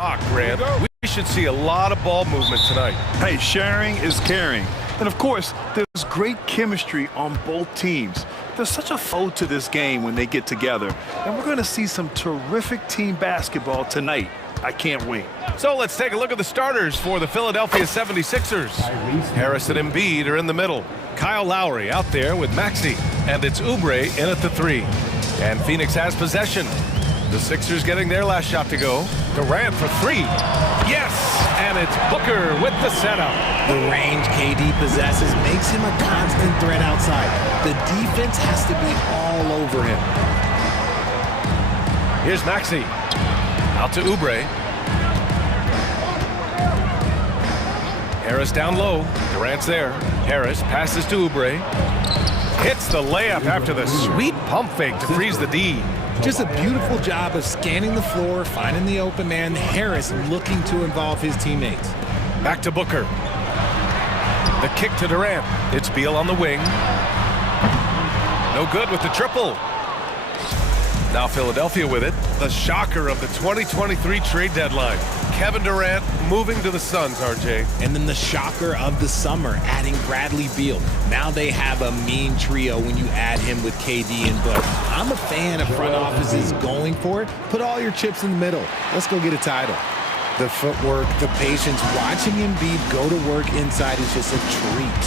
Grant. We should see a lot of ball movement tonight. Hey, sharing is caring. And of course, there's great chemistry on both teams. There's such a flow to this game when they get together. And we're going to see some terrific team basketball tonight. I can't wait. So let's take a look at the starters for the Philadelphia 76ers. Harris and Embiid are in the middle. Kyle Lowry out there with Maxey. And it's Oubre in at the 3. And Phoenix has possession. The Sixers getting their last shot to go. Durant for 3. Yes! And it's Booker with the setup. The range KD possesses makes him a constant threat outside. The defense has to be all over him. Here's Maxey. Out to Oubre. Harris down low. Durant's there. Harris passes to Oubre. Hits the layup after the sweet pump fake to freeze the D. Just a beautiful job of scanning the floor, finding the open man. Harris looking to involve his teammates. Back to Booker. The kick to Durant. It's Beal on the wing. No good with the triple. Now Philadelphia with it. The shocker of the 2023 trade deadline. Kevin Durant moving to the Suns, RJ. And then the shocker of the summer, adding Bradley Beal. Now they have a mean trio when you add him with KD and Book. I'm a fan of front offices going for it. Put all your chips in the middle. Let's go get a title. The footwork, the patience, watching Embiid go to work inside is just a treat.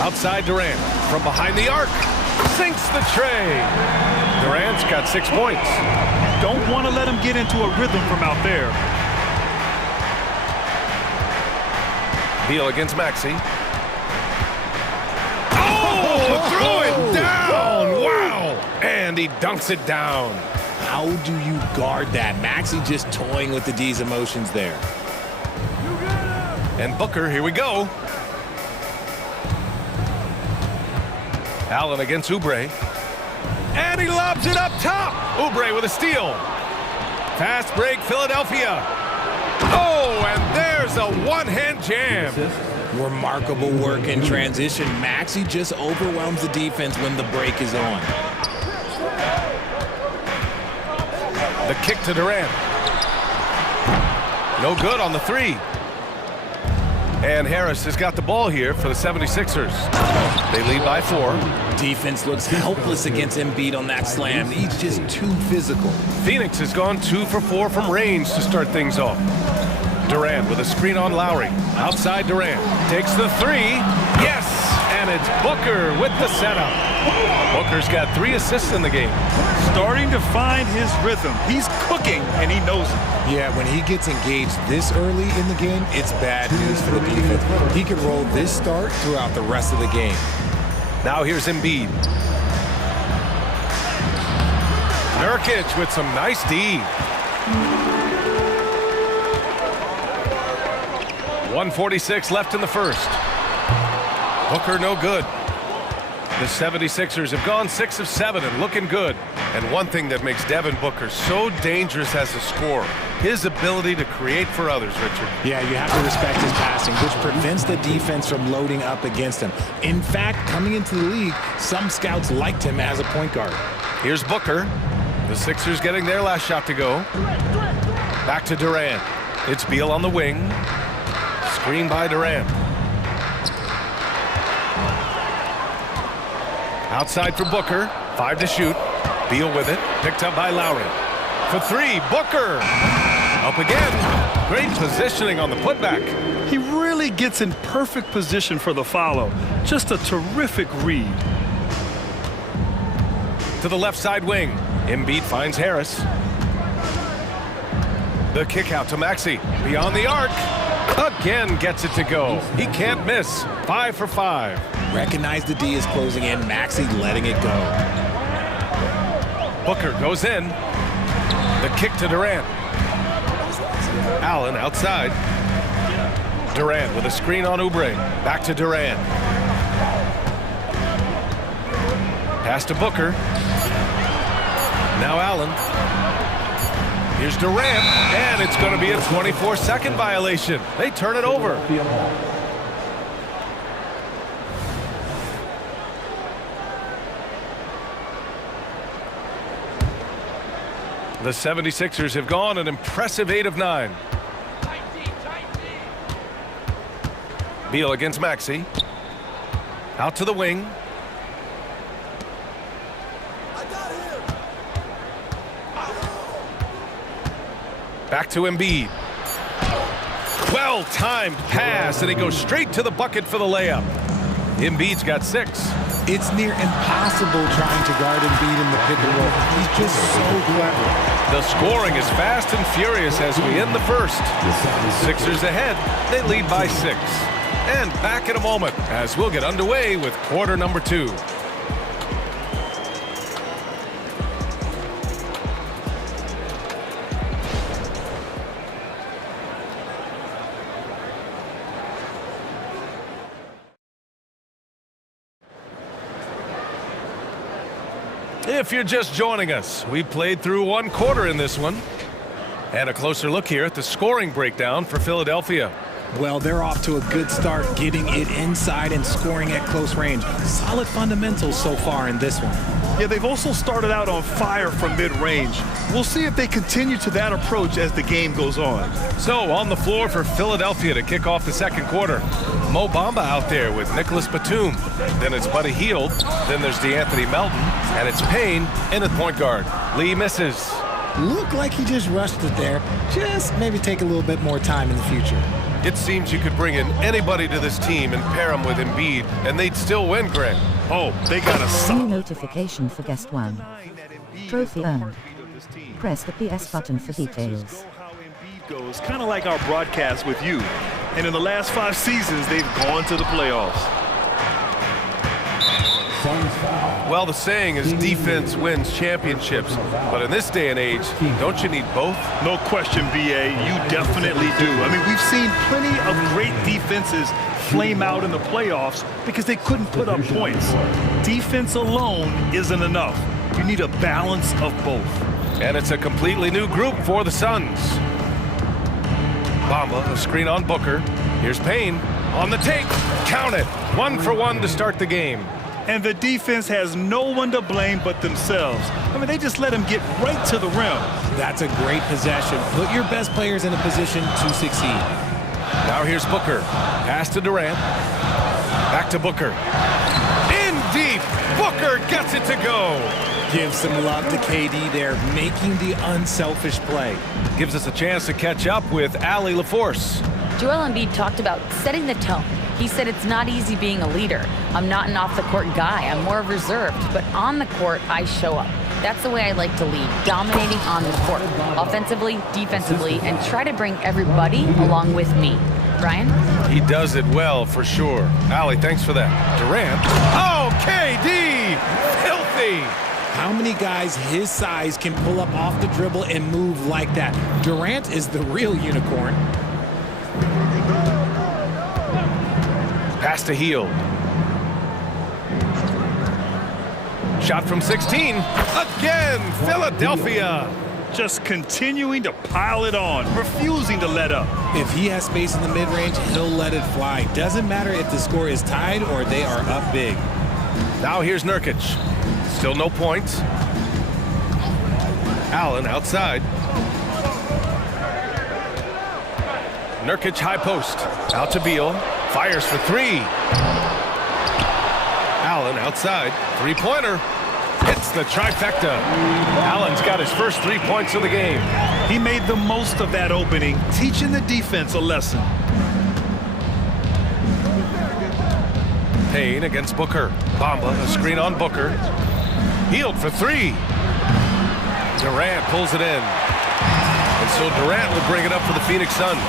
Outside Durant, from behind the arc, sinks the tray. Durant's got 6 points. Don't want to let him get into a rhythm from out there. Beal against Maxey. Oh, throw it down! Wow! And he dunks it down. How do you guard that? Maxey just toying with the D's emotions there. And Booker, here we go. Allen against Oubre. And he lobs it up top. Oubre with a steal. Fast break, Philadelphia. Oh, and there's a one-hand jam. Remarkable work in transition. Maxey just overwhelms the defense when the break is on. The kick to Durant. No good on the 3. And Harris has got the ball here for the 76ers. They lead by 4. Defense looks helpless against Embiid on that slam. He's just too physical. Phoenix has gone 2 for 4 from range to start things off. Durant with a screen on Lowry. Outside Durant. Takes the 3. Yes! And it's Booker with the setup. Booker's got 3 assists in the game. Starting to find his rhythm. He's cooking, and he knows it. Yeah, when he gets engaged this early in the game, it's bad news for the defense. He can roll this start throughout the rest of the game. Now here's Embiid. Nurkic with some nice D. 1:46 left in the first. Booker no good. The 76ers have gone 6 of 7 and looking good. And one thing that makes Devin Booker so dangerous as a scorer, his ability to create for others, Richard. Yeah, you have to respect his passing, which prevents the defense from loading up against him. In fact, coming into the league, some scouts liked him as a point guard. Here's Booker. The Sixers getting their last shot to go. Back to Durant. It's Beal on the wing. Screen by Durant. Outside for Booker. 5 to shoot. Beal with it. Picked up by Lowry. For 3, Booker. Up again. Great positioning on the putback. He really gets in perfect position for the follow. Just a terrific read. To the left side wing. Embiid finds Harris. The kick out to Maxey. Beyond the arc. Again gets it to go. He can't miss. 5 for 5. Recognize the D is closing in. Maxey letting it go. Booker goes in. The kick to Durant. Allen outside. Durant with a screen on Oubre. Back to Durant. Pass to Booker. Now Allen. Here's Durant, and it's going to be a 24-second violation. They turn it over. The 76ers have gone an impressive 8 of 9. Beal against Maxey. Out to the wing. Back to Embiid. Well-timed pass, and he goes straight to the bucket for the layup. Embiid's got 6. It's near impossible trying to guard Embiid in the pick and roll. He's just so clever. The scoring is fast and furious as we end the first. Sixers ahead. They lead by 6. And back in a moment as we'll get underway with quarter number 2. If you're just joining us, we played through 1 quarter in this one. And a closer look here at the scoring breakdown for Philadelphia. Well, they're off to a good start, getting it inside and scoring at close range. Solid fundamentals so far in this one. Yeah, they've also started out on fire from mid-range. We'll see if they continue to that approach as the game goes on. So, on the floor for Philadelphia to kick off the second quarter. Mo Bamba out there with Nicholas Batum. Then it's Buddy Hield. Then there's DeAnthony Melton. And it's Payne in at point guard. Lee misses. Looked like he just rushed it there. Just maybe take a little bit more time in the future. It seems you could bring in anybody to this team and pair them with Embiid, and they'd still win, Greg. Oh, they got a New notification for guest 1. Trophy earned. Press the PS button for details. Goes kind of like our broadcast with you. And in the last 5 seasons, they've gone to the playoffs. Well, the saying is defense wins championships. But in this day and age, don't you need both? No question, BA. You definitely do. I mean, we've seen plenty of great defenses flame out in the playoffs because they couldn't put up points. Defense alone isn't enough. You need a balance of both. And it's a completely new group for the Suns. Bamba, a screen on Booker. Here's Payne on the take. Count it. 1 for 1 to start the game. And the defense has no one to blame but themselves. I mean, they just let him get right to the rim. That's a great possession. Put your best players in a position to succeed. Now here's Booker. Pass to Durant. Back to Booker. In deep. Booker gets it to go. Give some love to KD there, making the unselfish play. Gives us a chance to catch up with Allie LaForce. Joel Embiid talked about setting the tone. He said it's not easy being a leader. I'm not an off-the-court guy. I'm more reserved. But on the court, I show up. That's the way I like to lead, dominating on the court, offensively, defensively, and try to bring everybody along with me. Brian? He does it well, for sure. Allie, thanks for that. Durant. Oh, KD! Filthy! How many guys his size can pull up off the dribble and move like that? Durant is the real unicorn. Pass to Hield. Shot from 16. Again, Philadelphia. Just continuing to pile it on, refusing to let up. If he has space in the mid-range, he'll let it fly. Doesn't matter if the score is tied or they are up big. Now here's Nurkic. Still no points. Allen outside. Nurkic high post. Out to Beal. Fires for 3. Allen outside. 3-pointer. Hits the trifecta. Allen's got his first 3 points of the game. He made the most of that opening, teaching the defense a lesson. Payne against Booker. Bamba, a screen on Booker. Hield for 3. Durant pulls it in. And so Durant will bring it up for the Phoenix Suns.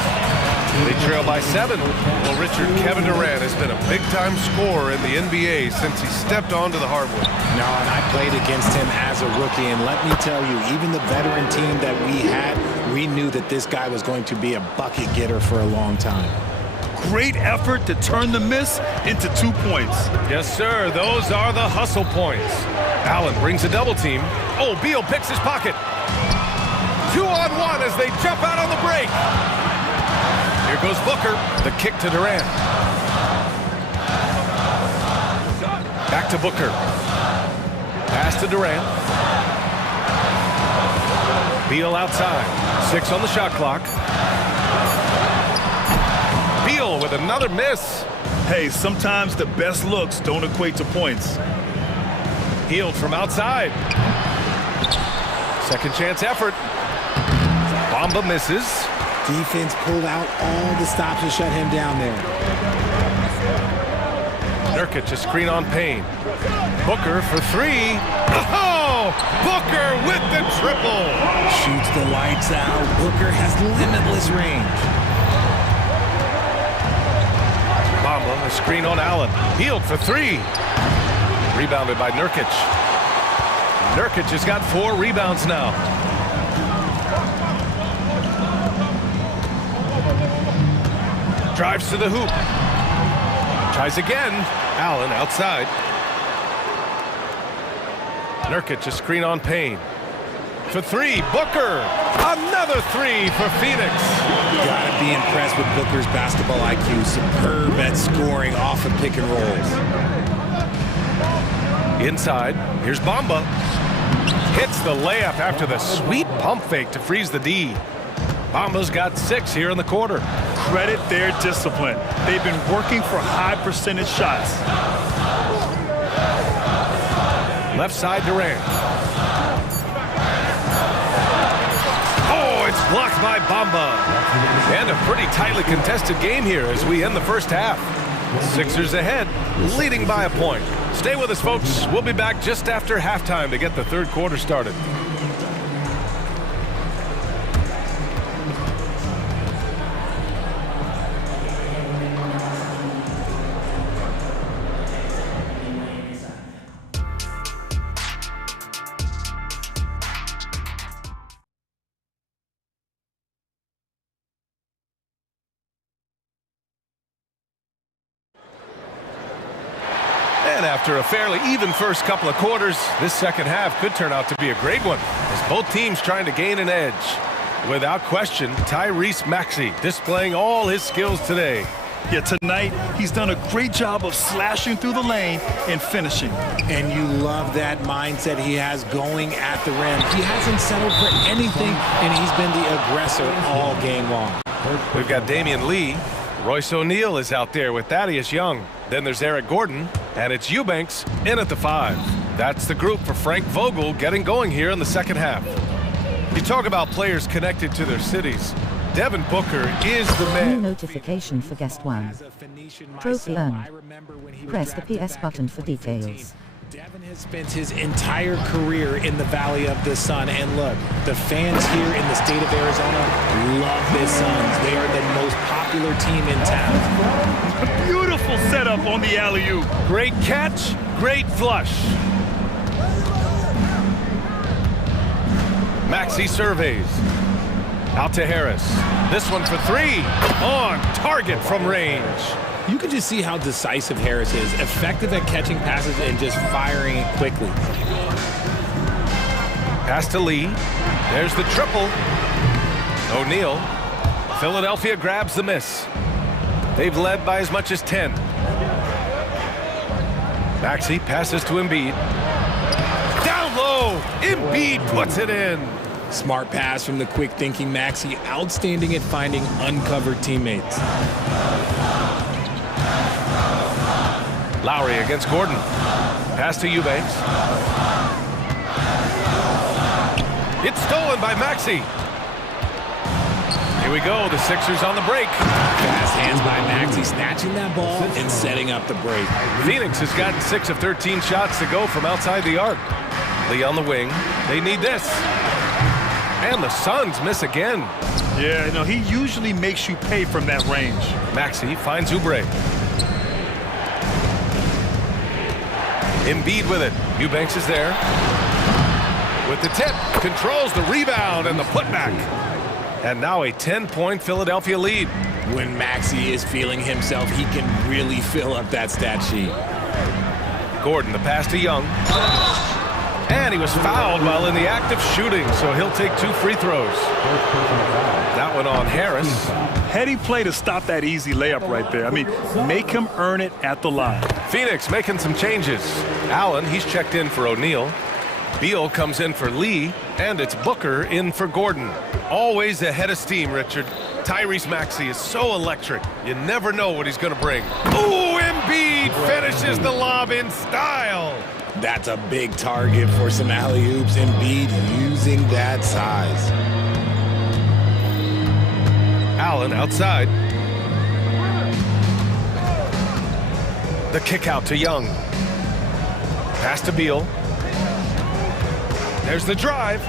They trail by 7. Well, Richard, Kevin Durant has been a big-time scorer in the NBA since he stepped onto the hardwood. No, and I played against him as a rookie, and let me tell you, even the veteran team that we had, we knew that this guy was going to be a bucket getter for a long time. Great effort to turn the miss into 2 points. Yes, sir. Those are the hustle points. Allen brings a double team. Oh, Beal picks his pocket. 2-on-1 as they jump out on the break. Here goes Booker. The kick to Durant. Back to Booker. Pass to Durant. Beal outside. 6 on the shot clock. Beal with another miss. Hey, sometimes the best looks don't equate to points. Healed from outside. Second chance effort. Bamba misses. Defense pulled out all the stops to shut him down there. Nurkic, a screen on Payne. Booker for 3. Oh! Booker with the triple! Shoots the lights out. Booker has limitless range. Bamba, a screen on Allen. Healed for 3. Rebounded by Nurkic. Nurkic has got 4 rebounds now. Drives to the hoop. Tries again. Allen outside. Nurkic, a screen on Payne. For 3, Booker. Another 3 for Phoenix. Gotta be impressed with Booker's basketball IQ. Superb at scoring off of pick and rolls. Inside, here's Bamba. Hits the layup after the sweet pump fake to freeze the D. Bamba's got 6 here in the quarter. Credit their discipline. They've been working for high percentage shots. Left side, Durant. Oh, it's blocked by Bamba. And a pretty tightly contested game here as we end the first half. Sixers ahead, leading by a point. Stay with us, folks. We'll be back just after halftime to get the third quarter started. And after a fairly even first couple of quarters, this second half could turn out to be a great one as both teams trying to gain an edge. Without question, Tyrese Maxey displaying all his skills today. Yeah, tonight he's done a great job of slashing through the lane and finishing. And you love that mindset he has going at the rim. He hasn't settled for anything, and he's been the aggressor all game long. We've got Damian Lee. Royce O'Neal is out there with Thaddeus Young. Then there's Eric Gordon, and it's Eubanks in at the 5. That's the group for Frank Vogel getting going here in the second half. You talk about players connected to their cities. Devin Booker is the New man. notification for guest 1. Trophy earned. Press the PS button for details. Devin has spent his entire career in the Valley of the Sun, and look, the fans here in the state of Arizona love the Suns. They are the most popular team in town. Beautiful setup on the alley-oop. Great catch, great flush. Maxey surveys. Out to Harris. This one for 3. On target from range. You can just see how decisive Harris is, effective at catching passes and just firing it quickly. Pass to Lee. There's the triple. O'Neal. Philadelphia grabs the miss. They've led by as much as 10. Maxey passes to Embiid. Down low. Embiid puts it in. Smart pass from the quick-thinking Maxey, outstanding at finding uncovered teammates. Lowry against Gordon. Pass to Eubanks. It's stolen by Maxey. Here we go, the Sixers on the break. Fast hands by Maxey, snatching that ball and setting up the break. Phoenix has gotten 6 of 13 shots to go from outside the arc. Lee on the wing. They need this. And the Suns miss again. Yeah, you know, he usually makes you pay from that range. Maxey finds Oubre. Embiid with it. Eubanks is there. With the tip, controls the rebound and the putback. And now a 10-point Philadelphia lead. When Maxey is feeling himself, he can really fill up that stat sheet. Gordon, the pass to Young. And he was fouled while in the act of shooting, so he'll take 2 free throws. That one on Harris. Heady play to stop that easy layup right there. I mean, make him earn it at the line. Phoenix making some changes. Allen, he's checked in for O'Neal. Beal comes in for Lee, and it's Booker in for Gordon. Always ahead of steam, Richard. Tyrese Maxey is so electric. You never know what he's going to bring. Ooh, Embiid finishes the lob in style. That's a big target for some alley-oops. Embiid using that size. Allen outside. The kick out to Young. Pass to Beal. There's the drive.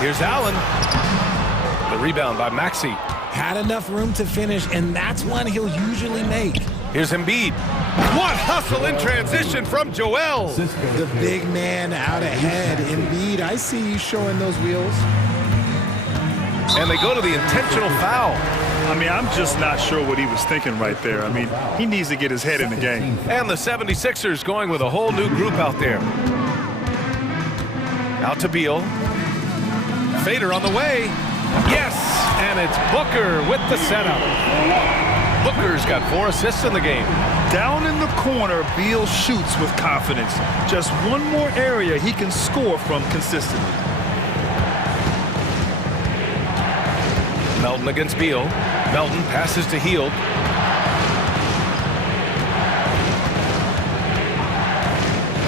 Here's Allen. The rebound by Maxey. Had enough room to finish, and that's one he'll usually make. Here's Embiid. What hustle in transition from Joel. The big man out ahead. Embiid, I see you showing those wheels. And they go to the intentional foul. I mean, I'm just not sure what he was thinking right there. I mean, he needs to get his head in the game. And the 76ers going with a whole new group out there. Out to Beal. Fader on the way. Yes, and it's Booker with the setup. Booker's got 4 assists in the game. Down in the corner, Beal shoots with confidence. Just one more area he can score from consistently. Melton against Beal. Melton passes to Hield.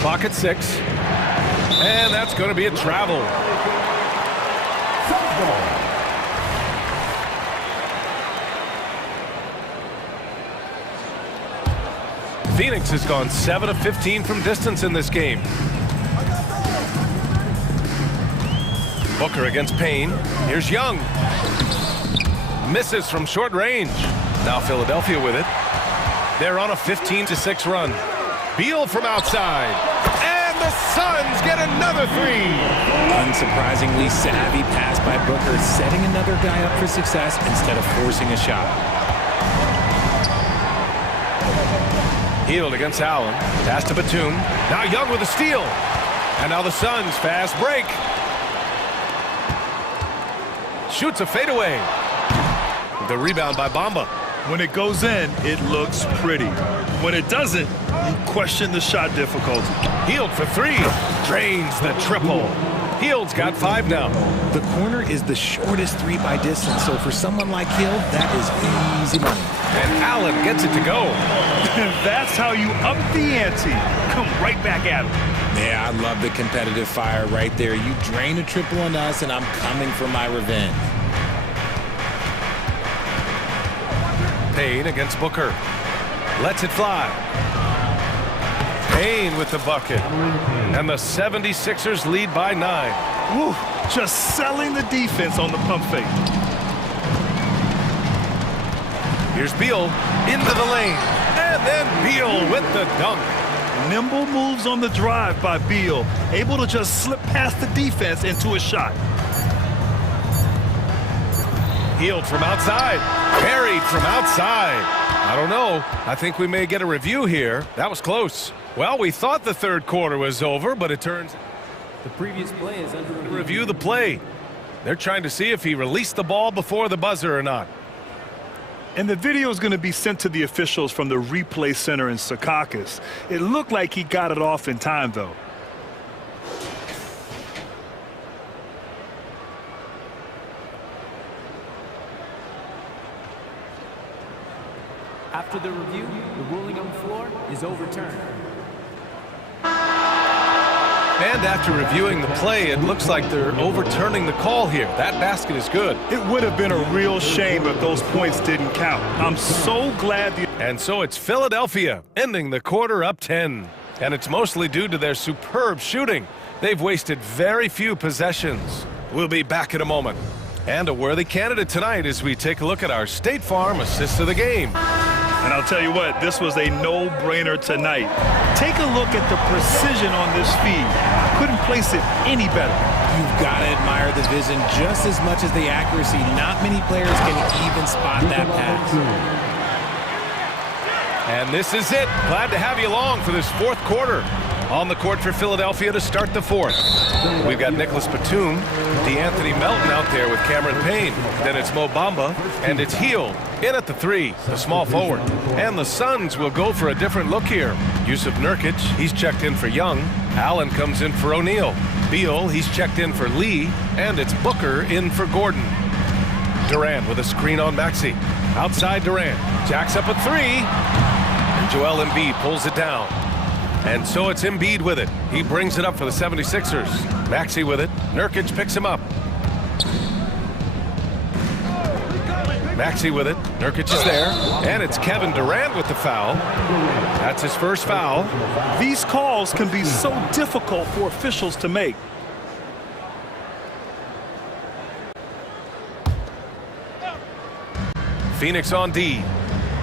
Clock at 6. And that's going to be a travel. Phoenix has gone 7 of 15 from distance in this game. Booker against Payne. Here's Young. Misses from short range. Now Philadelphia with it. They're on a 15-6 run. Beal from outside. And the Suns get another 3. Unsurprisingly savvy pass by Booker, setting another guy up for success instead of forcing a shot. Hield against Allen. Pass to Batum. Now Young with a steal. And now the Suns fast break. Shoots a fadeaway. The rebound by Bamba. When it goes in, it looks pretty. When it doesn't, you question the shot difficulty. Hield for 3. Drains the triple. Hield's got 5 now. The corner is the shortest 3 by distance, so for someone like Hield, that is easy money. And Allen gets it to go. That's how you up the ante. Come right back at him. Yeah, I love the competitive fire right there. You drain a triple on us, and I'm coming for my revenge. Payne against Booker. Lets it fly. Payne with the bucket. And the 76ers lead by 9. Woo, just selling the defense on the pump fake. Here's Beal into the lane. And then Beal with the dunk. Nimble moves on the drive by Beal. Able to just slip past the defense into a shot. Hield from outside. Buried from outside. I don't know. I think we may get a review here. That was close. Well, we thought the third quarter was over, but it turns the previous play is under review. Review the play. They're trying to see if he released the ball before the buzzer or not. And the video is going to be sent to the officials from the replay center in Secaucus. It looked like he got it off in time, though. After the review, the ruling on the floor is overturned. And after reviewing the play, it looks like they're overturning the call here. That basket is good. It would have been a real shame if those points didn't count. I'm so glad. And so it's Philadelphia ending the quarter up 10. And it's mostly due to their superb shooting. They've wasted very few possessions. We'll be back in a moment. And a worthy candidate tonight as we take a look at our State Farm assist of the game. And I'll tell you what, this was a no-brainer tonight. Take a look at the precision on this feed. Couldn't place it any better. You've got to admire the vision just as much as the accuracy. Not many players can even spot that pass. And this is it. Glad to have you along for this fourth quarter. On the court for Philadelphia to start the fourth. We've got Nicholas Batum, DeAnthony Melton out there with Cameron Payne. Then it's Mo Bamba, and it's Hield In at the 3, the small forward. And the Suns will go for a different look here. Yusuf Nurkic, he's checked in for Young. Allen comes in for O'Neal. Beal, he's checked in for Lee. And it's Booker in for Gordon. Durant with a screen on Maxey. Outside Durant. Jacks up a 3. And Joel Embiid pulls it down. And so it's Embiid with it. He brings it up for the 76ers. Maxey with it. Nurkic picks him up. Maxey with it. Nurkic is there. And it's Kevin Durant with the foul. That's his first foul. These calls can be so difficult for officials to make. Phoenix on D.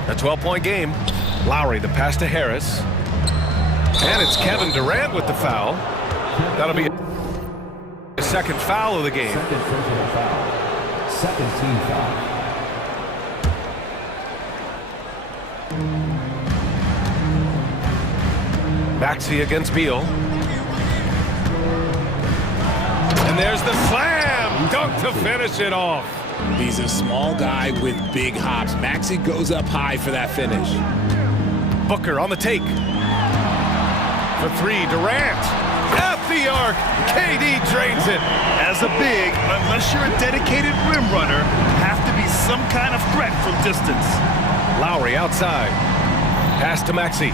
A 12-point game. Lowry, the pass to Harris. And it's Kevin Durant with the foul. That'll be a second foul of the game. Second team foul. Maxey against Beal. And there's the slam! Dunk to finish it off. He's a small guy with big hops. Maxey goes up high for that finish. Booker on the take. For 3, Durant. At the arc, KD drains it. As a big, unless you're a dedicated rim runner, have to be some kind of threat from distance. Lowry outside. Pass to Maxey.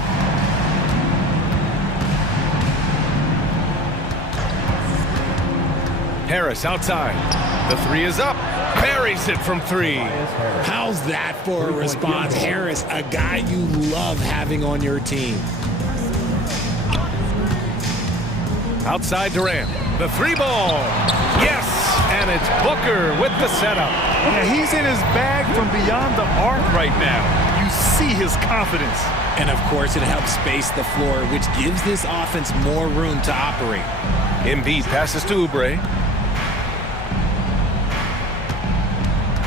Harris outside. The 3 is up. Buries it from 3. How's that for a response? Harris, a guy you love having on your team. Outside Durant. The 3 ball. Yes! And it's Booker with the setup. Yeah, he's in his bag from beyond the arc right now. You see his confidence. And of course, it helps space the floor, which gives this offense more room to operate. Embiid passes to Oubre.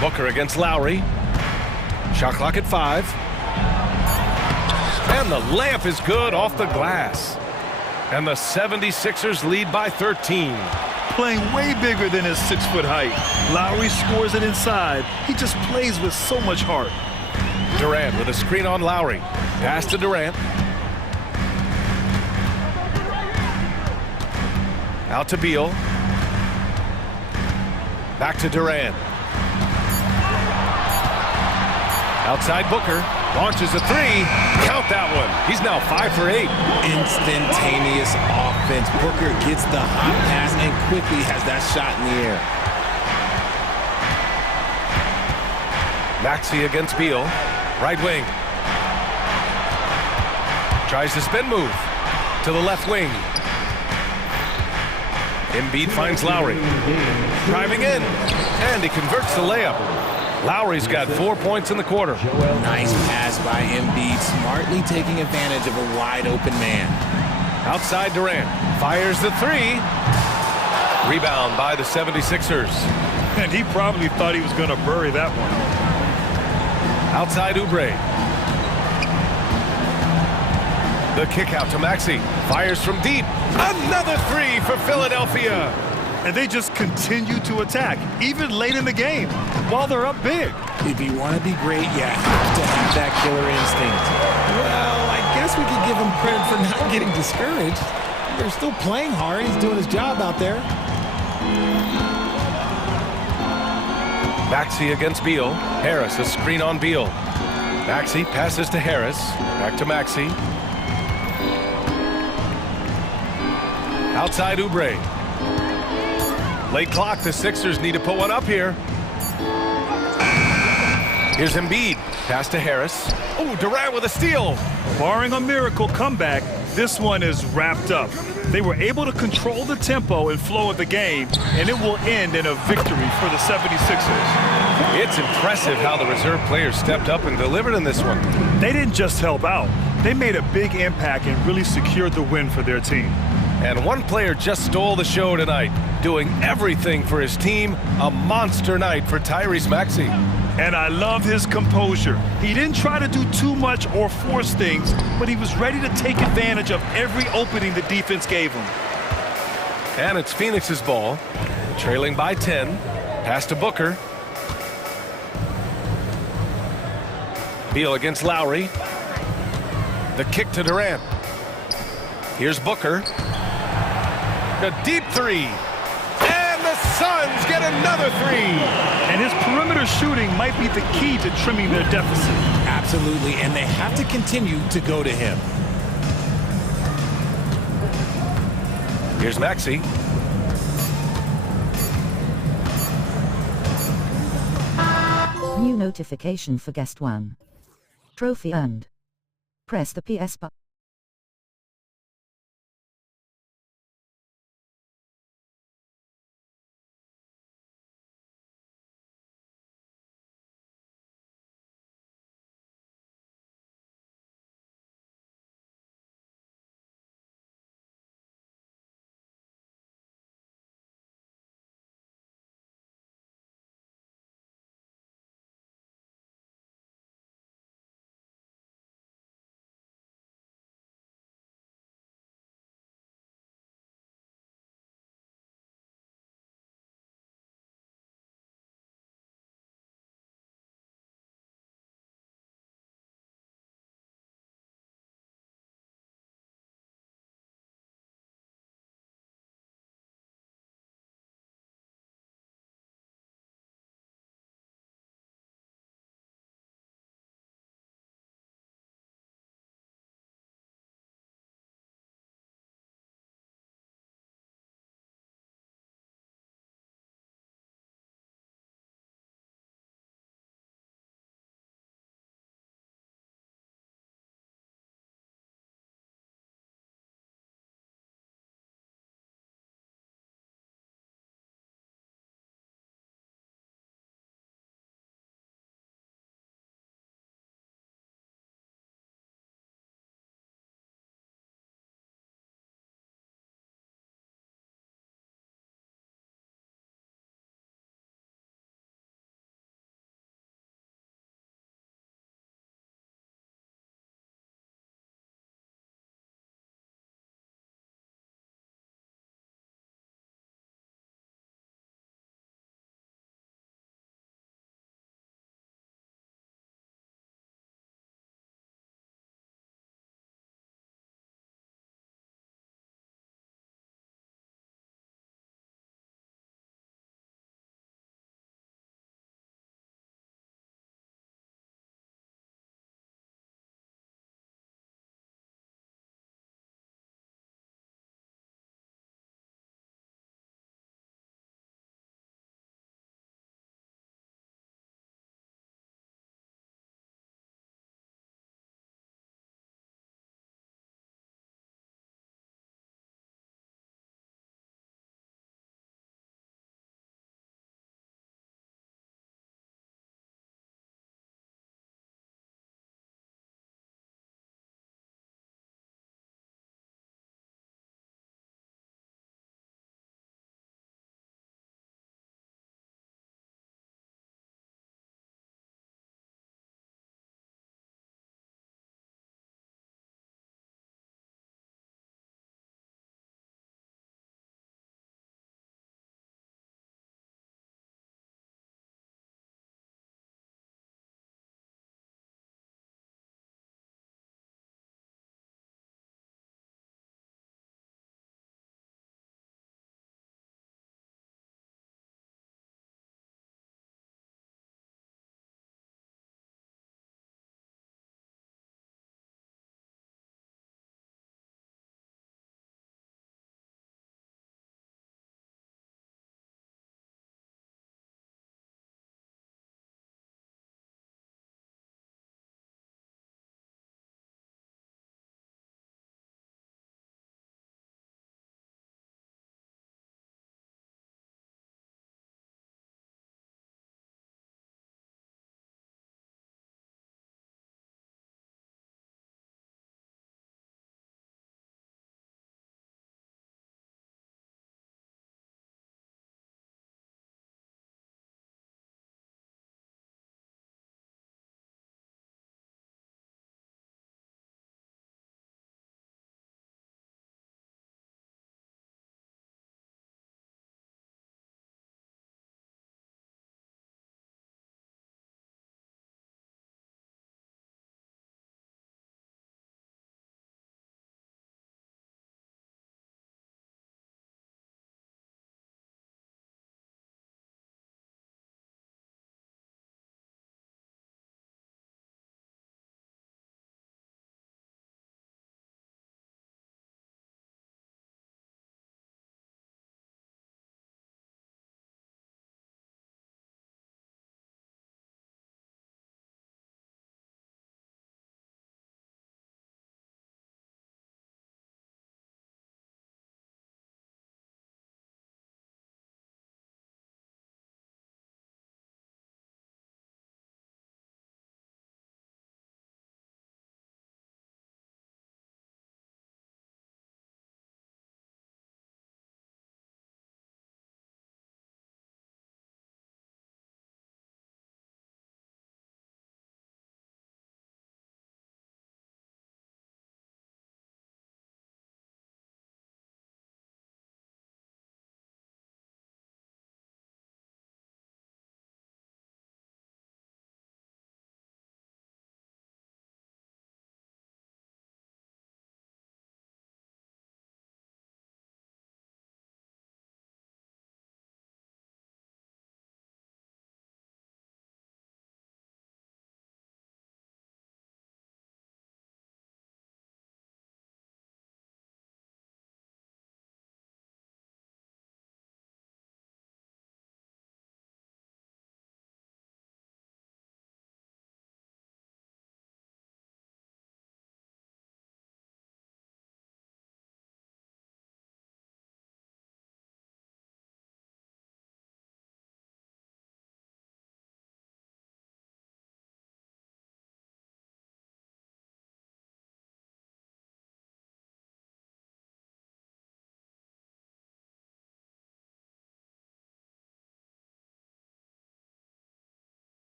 Booker against Lowry. Shot clock at 5. And the layup is good off the glass. And the 76ers lead by 13. Playing way bigger than his 6-foot height. Lowry scores it inside. He just plays with so much heart. Durant with a screen on Lowry. Pass to Durant. Out to Beal. Back to Durant. Outside Booker. Launches a 3. Count that one. He's now 5 for 8. Instantaneous offense. Booker gets the hot pass and quickly has that shot in the air. Maxey against Beal. Right wing. Tries to spin move. To the left wing. Embiid finds Lowry. Driving in. And he converts the layup. Lowry's got 4 points in the quarter. Nice pass by Embiid, smartly taking advantage of a wide-open man. Outside Durant. Fires the 3. Rebound by the 76ers. And he probably thought he was going to bury that one. Outside Oubre. The kick out to Maxey. Fires from deep. Another 3 for Philadelphia. And they just continue to attack, even late in the game, while they're up big. If you want to be great, you have to have that killer instinct. Well, I guess we could give him credit for not getting discouraged. They're still playing hard. He's doing his job out there. Maxey against Beal. Harris, a screen on Beal. Maxey passes to Harris. Back to Maxey. Outside Oubre. Late clock, the Sixers need to put one up here. Here's Embiid. Pass to Harris. Oh, Durant with a steal. Barring a miracle comeback, this one is wrapped up. They were able to control the tempo and flow of the game, and it will end in a victory for the 76ers. It's impressive how the reserve players stepped up and delivered in this one. They didn't just help out. They made a big impact and really secured the win for their team. And one player just stole the show tonight, doing everything for his team. A monster night for Tyrese Maxey. And I love his composure. He didn't try to do too much or force things, but he was ready to take advantage of every opening the defense gave him. And it's Phoenix's ball, trailing by 10. Pass to Booker. Beal against Lowry. The kick to Durant. Here's Booker. A deep three. And the Suns get another three. And his perimeter shooting might be the key to trimming their deficit. Absolutely, and they have to continue to go to him. Here's Maxey. New notification for guest 1. Trophy earned. Press the PS button.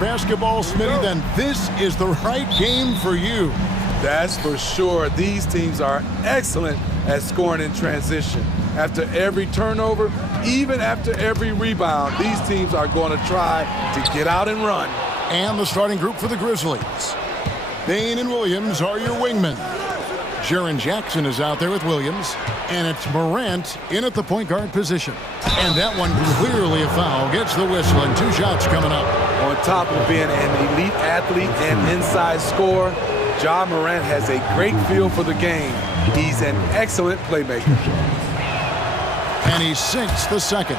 basketball, Smitty, then this is the right game for you. That's for sure. These teams are excellent at scoring in transition. After every turnover, even after every rebound, these teams are going to try to get out and run. And the starting group for the Grizzlies. Bain and Williams are your wingmen. Jaren Jackson is out there with Williams. And it's Morant in at the point guard position. And that one clearly a foul. Gets the whistle and 2 shots coming up. On top of being an elite athlete and inside scorer, Ja Morant has a great feel for the game. He's an excellent playmaker. And he sinks the second.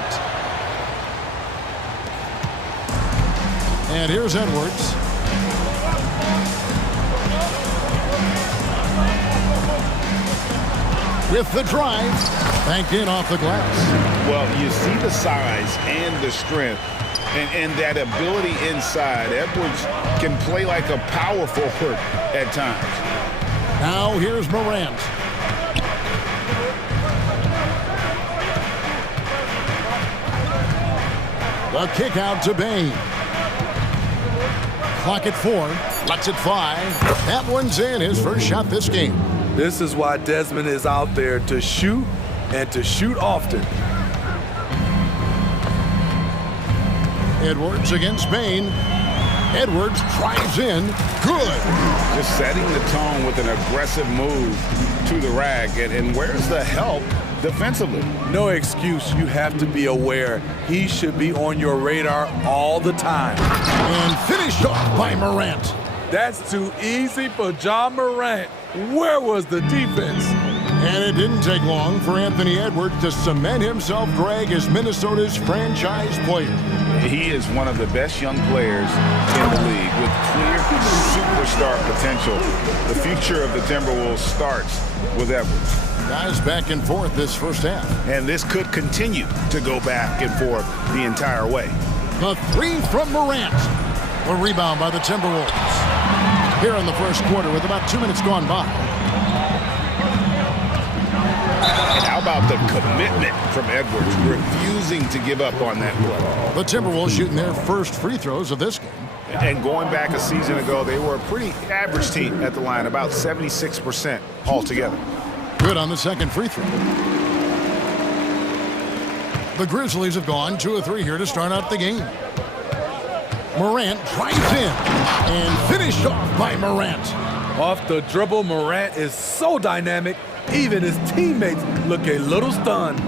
And here's Edwards. With the drive, banked in off the glass. Well, you see the size and the strength and that ability inside. Edwards can play like a power forward at times. Now here's Morant. The kick out to Bain. Clock at 4. Lets it fly. That one's in. His first shot this game. This is why Desmond is out there, to shoot and to shoot often. Edwards against Bain. Edwards drives in. Good. Just setting the tone with an aggressive move to the rack. And where's the help defensively? No excuse. You have to be aware. He should be on your radar all the time. And finished off by Morant. That's too easy for Ja Morant. Where was the defense? And it didn't take long for Anthony Edwards to cement himself, Greg, as Minnesota's franchise player. He is one of the best young players in the league with clear superstar potential. The future of the Timberwolves starts with Edwards. Guys back and forth this first half. And this could continue to go back and forth the entire way. The 3 from Morant. The rebound by the Timberwolves. Here in the first quarter with about 2 minutes gone by. And how about the commitment from Edwards, refusing to give up on that play? The Timberwolves shooting their first free throws of this game. And going back a season ago, they were a pretty average team at the line, about 76% altogether. Good on the second free throw. The Grizzlies have gone 2 of 3 here to start out the game. Morant drives in and finished off by Morant. Off the dribble, Morant is so dynamic, even his teammates look a little stunned.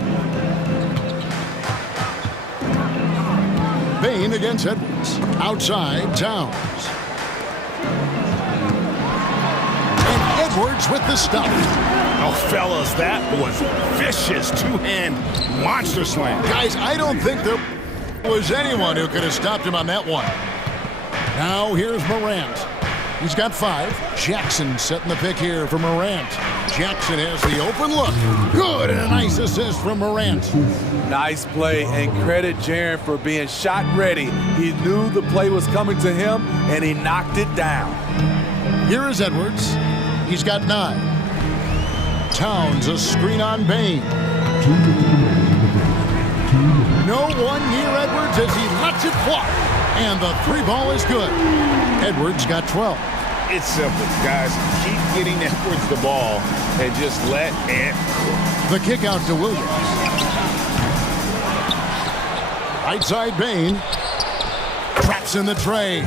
Bain against Edwards. Outside, Towns. And Edwards with the stop. Oh, fellas, that was vicious two-hand monster slam. Guys, I don't think there was anyone who could have stopped him on that one. Now here's Morant. He's got 5. Jackson setting the pick here for Morant. Jackson has the open look. Good, and a nice assist from Morant. Nice play, and credit Jaren for being shot ready. He knew the play was coming to him, and he knocked it down. Here is Edwards. He's got 9. Towns, a screen on Bain. No one near Edwards as he lets it fly. And the 3 ball is good. Edwards got 12. It's simple, guys. Keep getting Edwards the ball and just let it cook. The kick out to Williams. Right side Bain. Traps in the tray.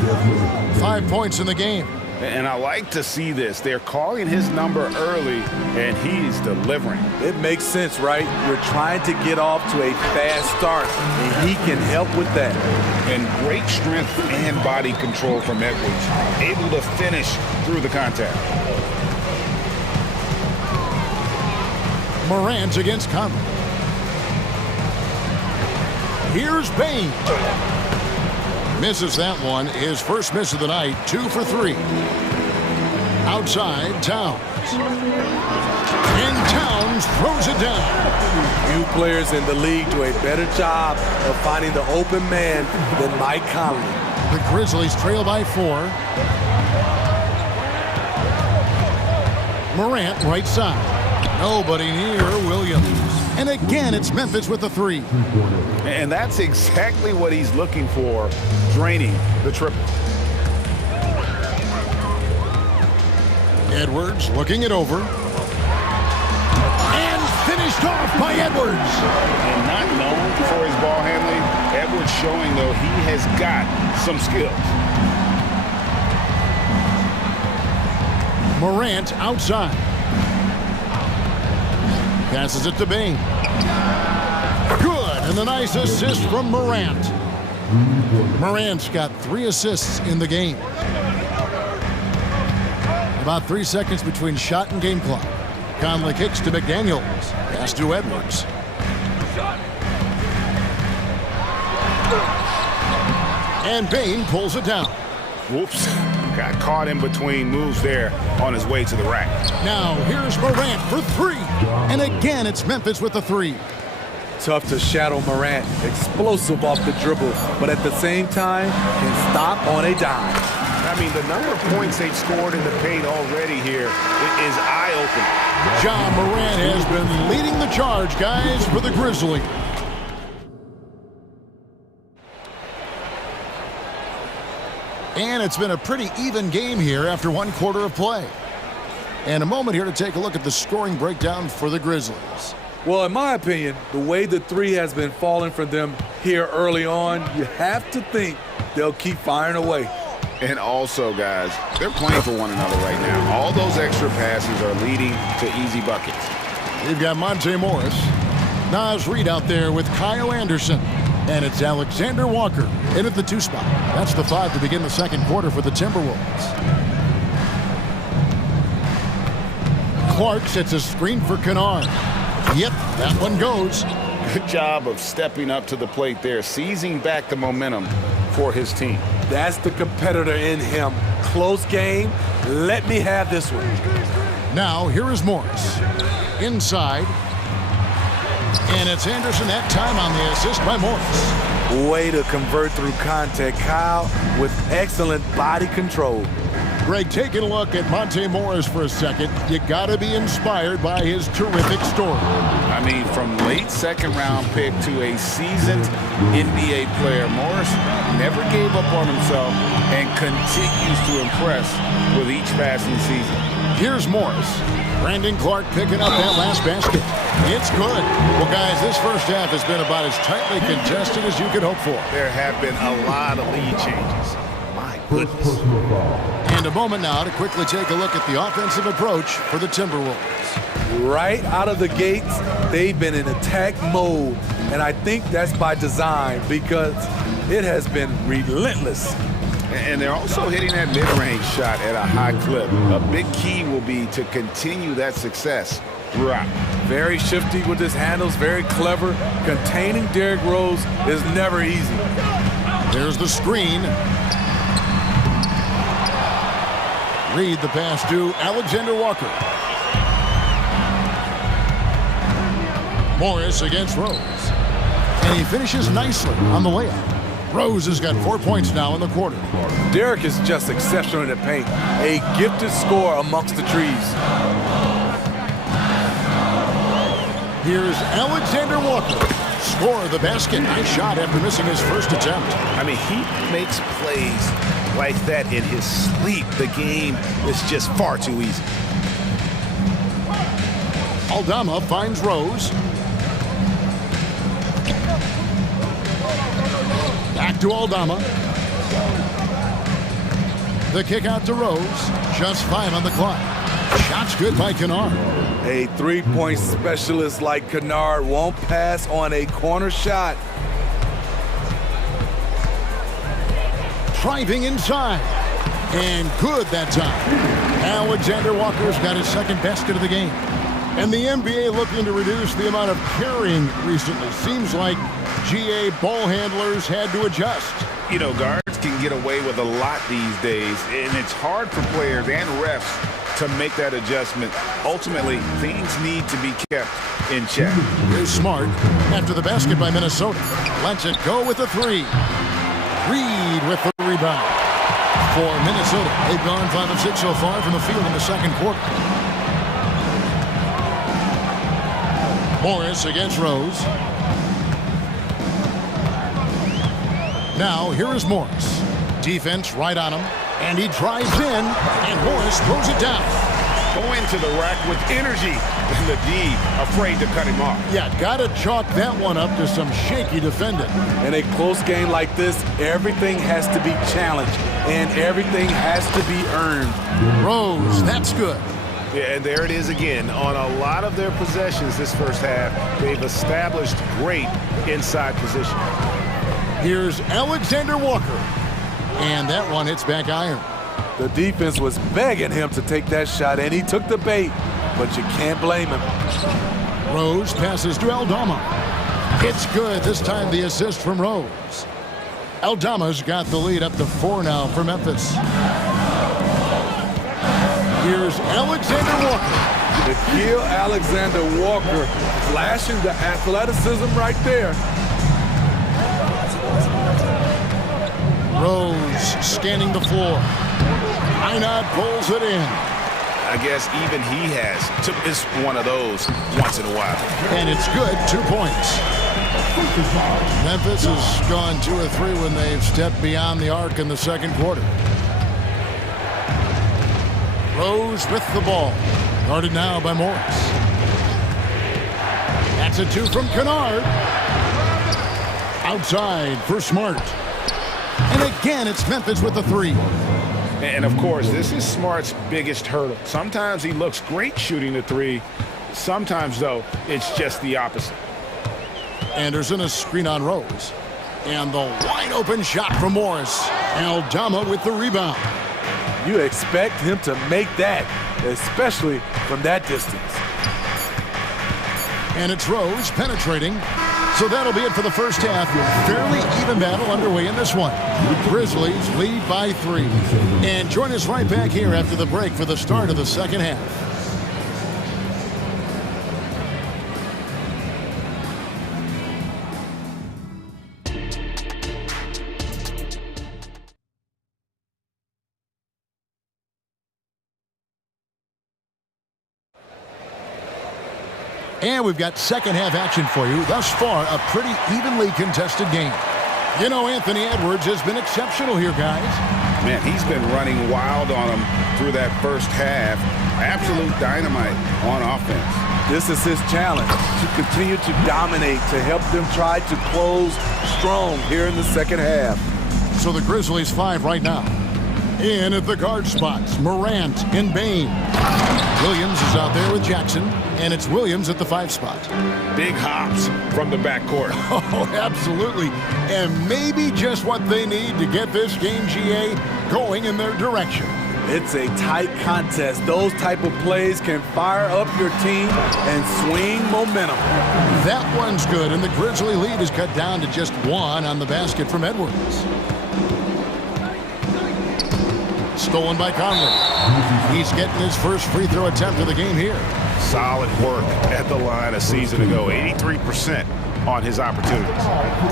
5 points in the game. And I like to see this. They're calling his number early, and he's delivering. It makes sense, right? You're trying to get off to a fast start, and he can help with that. And great strength and body control from Edwards. Able to finish through the contact. Morant against Conley. Here's Bain. Misses that one. His first miss of the night. 2 for 3. Outside, Towns. And Towns throws it down. Few players in the league do a better job of finding the open man than Mike Conley. The Grizzlies trail by 4. Morant right side. Nobody near Williams. And again, it's Memphis with the three. And that's exactly what he's looking for, draining the triple. Edwards looking it over. And finished off by Edwards. And not known for his ball handling, Edwards showing, though, he has got some skills. Morant outside. Passes it to Bain. Good, and a nice assist from Morant. Morant's got 3 assists in the game. About 3 seconds between shot and game clock. Conley kicks to McDaniels. Pass to Edwards. And Bain pulls it down. Whoops. Got caught in between moves there on his way to the rack. Now here's Morant for 3. And again, it's Memphis with the 3. Tough to shadow Morant. Explosive off the dribble, but at the same time, can stop on a dime. I mean, the number of points they've scored in the paint already here is eye-opening. John Morant has been leading the charge, guys, for the Grizzlies. And it's been a pretty even game here after 1 quarter of play. And a moment here to take a look at the scoring breakdown for the Grizzlies. Well, in my opinion, the way the 3 has been falling for them here early on, you have to think they'll keep firing away. And also, guys, they're playing for one another right now. All those extra passes are leading to easy buckets. We've got Monte Morris. Naz Reid out there with Kyle Anderson. And it's Alexander Walker in at the 2 spot. That's the 5 to begin the second quarter for the Timberwolves. Clark sets a screen for Kennard. Yep, that one goes. Good job of stepping up to the plate there, seizing back the momentum for his team. That's the competitor in him. Close game. Let me have this one. Now, here is Morris. Inside. And it's Anderson that time on the assist by Morris. Way to convert through contact, Kyle, with excellent body control. Greg, taking a look at Monte Morris for a second, you got to be inspired by his terrific story. I mean, from late second-round pick to a seasoned NBA player, Morris never gave up on himself and continues to impress with each passing season. Here's Morris. Brandon Clark picking up that last basket. It's good. Well, guys, this first half has been about as tightly contested as you could hope for. There have been a lot of lead changes. My goodness. And a moment now to quickly take a look at the offensive approach for the Timberwolves. Right out of the gates, they've been in attack mode. And I think that's by design because it has been relentless. And they're also hitting that mid-range shot at a high clip. A big key will be to continue that success throughout. Very shifty with his handles, very clever. Containing Derrick Rose is never easy. There's the screen. Reid the pass to Alexander Walker. Morris against Rose. And he finishes nicely on the layup. Rose has got 4 points now in the quarter. Derrick is just exceptional in the paint. A gifted scorer amongst the trees. Here's Alexander Walker. Score the basket. Nice shot after missing his first attempt. I mean, he makes plays like that in his sleep. The game is just far too easy. Aldama finds Rose. Back to Aldama. The kick out to Rose. Just 5 on the clock. Shot's good by Kennard. A three-point specialist like Kennard won't pass on a corner shot. Driving inside. And good that time. Alexander Walker's got his second basket of the game. And the NBA looking to reduce the amount of carrying recently. Seems like GA ball handlers had to adjust. You know, guards can get away with a lot these days, and it's hard for players and refs to make that adjustment. Ultimately, things need to be kept in check. Here's Smart after the basket by Minnesota. Lets it go with the 3. Reid with the rebound. For Minnesota, they've gone 5 of 6 so far from the field in the second quarter. Morris against Rose. Now, here is Morris. Defense right on him. And he drives in, and Morris throws it down. Going to the rack with energy, and the D afraid to cut him off. Yeah, gotta chalk that one up to some shaky defending. In a close game like this, everything has to be challenged, and everything has to be earned. Rose, that's good. Yeah, and there it is again. On a lot of their possessions this first half, they've established great inside position. Here's Alexander Walker. And that one hits back iron. The defense was begging him to take that shot, and he took the bait, but you can't blame him. Rose passes to Aldama. It's good. This time the assist from Rose. Aldama's got the lead up to 4 now for Memphis. Here's Alexander Walker. To kill Alexander Walker, flashing the athleticism right there. Rose scanning the floor. Einod pulls it in. I guess even he has to miss one of those once in a while. And it's good, 2 points. Memphis has gone 2 or 3 when they've stepped beyond the arc in the second quarter. Rose with the ball. Guarded now by Morris. That's a 2 from Kennard. Outside for Smart. And again, it's Memphis with the 3. And of course, this is Smart's biggest hurdle. Sometimes he looks great shooting the 3. Sometimes, though, it's just the opposite. Anderson a screen on Rose. And the wide open shot from Morris. Aldama with the rebound. You expect him to make that, especially from that distance. And it's Rose penetrating. So that'll be it for the first half. Fairly even battle underway in this one. Grizzlies lead by 3. And join us right back here after the break for the start of the second half. And we've got second half action for you. Thus far, a pretty evenly contested game. You know, Anthony Edwards has been exceptional here, guys. Man, he's been running wild on them through that first half. Absolute dynamite on offense. This is his challenge, to continue to dominate, to help them try to close strong here in the second half. So the Grizzlies 5 right now. In at the guard spots, Morant and Bain. Williams is out there with Jackson, and it's Williams at the 5 spot. Big hops from the backcourt. Oh, absolutely. And maybe just what they need to get this game, GA, going in their direction. It's a tight contest. Those type of plays can fire up your team and swing momentum. That one's good, and the Grizzly lead is cut down to just 1 on the basket from Edwards. Stolen by Conley. He's getting his first free throw attempt of the game here. Solid work at the line a season ago. 83% on his opportunities.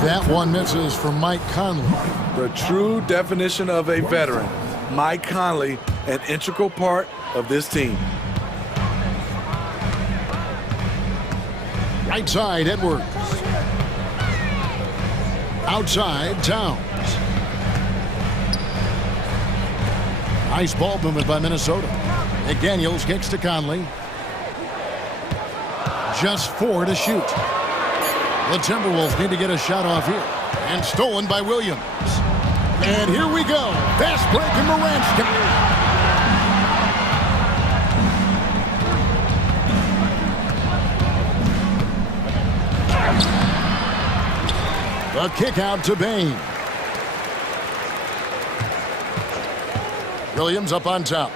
That one misses from Mike Conley. The true definition of a veteran. Mike Conley, an integral part of this team. Right side, Edwards. Outside, Towns. Nice ball movement by Minnesota. McDaniels kicks to Conley. Just 4 to shoot. The Timberwolves need to get a shot off here. And stolen by Williams. And here we go. Fast break in Morant's time. The kick out to Bain. Williams up on top.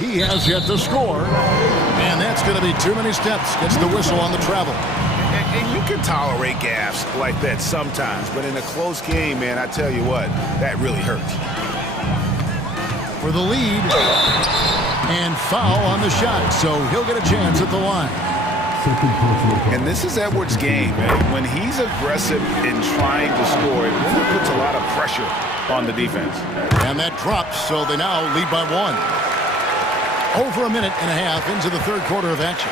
He has yet to score. And that's going to be too many steps. Gets the whistle on the travel. And you can tolerate gaffes like that sometimes, but in a close game, man, I tell you what, that really hurts. For the lead. And foul on the shot, so he'll get a chance at the line. And this is Edwards' game, man. When he's aggressive in trying to score, it really puts a lot of pressure on the defense. And that drops, so they now lead by 1. Over a minute and a half into the third quarter of action.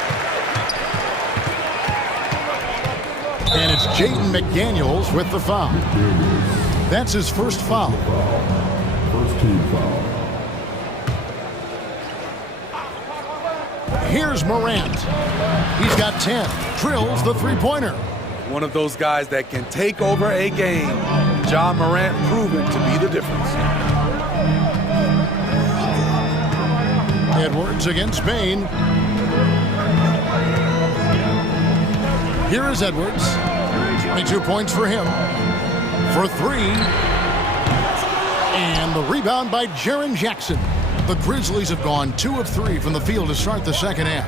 And it's Jaden McDaniels with the foul. That's his first foul. First team foul. Here's Morant. He's got 10. Drills the three-pointer. One of those guys that can take over a game. Ja Morant proven to be the difference. Edwards against Bain. Here is Edwards. 22 points for him. For three. And the rebound by Jaren Jackson. The Grizzlies have gone 2 of 3 from the field to start the second half.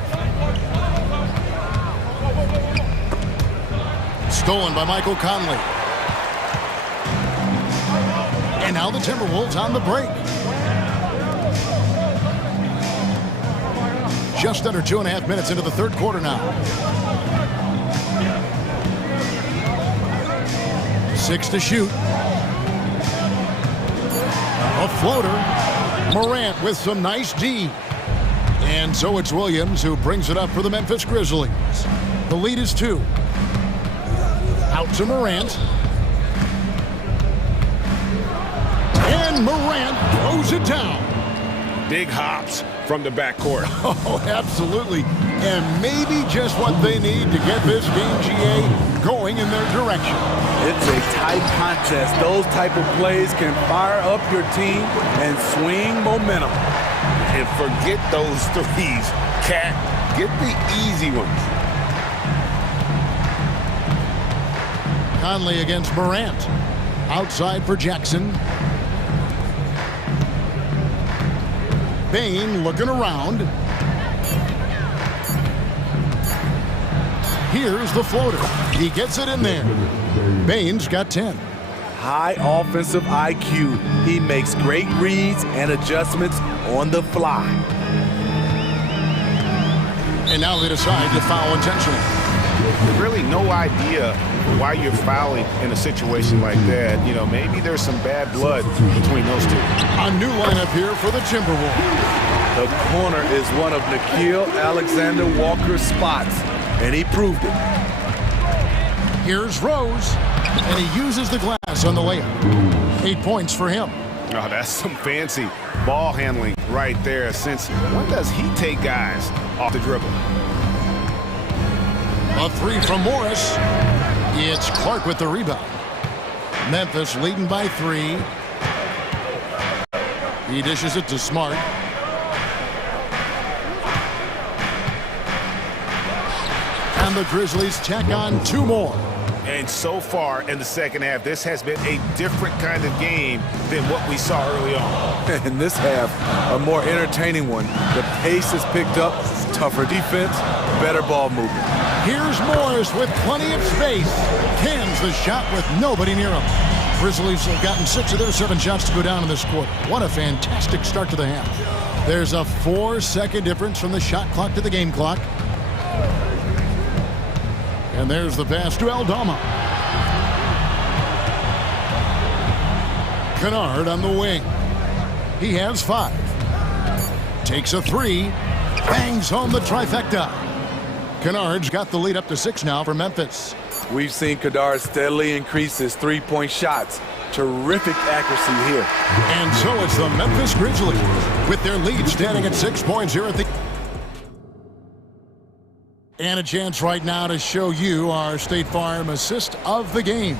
Stolen by Michael Conley. And now the Timberwolves on the break. Just under 2.5 minutes into the third quarter now. 6 to shoot. A floater. Morant with some nice D. And so it's Williams who brings it up for the Memphis Grizzlies. The lead is 2. Out to Morant. And Morant throws it down. Big hops from the backcourt. Oh, absolutely. And maybe just what they need to get this game, GA, going in their direction. It's a tight contest. Those type of plays can fire up your team and swing momentum. And forget those threes. Cat, get the easy ones. Conley against Morant. Outside for Jackson. Bain looking around. Here's the floater. He gets it in there. Bain's got 10. High offensive IQ. He makes great reads and adjustments on the fly. And now they decide to foul intentionally. Really no idea why you're fouling in a situation like that. You know, maybe there's some bad blood between those two. A new lineup here for the Timberwolves. The corner is one of Nickeil Alexander-Walker's spots, and he proved it. Here's Rose, and he uses the glass on the layup. 8 points for him. Oh, that's some fancy ball handling right there. Since when does he take guys off the dribble? A three from Morris. It's Clark with the rebound. Memphis leading by 3. He dishes it to Smart. And the Grizzlies tack on 2 more. And so far in the second half, this has been a different kind of game than what we saw early on. In this half, a more entertaining one. The pace has picked up, tougher defense, better ball movement. Here's Morris with plenty of space. Cans the shot with nobody near him. Grizzlies have gotten 6 of their 7 shots to go down in this quarter. What a fantastic start to the half. There's a 4-second difference from the shot clock to the game clock. And there's the pass to Aldama. Kennard on the wing. He has 5. Takes a 3. Bangs home the trifecta. Kennard's got the lead up to 6 now for Memphis. We've seen Kennard steadily increase his three-point shots. Terrific accuracy here. And so it's the Memphis Grizzlies with their lead standing at 6 points here at the... And a chance right now to show you our State Farm assist of the game.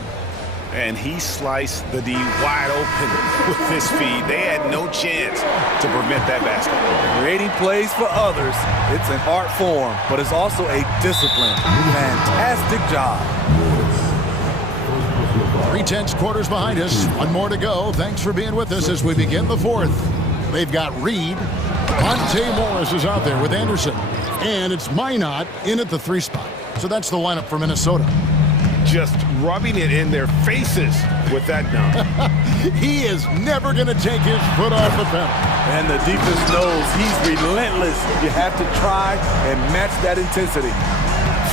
And he sliced the D wide open with his feed. They had no chance to prevent that basket. Creating plays for others, it's an art form, but it's also a discipline. Fantastic job. 3/10 quarters behind us. 1 more to go. Thanks for being with us as we begin the 4th. They've got Reed. Monte Morris is out there with Anderson. And it's Minot in at the 3 spot. So that's the lineup for Minnesota. Just rubbing it in their faces with that dunk. He is never going to take his foot off the pedal. And the defense knows he's relentless. You have to try and match that intensity.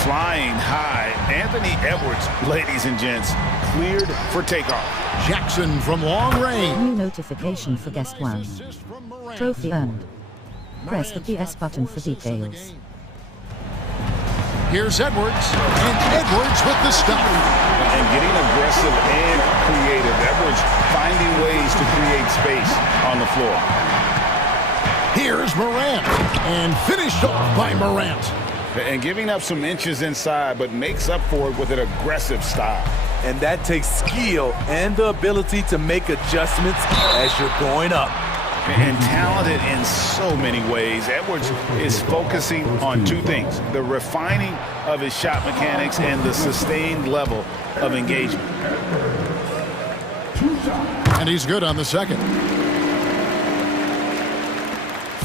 Flying high, Anthony Edwards, ladies and gents, cleared for takeoff. Jackson from long range. New notification for guest 1. Trophy earned. Press the PS button for details. Here's Edwards, and Edwards with the stop. And getting aggressive and creative. Edwards finding ways to create space on the floor. Here's Morant, and finished off by Morant. And giving up some inches inside, but makes up for it with an aggressive style. And that takes skill and the ability to make adjustments as you're going up. And talented in so many ways. Edwards is focusing on two things: the refining of his shot mechanics and the sustained level of engagement. And he's good on the second.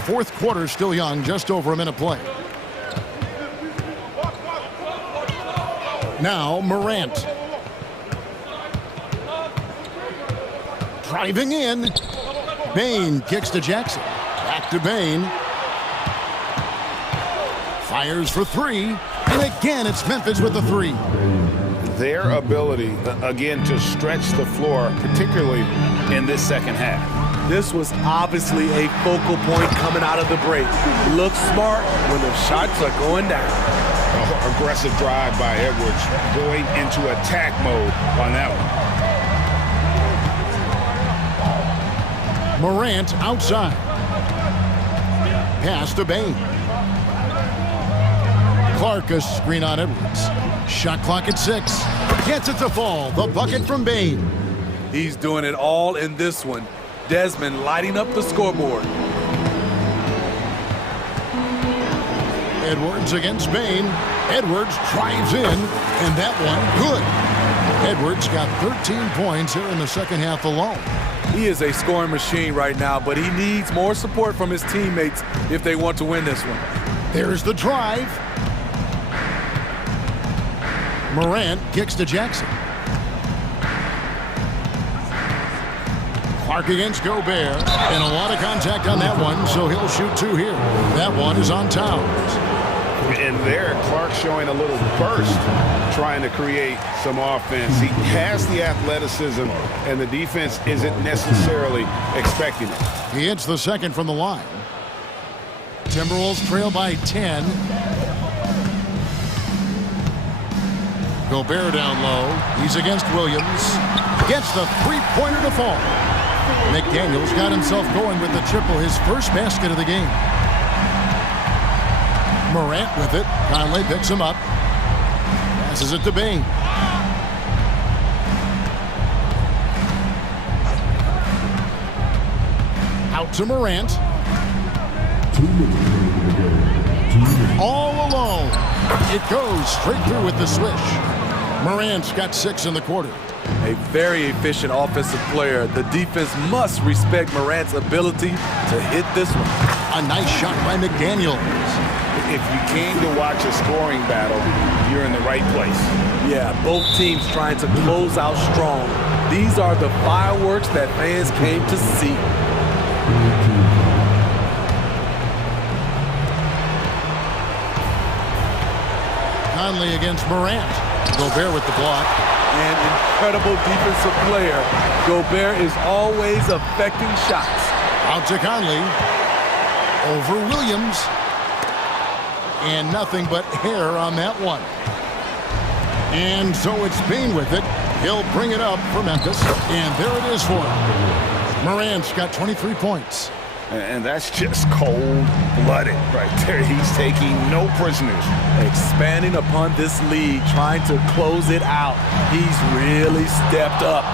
Fourth quarter still young, just over a minute play. Now Morant. Driving in. Bain kicks to Jackson. Back to Bain. Fires for three. And again, it's Memphis with the three. Their ability, again, to stretch the floor, particularly in this second half. This was obviously a focal point coming out of the break. Look smart when the shots are going down. Aggressive drive by Edwards, going into attack mode on that one. Morant outside. Pass to Bain. Clark a screen on Edwards. Shot clock at 6. Gets it to fall. The bucket from Bain. He's doing it all in this one. Desmond lighting up the scoreboard. Edwards against Bain. Edwards drives in, and that one good. Edwards got 13 points here in the second half alone. He is a scoring machine right now, but he needs more support from his teammates if they want to win this one. There's the drive. Morant kicks to Jackson. Clark against Gobert, and a lot of contact on that one, so he'll shoot 2 here. That one is on Towns. And there, Clark showing a little burst, trying to create some offense. He has the athleticism, and the defense isn't necessarily expecting it. He hits the second from the line. Timberwolves trail by 10. Gobert down low. He's against Williams. Gets the three-pointer to fall. McDaniels got himself going with the triple, his first basket of the game. Morant with it. Conley picks him up. Passes it to Bain. Out to Morant. All alone. It goes straight through with the swish. Morant's got 6 in the quarter. A very efficient offensive player. The defense must respect Morant's ability to hit this one. A nice shot by McDaniels. If you came to watch a scoring battle, you're in the right place. Yeah, both teams trying to close out strong. These are the fireworks that fans came to see. Conley against Morant. Gobert with the block. An incredible defensive player. Gobert is always affecting shots. Out to Conley. Over Williams. And nothing but hair on that one. And so it's Bain with it. He'll bring it up for Memphis. And there it is for him. Morant's got 23 points. And that's just cold-blooded right there. He's taking no prisoners. Expanding upon this lead, trying to close it out. He's really stepped up.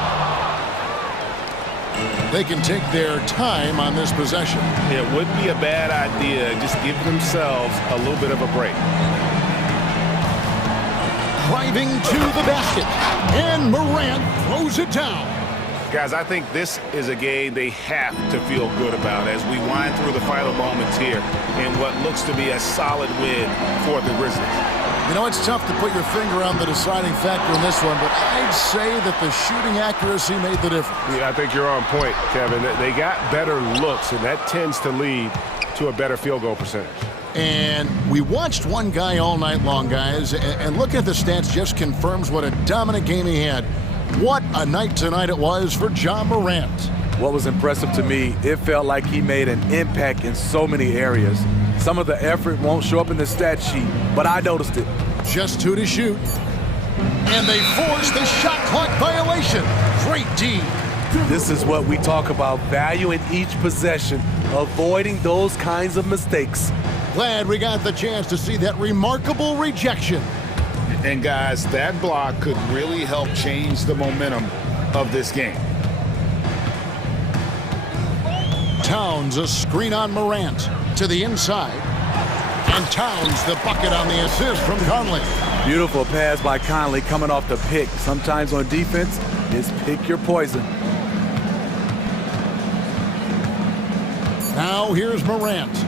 They can take their time on this possession. It wouldn't be a bad idea. Just give themselves a little bit of a break. Driving to the basket. And Morant throws it down. Guys, I think this is a game they have to feel good about as we wind through the final moments here in what looks to be a solid win for the Grizzlies. You know, it's tough to put your finger on the deciding factor in this one, but I'd say that the shooting accuracy made the difference. Yeah, I think you're on point, Kevin. They got better looks, and that tends to lead to a better field goal percentage. And we watched one guy all night long, guys, and looking at the stats just confirms what a dominant game he had. What a night tonight it was for Ja Morant. What was impressive to me, it felt like he made an impact in so many areas. Some of the effort won't show up in the stat sheet, but I noticed it. Just 2 to shoot. And they force the shot clock violation. Great D. This is what we talk about, valuing each possession, avoiding those kinds of mistakes. Glad we got the chance to see that remarkable rejection. And guys, that block could really help change the momentum of this game. Towns a screen on Morant to the inside. And Towns the bucket on the assist from Conley. Beautiful pass by Conley coming off the pick. Sometimes on defense, it's pick your poison. Now here's Morant.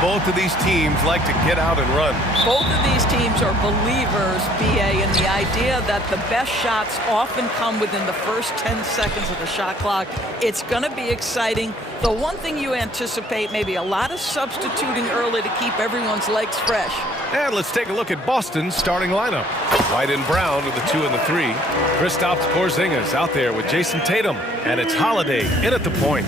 both of these teams like to get out and run. Both of these teams are believers, BA, in the idea that the best shots often come within the first 10 seconds of the shot clock. It's going to be exciting. The one thing you anticipate, maybe a lot of substituting early to keep everyone's legs fresh. And let's take a look at Boston's starting lineup. White and Brown with the 2 and the 3. Kristaps Porzingis out there with Jason Tatum. And it's Holiday in at the point.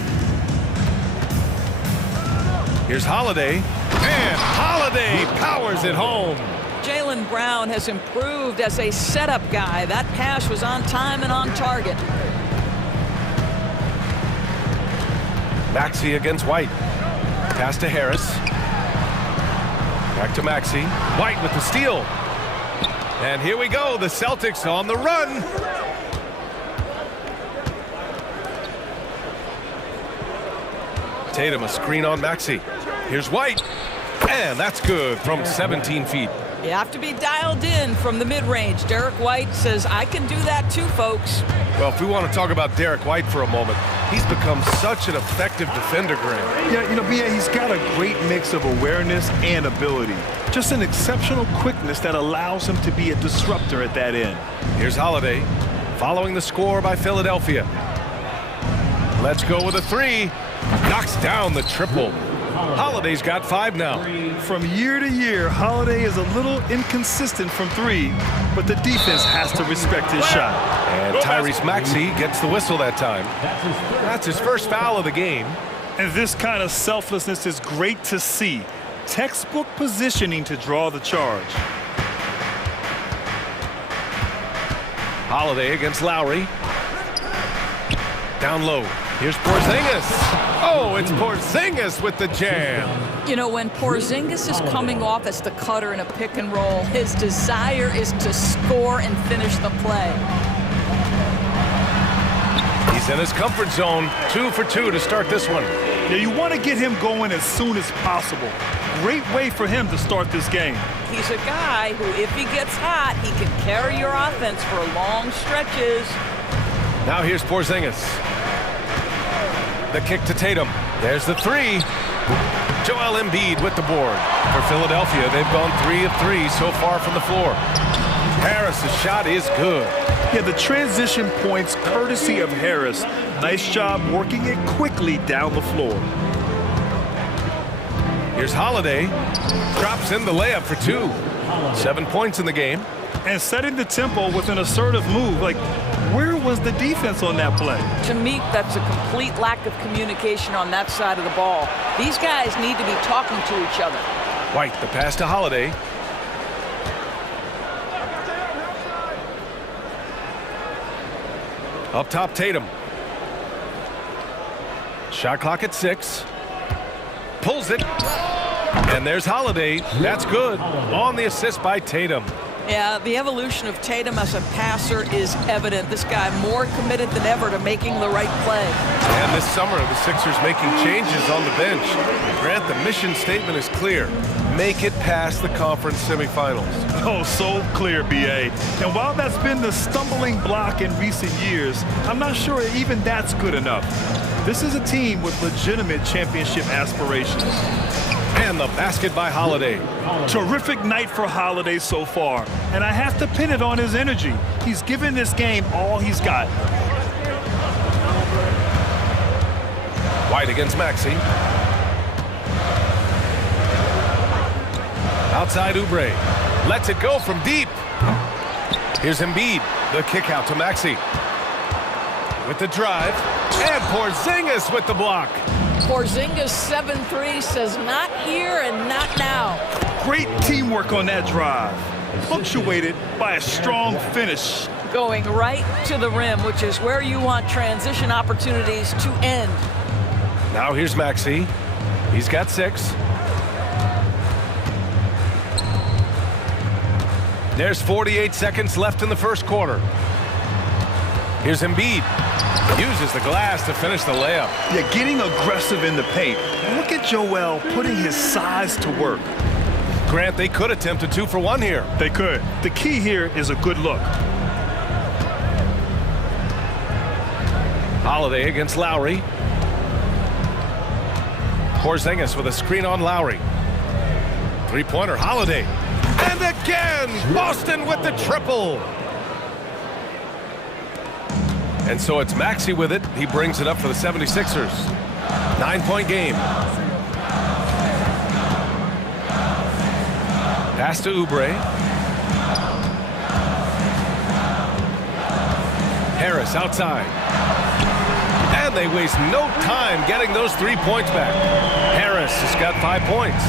Here's Holiday. And Holiday powers it home. Jaylen Brown has improved as a setup guy. That pass was on time and on target. Maxey against White. Pass to Harris. Back to Maxey. White with the steal. And here we go. The Celtics on the run. Tatum a screen on Maxey. Here's White. And that's good from 17 feet. You have to be dialed in from the mid-range. Derek White says, I can do that too, folks. Well, if we want to talk about Derek White for a moment, he's become such an effective defender, Graham. Yeah, you know, BA, he's got a great mix of awareness and ability. Just an exceptional quickness that allows him to be a disruptor at that end. Here's Holiday, following the score by Philadelphia. Let's go with a 3. Knocks down the triple. Holiday's got 5 now. From year to year, Holiday is a little inconsistent from 3, but the defense has to respect his shot. And Tyrese Maxey gets the whistle that time. That's his first foul of the game. And this kind of selflessness is great to see. Textbook positioning to draw the charge. Holiday against Lowry. Down low. Here's Porzingis. Oh, it's Porzingis with the jam. You know, when Porzingis is coming off as the cutter in a pick and roll, his desire is to score and finish the play. He's in his comfort zone. 2 for 2 to start this one. Yeah, you want to get him going as soon as possible. Great way for him to start this game. He's a guy who, if he gets hot, he can carry your offense for long stretches. Now here's Porzingis. The kick to Tatum. There's the 3. Joel Embiid with the board. For Philadelphia, they've gone 3 of 3 so far from the floor. Harris's shot is good. Yeah, the transition points courtesy of Harris. Nice job working it quickly down the floor. Here's Holiday. Drops in the layup for 2. 7 points in the game. And setting the tempo with an assertive move. Like, where was the defense on that play? To me, that's a complete lack of communication on that side of the ball. These guys need to be talking to each other. White, the pass to Holiday. Up top, Tatum. Shot clock at 6. Pulls it. And there's Holiday. That's good. On the assist by Tatum. Yeah, the evolution of Tatum as a passer is evident. This guy more committed than ever to making the right play. And this summer, the Sixers making changes on the bench. Grant, the mission statement is clear. Make it past the conference semifinals. Oh, so clear, BA. And while that's been the stumbling block in recent years, I'm not sure even that's good enough. This is a team with legitimate championship aspirations. And the basket by Holiday. Terrific night for Holiday so far. And I have to pin it on his energy. He's given this game all he's got. White against Maxey. Outside Oubre. Lets it go from deep. Here's Embiid. The kick out to Maxey. With the drive. And Porzingis with the block. Porzingis 7-3 says not here and not now. Great teamwork on that drive. Punctuated by a strong finish. Going right to the rim, which is where you want transition opportunities to end. Now here's Maxey. He's got 6. There's 48 seconds left in the first quarter. Here's Embiid. Uses the glass to finish the layup. Yeah, getting aggressive in the paint. Look at Joel putting his size to work. Grant, they could attempt a 2 for 1 here. They could. The key here is a good look. Holiday against Lowry. Porzingis with a screen on Lowry. Three-pointer, Holiday. And again, Boston with the triple. And so it's Maxey with it. He brings it up for the 76ers. 9-point game. Pass to Oubre. Harris outside. And they waste no time getting those 3 points back. Harris has got 5 points.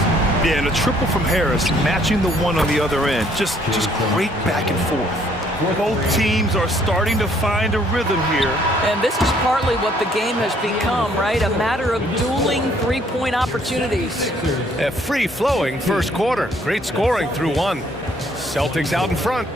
Yeah, and a triple from Harris, matching the one on the other end. Just great back and forth. Both teams are starting to find a rhythm here. And this is partly what the game has become, right? A matter of dueling three-point opportunities. A free-flowing first quarter. Great scoring through one. Celtics out in front.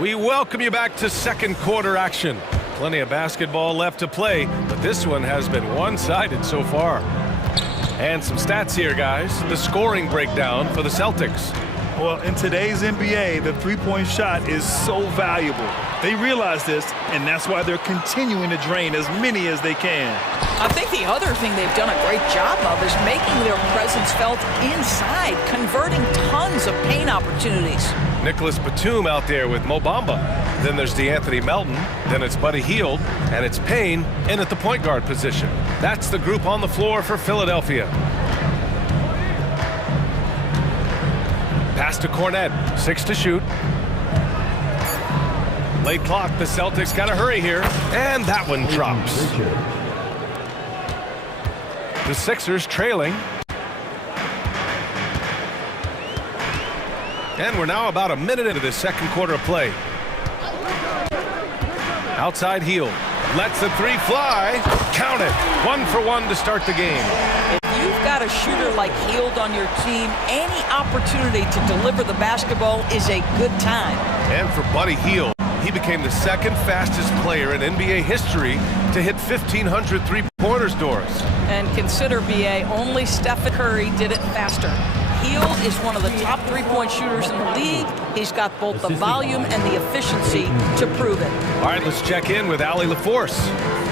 We welcome you back to second quarter action. Plenty of basketball left to play, but this one has been one-sided so far. And some stats here, guys. The scoring breakdown for the Celtics. Well, in today's NBA, the three-point shot is so valuable. They realize this, and that's why they're continuing to drain as many as they can. I think the other thing they've done a great job of is making their presence felt inside, converting tons of paint opportunities. Nicholas Batum out there with Mo Bamba. Then there's DeAnthony Melton. Then it's Buddy Hield. And it's Payne in at the point guard position. That's the group on the floor for Philadelphia. Pass to Cornet. 6 to shoot. Late clock. The Celtics got to hurry here. And that one drops. The Sixers trailing. And we're now about a minute into the second quarter of play. Outside Hield. Lets the three fly. Count it. 1 for 1 to start the game. If you've got a shooter like Hield on your team, any opportunity to deliver the basketball is a good time. And for Buddy Hield, he became the second fastest player in NBA history to hit 1,500 three-pointers, Doris. And consider, BA, only Stephen Curry did it faster. Hield is one of the top three-point shooters in the league. He's got both the volume and the efficiency to prove it. All right, let's check in with Allie LaForce.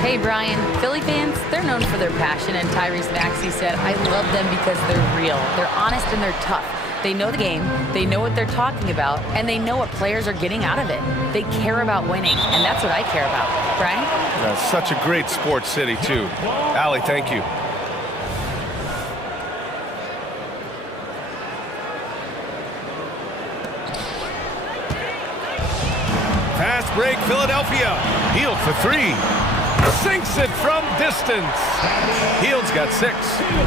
Hey, Brian. Philly fans, they're known for their passion, and Tyrese Maxey said, I love them because they're real. They're honest and they're tough. They know the game, they know what they're talking about, and they know what players are getting out of it. They care about winning, and that's what I care about. Brian? That's such a great sports city, too. Allie, thank you. Fast break, Philadelphia. Hield for 3. Sinks it from distance. Hield's got 6.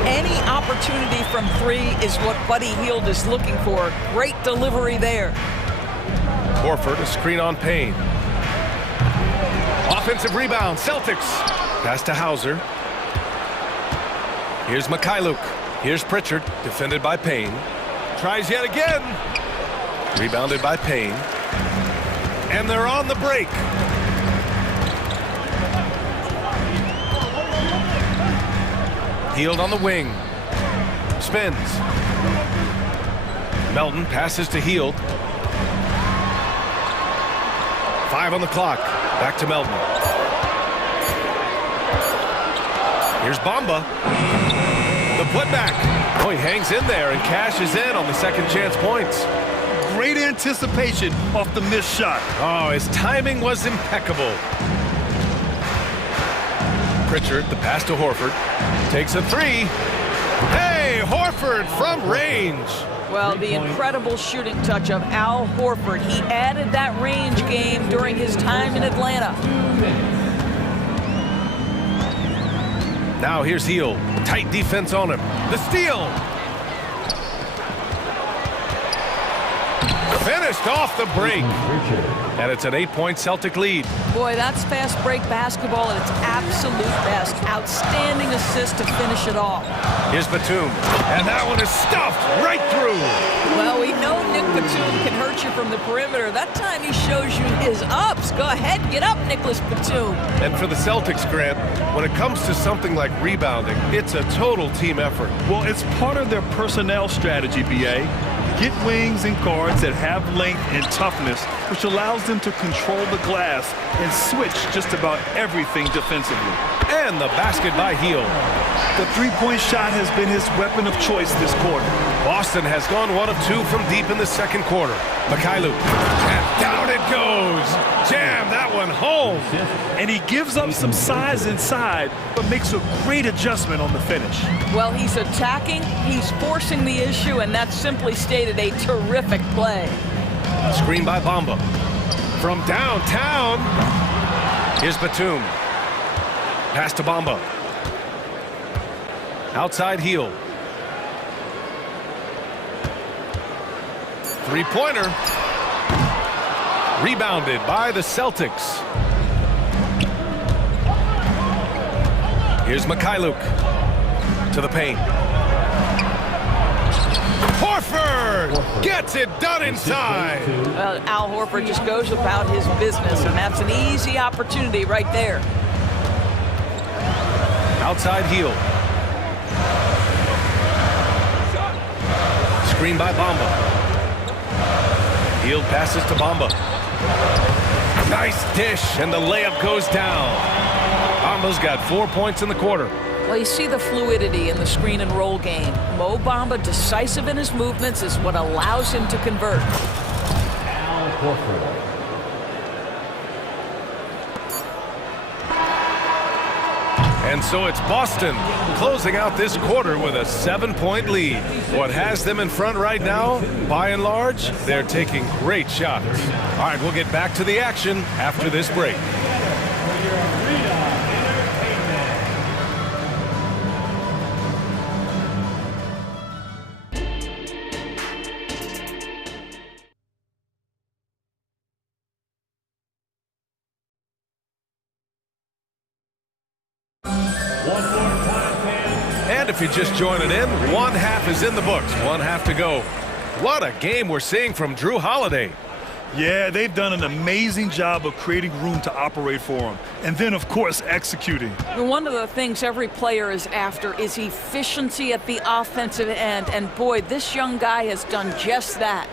Any opportunity from 3 is what Buddy Hield is looking for. Great delivery there. Horford, a screen on Payne. Offensive rebound, Celtics. Pass to Hauser. Here's Mikhailuk. Here's Pritchard, defended by Payne. Tries yet again. Rebounded by Payne. And they're on the break. Hield on the wing. Spins. Melton passes to Hield. 5 on the clock. Back to Melton. Here's Bamba. The putback. Oh, he hangs in there and cashes in on the second chance points. Great anticipation off the missed shot. Oh, his timing was impeccable. Pritchard, the pass to Horford. Takes a 3. Hey, Horford from range. Well, the incredible shooting touch of Al Horford. He added that range game during his time in Atlanta. Now here's Hield. Tight defense on him. The steal. Finished off the break. And it's an 8-point Celtic lead. Boy, that's fast break basketball at its absolute best. Outstanding assist to finish it off. Here's Batum. And that one is stuffed right through. Well, we know Nick Batum can hurt you from the perimeter. That time he shows you his ups. Go ahead, get up, Nicholas Batum. And for the Celtics, Grant, when it comes to something like rebounding, it's a total team effort. Well, it's part of their personnel strategy, BA. get wings and guards that have length and toughness, which allows them to control the glass and switch just about everything defensively. And the basket by Heel. The three-point shot has been his weapon of choice this quarter. Boston has gone 1 of 2 from deep in the second quarter. Mikhailuk, and down it goes. Jam that one home. And he gives up some size inside, but makes a great adjustment on the finish. Well, he's attacking, he's forcing the issue, and that's simply stated a terrific play. Screen by Bamba. From downtown, here's Batum. Pass to Bamba. Outside Heel. Three-pointer. Rebounded by the Celtics. Here's Mikhailuk to the paint. Horford gets it done inside. Well, Al Horford just goes about his business, and that's an easy opportunity right there. Outside Heel. Screen by Bamba. Heel passes to Bamba. Nice dish, and the layup goes down. Bamba's got 4 points in the quarter. Well, you see the fluidity in the screen and roll game. Mo Bamba, decisive in his movements, is what allows him to convert. And so it's Boston closing out this quarter with a 7-point lead. What has them in front right now, by and large, they're taking great shots. All right, we'll get back to the action after this break. And if you're just joining in, one half is in the books, one half to go. What a game we're seeing from Drew Holiday. Yeah, they've done an amazing job of creating room to operate for him. And then, of course, executing. One of the things every player is after is efficiency at the offensive end. And boy, this young guy has done just that.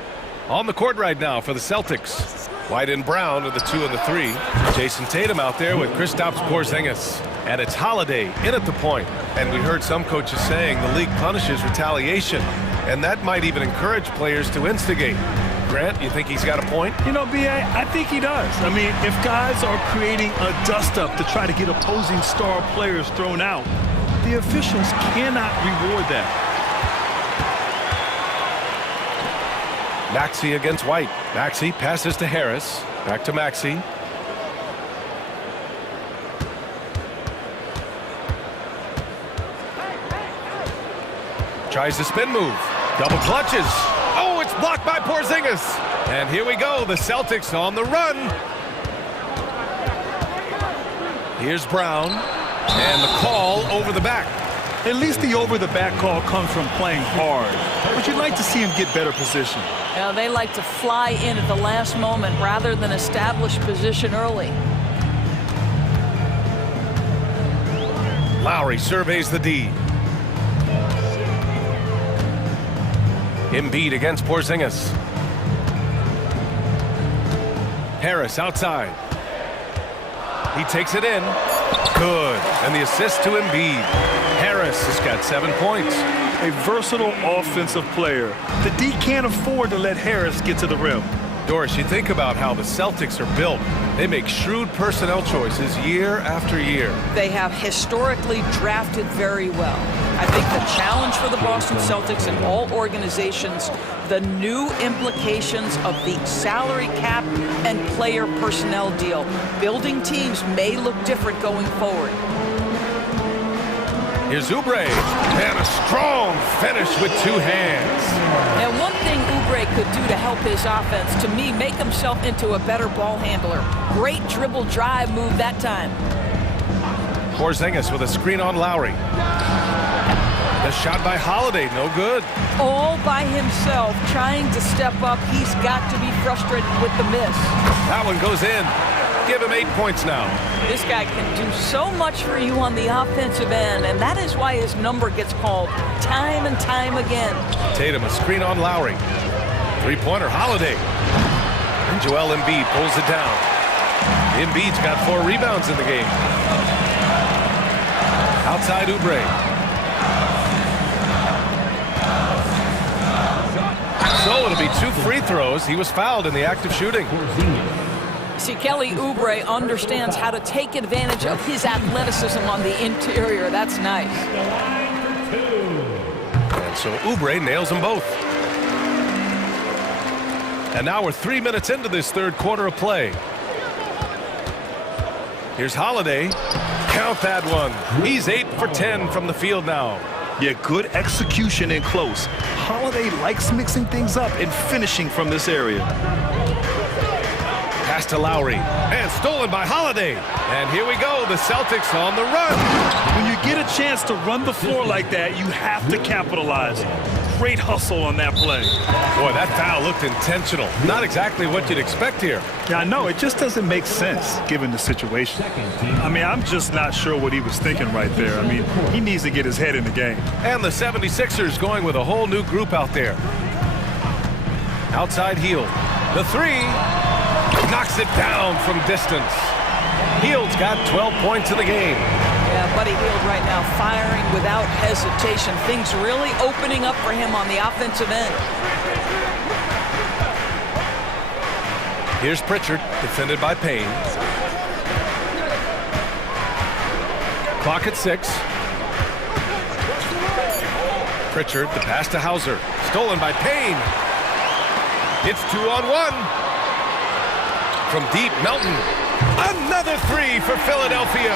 On the court right now for the Celtics. White and Brown are the 2 and the 3. Jason Tatum out there with Kristaps Porzingis. And it's Holiday in at the point. And we heard some coaches saying the league punishes retaliation. And that might even encourage players to instigate. Grant, you think he's got a point? You know, B.A., I think he does. I mean, if guys are creating a dust-up to try to get opposing star players thrown out, the officials cannot reward that. Maxey against White. Maxey passes to Harris. Back to Maxey. Tries the spin move. Double clutches. Oh, it's blocked by Porzingis. And here we go. The Celtics on the run. Here's Brown. And the call over the back. At least the over-the-back call comes from playing hard. But you'd like to see him get better position. Now, they like to fly in at the last moment rather than establish position early. Lowry surveys the D. Embiid against Porzingis. Harris outside. He takes it in. Good. And the assist to Embiid. Harris has got 7 points. A versatile offensive player. The D can't afford to let Harris get to the rim. Doris, you think about how the Celtics are built. They make shrewd personnel choices year after year. They have historically drafted very well. I think the challenge for the Boston Celtics and all organizations, the new implications of the salary cap and player personnel deal. Building teams may look different going forward. Here's Oubre, and a strong finish with 2 hands. Now, one thing Oubre could do to help his offense, to me, make himself into a better ball handler. Great dribble drive move that time. Porzingis with a screen on Lowry. The shot by Holiday, no good. All by himself, trying to step up. He's got to be frustrated with the miss. That one goes in. Give him 8 points now. This guy can do so much for you on the offensive end, and that is why his number gets called time and time again. Tatum, a screen on Lowry. Three-pointer, Holiday. And Joel Embiid pulls it down. Embiid's got 4 rebounds in the game. Outside Oubre. So it'll be 2 free throws. He was fouled in the act of shooting. See, Kelly Oubre understands how to take advantage of his athleticism on the interior. That's nice. And so Oubre nails them both. And now we're 3 minutes into this third quarter of play. Here's Holiday. Count that one. He's 8 for 10 from the field now. Yeah, good execution in close. Holiday likes mixing things up and finishing from this area. Pass to Lowry. And stolen by Holiday. And here we go. The Celtics on the run. When you get a chance to run the floor like that, you have to capitalize. Great hustle on that play. Boy, that foul looked intentional. Not exactly what you'd expect here. Yeah, I know. It just doesn't make sense given the situation. I mean, I'm just not sure what he was thinking right there. I mean, he needs to get his head in the game. And the 76ers going with a whole new group out there. Outside Hield. The 3. Knocks it down from distance. Hield's got 12 points in the game. Yeah, Buddy Hield right now firing without hesitation. Things really opening up for him on the offensive end. Here's Pritchard, defended by Payne. Clock at 6. Pritchard, the pass to Hauser. Stolen by Payne. It's 2-on-1. From deep, Melton. Another 3 for Philadelphia.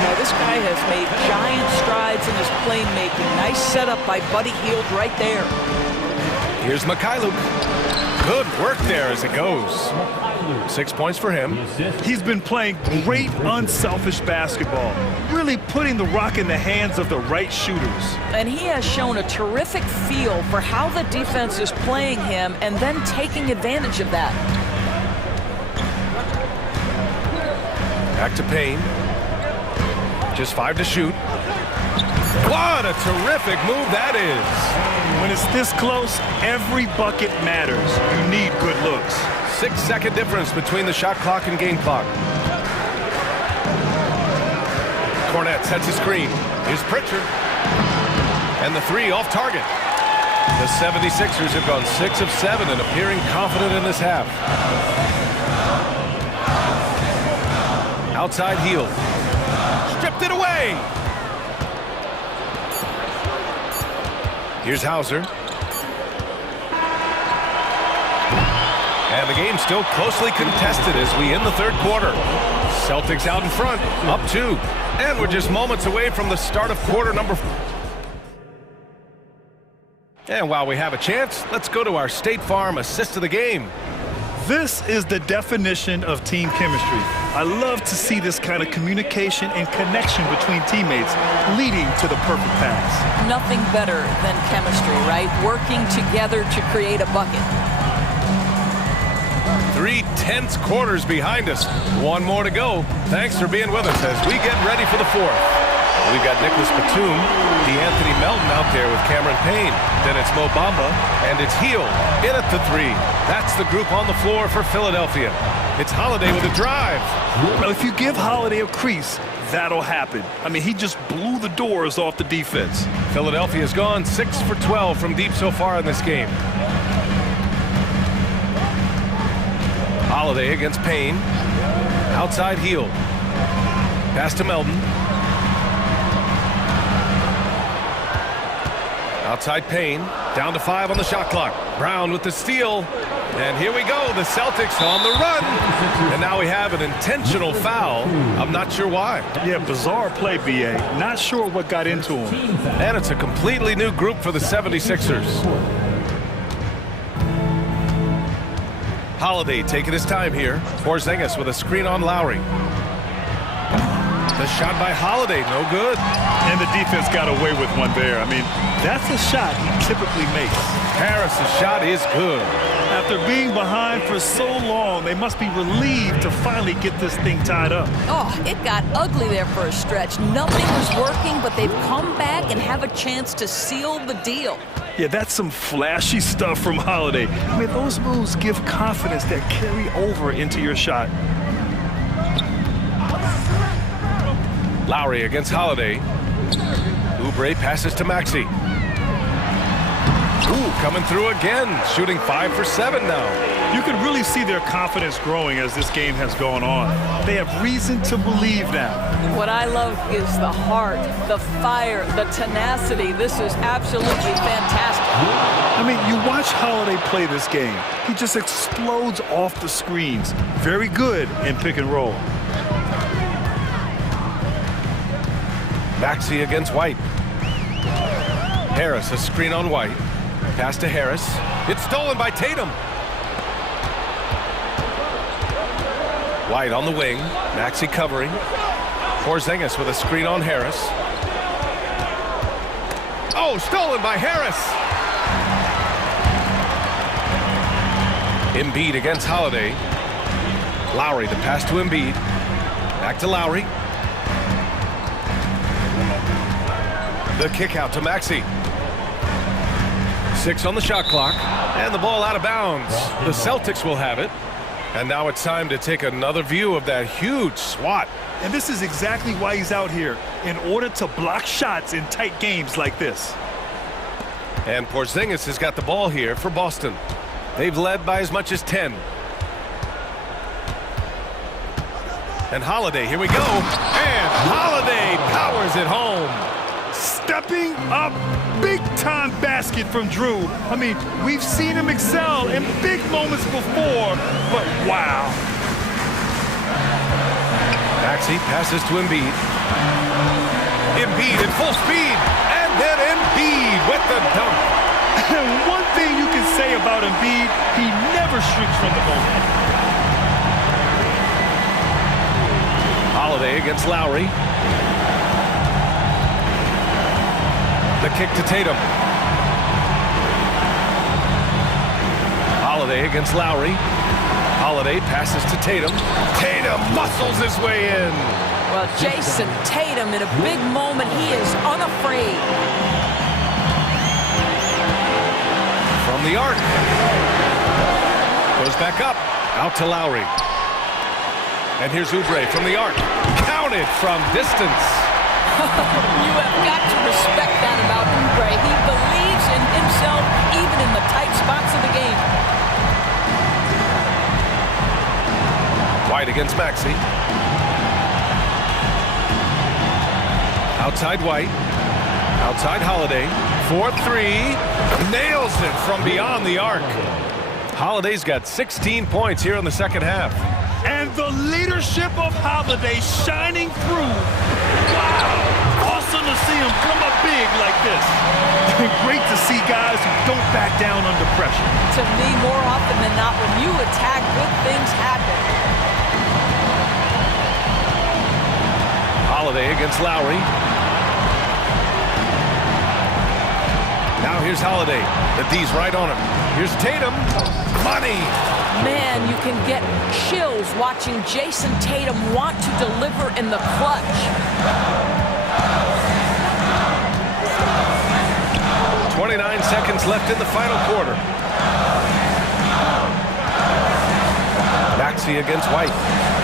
Now, this guy has made giant strides in his playmaking. Nice setup by Buddy Hield right there. Here's Mikhailuk. Good work there as it goes. 6 points for him. He's been playing great unselfish basketball, really putting the rock in the hands of the right shooters. And he has shown a terrific feel for how the defense is playing him and then taking advantage of that. Back to Payne. Just 5 to shoot. What a terrific move that is. When it's this close, every bucket matters. You need good looks. 6-second difference between the shot clock and game clock. Cornette sets a screen. Here's Pritchard. And the 3 off target. The 76ers have gone 6 of 7 and appearing confident in this half. Outside Hield. Stripped it away. Here's Hauser. And the game's still closely contested as we end the third quarter. Celtics out in front, up 2. And we're just moments away from the start of quarter number 4. And while we have a chance, let's go to our State Farm assist of the game. This is the definition of team chemistry. I love to see this kind of communication and connection between teammates leading to the perfect pass. Nothing better than chemistry, right? Working together to create a bucket. 3 tense quarters behind us. 1 more to go. Thanks for being with us as we get ready for the 4th. We've got Nicholas Batum, DeAnthony Melton out there with Cameron Payne. Then it's Mo Bamba, and it's Hield in at the 3. That's the group on the floor for Philadelphia. It's Holiday with a drive. Well, if you give Holiday a crease, that'll happen. I mean, he just blew the doors off the defense. Philadelphia's gone 6 for 12 from deep so far in this game. Holiday against Payne. Outside Hield. Pass to Melton. Outside Payne, down to 5 on the shot clock. Brown with the steal. And here we go, the Celtics on the run. And now we have an intentional foul. I'm not sure why. Yeah, bizarre play, B.A. Not sure what got into him. And it's a completely new group for the 76ers. Holiday taking his time here. Porzingis with a screen on Lowry. The shot by Holiday, no good. And the defense got away with one there. I mean, that's a shot he typically makes. Harris's shot is good. After being behind for so long, they must be relieved to finally get this thing tied up. Oh, it got ugly there for a stretch. Nothing was working, but they've come back and have a chance to seal the deal. Yeah, that's some flashy stuff from Holiday. I mean, those moves give confidence that carry over into your shot. Lowry against Holiday. Oubre passes to Maxey. Ooh, coming through again, shooting 5 for 7 now. You can really see their confidence growing as this game has gone on. They have reason to believe now. What I love is the heart, the fire, the tenacity. This is absolutely fantastic. I mean, you watch Holiday play this game. He just explodes off the screens. Very good in pick and roll. Maxey against White. Harris, a screen on White. Pass to Harris. It's stolen by Tatum. White on the wing. Maxey covering. Porzingis with a screen on Harris. Oh, stolen by Harris. Embiid against Holiday. Lowry, the pass to Embiid. Back to Lowry. The kick out to Maxey. 6 on the shot clock, and the ball out of bounds. The Celtics will have it. And now it's time to take another view of that huge swat. And this is exactly why he's out here, in order to block shots in tight games like this. And Porzingis has got the ball here for Boston. They've led by as much as 10. And Holiday, here we go. And Holiday powers it home. Stepping up, big-time basket from Drew. I mean, we've seen him excel in big moments before, but wow. Maxey passes to Embiid. Embiid at full speed, and then Embiid with the dunk. And one thing you can say about Embiid, he never shrinks from the moment. Holiday against Lowry. The kick to Tatum. Holiday against Lowry. Holiday passes to Tatum. Tatum muscles his way in. Well, Jason Tatum in a big moment, he is unafraid. From the arc. Goes back up. Out to Lowry. And here's Oubre from the arc. Counted from distance. You have got to respect that about Oubre. He believes in himself even in the tight spots of the game. White against Maxey. Outside White. Outside Holiday. 4-3. Nails it from beyond the arc. Holiday's got 16 points here in the second half. And the leadership of Holiday shining through. Wow! Awesome to see him come up big like this. Great to see guys who don't back down under pressure. To me, more often than not, when you attack, good things happen. Holiday against Lowry. Now here's Holiday. The D's right on him. Here's Tatum. Money. Man, you can get chills watching Jason Tatum want to deliver in the clutch. 29 seconds left in the final quarter. Maxey against White.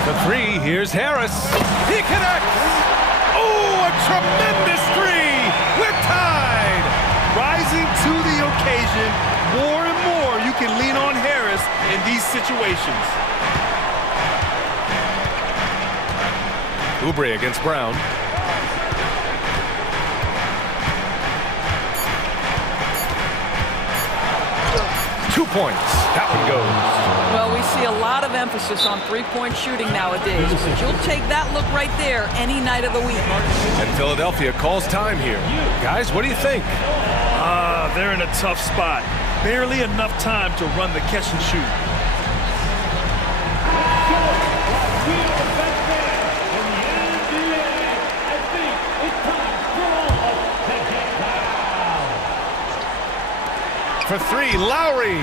The three, here's Harris. He connects! Oh, a tremendous three! We're tied! Rising to the occasion, more and more you can lean on Harris in these situations. Oubre against Brown. Two points. That one goes. Well, we see a lot of emphasis on three-point shooting nowadays, but you'll take that look right there any night of the week. And Philadelphia calls time here. Guys, what do you think? They're in a tough spot. Barely enough time to run the catch and shoot. For three, Lowry.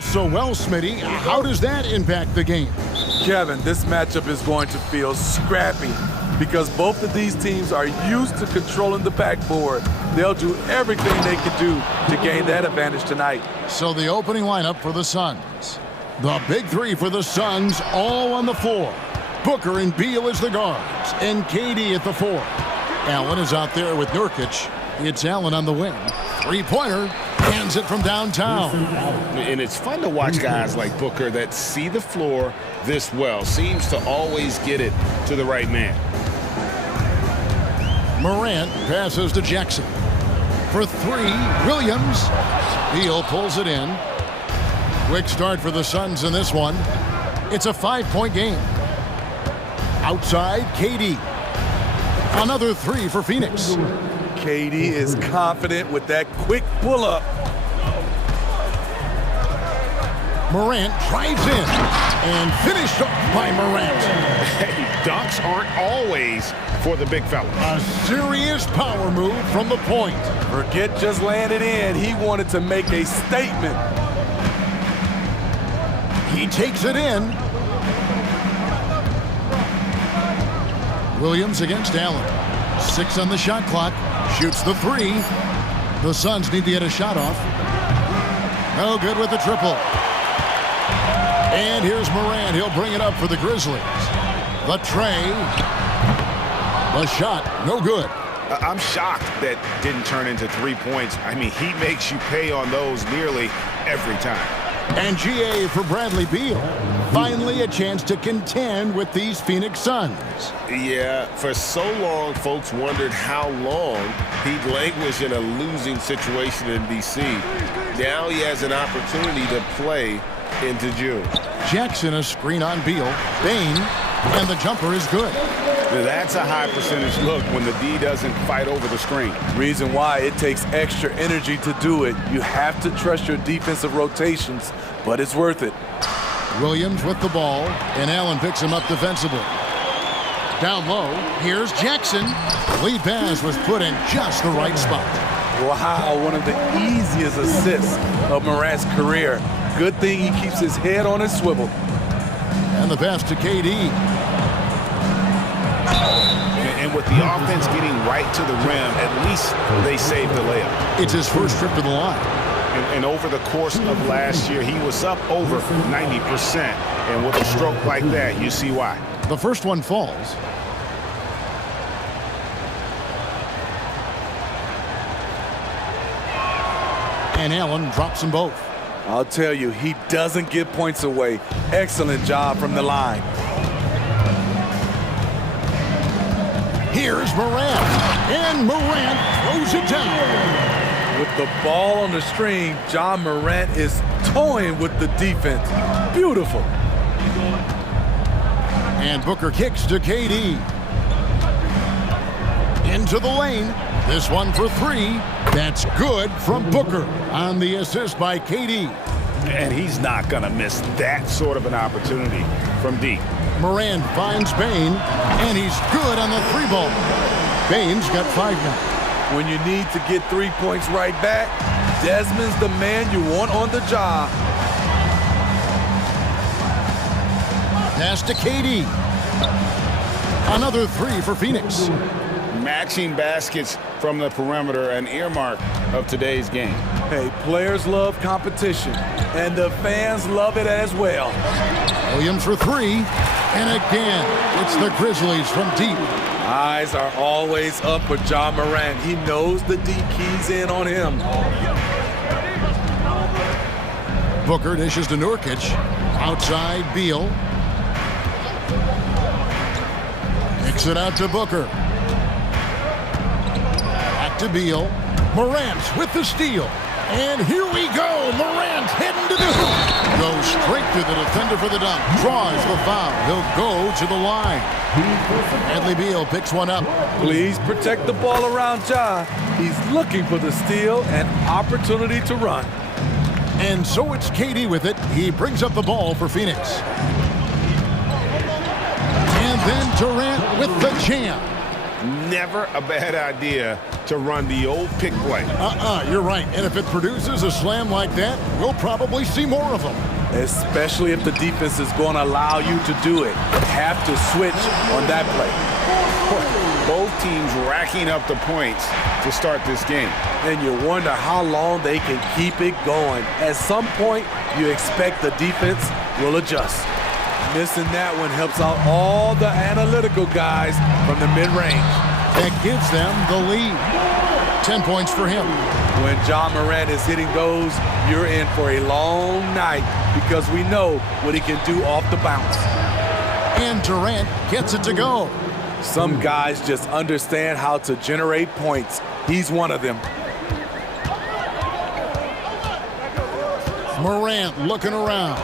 So well, Smitty, how does that impact the game? Kevin, this matchup is going to feel scrappy because both of these teams are used to controlling the backboard. They'll do everything they can do to gain that advantage tonight. So the opening lineup for the Suns. The big three for the Suns all on the floor. Booker and Beal as the guards, and KD at the four. Allen is out there with Nurkic. It's Allen on the wing. Three-pointer, hands it from downtown. And it's fun to watch guys like Booker that see the floor this well. Seems to always get it to the right man. Morant passes to Jackson. For three, Williams. Beal pulls it in. Quick start for the Suns in this one. It's a 5-point game. Outside, KD. Another three for Phoenix. KD is confident with that quick pull-up. Morant drives in and finished off by Morant. Hey, dunks aren't always for the big fella. A serious power move from the point. Forget just laying it in. He wanted to make a statement. He takes it in. Williams against Allen. 6 on the shot clock. Shoots the three. The Suns need to get a shot off. No good with the triple. And here's Morant. He'll bring it up for the Grizzlies. The tray. The shot, no good. I'm shocked that didn't turn into 3 points. I mean, he makes you pay on those nearly every time. And GA for Bradley Beal. Finally a chance to contend with these Phoenix Suns. Yeah, for so long, folks wondered how long he'd languish in a losing situation in D.C. Now he has an opportunity to play into June. Jackson a screen on Beal. Bain, and the jumper is good. That's a high percentage look when the D doesn't fight over the screen. Reason why it takes extra energy to do it. You have to trust your defensive rotations, but it's worth it. Williams with the ball, and Allen picks him up defensively. Down low, here's Jackson. Lead pass was put in just the right spot. Wow, one of the easiest assists of Morant's career. Good thing he keeps his head on his swivel. And the pass to KD. And with the offense getting right to the rim, at least they saved the layup. It's his first trip to the line. And over the course of last year, he was up over 90%. And with a stroke like that, you see why. The first one falls. And Allen drops them both. I'll tell you, he doesn't give points away. Excellent job from the line. Here's Morant, and Morant throws it down. With the ball on the string, John Morant is toying with the defense. Beautiful. And Booker kicks to KD. Into the lane. This one for three. That's good from Booker on the assist by KD. And he's not going to miss that sort of an opportunity from deep. Morant finds Bain, and he's good on the three ball. Bain's got 5 now. When you need to get 3 points right back, Desmond's the man you want on the job. Pass to KD. Another three for Phoenix. Matching baskets from the perimeter, an earmark of today's game. Hey, players love competition, and the fans love it as well. Williams for three, and again, it's the Grizzlies from deep. Eyes are always up for John Morant. He knows the D keys in on him. Booker dishes to Nurkic. Outside, Beal. Kicks it out to Booker. Back to Beal. Morant with the steal. And here we go. Morant heading to the hoop. Goes straight to the defender for the dunk. Draws the foul. He'll go to the line. Bradley Beal picks one up. Please protect the ball around Ja. He's looking for the steal and opportunity to run. And so it's KD with it. He brings up the ball for Phoenix. And then Durant with the jam. never a bad idea to run the old pick play. You're right. And if it produces a slam like that, we'll probably see more of them. Especially if the defense is going to allow you to do it. Have to switch on that play. Both teams racking up the points to start this game. And you wonder how long they can keep it going. At some point, you expect the defense will adjust. Missing that one helps out all the analytical guys from the mid-range. That gives them the lead. 10 points for him. When John Morant is hitting those, you're in for a long night because we know what he can do off the bounce. And Durant gets it to go. Some guys just understand how to generate points. He's one of them. Morant looking around.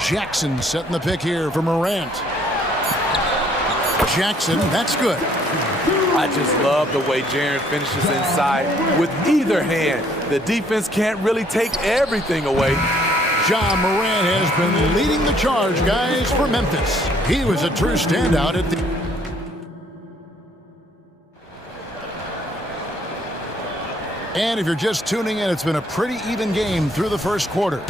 Jackson setting the pick here for Morant. Jackson, that's good. I just love the way Jaren finishes inside with either hand. The defense can't really take everything away. Ja Morant has been leading the charge, guys, for Memphis. He was a true standout at the... And if you're just tuning in, it's been a pretty even game through the first quarter.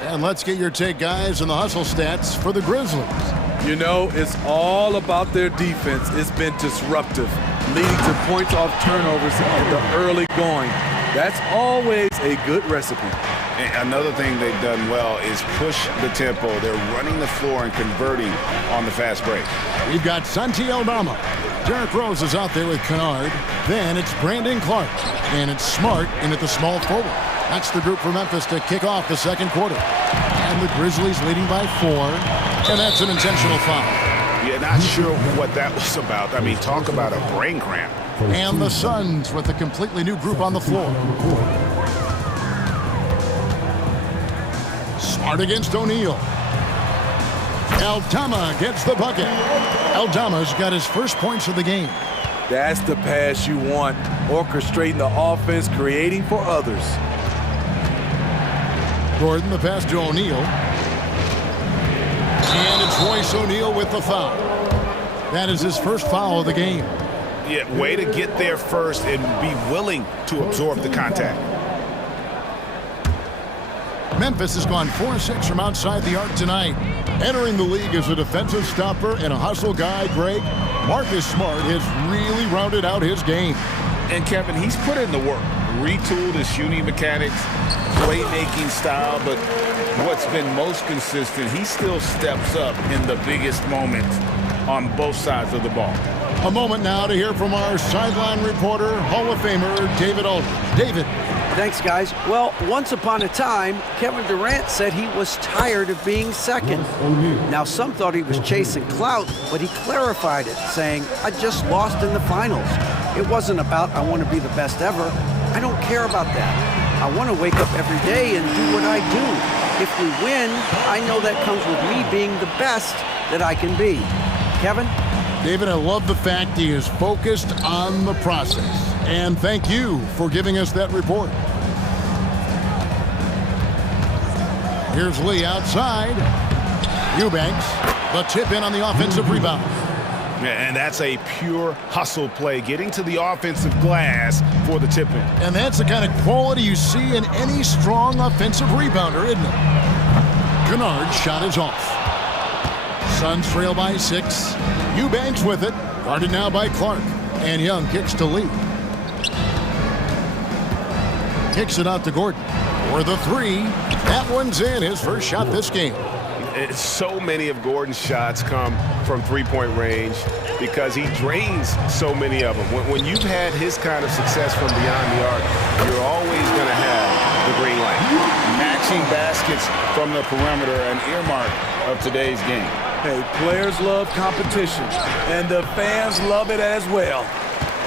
And let's get your take, guys, on the hustle stats for the Grizzlies. You know, it's all about their defense. It's been disruptive, leading to points off turnovers in the early going. That's always a good recipe. And another thing they've done well is push the tempo. They're running the floor and converting on the fast break. We've got Santi Aldama. Derrick Rose is out there with Kennard. Then it's Brandon Clark. And it's Smart in at the small forward. That's the group for Memphis to kick off the second quarter. And the Grizzlies leading by 4. And that's an intentional foul. Yeah, not sure what that was about. I mean, talk about a brain cramp. And the Suns with a completely new group on the floor. Smart against O'Neal. Aldama gets the bucket. Aldama's got his first points of the game. That's the pass you want. Orchestrating the offense, creating for others. Gordon, the pass to O'Neal. And it's Royce O'Neal with the foul. That is his first foul of the game. Yeah, way to get there first and be willing to absorb the contact. Memphis has gone 4-6 from outside the arc tonight. Entering the league as a defensive stopper and a hustle guy, Greg, Marcus Smart has really rounded out his game. And Kevin, he's put in the work. Retooled his shooting mechanics, playmaking style, but what's been most consistent, he still steps up in the biggest moments on both sides of the ball. A moment now to hear from our sideline reporter, Hall of Famer David Aldridge. David. Thanks, guys. Well, once upon a time, Kevin Durant said he was tired of being second. Now, some thought he was chasing clout, but he clarified it, saying, I just lost in the finals. It wasn't about I want to be the best ever. I don't care about that. I want to wake up every day and do what I do. If we win, I know that comes with me being the best that I can be. Kevin? David, I love the fact he is focused on the process. And thank you for giving us that report. Here's Lee outside. Eubanks, the tip in on the offensive rebound. And that's a pure hustle play, getting to the offensive glass for the tip in. And that's the kind of quality you see in any strong offensive rebounder, isn't it? Kennard's shot is off. Suns trail by 6. Eubanks with it, guarded now by Clark. And Young kicks to Lee. Kicks it out to Gordon. For the 3, that one's in, his first shot this game. So many of Gordon's shots come from three-point range because he drains so many of them. When you've had his kind of success from beyond the arc, you're always going to have the green light. Matching baskets from the perimeter, an earmark of today's game. Hey, players love competition, and the fans love it as well.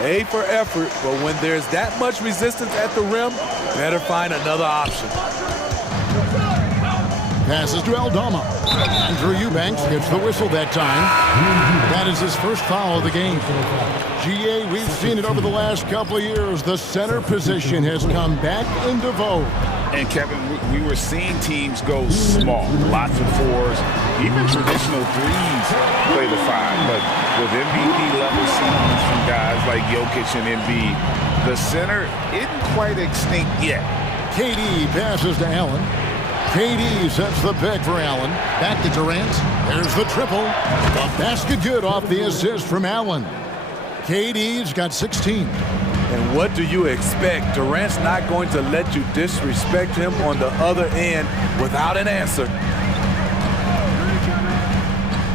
A for effort, but when there's that much resistance at the rim, better find another option. passes to Aldama. Andrew Eubanks gets the whistle that time. That is his first foul of the game. GA, we've seen it over the last couple of years. The center position has come back into vogue. And Kevin, we were seeing teams go small, lots of fours, even traditional threes play the five. But with MVP level seasons from guys like Jokic and Embiid, the center isn't quite extinct yet. KD passes to Allen. KD sets the pick for Allen. Back to Durant. There's the triple. The basket good off the assist from Allen. KD's got 16. And what do you expect? Durant's not going to let you disrespect him on the other end without an answer.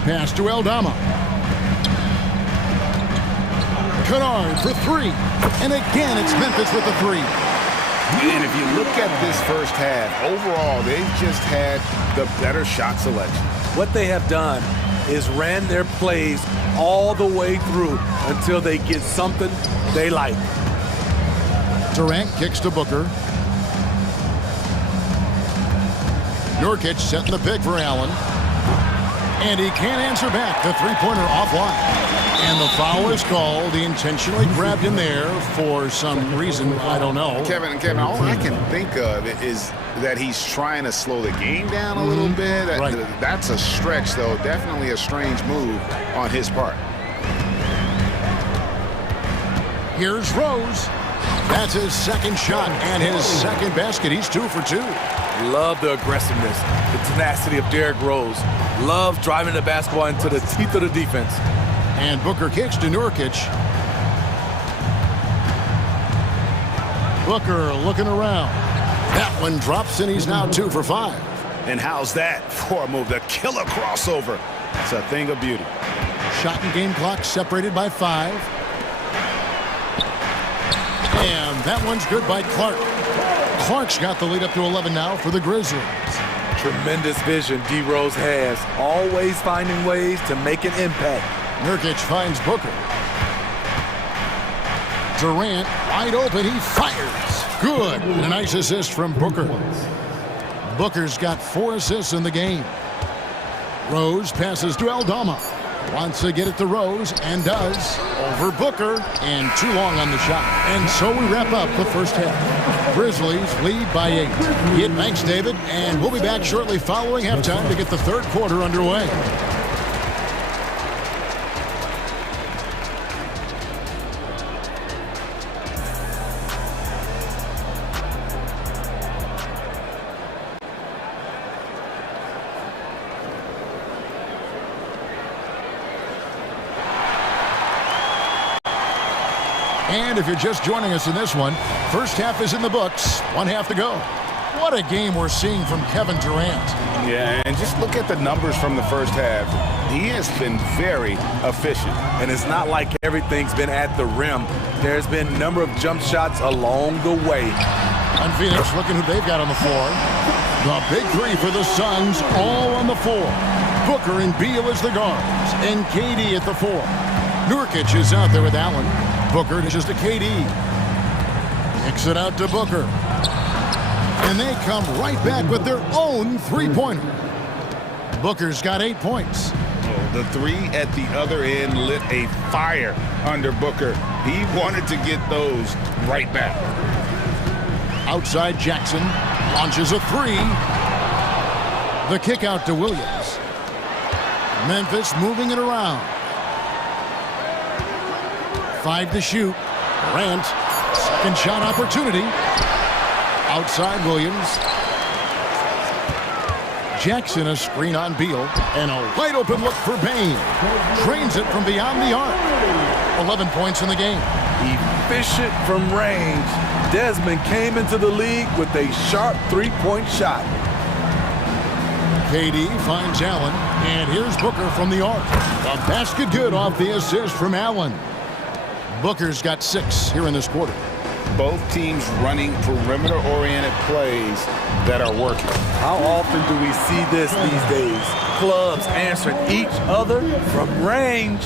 Pass to Aldama. Kennard for three. And again, it's Memphis with the three. And if you look at this first half, overall, they've just had the better shot selection. What they have done is ran their plays all the way through until they get something they like. Durant kicks to Booker. Nurkic setting the pick for Allen. And he can't answer back. The three-pointer offline. And the foul is called. He intentionally grabbed him there for some reason. I don't know. Kevin, all I can think of is that he's trying to slow the game down a little bit. Right. That's a stretch, though. Definitely a strange move on his part. Here's Rose. That's his second shot and his second basket. He's 2 for 2. Love the aggressiveness, the tenacity of Derrick Rose. Love driving the basketball into the teeth of the defense. And Booker kicks to Nurkic. Booker looking around. That one drops, and he's now 2 for 5. And how's that for a move? The killer crossover. It's a thing of beauty. Shot and game clock separated by 5. And that one's good by Clark. Clark's got the lead up to 11 now for the Grizzlies. Tremendous vision D. Rose has. Always finding ways to make an impact. Nurkic finds Booker. Durant wide open. He fires. Good. And a nice assist from Booker. Booker's got 4 assists in the game. Rose passes to Aldama. Wants to get it to Rose, and does. Over Booker, and too long on the shot. And so we wrap up the first half. Grizzlies lead by 8. Thanks, David, and we'll be back shortly following halftime to get the third quarter underway. And if you're just joining us in this one, first half is in the books, 1 half to go. What a game we're seeing from Kevin Durant. Yeah, and just look at the numbers from the first half. He has been very efficient. And it's not like everything's been at the rim. There's been a number of jump shots along the way. And Phoenix looking who they've got on the floor. The big three for the Suns, all on the floor. Booker and Beal as the guards, and KD at the 4. Nurkic is out there with Allen. Booker dishes to KD. Kicks it out to Booker. And they come right back with their own three-pointer. Booker's got 8 points. The three at the other end lit a fire under Booker. He wanted to get those right back. Outside Jackson launches a 3. The kick out to Williams. Memphis moving it around. 5 to shoot. Durant, second shot opportunity. Outside Williams. Jackson a screen on Beal. And a wide open look for Bain. Drains it from beyond the arc. 11 points in the game. Efficient from range. Desmond came into the league with a sharp three-point shot. KD finds Allen. And here's Booker from the arc. A basket good off the assist from Allen. Booker's got 6 here in this quarter. Both teams running perimeter-oriented plays that are working. How often do we see this these days? Clubs answering each other from range.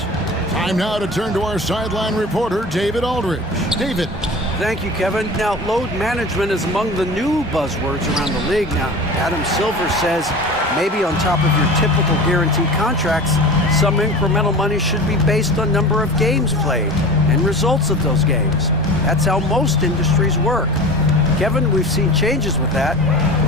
Time now to turn to our sideline reporter, David Aldridge. David. Thank you, Kevin. Now, load management is among the new buzzwords around the league now. Adam Silver says Maybe on top of your typical guaranteed contracts, some incremental money should be based on number of games played and results of those games. That's how most industries work. Kevin, we've seen changes with that.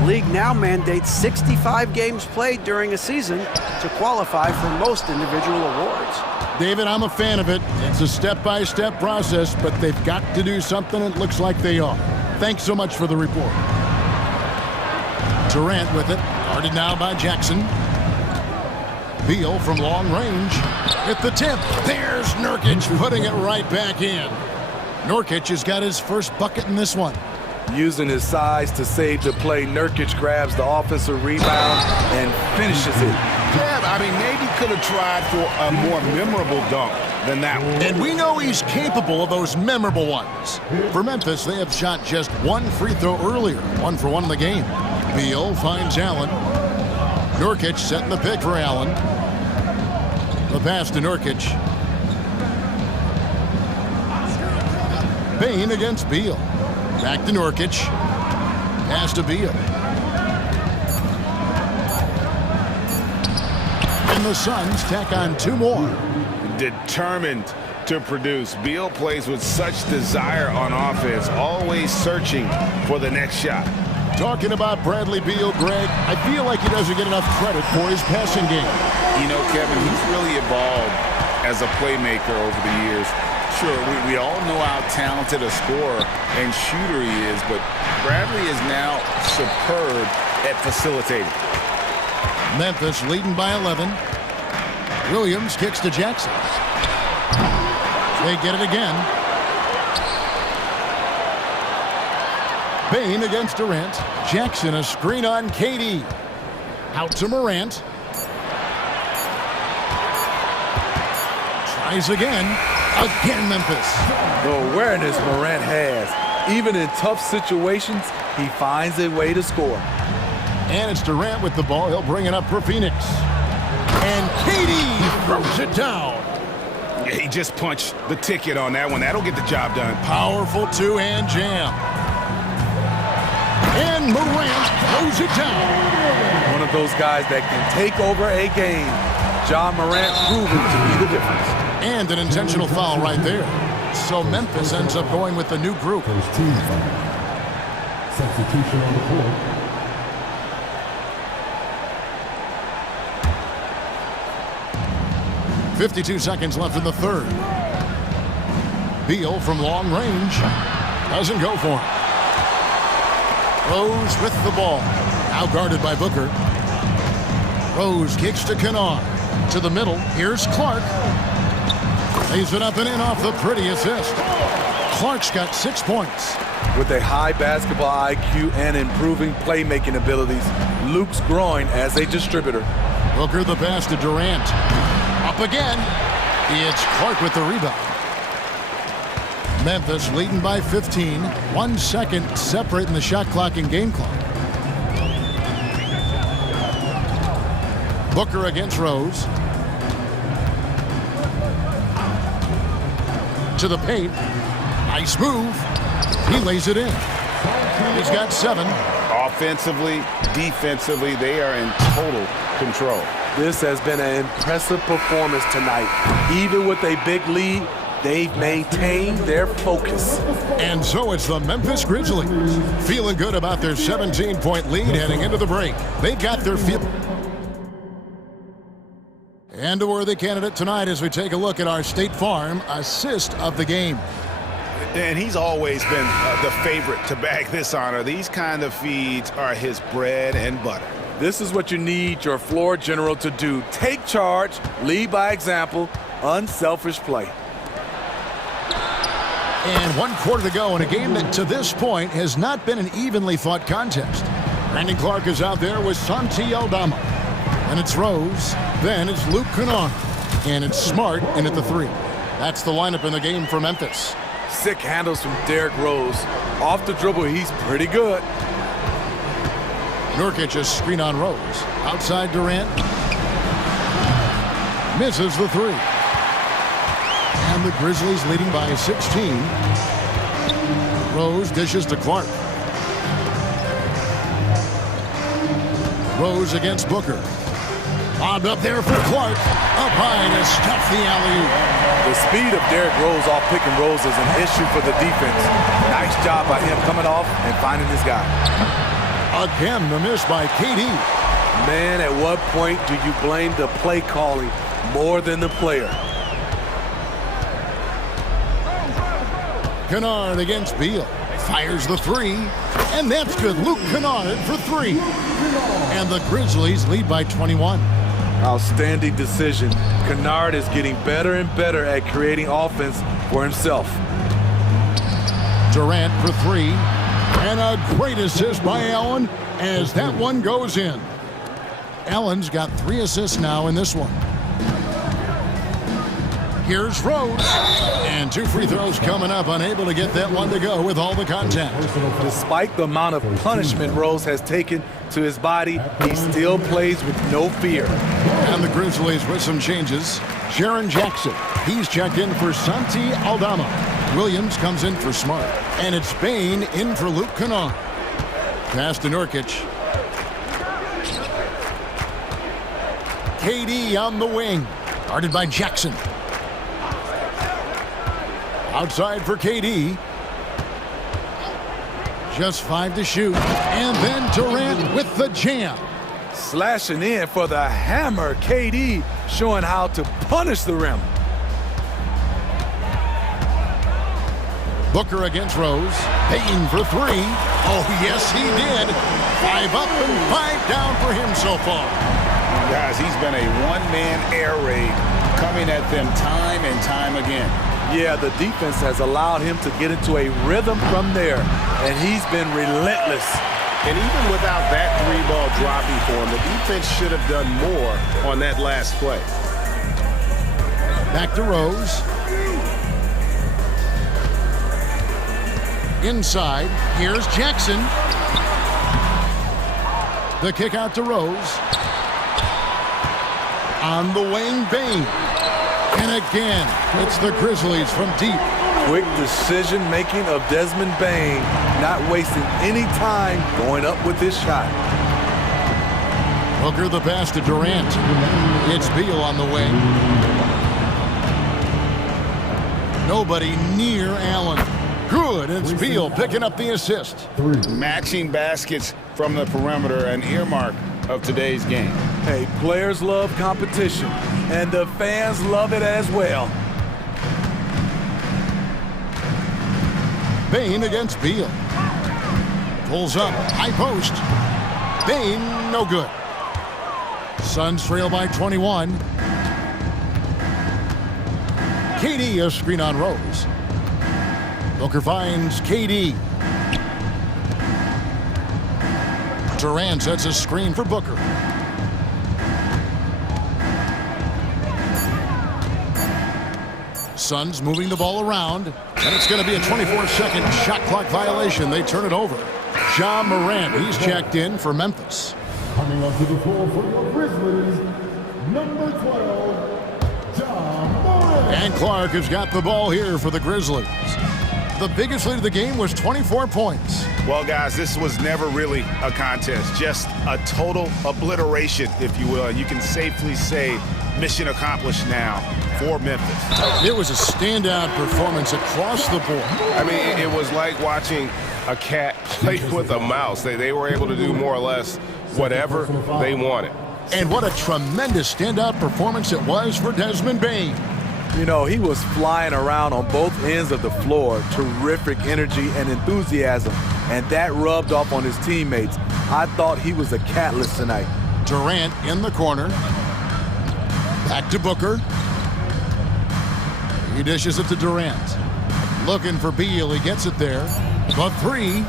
The league now mandates 65 games played during a season to qualify for most individual awards. David, I'm a fan of it. It's a step-by-step process, but they've got to do something. It looks like they are. Thanks so much for the report. Durant with it. Guarded now by Jackson. Beal from long range. At the tip. There's Nurkic putting it right back in. Nurkic has got his first bucket in this one. Using his size to save the play, Nurkic grabs the offensive rebound and finishes it. Yeah, I mean, maybe could have tried for a more memorable dunk than that one. And we know he's capable of those memorable ones. For Memphis, they have shot just one free throw earlier, 1 for 1 in the game. Beal finds Allen. Nurkic setting the pick for Allen. The pass to Nurkic. Bain against Beal. Back to Nurkic. Pass to Beal. And the Suns tack on 2 more. Determined to produce. Beal plays with such desire on offense, always searching for the next shot. Talking about Bradley Beal, Greg, I feel like he doesn't get enough credit for his passing game. You know, Kevin, he's really evolved as a playmaker over the years. Sure, we all know how talented a scorer and shooter he is, but Bradley is now superb at facilitating. Memphis leading by 11. Williams kicks to Jackson. They get it again. Bain against Durant. Jackson a screen on KD. Out to Morant. Tries again. Again Memphis. The awareness Morant has. Even in tough situations, he finds a way to score. And it's Durant with the ball. He'll bring it up for Phoenix. And KD throws it down. Yeah, he just punched the ticket on that one. That'll get the job done. Powerful two-hand jam. And Morant throws it down. One of those guys that can take over a game. Ja Morant proven to be the difference. And an intentional foul right there. So Memphis ends up going with the new group. Substitution on the court. .52 seconds left in the third. Beal from long range. Doesn't go for him. Rose with the ball. Now guarded by Booker. Rose kicks to Kennard. To the middle. Here's Clark. Lays it up and in off the pretty assist. Clark's got 6 points. With a high basketball IQ and improving playmaking abilities, Luke's growing as a distributor. Booker the pass to Durant. Up again. It's Clark with the rebound. Memphis leading by 15. 1 second separating the shot clock and game clock. Booker against Rose. To the paint. Nice move. He lays it in. He's got 7. Offensively, defensively, they are in total control. This has been an impressive performance tonight. Even with a big lead, they've maintained their focus. And so it's the Memphis Grizzlies. Feeling good about their 17-point lead heading into the break. They've got their field. And a worthy candidate tonight as we take a look at our State Farm assist of the game. And he's always been the favorite to bag this honor. These kind of feeds are his bread and butter. This is what you need your floor general to do. Take charge, lead by example, unselfish play. And 1 quarter to go in a game that to this point has not been an evenly fought contest. Brandon Clark is out there with Santi Aldama. And it's Rose. Then it's Luke Kennard. And it's Smart in at the 3. That's the lineup in the game for Memphis. Sick handles from Derrick Rose. Off the dribble, he's pretty good. Nurkic a screen on Rose. Outside Durant. Misses the 3. And the Grizzlies leading by 16. Rose dishes to Clark. Rose against Booker. Bobbed up there for Clark. Up high to stuff the alley-oop. The speed of Derrick Rose off pick and rolls is an issue for the defense. Nice job by him coming off and finding his guy. Again, the miss by KD. Man, at what point do you blame the play calling more than the player? Kennard against Beal. Fires the three. And that's good. Luke Kennard for three. And the Grizzlies lead by 21. Outstanding decision. Kennard is getting better and better at creating offense for himself. Durant for three. And a great assist by Allen as that one goes in. Allen's got 3 assists now in this one. Here's Rose. And 2 free throws coming up, unable to get that one to go with all the contact. Despite the amount of punishment Rose has taken to his body, he still plays with no fear. And the Grizzlies with some changes. Jaren Jackson, he's checked in for Santi Aldama. Williams comes in for Smart. And it's Bain in for Luke Kennard. Pass to Nurkic. KD on the wing. Guarded by Jackson. Outside for KD. Just 5 to shoot. And then Durant with the jam. Slashing in for the hammer. KD showing how to punish the rim. Booker against Rose. Payton for 3. Oh, yes, he did. 5 up and 5 down for him so far. Guys, he's been a one-man air raid coming at them time and time again. Yeah, the defense has allowed him to get into a rhythm from there, and he's been relentless. And even without that 3-ball dropping for him, the defense should have done more on that last play. Back to Rose. Inside, here's Jackson. The kick out to Rose. On the wing, Bain. And again, it's the Grizzlies from deep. Quick decision-making of Desmond Bain, not wasting any time going up with his shot. Booker the pass to Durant. It's Beal on the wing. Nobody near Allen. Good, it's Beal picking up the assist. Matching baskets from the perimeter, an earmark of today's game. Hey, players love competition, and the fans love it as well. Bain against Beal. Pulls up, high post. Bain, no good. Suns trail by 21. KD a screen on Rose. Booker finds KD. Durant sets a screen for Booker. Suns moving the ball around. And it's going to be a 24-second shot clock violation. They turn it over. Ja Morant, he's checked in for Memphis. Coming onto the floor for your Grizzlies, number 12, Ja Morant. And Clark has got the ball here for the Grizzlies. The biggest lead of the game was 24 points. Well, guys, this was never really a contest, just a total obliteration, if you will. And you can safely say mission accomplished now for Memphis. It was a standout performance across the board. I mean, it was like watching a cat play with a mouse. They were able to do more or less whatever they wanted. And what a tremendous standout performance it was for Desmond Bain. You know, he was flying around on both ends of the floor. Terrific energy and enthusiasm. And that rubbed off on his teammates. I thought he was a catalyst tonight. Durant in the corner. Back to Booker. He dishes it to Durant. Looking for Beal. He gets it there. The 3.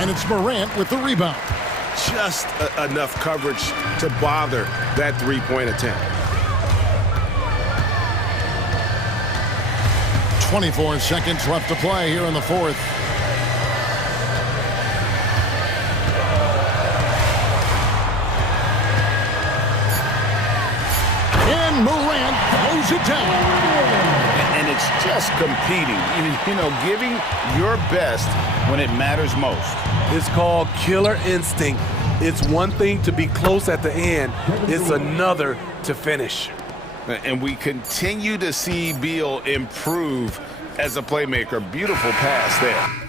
And it's Morant with the rebound. Just enough coverage to bother that 3-point attempt. 24 seconds left to play here in the fourth. And Morant throws it down. And it's just competing, you know, giving your best when it matters most. It's called killer instinct. It's one thing to be close at the end. It's another to finish. And we continue to see Beal improve as a playmaker. Beautiful pass there.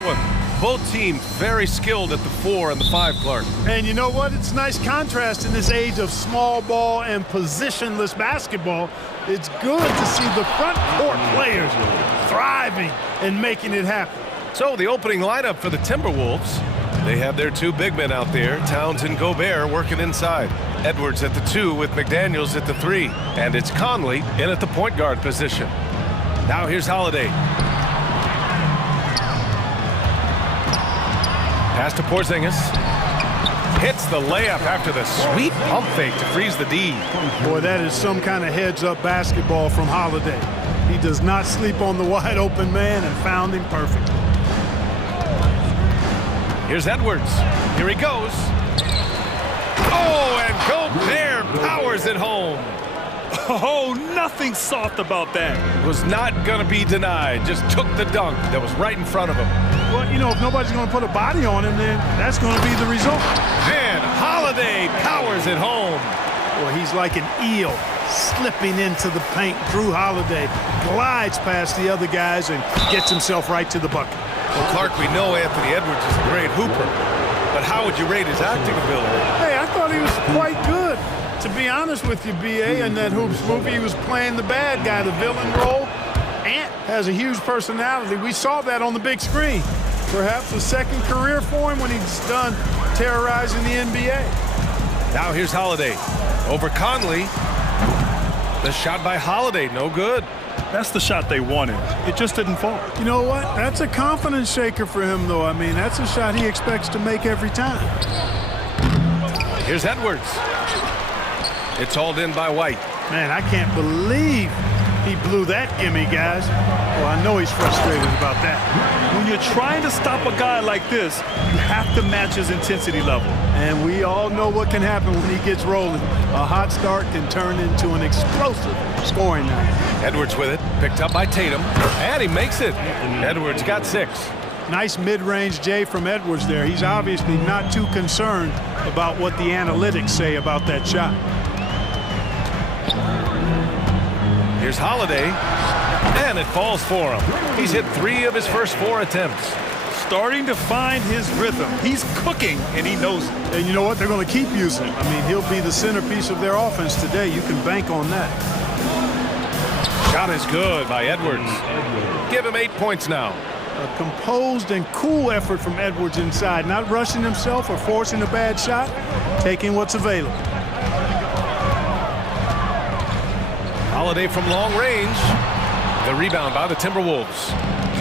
Both teams very skilled at the 4 and the 5, Clark. And you know what? It's a nice contrast in this age of small ball and positionless basketball. It's good to see the front court players thriving and making it happen. So the opening lineup for the Timberwolves. They have their 2 big men out there, Towns and Gobert, working inside. Edwards at the 2 with McDaniels at the 3. And it's Conley in at the point guard position. Now here's Holiday. Pass to Porzingis. Hits the layup after the sweet pump fake to freeze the D. Boy, that is some kind of heads-up basketball from Holiday. He does not sleep on the wide-open man and found him perfect. Here's Edwards. Here he goes. Oh, and Gobert powers it home. Oh, nothing soft about that. Was not going to be denied. Just took the dunk that was right in front of him. Well, you know, if nobody's going to put a body on him, then that's going to be the result. And Holiday powers it home. Well, he's like an eel slipping into the paint. Drew Holiday glides past the other guys and gets himself right to the bucket. Well, Clark, we know Anthony Edwards is a great hooper, but how would you rate his acting ability? Hey, I thought he was quite good. To be honest with you, B.A., in that Hoops movie, he was playing the bad guy, the villain role. Ant has a huge personality. We saw that on the big screen. Perhaps a second career for him when he's done terrorizing the NBA. Now here's Holiday. Over Conley. The shot by Holiday, no good. That's the shot they wanted. It just didn't fall. You know what? That's a confidence shaker for him, though. I mean, that's a shot he expects to make every time. Here's Edwards. It's hauled in by White. Man, I can't believe he blew that gimme, guys. Well, I know he's frustrated about that. When you're trying to stop a guy like this, you have to match his intensity level. And we all know what can happen when he gets rolling. A hot start can turn into an explosive scoring night. Edwards with it, picked up by Tatum, and he makes it. Edwards got 6. Nice mid-range J from Edwards there. He's obviously not too concerned about what the analytics say about that shot. Here's Holiday, and it falls for him. He's hit 3 of his first 4 attempts. Starting to find his rhythm. He's cooking, and he knows it. And you know what? They're going to keep using him. I mean, he'll be the centerpiece of their offense today. You can bank on that. Shot is good by Edwards. Give him 8 points now. A composed and cool effort from Edwards inside, not rushing himself or forcing a bad shot, taking what's available. Holiday from long range. The rebound by the Timberwolves.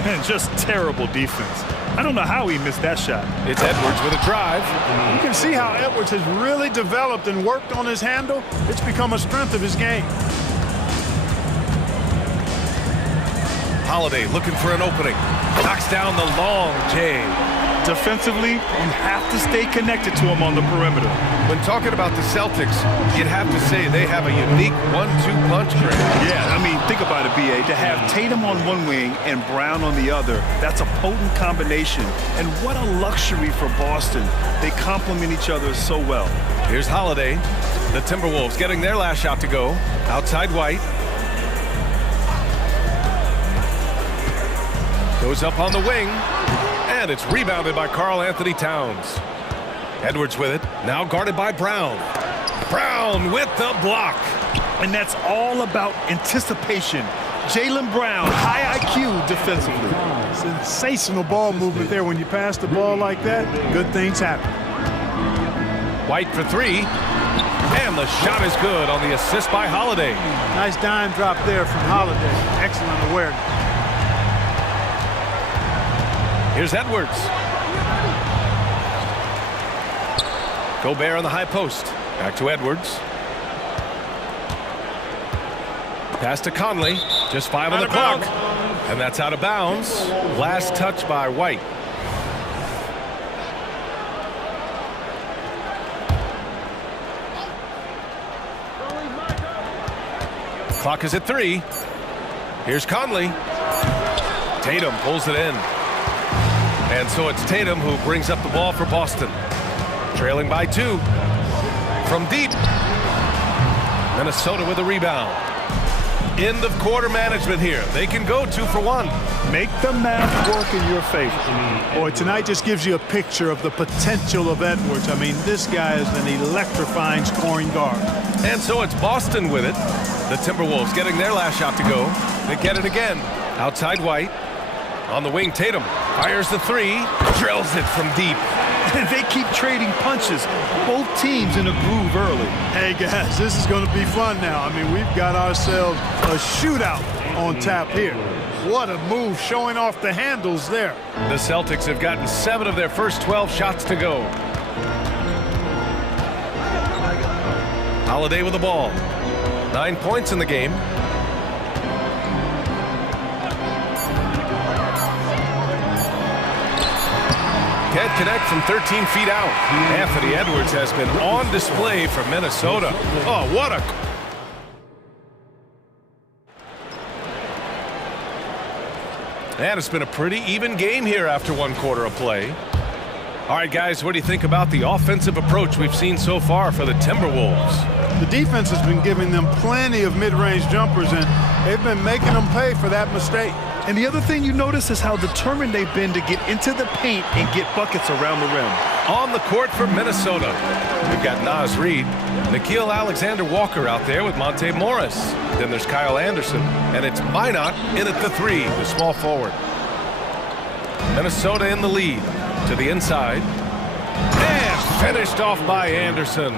And just terrible defense. I don't know how he missed that shot. It's Edwards with a drive. You can see how Edwards has really developed and worked on his handle. It's become a strength of his game. Holiday looking for an opening. Knocks down the long J. Defensively, you have to stay connected to him on the perimeter. When talking about the Celtics, you'd have to say they have a unique 1-2 punch grade. Yeah, I mean, think about it, B.A. To have Tatum on one wing and Brown on the other, that's a potent combination. And what a luxury for Boston. They complement each other so well. Here's Holiday. The Timberwolves getting their last shot to go. Outside White. Goes up on the wing, and it's rebounded by Karl Anthony Towns. Edwards with it, now guarded by Brown. Brown with the block. And that's all about anticipation. Jaylen Brown, high IQ defensively. Sensational ball movement there. When you pass the ball like that, good things happen. White for 3, and the shot is good on the assist by Holiday. Nice dime drop there from Holiday. Excellent awareness. Here's Edwards. Gobert on the high post. Back to Edwards. Pass to Conley. Just 5 on the clock. And that's out of bounds. Last touch by White. Clock is at 3. Here's Conley. Tatum pulls it in. And so it's Tatum who brings up the ball for Boston. Trailing by 2. From deep. Minnesota with a rebound. end of quarter management here. They can go 2 for 1. Make the math work in your favor. Boy, tonight just gives you a picture of the potential of Edwards. I mean, this guy is an electrifying scoring guard. And so it's Boston with it. The Timberwolves getting their last shot to go. They get it again. Outside White. On the wing, Tatum fires the 3. Drills it from deep. And they keep trading punches. Both teams in a groove early. Hey, guys, this is going to be fun now. I mean, we've got ourselves a shootout on tap here. What a move, showing off the handles there. The Celtics have gotten 7 of their first 12 shots to go. Holiday with the ball. 9 points in the game. Can't connect from 13 feet out. Anthony Edwards has been on display for Minnesota. Oh, what a... And it's been a pretty even game here after 1 quarter of play. All right, guys, what do you think about the offensive approach we've seen so far for the Timberwolves? The defense has been giving them plenty of mid-range jumpers, and they've been making them pay for that mistake. And the other thing you notice is how determined they've been to get into the paint and get buckets around the rim. On the court for Minnesota, we've got Naz Reid, Nickeil Alexander-Walker out there with Monte Morris. Then there's Kyle Anderson, and it's Minot in at the 3, the small forward. Minnesota in the lead. To the inside. And finished off by Anderson.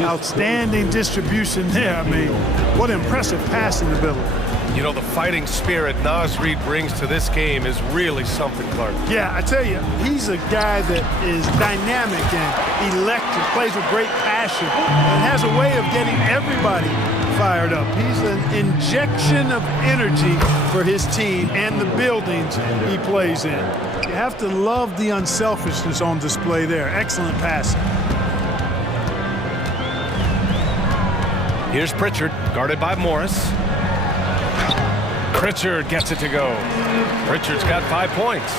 Outstanding distribution there. I mean, what impressive passing ability. You know, the fighting spirit Naz Reid brings to this game is really something, Clark. Yeah, I tell you, he's a guy that is dynamic and electric, plays with great passion, and has a way of getting everybody fired up. He's an injection of energy for his team and the buildings he plays in. You have to love the unselfishness on display there. Excellent passing. Here's Pritchard, guarded by Morris. Pritchard gets it to go. Pritchard's got 5 points.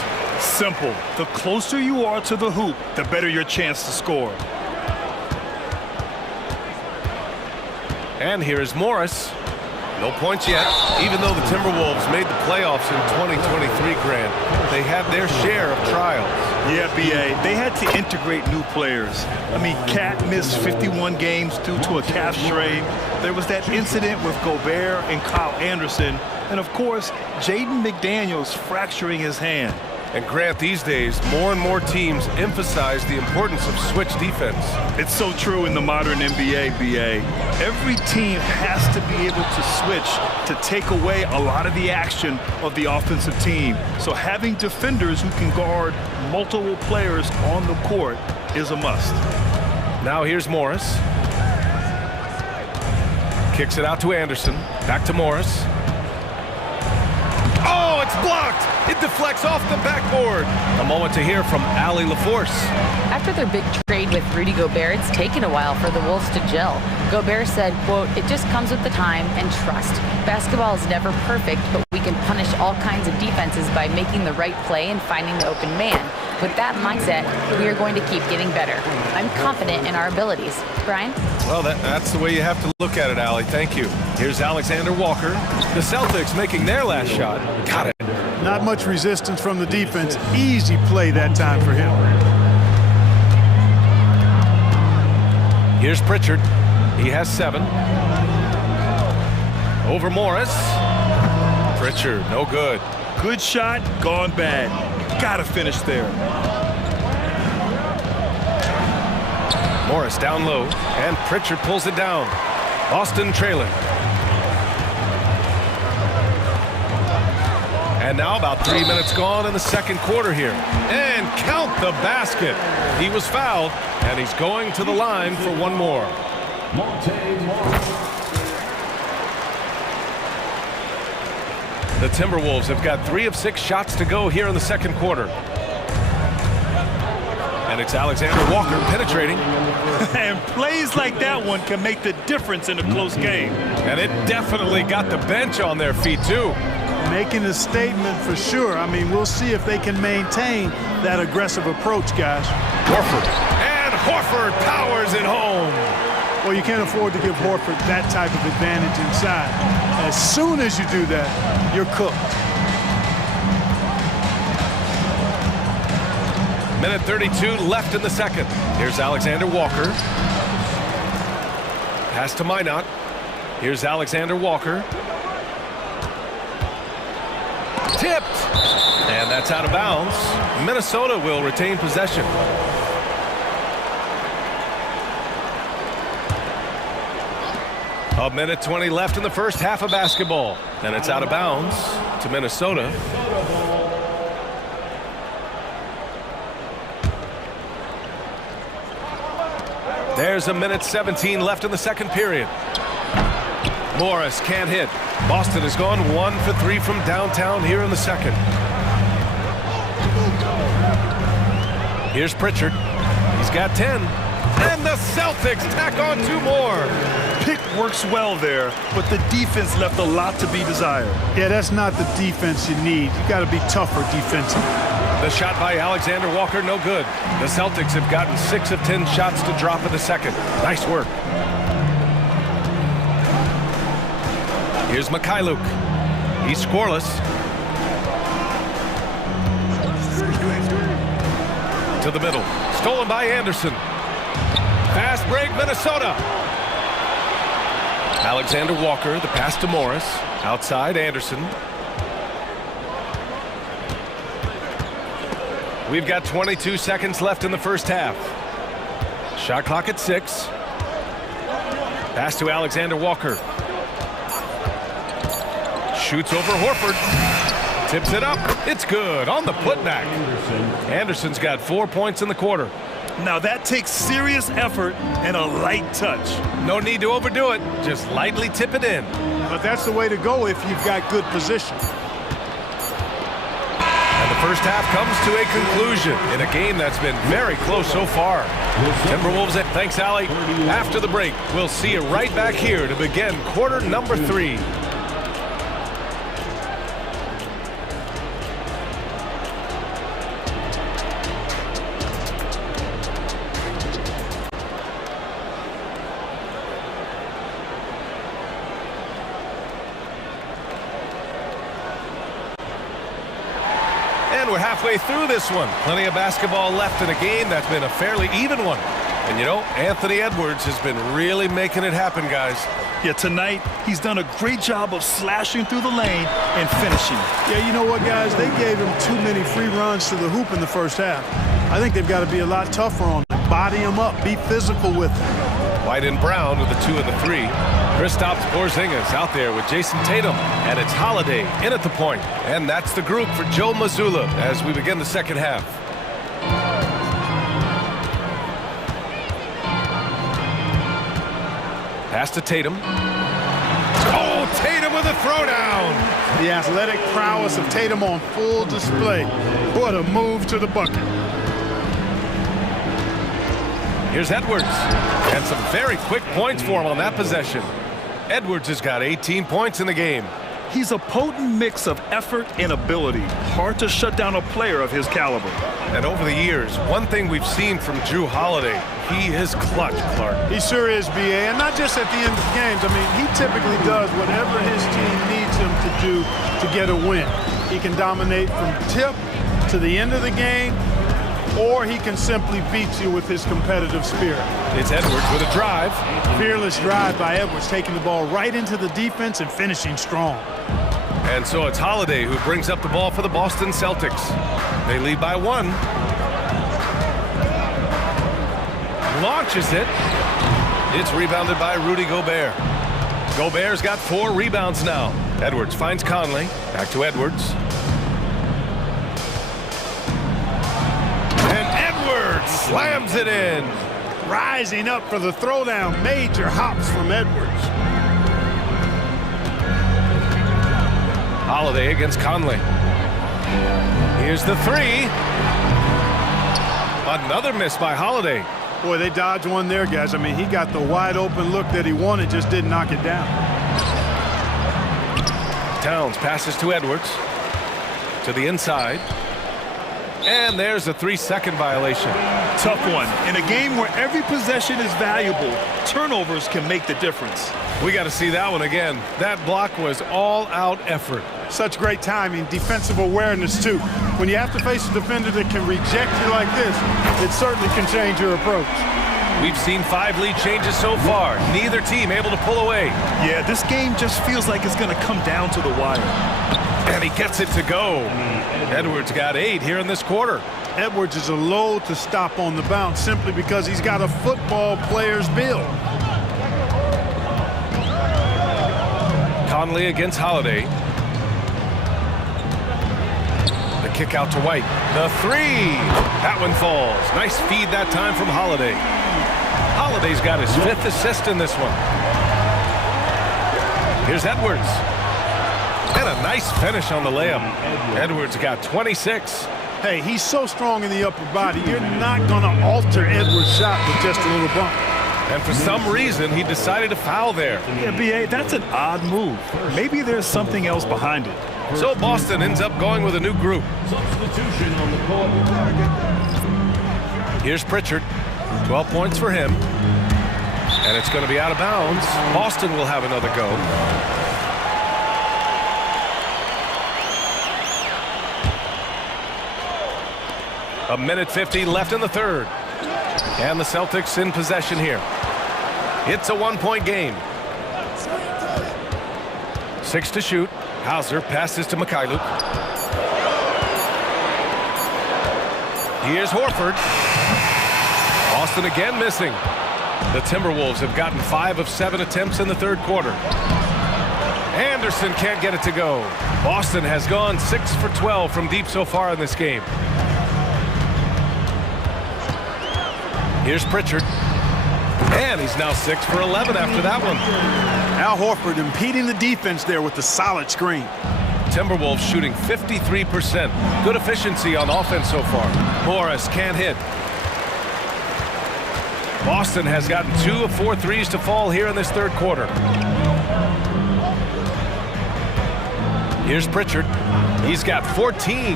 Simple. The closer you are to the hoop, the better your chance to score. And here's Morris. No points yet, even though the Timberwolves made the playoffs in 2023, Grant. They had their share of trials. Yeah, B.A., they had to integrate new players. I mean, Cat missed 51 games due to a calf strain. There was that incident with Gobert and Kyle Anderson. And, of course, Jaden McDaniels fracturing his hand. And Grant, these days, more and more teams emphasize the importance of switch defense. It's so true in the modern NBA, B.A. Every team has to be able to switch to take away a lot of the action of the offensive team. So having defenders who can guard multiple players on the court is a must. Now here's Morris. Kicks it out to Anderson. Back to Morris. Oh, it's blocked! It deflects off the backboard. A moment to hear from Allie LaForce. After their big trade with Rudy Gobert, it's taken a while for the Wolves to gel. Gobert said, quote, "It just comes with the time and trust. Basketball is never perfect, but we can punish all kinds of defenses by making the right play and finding the open man. With that mindset, we are going to keep getting better. I'm confident in our abilities." Brian? Well, that's the way you have to look at it, Allie. Thank you. Here's Alexander Walker. The Celtics making their last shot. Got it. Not much resistance from the defense. Easy play that time for him. Here's Pritchard. He has 7. Over Morris. Pritchard, no good. Good shot, gone bad. Gotta finish there. Morris down low, and Pritchard pulls it down. Boston trailing. And now about 3 minutes gone in the second quarter here. And count the basket. He was fouled, and he's going to the line for one more. The Timberwolves have got 3 of 6 shots to go here in the second quarter. And it's Alexander Walker penetrating. And plays like that one can make the difference in a close game. And it definitely got the bench on their feet, too. Making a statement for sure. I mean, we'll see if they can maintain that aggressive approach, guys. Horford. And Horford powers it home. Well, you can't afford to give Horford that type of advantage inside. As soon as you do that, you're cooked. Minute 32 left in the second. Here's Alexander Walker. Pass to Minot. Here's Alexander Walker. Tipped. And that's out of bounds. Minnesota will retain possession. A minute 20 left in the first half of basketball. And it's out of bounds to Minnesota. There's a minute 17 left in the second period. Morris can't hit. Boston has gone 1 for 3 from downtown here in the second. Here's Pritchard. He's got 10. And the Celtics tack on 2 more. Pick works well there, but the defense left a lot to be desired. Yeah, that's not the defense you need. You got to be tougher defensively. The shot by Alexander Walker, no good. The Celtics have gotten 6 of 10 shots to drop in the second. Nice work. Here's Mikhailuk. He's scoreless. To the middle. Stolen by Anderson. Fast break, Minnesota. Alexander Walker, the pass to Morris. Outside, Anderson. We've got 22 seconds left in the first half. Shot clock at 6. Pass to Alexander Walker. Shoots over Horford. Tips it up. It's good on the putback. Anderson's got 4 points in the quarter. Now that takes serious effort and a light touch. No need to overdo it. Just lightly tip it in. But that's the way to go if you've got good position. And the first half comes to a conclusion in a game that's been very close so far. Timberwolves, thanks, Allie. After the break, we'll see you right back here to begin quarter number 3. And we're halfway through this one. Plenty of basketball left in a game that's been a fairly even one. And you know, Anthony Edwards has been really making it happen, guys. Yeah, tonight, he's done a great job of slashing through the lane and finishing. Yeah, you know what, guys? They gave him too many free runs to the hoop in the first half. I think they've got to be a lot tougher on him. Body him up. Be physical with him. White and Brown with the 2 and the 3. Kristaps Porzingis out there with Jason Tatum. And it's Holiday in at the point. And that's the group for Joe Mazzulla as we begin the second half. Pass to Tatum. Oh, Tatum with a throwdown. The athletic prowess of Tatum on full display. What a move to the bucket. Here's Edwards. And some very quick points for him on that possession. Edwards has got 18 points in the game. He's a potent mix of effort and ability. Hard to shut down a player of his caliber. And over the years, one thing we've seen from Drew Holiday, he is clutch, Clark. He sure is, B.A., and not just at the end of the games. I mean, he typically does whatever his team needs him to do to get a win. He can dominate from tip to the end of the game, or he can simply beat you with his competitive spirit. It's Edwards with a drive. Fearless drive by Edwards, taking the ball right into the defense and finishing strong. And so it's Holiday who brings up the ball for the Boston Celtics. They lead by 1. Launches it. It's rebounded by Rudy Gobert. Gobert's got 4 rebounds now. Edwards finds Conley. Back to Edwards. And Edwards slams it in. Rising up for the throwdown. Major hops from Edwards. Holiday against Conley. Here's the 3. Another miss by Holiday. Boy, they dodged one there, guys. I mean, he got the wide open look that he wanted, just didn't knock it down. Towns passes to Edwards. To the inside. And there's a 3-second violation. Tough one. In a game where every possession is valuable, turnovers can make the difference. We got to see that one again. That block was all-out effort. Such great timing, defensive awareness, too. When you have to face a defender that can reject you like this, it certainly can change your approach. We've seen 5 lead changes so far. Neither team able to pull away. Yeah, this game just feels like it's going to come down to the wire. And he gets it to go. Edwards got 8 here in this quarter. Edwards is a load to stop on the bounce simply because he's got a football player's build. Conley against Holiday. The kick out to White. The 3. That one falls. Nice feed that time from Holiday. Holiday's got his 5th assist in this one. Here's Edwards. And a nice finish on the layup. Edwards got 26. Hey, he's so strong in the upper body, you're not going to alter Edwards' shot with just a little bump. And for some reason, he decided to foul there. Yeah, B.A., that's an odd move. Maybe there's something else behind it. So Boston ends up going with a new group. Substitution on the court. Here's Pritchard. 12 points for him. And it's going to be out of bounds. Boston will have another go. A minute 50 left in the third. And the Celtics in possession here. It's a 1-point game. 6 to shoot. Hauser passes to Mikhailuk. Here's Horford. Boston again missing. The Timberwolves have gotten 5 of 7 attempts in the third quarter. Anderson can't get it to go. Boston has gone 6 for 12 from deep so far in this game. Here's Pritchard. And he's now 6 for 11 after that one. Al Horford impeding the defense there with the solid screen. Timberwolves shooting 53%. Good efficiency on offense so far. Morris can't hit. Boston has gotten 2 of 4 threes to fall here in this third quarter. Here's Pritchard. He's got 14.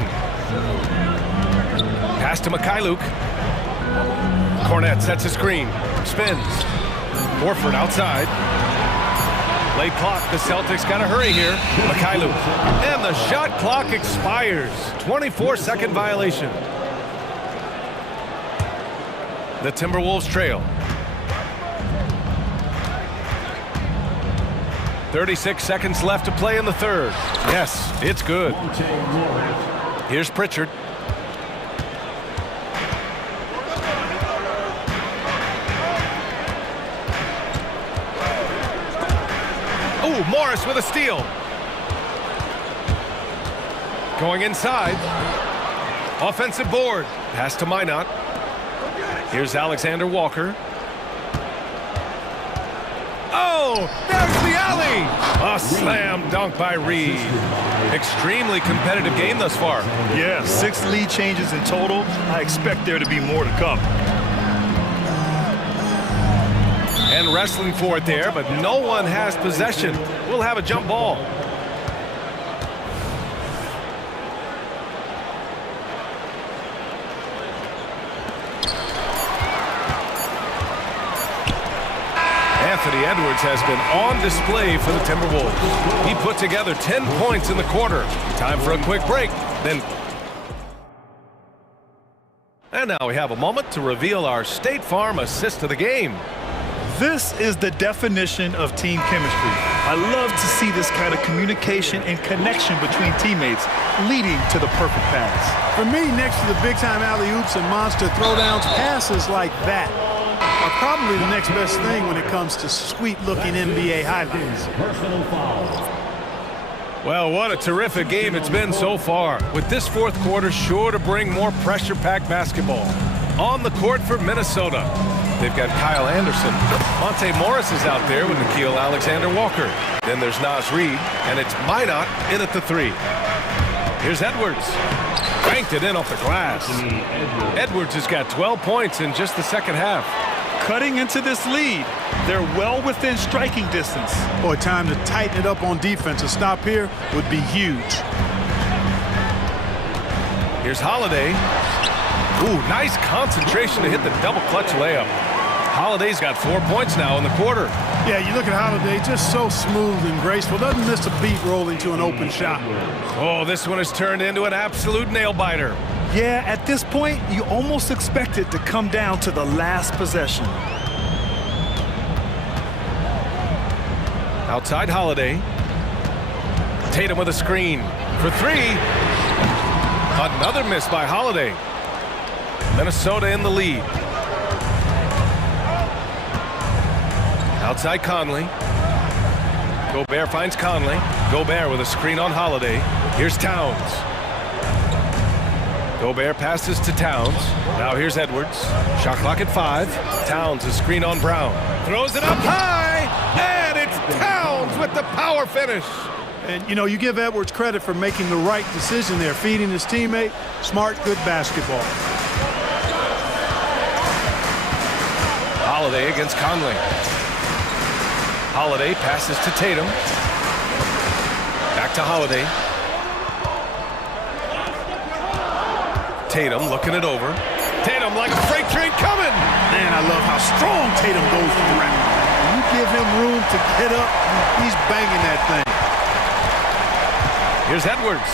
Pass to Mikhailuk. Cornette sets a screen. Spins. Horford outside. Late clock. The Celtics got to hurry here. Mikhailuk. And the shot clock expires. 24-second violation. The Timberwolves trail. 36 seconds left to play in the third. Yes, it's good. Here's Pritchard. Oh, Morris with a steal. Going inside. Offensive board. Pass to Minot. Here's Alexander Walker. Oh, there's the alley! A slam dunk by Reed. Extremely competitive game thus far. Yeah, 6 lead changes in total. I expect there to be more to come. And wrestling for it there, but no one has possession. We'll have a jump ball. Anthony Edwards has been on display for the Timberwolves. He put together 10 points in the quarter. Time for a quick break. And now we have a moment to reveal our State Farm assist of the game. This is the definition of team chemistry. I love to see this kind of communication and connection between teammates leading to the perfect pass. For me, next to the big-time alley-oops and monster throwdowns, passes like that are probably the next best thing when it comes to sweet-looking NBA highlights. Personal foul. Well, what a terrific game it's been so far, with this fourth quarter sure to bring more pressure-packed basketball. On the court for Minnesota, they've got Kyle Anderson. Monte Morris is out there with Nickeil Alexander-Walker. Then there's Naz Reid, and it's Minot in at the 3. Here's Edwards. Banked it in off the glass. Edwards has got 12 points in just the second half. Cutting into this lead, they're well within striking distance. Boy, time to tighten it up on defense. A stop here would be huge. Here's Holiday. Ooh, nice concentration to hit the double clutch layup. Holiday's got 4 points now in the quarter. Yeah, you look at Holiday, just so smooth and graceful. Doesn't miss a beat rolling to an open shot. Oh, this one has turned into an absolute nail-biter. Yeah, at this point, you almost expect it to come down to the last possession. Outside Holiday. Tatum with a screen for three. Another miss by Holiday. Minnesota in the lead. Outside Conley. Gobert finds Conley. Gobert with a screen on Holiday. Here's Towns. Gobert passes to Towns. Now here's Edwards. Shot clock at 5. Towns a screen on Brown. Throws it up high. And it's Towns with the power finish. And, you know, you give Edwards credit for making the right decision there, feeding his teammate. Smart, good basketball. Holiday against Conley. Holiday passes to Tatum. Back to Holiday. Tatum looking it over. Tatum like a freight train coming. Man, I love how strong Tatum goes to the rim. When you give him room to get up, he's banging that thing. Here's Edwards.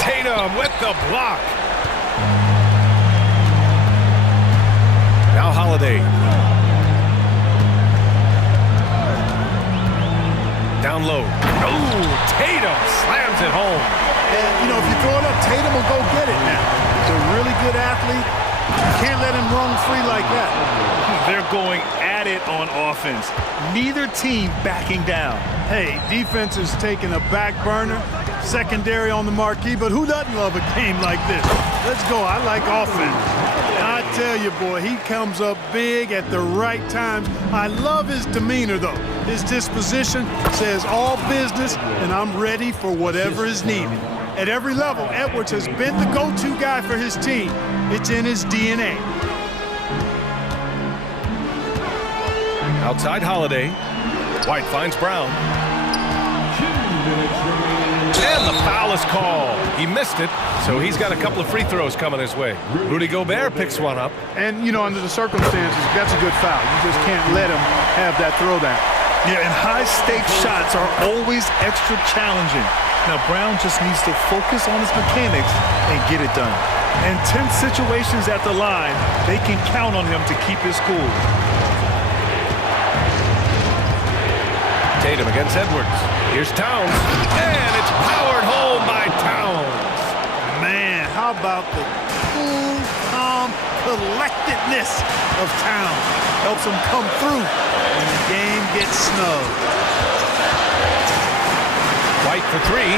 Tatum with the block. Now Holiday. Down low. Oh, Tatum slams it home. And, you know, if you throw it up, Tatum will go get it now. He's a really good athlete. You can't let him roam free like that. They're going at it on offense. Neither team backing down. Hey, defense is taking a back burner. Secondary on the marquee, but who doesn't love a game like this? Let's go. I like offense. I tell you, boy, he comes up big at the right times. I love his demeanor, though. His disposition says all business, and I'm ready for whatever is needed. At every level, Edwards has been the go-to guy for his team. It's in his DNA. Outside Holiday. White finds Brown. And the foul is called. He missed it, so he's got a couple of free throws coming his way. Rudy Gobert picks one up. And, you know, under the circumstances, that's a good foul. You just can't let him have that throwdown. Yeah, and high-stakes shots are always extra challenging. Now, Brown just needs to focus on his mechanics and get it done. In tense situations at the line, they can count on him to keep his cool. Tatum against Edwards. Here's Towns. And it's powered home by Towns. Man, how about the cool, calm collectedness of Towns? Helps him come through when the game gets snug. White for three.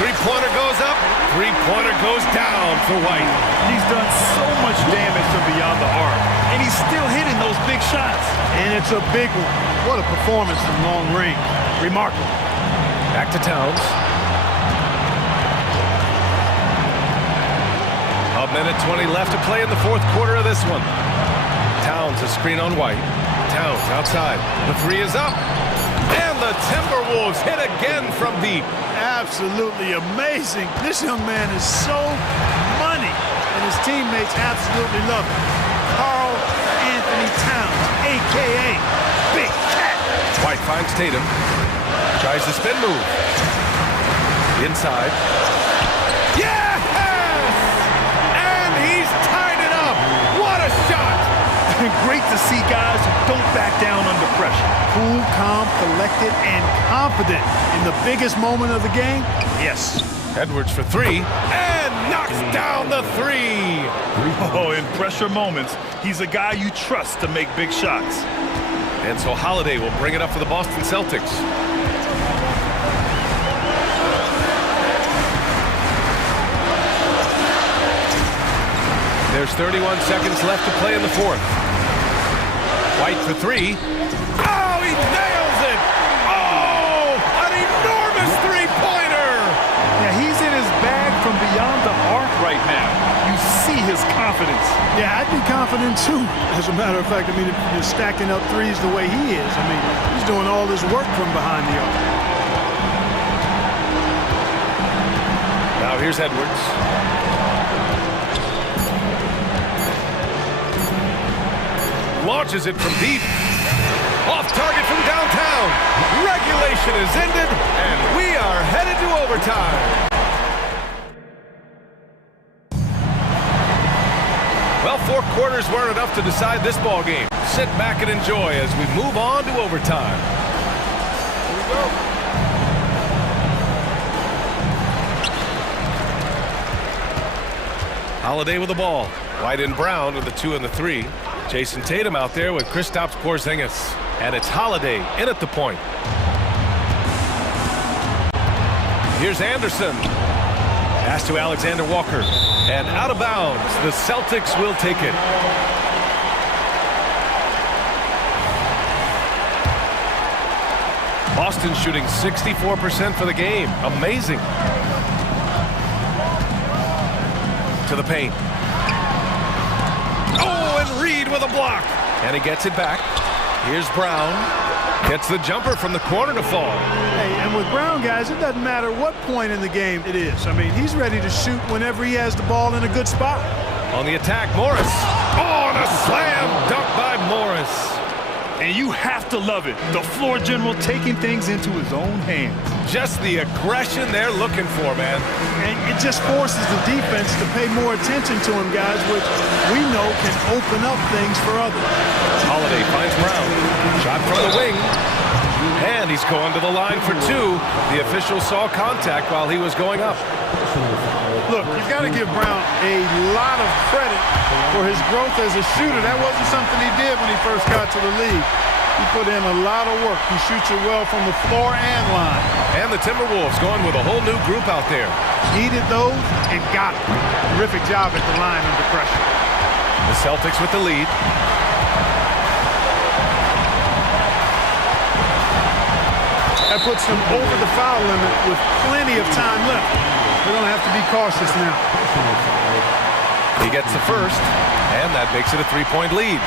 Three-pointer goes up. Three-pointer goes down for White. He's done so much damage from beyond the arc, and he's still hitting those big shots. And it's a big one. What a performance from long range. Remarkable. Back to Towns. A minute 20 left to play in the fourth quarter of this one. Towns a screen on White. Towns outside. The three is up. And the Timberwolves hit again from deep. Absolutely amazing. This young man is so money, and his teammates absolutely love him. Karl Anthony Towns, a.k.a. Big Cat. White finds Tatum. Tries the spin move. Inside. Yes! And he's tied it up. What a shot! Great to see guys who don't back down under pressure. Cool, calm, collected, and confident in the biggest moment of the game. Yes. Edwards for three, and knocks down the three. Oh, in pressure moments, he's a guy you trust to make big shots. And so Holiday will bring it up for the Boston Celtics. There's 31 seconds left to play in the fourth. White for three. Oh, he nails it! Oh, an enormous three-pointer! Yeah, he's in his bag from beyond the arc right now. You see his confidence. Yeah, I'd be confident too. As a matter of fact, I mean, if you're stacking up threes the way he is, I mean, he's doing all this work from behind the arc. Now here's Edwards. launches it from deep. Off target from downtown. Regulation is ended, and we are headed to overtime. Well, 4 quarters weren't enough to decide this ball game. Sit back and enjoy as we move on to overtime. Here we go. Holiday with the ball. White and Brown with the 2 and the 3. Jason Tatum out there with Kristaps Porzingis. And it's Holiday in at the point. Here's Anderson. Pass to Alexander Walker. And out of bounds. The Celtics will take it. Boston shooting 64% for the game. Amazing. To the paint. Oh, and Reed with a block. And he gets it back. Here's Brown. Gets the jumper from the corner to fall. Hey, and with Brown, guys, it doesn't matter what point in the game it is. I mean, he's ready to shoot whenever he has the ball in a good spot. On the attack, Morris. Oh, and a slam dunk by Morris. And you have to love it. The floor general taking things into his own hands. Just the aggression they're looking for, man. And it just forces the defense to pay more attention to him, guys, which we know can open up things for others. Holiday finds Brown. Shot from the wing. And he's going to the line for 2. The official saw contact while he was going up. Look, you've got to give Brown a lot of credit for his growth as a shooter. That wasn't something he did when he first got to the league. He put in a lot of work. He shoots it well from the floor and line. And the Timberwolves going with a whole new group out there. Needed those and got it. Terrific job at the line under pressure. The Celtics with the lead. That puts them over the foul limit with plenty of time left. They're going to have to be cautious now. He gets the first, and that makes it a 3-point lead.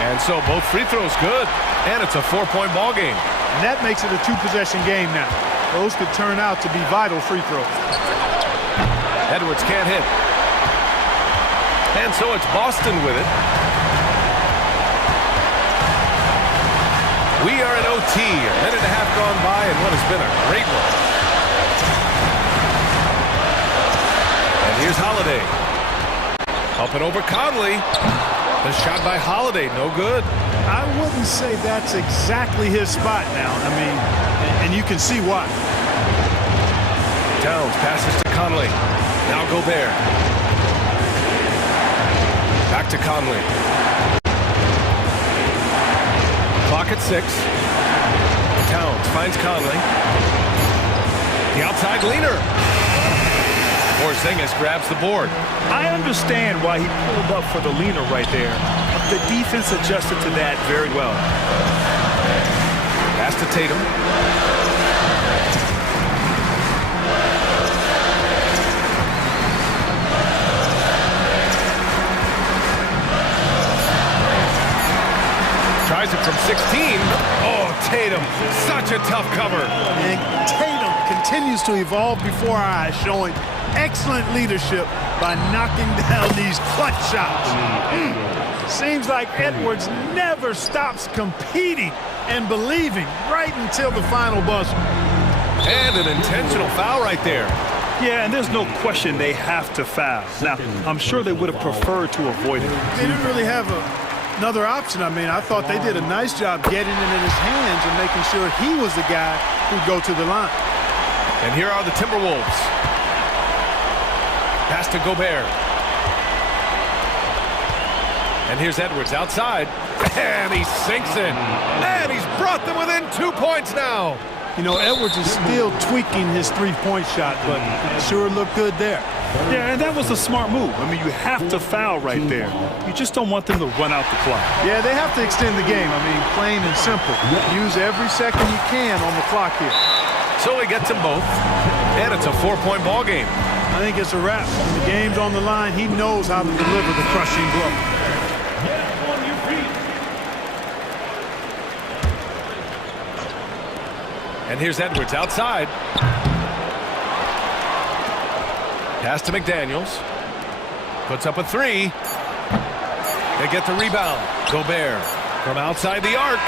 And so both free throws good, and it's a 4-point ball game. And that makes it a 2-possession game now. Those could turn out to be vital free throws. Edwards can't hit. And so it's Boston with it. We are in OT, a minute and a half gone by, and what has been a great one. And here's Holiday. Up and over Conley. The shot by Holiday, no good. I wouldn't say that's exactly his spot now. I mean, and you can see why. Towns passes to Conley. Now Gobert. Back to Conley. Clock at 6. Towns finds Conley. The outside leaner. Porzingis grabs the board. I understand why he pulled up for the leaner right there. The defense adjusted to that very well. Pass to Tatum. Tries it from 16. Oh, Tatum, such a tough cover. And Tatum continues to evolve before our eyes, showing excellent leadership by knocking down these clutch shots. Seems like Edwards never stops competing and believing right until the final buzzer. And an intentional foul right there. Yeah, and there's no question they have to foul. Now, I'm sure they would have preferred to avoid it. They didn't really have another option. I mean, I thought they did a nice job getting it in his hands and making sure he was the guy who'd go to the line. And here are the Timberwolves. Pass to Gobert. And here's Edwards outside. And he sinks it. And he's brought them within 2 points now. You know, Edwards is still tweaking his three-point shot, but it sure looked good there. Yeah, and that was a smart move. I mean, you have to foul right there. You just don't want them to run out the clock. Yeah, they have to extend the game. I mean, plain and simple. Use every second you can on the clock here. So he gets them both, and it's a 4-point ball game. I think it's a wrap. When the game's on the line, he knows how to deliver the crushing blow. And here's Edwards outside. Pass to McDaniels. Puts up a 3. They get the rebound. Gobert from outside the arc.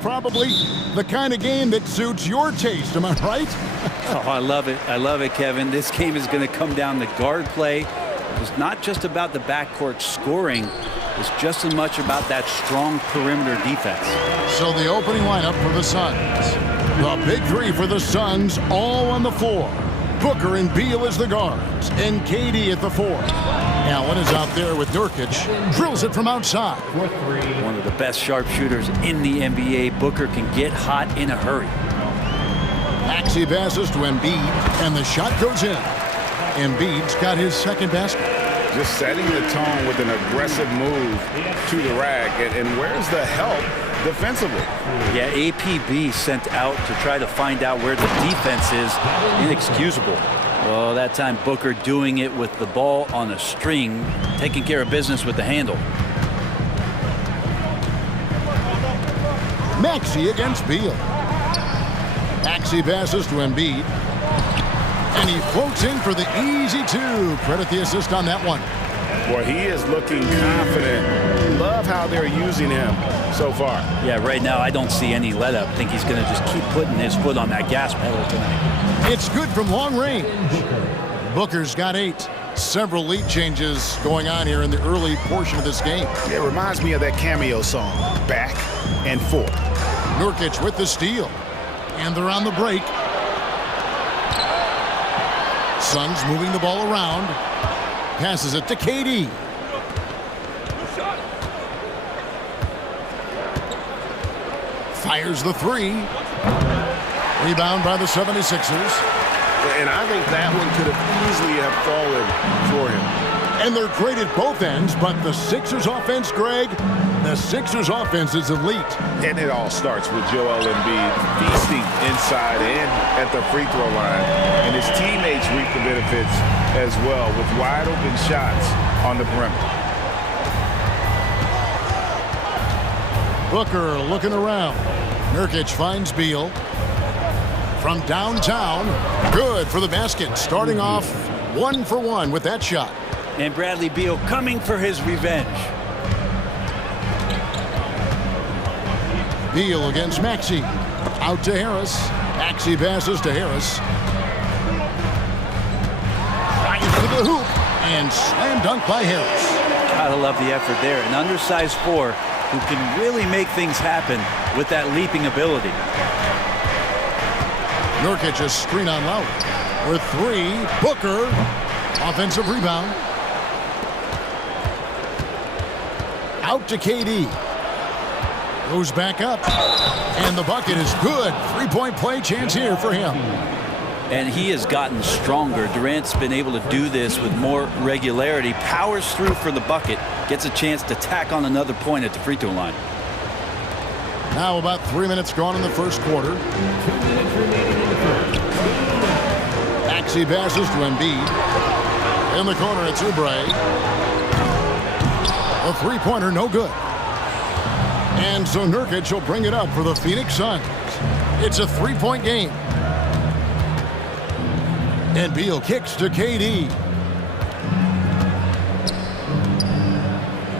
probably the kind of game that suits your taste, am I right? Oh, I love it. I love it, Kevin. This game is going to come down to guard play. It's not just about the backcourt scoring. It's just as much about that strong perimeter defense. So the opening lineup for the Suns. The big three for the Suns, all on the floor. Booker and Beal as the guards, and KD at the four. Allen is out there with Nurkic, drills it from outside. One of the best sharpshooters in the NBA. Booker can get hot in a hurry. Maxey passes to Embiid, and the shot goes in. Embiid's got his second basket. Just setting the tone with an aggressive move to the rack. And where's the help defensively? Yeah, APB sent out to try to find out where the defense is. Inexcusable. Well, that time Booker doing it with the ball on a string, taking care of business with the handle. Maxey against Beal. Maxey passes to Embiid. And he floats in for the easy two. Credit the assist on that one. Well, he is looking confident. Love how they're using him so far. Yeah, right now I don't see any let up. I think he's going to just keep putting his foot on that gas pedal tonight. It's good from long range. Booker's got 8. Several lead changes going on here in the early portion of this game. It reminds me of that cameo song, Back and Forth. Nurkic with the steal. And they're on the break. Suns moving the ball around. Passes it to KD. Fires the three. Rebound by the 76ers. And I think that one could have easily have fallen for him. And they're great at both ends, but the Sixers offense, Greg, the Sixers offense is elite. And it all starts with Joel Embiid feasting inside and at the free throw line. And his teammates reap the benefits as well with wide open shots on the perimeter. Booker looking around. Nurkic finds Beal. From downtown, good for the basket. Starting off 1 for 1 with that shot. And Bradley Beal coming for his revenge. Beal against Maxey. Out to Harris. Maxey passes to Harris. Drives to the hoop. And slam dunk by Harris. Gotta love the effort there. An undersized 4 who can really make things happen with that leaping ability. Nurkic a screen on Lowry. With 3, Booker. Offensive rebound. Out to KD. Goes back up. And the bucket is good. 3-point play chance here for him. And he has gotten stronger. Durant's been able to do this with more regularity. Powers through for the bucket. Gets a chance to tack on another point at the free throw line. Now about 3 minutes gone in the first quarter. Maxey passes to Embiid. In the corner, it's Oubre. A three-pointer, no good. And so Nurkic will bring it up for the Phoenix Suns. It's a 3-point game. And Beal kicks to KD.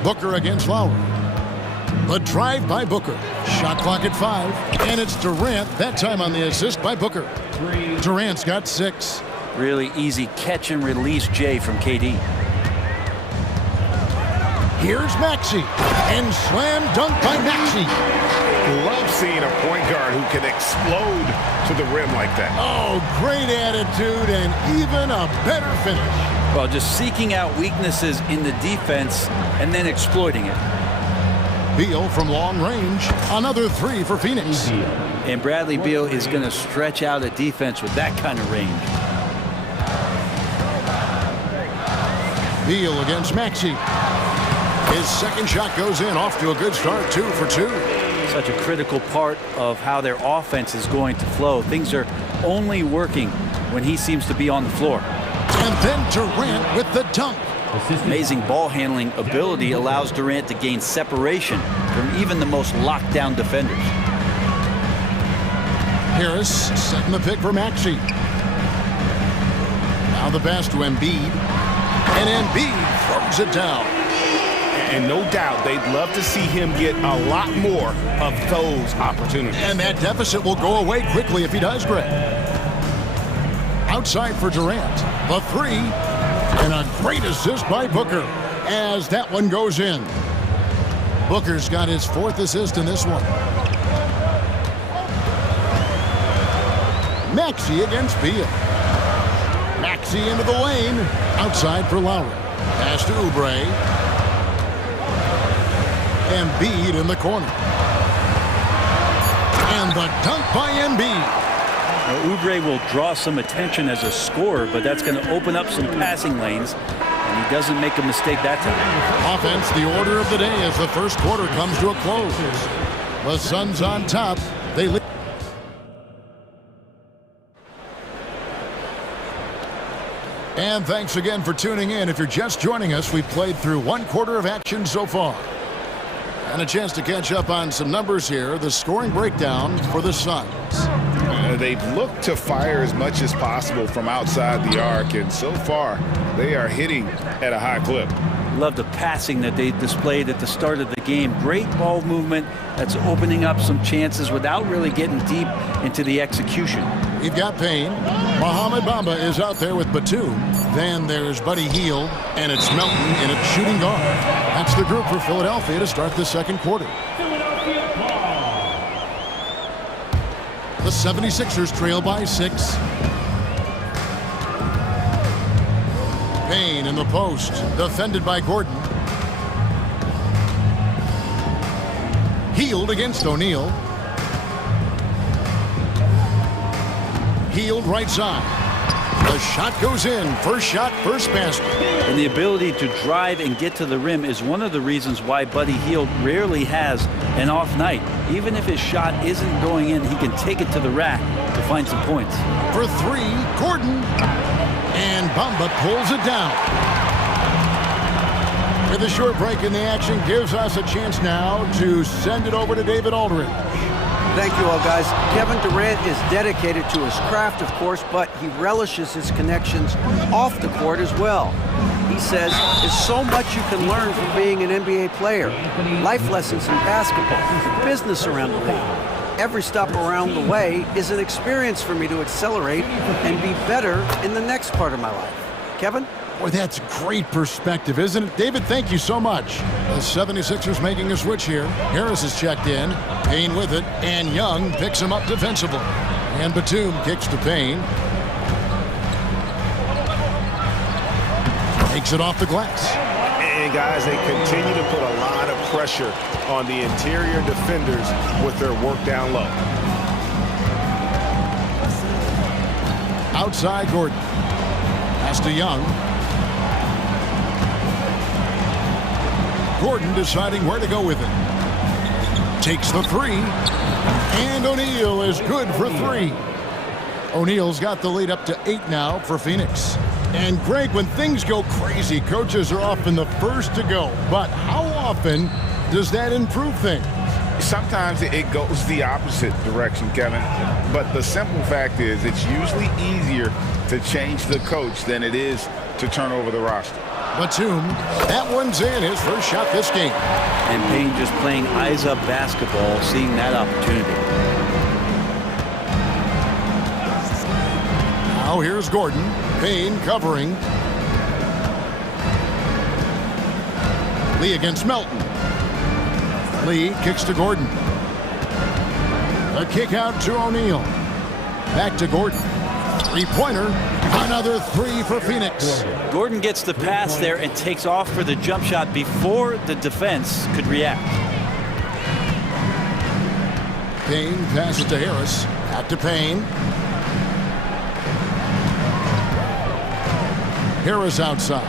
Booker against Lowry. A drive by Booker. Shot clock at 5. And it's Durant, that time on the assist by Booker. Durant's got 6. Really easy catch and release Jay from KD. Here's Maxey. And slam dunk by Maxey. Love seeing a point guard who can explode to the rim like that. Oh, great attitude and even a better finish. Well, just seeking out weaknesses in the defense and then exploiting it. Beal from long range. Another 3 for Phoenix. And Bradley Beal is going to stretch out a defense with that kind of range. Beal against Maxey. His second shot goes in, off to a good start, 2 for 2. Such a critical part of how their offense is going to flow. Things are only working when he seems to be on the floor. And then Durant with the dunk. Amazing ball handling ability allows Durant to gain separation from even the most locked down defenders. Harris setting the pick for Maxey. Now the pass to Embiid. And Embiid throws it down. And no doubt they'd love to see him get a lot more of those opportunities. And that deficit will go away quickly if he does, Greg. Outside for Durant. The three. And a great assist by Booker as that one goes in. Booker's got his 4th assist in this one. Maxey against Beal. Maxey into the lane. Outside for Lowry. Pass to Oubre. Embiid in the corner. And the dunk by Embiid. Now, Oubre will draw some attention as a scorer, but that's going to open up some passing lanes, and he doesn't make a mistake that time. Offense, the order of the day as the first quarter comes to a close. The Suns on top. They lead. And thanks again for tuning in. If you're just joining us, we've played through 1 quarter of action so far. And a chance to catch up on some numbers here. The scoring breakdown for the Suns. They've looked to fire as much as possible from outside the arc, and so far they are hitting at a high clip. Love the passing that they displayed at the start of the game. Great ball movement that's opening up some chances without really getting deep into the execution. You've got Payne. Mohamed Bamba is out there with Batum. Then there's Buddy Hield, and it's Melton in at shooting guard. That's the group for Philadelphia to start the second quarter. The 76ers trail by 6. Payne in the post, defended by Gordon. Hield against O'Neal. Hield right side. The shot goes in. First shot, first basket. And the ability to drive and get to the rim is one of the reasons why Buddy Hield rarely has an off night. Even if his shot isn't going in, he can take it to the rack to find some points. For 3, Gordon. And Bamba pulls it down. With a short break in the action, gives us a chance now to send it over to David Aldridge. Thank you all, guys. Kevin Durant is dedicated to his craft, of course, but he relishes his connections off the court as well. He says there's so much you can learn from being an NBA player. Life lessons in basketball, business around the league. Every stop around the way is an experience for me to accelerate and be better in the next part of my life. Kevin? Boy, that's great perspective, isn't it? David, thank you so much. The 76ers making a switch here. Harris is checked in. Payne with it, and Young picks him up defensively. And Batum kicks to Payne. Takes it off the glass. And guys, they continue to put a lot of pressure on the interior defenders with their work down low. Outside Gordon. Pass to Young. Gordon deciding where to go with it. Takes the 3. And O'Neal is good for 3. O'Neal's got the lead up to 8 now for Phoenix. And Greg, when things go crazy, coaches are often the first to go. But how often does that improve things? Sometimes it goes the opposite direction, Kevin. But the simple fact is it's usually easier to change the coach than it is to turn over the roster. Batum, that one's in, his first shot this game. And Payne just playing eyes-up basketball, seeing that opportunity. Now here's Gordon. Payne covering. Lee against Melton. Lee kicks to Gordon. A kick out to O'Neal. Back to Gordon. Three-pointer. Another 3 for Phoenix. Gordon gets the pass there and takes off for the jump shot before the defense could react. Payne passes to Harris. Back to Payne. Harris outside.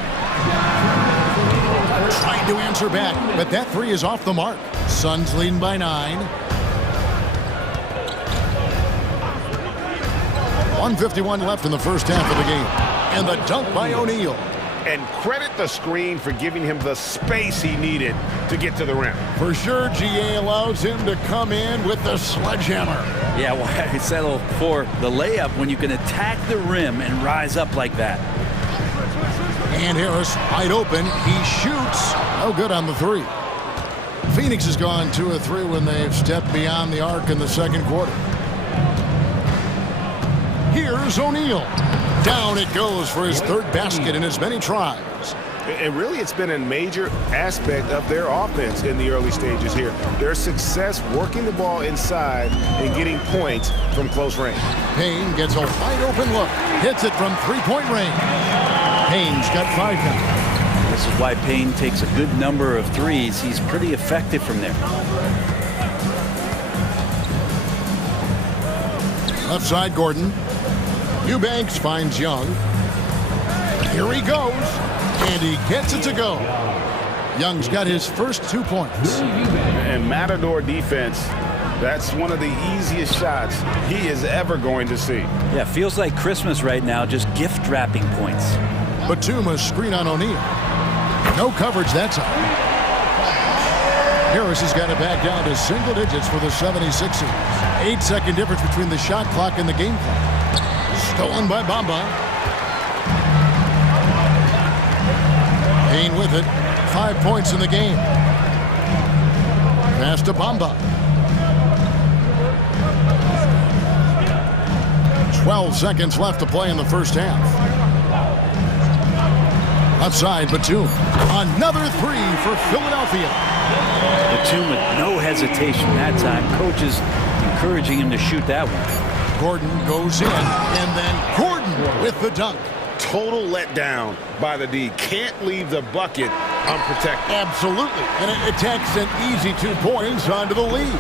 Trying to answer back, but that 3 is off the mark. Suns leading by 9. 1:51 left in the first half of the game. And the dunk by O'Neal. And credit the screen for giving him the space he needed to get to the rim. For sure, GA allows him to come in with the sledgehammer. Yeah, why settle for the layup when you can attack the rim and rise up like that? And Harris wide open. He shoots. No good on the three. Phoenix has gone 2 of 3 when they've stepped beyond the arc in the second quarter. Here's O'Neal. Down it goes for his third basket in as many tries. And really, it's been a major aspect of their offense in the early stages here. Their success working the ball inside and getting points from close range. Payne gets a wide open look. Hits it from three-point range. Payne's got 5 now. This is why Payne takes a good number of threes. He's pretty effective from there. Left side, Gordon. Eubanks finds Young. Here he goes. And he gets it to go. Young's got his first 2 points. And Matador defense, that's one of the easiest shots he is ever going to see. Yeah, feels like Christmas right now, just gift wrapping points. Batuma's screen on O'Neal. No coverage that time. Harris has got it back down to single digits for the 76ers. 8-second difference between the shot clock and the game clock. Stolen by Bamba. Payne with it. 5 points in the game. Pass to Bamba. 12 seconds left to play in the first half. Outside, Batum. Another three for Philadelphia. Batum with no hesitation that time. Coaches encouraging him to shoot that one. Gordon goes in, and then Gordon with the dunk. Total letdown by the D. Can't leave the bucket unprotected. Absolutely. And it takes an easy 2 points onto the lead.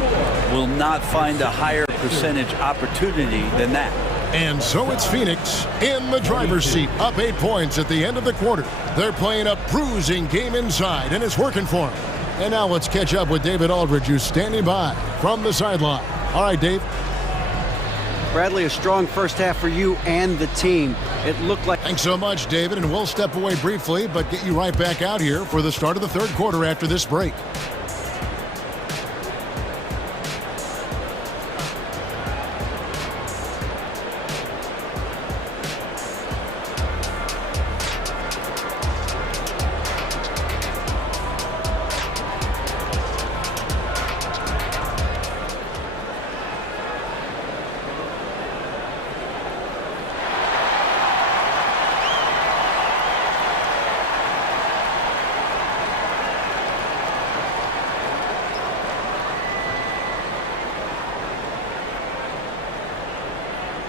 Will not find a higher percentage opportunity than that. And so it's Phoenix in the driver's seat, up 8 points at the end of the quarter. They're playing a bruising game inside, and it's working for them. And now let's catch up with David Aldridge, who's standing by from the sideline. All right, Dave. Bradley, a strong first half for you and the team. It looked like... Thanks so much, David, and we'll step away briefly, but get you right back out here for the start of the third quarter after this break.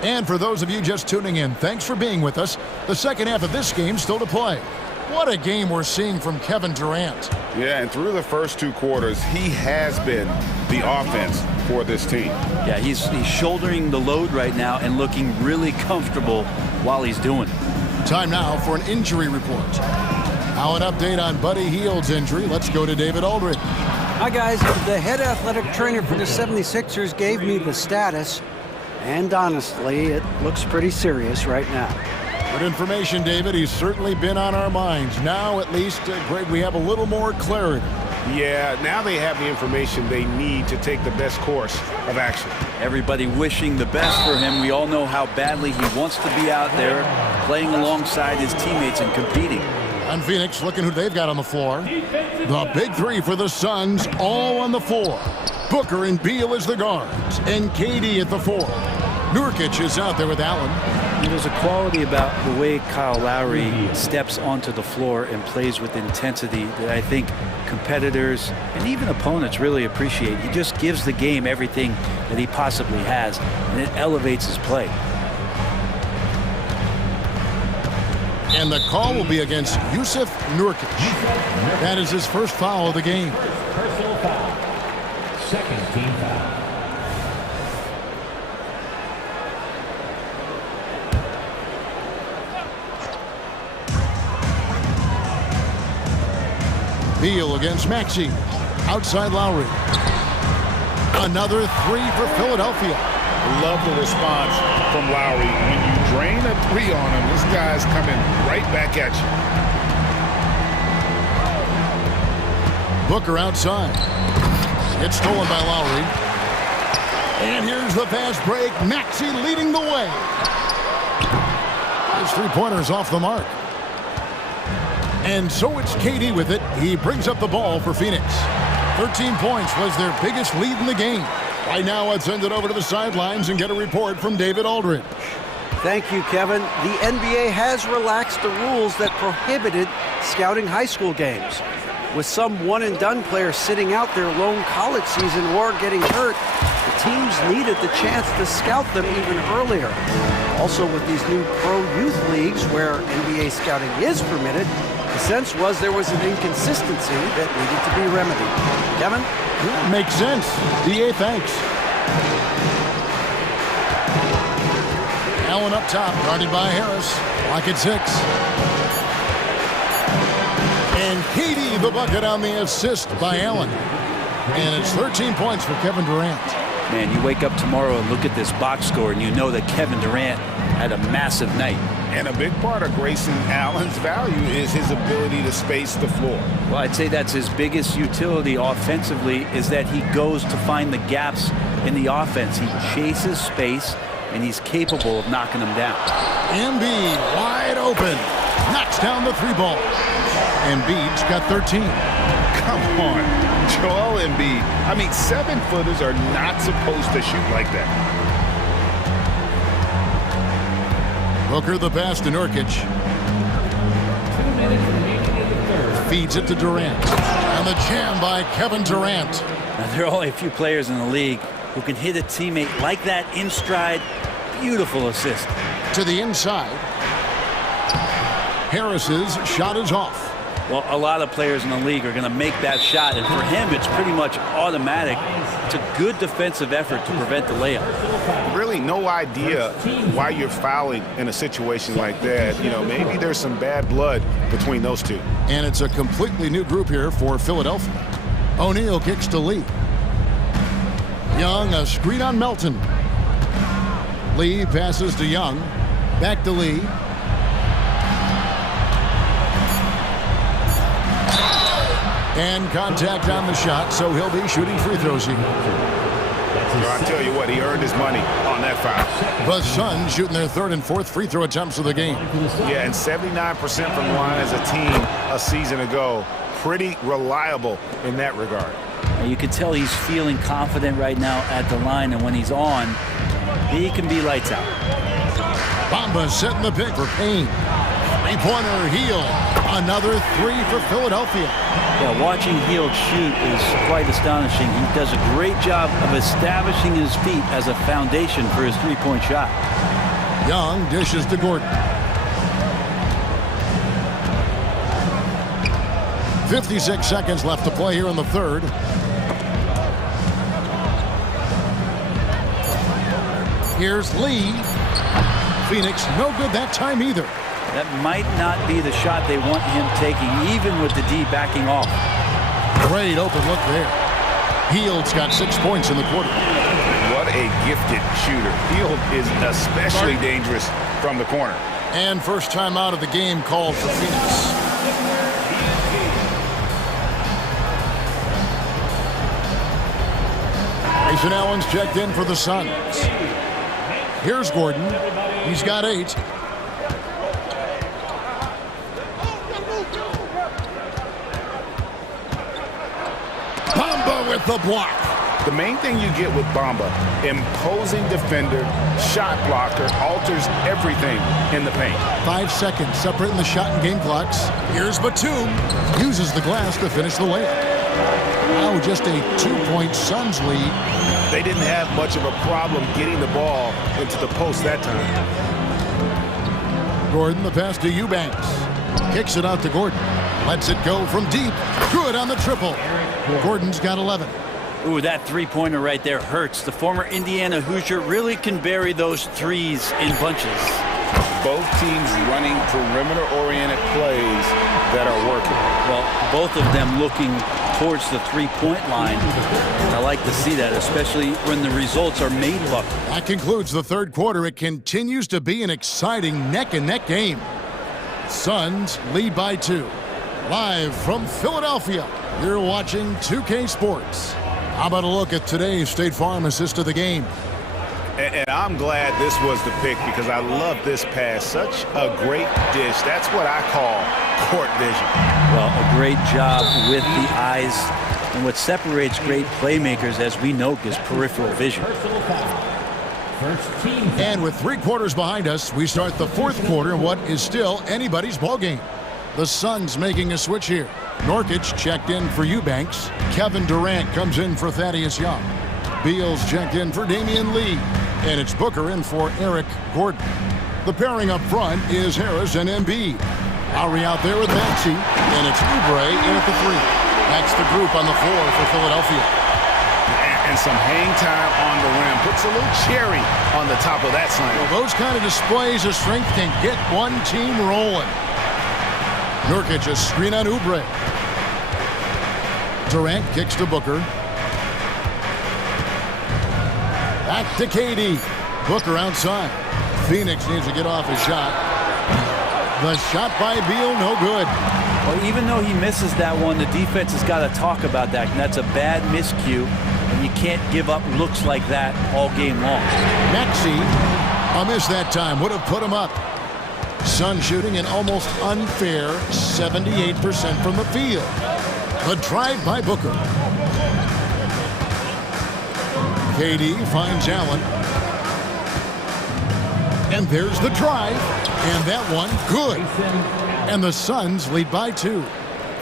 And for those of you just tuning in, thanks for being with us. The second half of this game still to play. What a game we're seeing from Kevin Durant. Yeah, and through the first 2 quarters, he has been the offense for this team. Yeah, he's shouldering the load right now and looking really comfortable while he's doing it. Time now for an injury report. Now an update on Buddy Hield's injury. Let's go to David Aldridge. Hi, guys. The head athletic trainer for the 76ers gave me the status. And honestly, it looks pretty serious right now. Good information, David. He's certainly been on our minds. Now, at least, Greg, we have a little more clarity. Yeah, now they have the information they need to take the best course of action. Everybody wishing the best for him. We all know how badly he wants to be out there, playing alongside his teammates and competing. And Phoenix looking who they've got on the floor. The big three for the Suns, all on the floor. Booker and Beal as the guards, and KD at the 4. Nurkic is out there with Allen. There's a quality about the way Kyle Lowry steps onto the floor and plays with intensity that I think competitors and even opponents really appreciate. He just gives the game everything that he possibly has, and it elevates his play. And the call will be against Yusuf Nurkic. That is his first foul of the game. Personal foul. Second team foul. Beal against Maxey. Outside Lowry. Another three for Philadelphia. Love the response from Lowry. When you drain a three on him, this guy's coming right back at you. Booker outside. It's stolen by Lowry. And here's the fast break. Maxey leading the way. His three-pointer's off the mark. And so it's KD with it. He brings up the ball for Phoenix. 13 points was their biggest lead in the game. Right now, let's send it over to the sidelines and get a report from David Aldridge. Thank you, Kevin. The NBA has relaxed the rules that prohibited scouting high school games. With some one-and-done players sitting out their lone college season or getting hurt, the teams needed the chance to scout them even earlier. Also, with these new pro-youth leagues where NBA scouting is permitted, the sense was there was an inconsistency that needed to be remedied. Kevin? Makes sense. DA, thanks. Allen up top, guarded by Harris. Lock at 6. And KD the bucket on the assist by Allen. And it's 13 points for Kevin Durant. Man, you wake up tomorrow and look at this box score and you know that Kevin Durant had a massive night. And a big part of Grayson Allen's value is his ability to space the floor. Well, I'd say that's his biggest utility offensively, is that he goes to find the gaps in the offense. He chases space, and he's capable of knocking them down. Embiid wide open. Knocks down the 3 ball. Embiid's got 13. Come on, Joel Embiid. I mean, 7-footers are not supposed to shoot like that. Booker the pass to Nurkic. Feeds it to Durant. And the jam by Kevin Durant. Now, there are only a few players in the league who can hit a teammate like that in stride. Beautiful assist. To the inside. Harris's shot is off. Well, a lot of players in the league are going to make that shot, and for him, it's pretty much automatic. It's a good defensive effort to prevent the layup. Really no idea why you're fouling in a situation like that. You know, maybe there's some bad blood between those two. And it's a completely new group here for Philadelphia. O'Neal kicks to Lee. Young, a screen on Melton. Lee passes to Young. Back to Lee. And contact on the shot, so he'll be shooting free throws here. I tell you what, he earned his money on that foul. The Suns shooting their 3rd and 4th free throw attempts of the game. Yeah, and 79% from the line as a team a season ago. Pretty reliable in that regard. You can tell he's feeling confident right now at the line, and when he's on, he can be lights out. Bamba setting the pick for Payne. Three-pointer, Hield. Another 3 for Philadelphia. Yeah, watching Hield shoot is quite astonishing. He does a great job of establishing his feet as a foundation for his three-point shot. Young dishes to Gordon. 56 seconds left to play here in the 3rd. Here's Lee. Phoenix no good that time either. That might not be the shot they want him taking, even with the D backing off. Great open look there. Hield's got 6 points in the quarter. What a gifted shooter. Hield is especially dangerous from the corner. And first time out of the game called for Phoenix. Grayson Allen's checked in for the Suns. Here's Gordon. He's got 8. Bamba with the block. The main thing you get with Bamba, imposing defender, shot blocker, alters everything in the paint. 5 seconds separating the shot and game clocks. Here's Batum. Uses the glass to finish the layup. Now just a 2-point Suns lead. They didn't have much of a problem getting the ball into the post that time. Gordon, the pass to Eubanks. Kicks it out to Gordon. Lets it go from deep. Good on the triple. Gordon's got 11. Ooh, that three-pointer right there hurts. The former Indiana Hoosier really can bury those threes in bunches. Both teams running perimeter-oriented plays that are working. Well, both of them looking towards the three-point line. I like to see that, especially when the results are made up. That concludes the 3rd quarter. It continues to be an exciting neck-and-neck game. Suns lead by 2. Live from Philadelphia, you're watching 2K Sports. How about a look at today's State Farm assist of the game? And I'm glad this was the pick because I love this pass. Such a great dish. That's what I call court vision. Well, a great job with the eyes. And what separates great playmakers, as we know, is peripheral vision. And with 3 quarters behind us, we start the 4th quarter in what is still anybody's ball game. The Suns making a switch here. Nurkic checked in for Eubanks. Kevin Durant comes in for Thaddeus Young. Beal's checked in for Damian Lee. And it's Booker in for Eric Gordon. The pairing up front is Harris and Embiid. Lowry out there with Maxey. And it's Oubre in at the 3. That's the group on the floor for Philadelphia. And some hang time on the rim. Puts a little cherry on the top of that slam. Well, those kind of displays of strength can get one team rolling. Nurkic a screen on Oubre. Durant kicks to Booker. Back to KD. Booker outside. Phoenix needs to get off his shot. The shot by Beal, no good. Well, even though he misses that one, the defense has got to talk about that. And that's a bad miscue. And you can't give up looks like that all game long. Maxey, a miss that time, would have put him up. Sun shooting an almost unfair 78% from the field. The drive by Booker. KD finds Allen. And there's the drive. And that one, good. And the Suns lead by 2.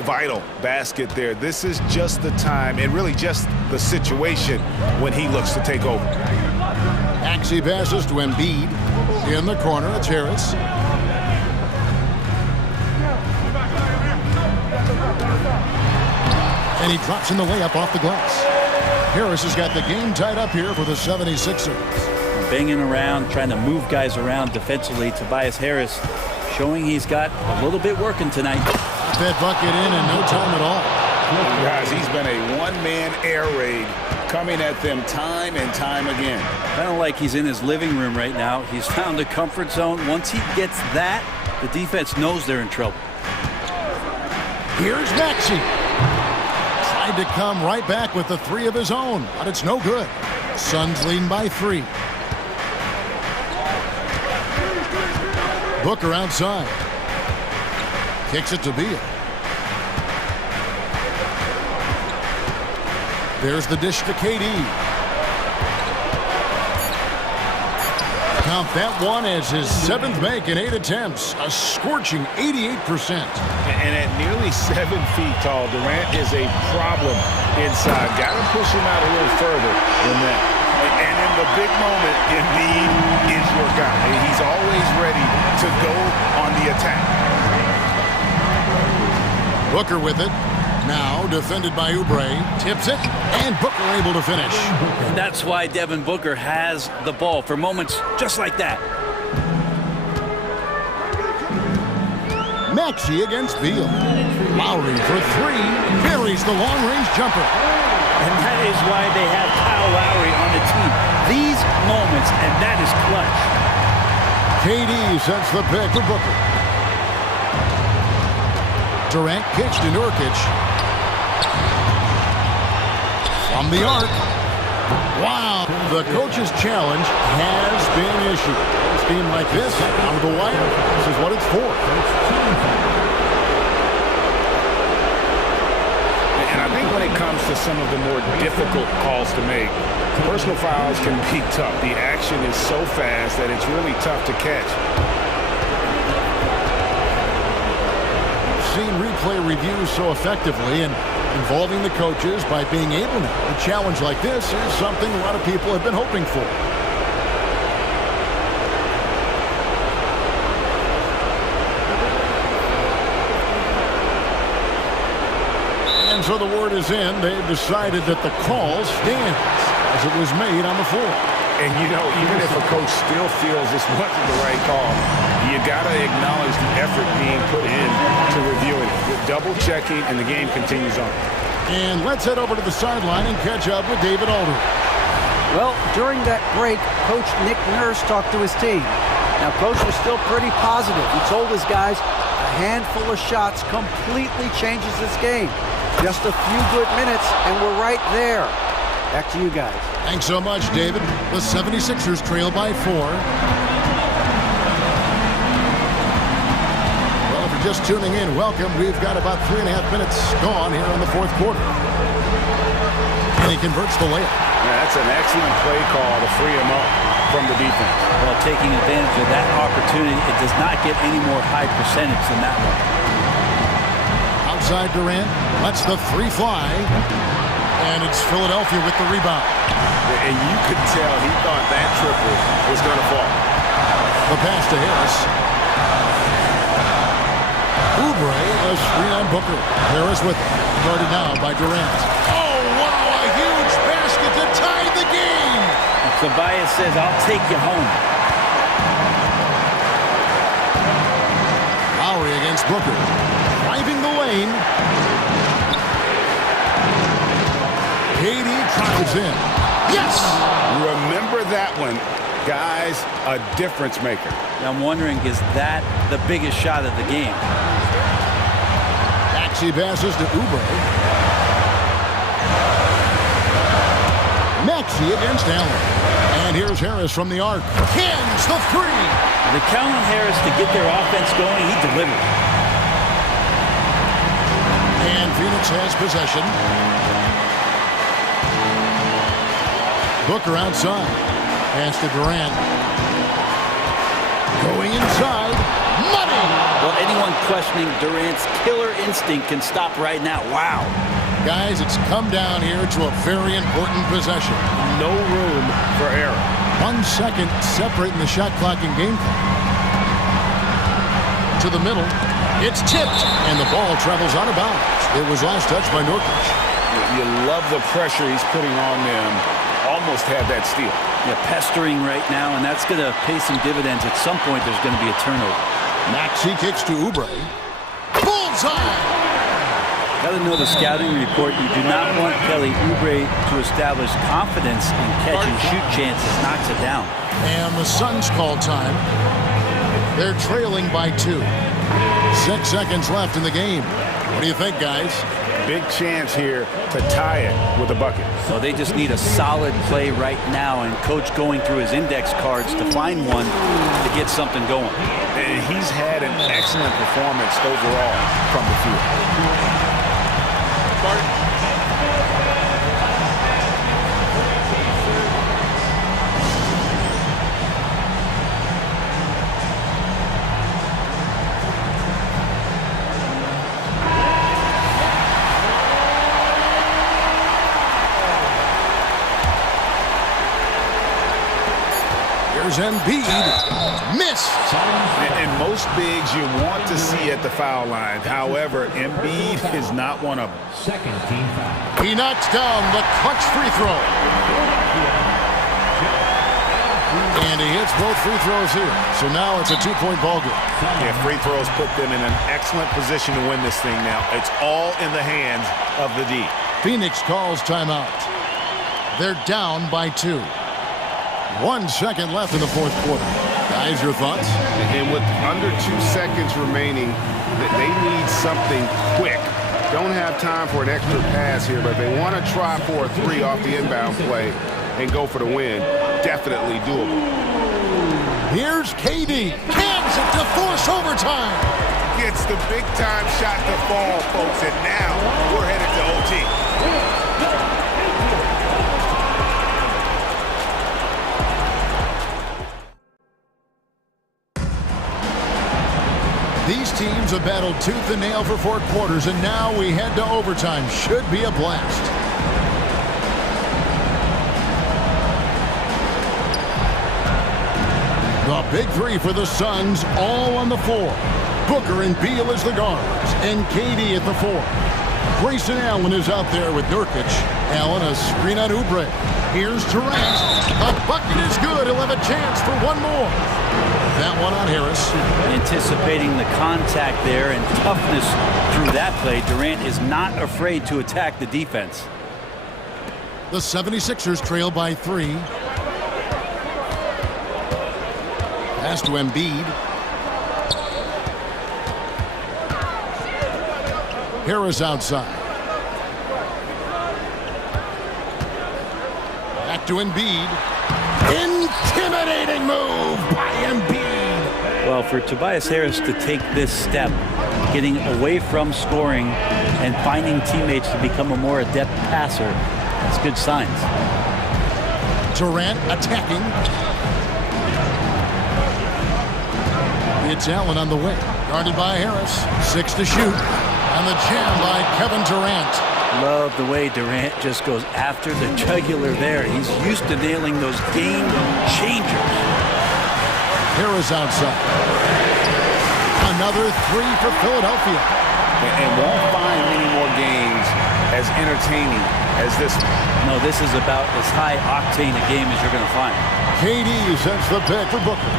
Vital basket there. This is just the time and really just the situation when he looks to take over. Maxey passes to Embiid. In the corner, it's Harris. And he drops in the layup off the glass. Harris has got the game tied up here for the 76ers. Banging around, trying to move guys around defensively. Tobias Harris showing he's got a little bit working tonight. That bucket in no time at all. Guys, he's been a one-man air raid coming at them time and time again. Kind of like he's in his living room right now. He's found a comfort zone. Once he gets that, the defense knows they're in trouble. Here's Maxey. Tried to come right back with the 3 of his own, but it's no good. Suns leading by 3. Booker outside. Kicks it to Beal. There's the dish to KD. Count that one as his 7th make in 8 attempts. A scorching 88%. And at nearly 7 feet tall, Durant is a problem inside. Got to push him out a little further than that. And in the big moment, Embiid is your guy. He's always ready to go on the attack. Booker with it. Now defended by Oubre. Tips it. And Booker able to finish. And that's why Devin Booker has the ball for moments just like that. Maxey against Beal. Lowry for 3. Buries the long-range jumper. And that is why they have Kyle Lowry on the team. These moments, and that is clutch. KD sets the pick for Booker. Durant kicks to Nurkic. From the arc. Wow. The coach's challenge has been issued. A scheme like this, out of the wire, this is what it's for. And I think when it comes to some of the more difficult calls to make, personal fouls can be tough. The action is so fast that it's really tough to catch. Seen replay reviews so effectively and involving the coaches by being able to. A challenge like this is something a lot of people have been hoping for. And so the word is in. They've decided that the call stands as it was made on the floor. And, you know, even if a coach still feels this wasn't the right call, you got to acknowledge the effort being put in to reviewing it. With double checking, and the game continues on. And let's head over to the sideline and catch up with David Aldridge. Well, during that break, Coach Nick Nurse talked to his team. Now, Coach was still pretty positive. He told his guys a handful of shots completely changes this game. Just a few good minutes, and we're right there. Back to you guys. Thanks so much, David. The 76ers trail by 4. Well, if you're just tuning in, welcome. We've got about 3.5 minutes gone here in the fourth quarter. And he converts the layup. Yeah, that's an excellent play call to free him up from the defense. Well, taking advantage of that opportunity, it does not get any more high percentage than that one. Outside Durant, lets the 3 fly. And it's Philadelphia with the rebound. And you could tell he thought that triple was going to fall. The pass to Harris. Oubre, a screen on Booker. Harris with it. Guarded now by Durant. Oh, wow, a huge basket to tie the game. Tobias says, I'll take you home. Lowry against Booker. Driving the lane. KD drives in. Yes! Remember that one. Guys, a difference maker. I'm wondering, is that the biggest shot of the game? Maxey passes to Oubre. Maxey against Allen. And here's Harris from the arc. Cans the 3. The count on Harris to get their offense going, he delivered. And Phoenix has possession. Booker outside. Pass to Durant. Going inside. Money! Well, anyone questioning Durant's killer instinct can stop right now. Wow. Guys, it's come down here to a very important possession. No room for error. 1 second separating the shot clock and game clock. To the middle. It's tipped. And the ball travels out of bounds. It was last touched by Nurkic. You love the pressure he's putting on them. Almost had that steal. Yeah, pestering right now, and that's going to pay some dividends. At some point, there's going to be a turnover. Maxey kicks to Oubre. Bullseye! Got to know the scouting report. You do not want Kelly Oubre to establish confidence in catch-and-shoot chances. Knocks it down. And the Suns call time. They're trailing by 2. 6 seconds left in the game. What do you think, guys? Big chance here to tie it with a bucket. So they just need a solid play right now, and coach going through his index cards to find one to get something going. And he's had an excellent performance overall from the field. Embiid missed. And most bigs you want to see at the foul line. However, Embiid is not one of them. Second team foul. He knocks down the clutch free throw. And he hits both free throws here. So now it's a 2-point ball game. Yeah, free throws put them in an excellent position to win this thing now. It's all in the hands of the D. Phoenix calls timeout. They're down by 2. 1 second left in the fourth quarter. Guys, your thoughts? And with under 2 seconds remaining, they need something quick. Don't have time for an extra pass here, but they want to try for a 3 off the inbound play and go for the win. Definitely doable. Here's KD. Cans it to force overtime. Gets the big-time shot to fall, folks, and now we're headed to OT. These teams have battled tooth and nail for 4 quarters, and now we head to overtime. Should be a blast. The big 3 for the Suns, all on the floor. Booker and Beal as the guards, and KD at the 4. Grayson Allen is out there with Nurkic. Allen a screen on Oubre. Here's Durant. The bucket is good. He'll have a chance for one more. That one on Harris. Anticipating the contact there and toughness through that play, Durant is not afraid to attack the defense. The 76ers trail by 3. Pass to Embiid. Harris outside. to Embiid. Intimidating move by Embiid. Well, for Tobias Harris to take this step, getting away from scoring and finding teammates to become a more adept passer, that's good signs. Durant attacking. It's Allen on the wing. Guarded by Harris. 6 to shoot. And the jam by Kevin Durant. Love the way Durant just goes after the jugular there. He's used to nailing those game changers. Harris outside. Another 3 for Philadelphia. And won't find many more games as entertaining as this one. No, this is about as high octane a game as you're going to find. KD sets the pick for Booker.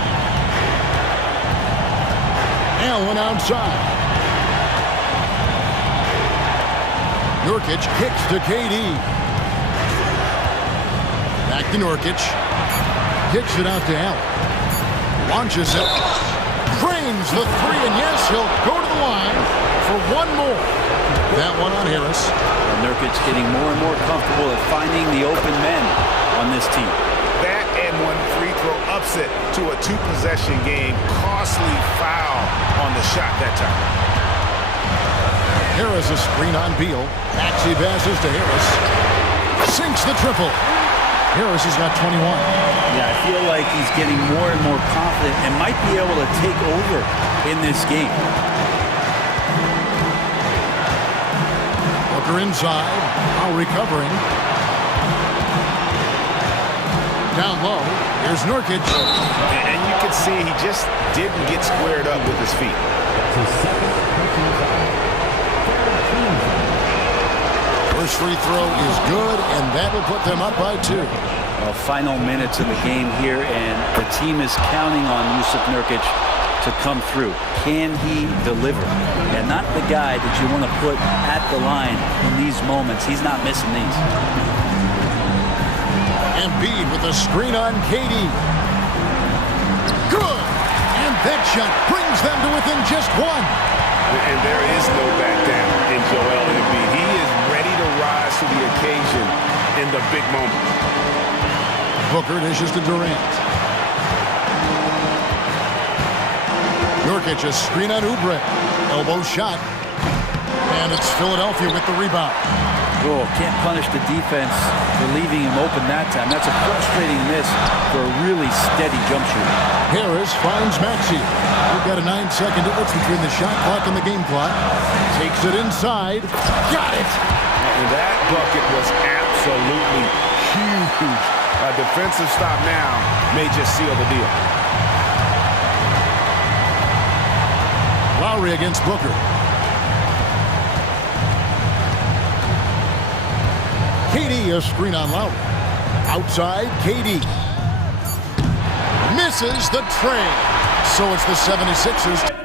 Allen outside. Nurkic kicks to KD. Back to Nurkic. Kicks it out to Allen. Launches it. Drains the 3, and yes, he'll go to the line for one more. That one on Harris. Nurkic getting more and more comfortable at finding the open men on this team. That and one free throw ups it to a 2-possession game. Costly foul on the shot that time. Harris a screen on Beal. Maxey passes to Harris. Sinks the triple. Harris has got 21. Yeah, I feel like he's getting more and more confident and might be able to take over in this game. Booker inside. Now recovering. Down low. Here's Nurkic. And you can see he just didn't get squared up with his feet. First free throw is good, and that will put them up by 2. Well, final minutes of the game here, and the team is counting on Jusuf Nurkic to come through. Can he deliver? And not the guy that you want to put at the line in these moments. He's not missing these. Embiid with a screen on KD. Good! And that shot brings them to within just 1. And there is no back down in Joel Embiid. He is ready to rise to the occasion in the big moment. Booker dishes to Durant. Nurkic a screen on Oubre. Elbow shot. And it's Philadelphia with the rebound. Oh, can't punish the defense for leaving him open that time. That's a frustrating miss for a really steady jump shooter. Harris finds Maxey. We've got a 9-second difference between the shot clock and the game clock. Takes it inside. Got it! And that bucket was absolutely huge. A defensive stop now may just seal the deal. Lowry against Booker. KD a screen on Lowry. Outside, KD. Misses the train. So it's the 76ers.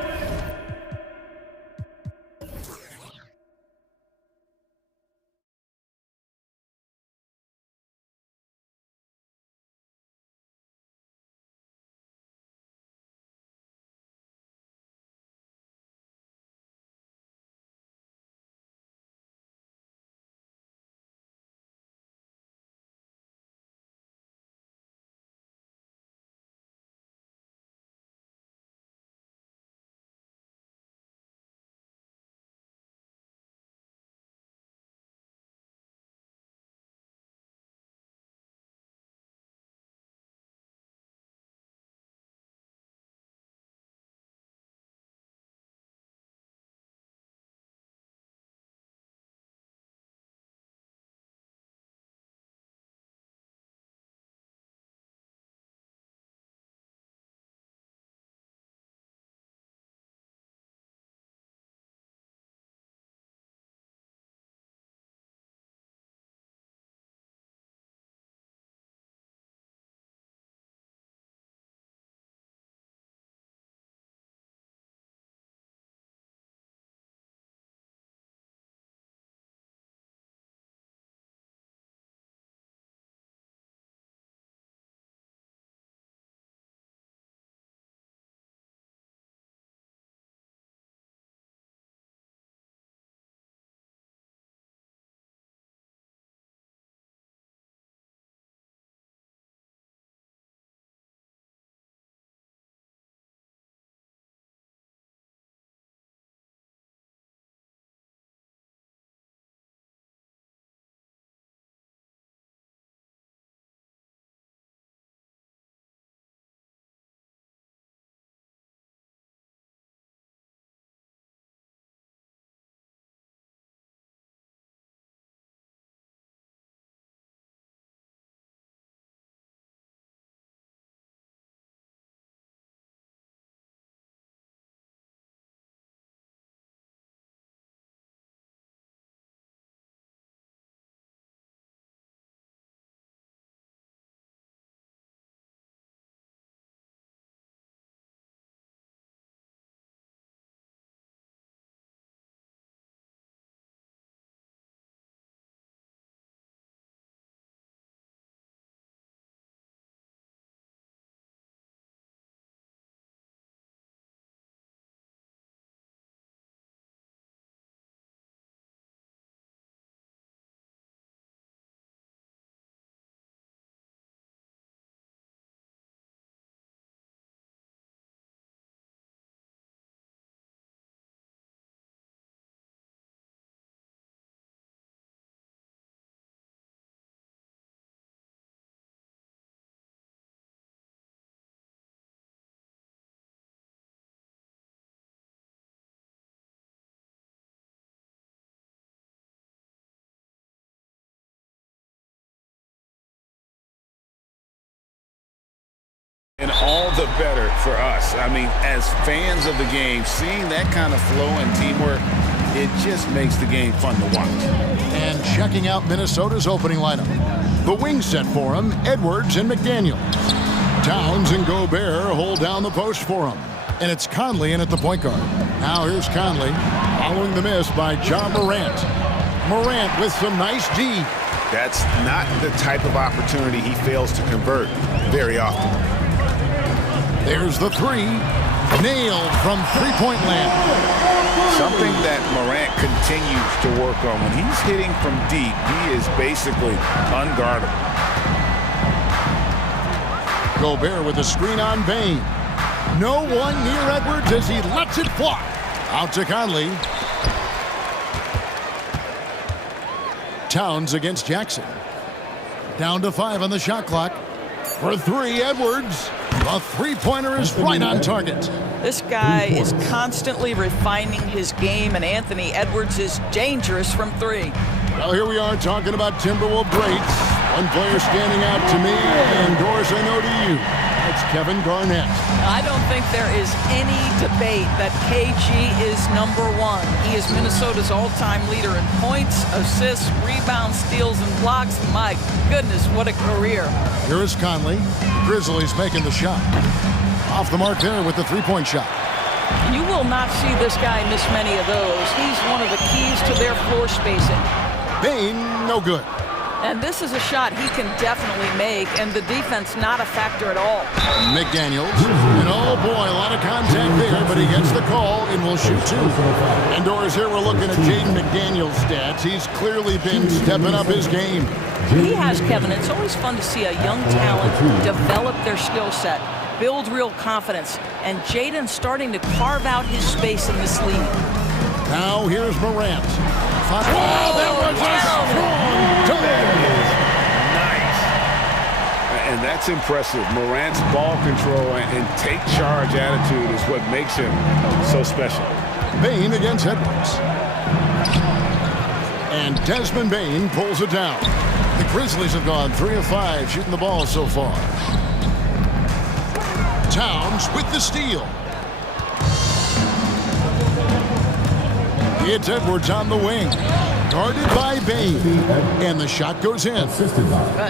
better for us. I mean, as fans of the game, seeing that kind of flow and teamwork, it just makes the game fun to watch. And checking out Minnesota's opening lineup. The wings set for him, Edwards and McDaniels. Towns and Gobert hold down the post for him. And it's Conley in at the point guard. Now here's Conley, following the miss by John Morant. Morant with some nice D. That's not the type of opportunity he fails to convert very often. There's the three. Nailed from three-point land. Something that Morant continues to work on. When he's hitting from deep, he is basically unguardable. Gobert with a screen on Bain. No one near Edwards as he lets it fly. Out to Conley. Towns against Jackson. Down to 5 on the shot clock. For 3, Edwards. A three-pointer is right on target. This guy is constantly refining his game, and Anthony Edwards is dangerous from 3. Well, here we are talking about Timberwolves greats. One player standing out to me, and Doris, I know to you. That's Kevin Garnett. I don't think there is any debate that KG is #1. He is Minnesota's all-time leader in points, assists, rebounds, steals, and blocks. My goodness, what a career. Here is Conley. Grizzlies making the shot. Off the mark there with the three-point shot. You will not see this guy miss many of those. He's one of the keys to their floor spacing. Bain, no good. And this is a shot he can definitely make, and the defense not a factor at all. McDaniels, and oh boy, a lot of contact there, but he gets the call and will shoot 2. And Doris, here we're looking at Jaden McDaniels' stats. He's clearly been stepping up his game. He has, Kevin. It's always fun to see a young talent develop their skill set, build real confidence, and Jaden's starting to carve out his space in this league. Now here's Morant. Oh, that was a strong dunk. Nice. And that's impressive. Morant's ball control and take charge attitude is what makes him so special. Bain against Edwards. And Desmond Bain pulls it down. The Grizzlies have gone 3 of 5 shooting the ball so far. Towns with the steal. It's Edwards on the wing. Guarded by Bain. And the shot goes in.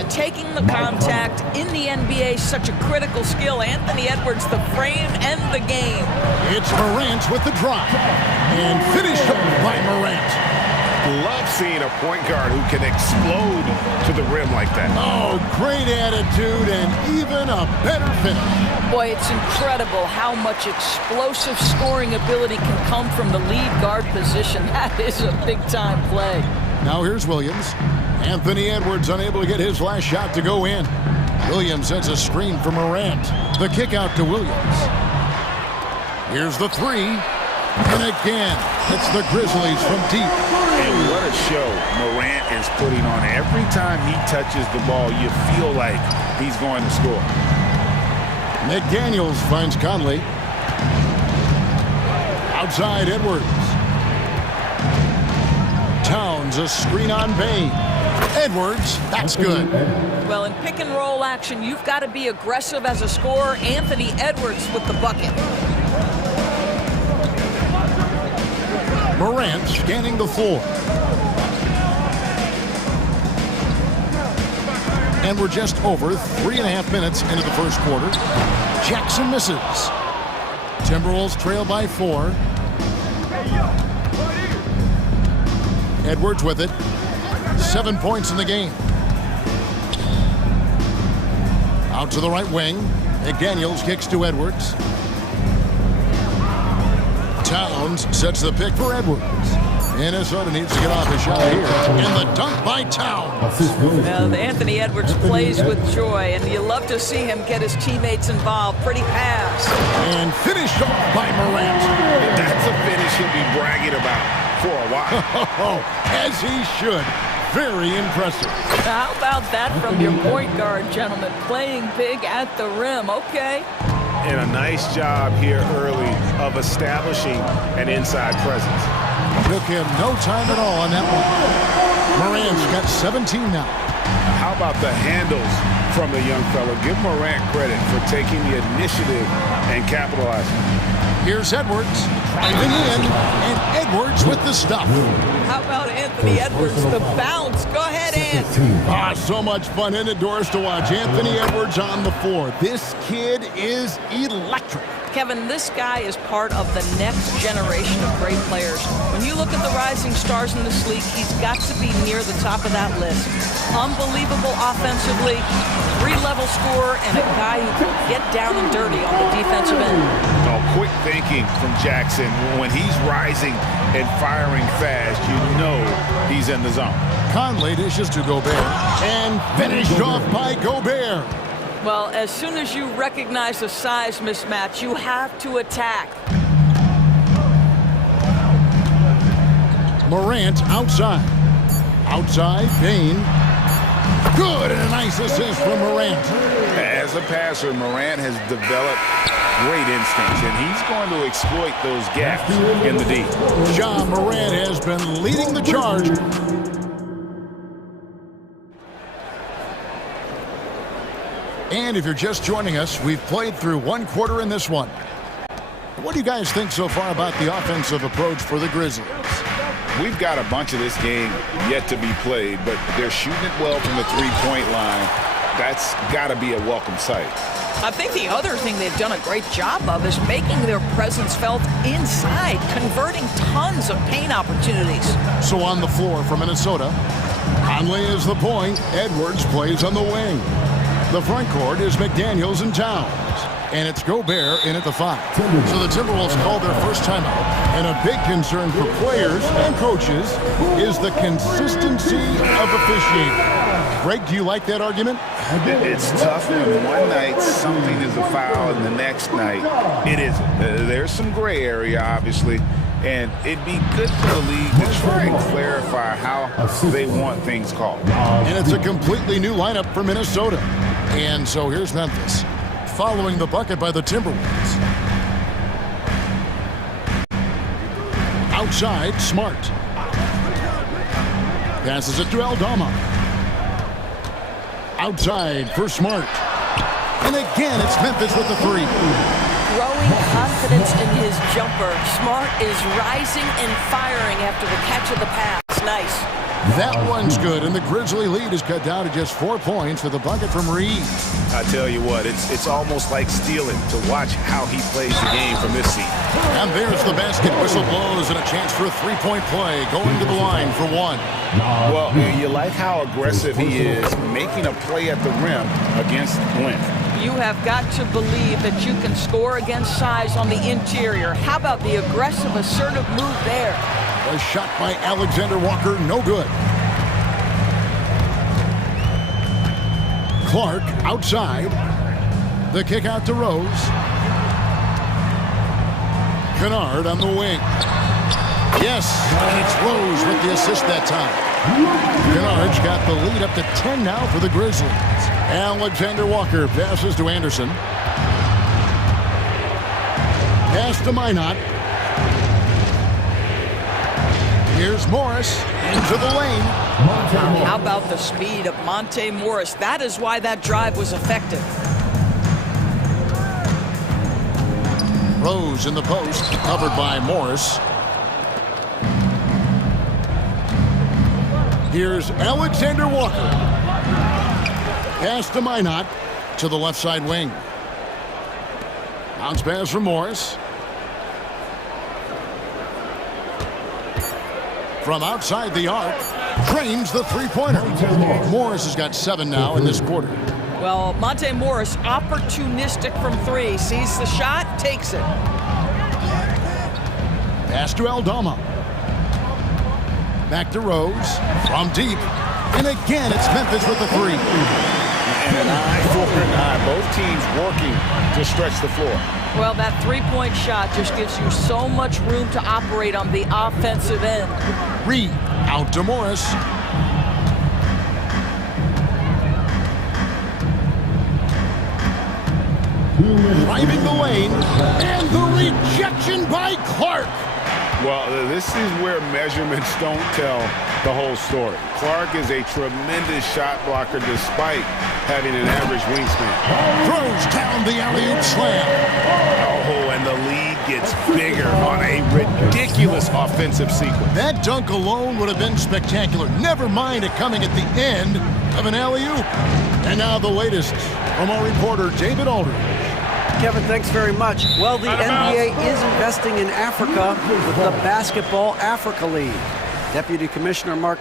Taking the contact in the NBA is such a critical skill. Anthony Edwards, the frame and the game. It's Morant with the drop. And finished off by Morant. Love seeing a point guard who can explode to the rim like that. Oh, great attitude and even a better finish. Boy, it's incredible how much explosive scoring ability can come from the lead guard position. That is a big-time play. Now here's Williams. Anthony Edwards unable to get his last shot to go in. Williams sends a screen for Morant. The kick out to Williams. Here's the 3. And again, it's the Grizzlies from deep. And what a show Morant is putting on. Every time he touches the ball, you feel like he's going to score. McDaniels finds Conley. Outside Edwards. Towns, a screen on Bain. Edwards, that's good. Well, in pick and roll action, you've got to be aggressive as a scorer. Anthony Edwards with the bucket. Morant scanning the floor. And we're just over 3.5 minutes into the first quarter. Jackson misses. Timberwolves trail by 4. Edwards with it. 7 points in the game. Out to the right wing. McDaniels kicks to Edwards. Towns sets the pick for Edwards. Minnesota needs to get off his shot here. And the dunk by Towns. Well, Anthony Edwards plays with joy, and you love to see him get his teammates involved. Pretty pass. And finished off by Morant. That's a finish he'll be bragging about for a while. As he should. Very impressive. How about that from your point guard, gentlemen? Playing big at the rim. Okay. And a nice job here early of establishing an inside presence. Took him no time at all on that one. Morant's got 17 now. How about the handles from the young fella. Give Morant credit for taking the initiative and capitalizing. Here's Edwards driving in, and Edwards with the stuff. How about Anthony Edwards, the bounce? Go ahead, Ant. So much fun indoors to watch. Anthony Edwards on the floor. This kid is electric. Kevin, this guy is part of the next generation of great players. When you look at the rising stars in this league, he's got to be near the top of that list. Unbelievable offensively, three-level scorer, and a guy who can get down and dirty on the defensive end. Oh, quick thinking from Jackson. When he's rising and firing fast, you know he's in the zone. Conley dishes to Gobert, and finished off by Gobert. Well, as soon as you recognize a size mismatch, you have to attack. Morant outside. Outside, Bain. Good, and a nice assist from Morant. As a passer, Morant has developed great instincts, and he's going to exploit those gaps in the D. Ja Morant has been leading the charge. And if you're just joining us, we've played through one quarter in this one. What do you guys think so far about the offensive approach for the Grizzlies? We've got a bunch of this game yet to be played, but they're shooting it well from the three-point line. That's got to be a welcome sight. I think the other thing they've done a great job of is making their presence felt inside, converting tons of paint opportunities. So on the floor for Minnesota, Conley is the point. Edwards plays on the wing. The front court is McDaniels and Towns. And it's Gobert in at the 5. So the Timberwolves called their first timeout. And a big concern for players and coaches is the consistency of officiating. Greg, do you like that argument? It's tough when one night something is a foul and the next night it isn't. There's some gray area, obviously. And it'd be good for the league to try and clarify how they want things called. And it's a completely new lineup for Minnesota. And so here's Memphis, following the bucket by the Timberwolves. Outside, Smart. Passes it to Aldama. Outside for Smart. And again, it's Memphis with the 3. Growing confidence in his jumper. Smart is rising and firing after the catch of the pass. Nice. That one's good, and the Grizzly lead is cut down to just 4 points with a bucket from Reed. I tell you what, it's almost like stealing to watch how he plays the game from this seat. And there's the basket. Whistle blows and a chance for a three-point play. Going to the line for 1. Well, you like how aggressive he is, making a play at the rim against length. You have got to believe that you can score against size on the interior. How about the aggressive, assertive move there? A shot by Alexander Walker, no good. Clark outside. The kick out to Rose. Kennard on the wing. Yes, and it's Rose with the assist that time. Kennard's got the lead up to 10 now for the Grizzlies. Alexander Walker passes to Anderson. Pass to Minot. Here's Morris into the lane. How about the speed of Monte Morris? That is why that drive was effective. Rose in the post, covered by Morris. Here's Alexander Walker. Pass to Minot to the left side wing. Bounce pass from Morris. From outside the arc, drains the three-pointer. Morris has got 7 now in this quarter. Well, Monte Morris, opportunistic from 3. Sees the shot, takes it. Pass to Aldama. Back to Rose. From deep. And again, it's Memphis with the 3. And an eye for an eye. Both teams working to stretch the floor. Well, that three-point shot just gives you so much room to operate on the offensive end. Reed out to Morris. Driving the lane. And the rejection by Clark. Well, this is where measurements don't tell the whole story. Clark is a tremendous shot blocker despite having an average wingspan. Throws down the alley-oop slam. Oh, and the lead gets bigger on a ridiculous offensive sequence. That dunk alone would have been spectacular. Never mind it coming at the end of an alley-oop. And now the latest from our reporter, David Aldridge. Kevin, thanks very much. Well, the NBA is investing in Africa with the Basketball Africa League. Deputy Commissioner Mark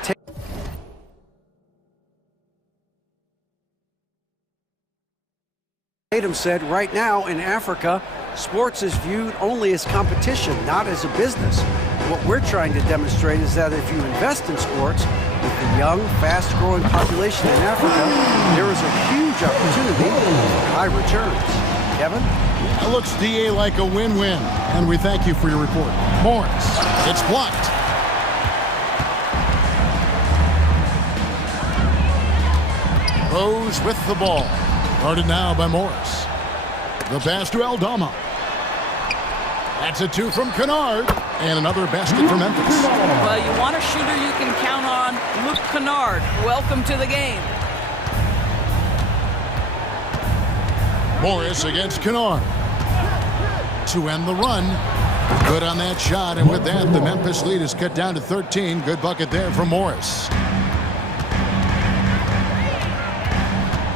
Tatum said right now in Africa, sports is viewed only as competition, not as a business. What we're trying to demonstrate is that if you invest in sports, with the young, fast-growing population in Africa, there is a huge opportunity for high returns. Kevin? That looks, DA, like a win-win. And we thank you for your report. Morris, it's blocked. Rose with the ball. Guarded now by Morris. The pass to Aldama. That's a two from Kennard. And another basket for Memphis. Well, you want a shooter you can count on. Luke Kennard, welcome to the game. Morris against Kennard. To end the run. Good on that shot, and with that, the Memphis lead is cut down to 13. Good bucket there for Morris.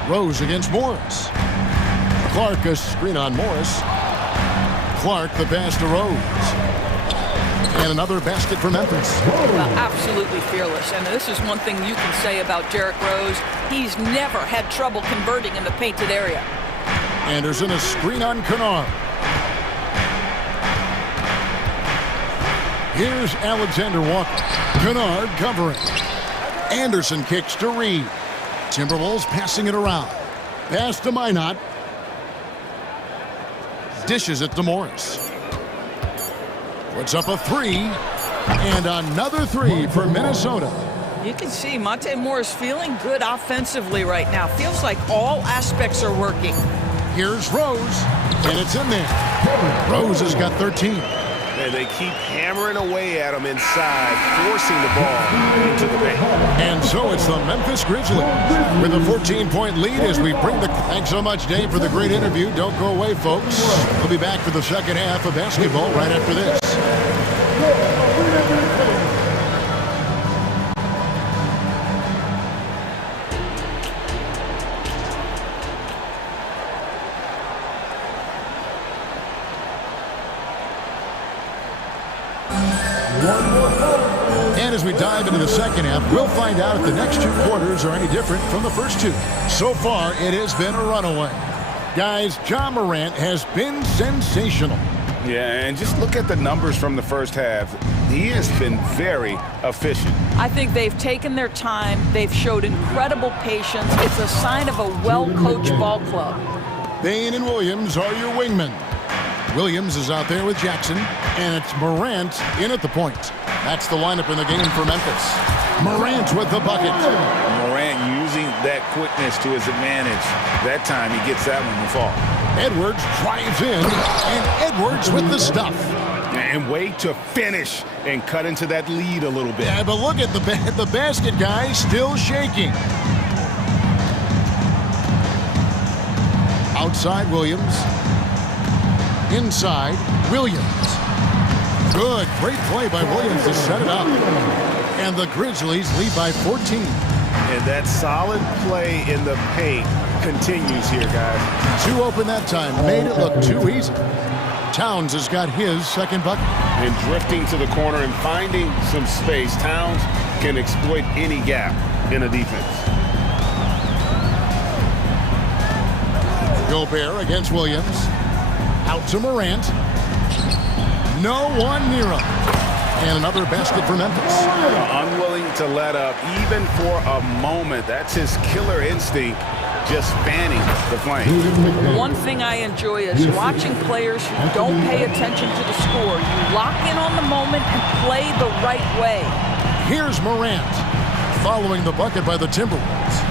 Rose against Morris. Clark, a screen on Morris. Clark, the pass to Rose. And another basket for Memphis. Well, absolutely fearless. And this is one thing you can say about Derrick Rose. He's never had trouble converting in the painted area. Anderson, a screen on Kennard. Here's Alexander Walker. Kennard covering. Anderson kicks to Reed. Timberwolves passing it around. Pass to Minot. Dishes it to Morris. Puts up a three. And another three for Minnesota. You can see Monte Morris feeling good offensively right now. Feels like all aspects are working. Here's Rose, and it's in there. Rose has got 13. And they keep hammering away at him inside, forcing the ball into the paint. And so it's the Memphis Grizzlies with a 14-point lead as we bring the... Thanks so much, Dave, for the great interview. Don't go away, folks. We'll be back for the second half of basketball right after this. And as we dive into the second half, we'll find out if the next two quarters are any different from the first two. So far, it has been a runaway. Guys, Ja Morant has been sensational. Yeah, and just look at the numbers from the first half. He has been very efficient. I think they've taken their time. They've showed incredible patience. It's a sign of a well-coached ball club. Bain and Williams are your wingmen. Williams is out there with Jackson, and it's Morant in at the point. That's the lineup in the game for Memphis. Morant with the bucket. Morant using that quickness to his advantage. That time he gets that one to fall. Edwards drives in, and Edwards with the stuff. And wait to finish and cut into that lead a little bit. Yeah, but look at the basket, guys, still shaking. Outside Williams. Inside Williams. Good, great play by Williams to set it up. And the Grizzlies lead by 14. And that solid play in the paint continues here, guys. Two open that time, made it look too easy. Towns has got his second bucket. And drifting to the corner and finding some space, Towns can exploit any gap in a defense. Gobert against Williams. Out to Morant. No one near him. And another basket for Memphis. Unwilling to let up even for a moment. That's his killer instinct, just fanning the flame. One thing I enjoy is watching players who don't pay attention to the score. You lock in on the moment and play the right way. Here's Morant following the bucket by the Timberwolves.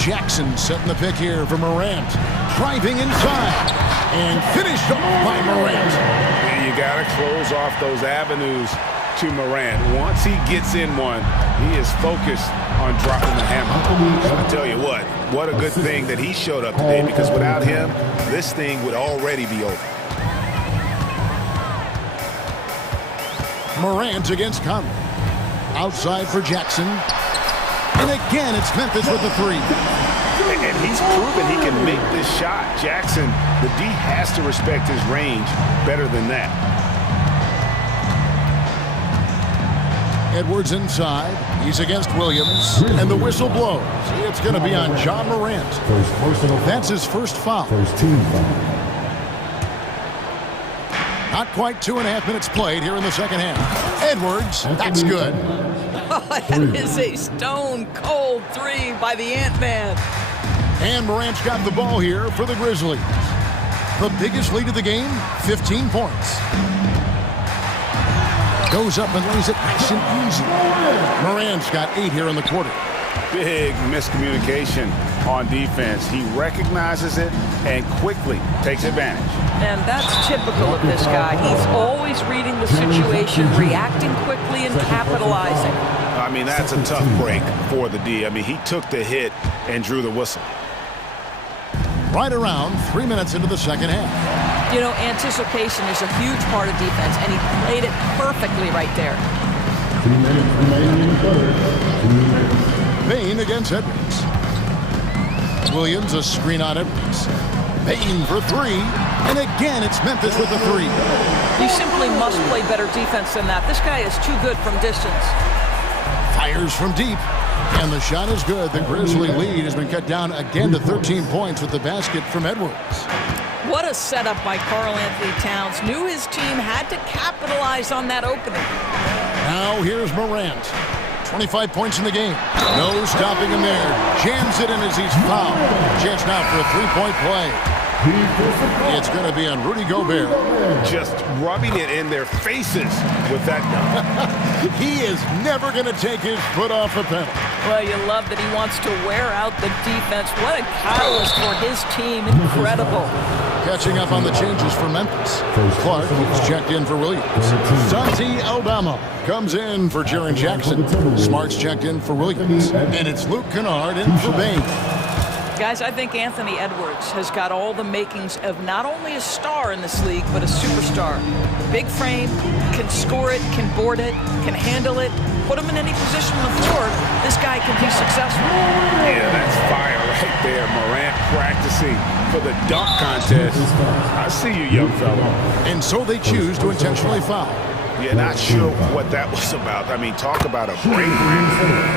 Jackson setting the pick here for Morant. Driving inside. And finished off by Morant. And you got to close off those avenues to Morant. Once he gets in one, he is focused on dropping the hammer. I'll tell you what a good thing that he showed up today, because without him, this thing would already be over. Morant against Conley. Outside for Jackson. And again, it's Memphis with the three. And he's proven he can make this shot. Jackson, the D has to respect his range better than that. Edwards inside. He's against Williams. And the whistle blows. It's going to be on John Morant. That's his first foul. First team foul. Not quite 2.5 minutes played here in the second half. Edwards, that's good. Oh, that is a stone-cold three by the Ant-Man. And Morant's got the ball here for the Grizzlies. The biggest lead of the game, 15 points. Goes up and lays it nice and easy. Morant's got 8 here in the quarter. Big miscommunication on defense. He recognizes it and quickly takes advantage. And that's typical of this guy. He's always reading the situation, reacting quickly, and capitalizing. I mean, that's a tough break for the D. I mean, he took the hit and drew the whistle. Right around 3 minutes into the second half. You know, anticipation is a huge part of defense, and he played it perfectly right there. 2 minutes remaining in the third. Payne against Edwards. Williams a screen on Edwards. Payne for three. And again, it's Memphis with the three. You simply must play better defense than that. This guy is too good from distance. Fires from deep. And the shot is good. The Grizzly lead has been cut down again to 13 points with the basket from Edwards. What a setup by Karl Anthony Towns. Knew his team had to capitalize on that opening. Now here's Morant. 25 points in the game. No stopping him there. Jams it in as he's fouled. Chance now for a three-point play. It's going to be on Rudy Gobert. Just rubbing it in their faces with that dunk. He is never going to take his foot off the pedal. Well, you love that he wants to wear out the defense. What a catalyst for his team. Incredible. Catching up on the changes for Memphis. Clark is checked in for Williams. Santi Aldama comes in for Jaren Jackson. Smart's checked in for Williams. And it's Luke Kennard in for Bain. Guys, I think Anthony Edwards has got all the makings of not only a star in this league, but a superstar. Big frame, can score it, can board it, can handle it. Put him in any position on the floor, this guy can be successful. Yeah, that's fire right there. Morant practicing for the dunk contest. I see you, young fella. And so they choose to intentionally foul. Yeah, not sure what that was about. I mean, talk about a break.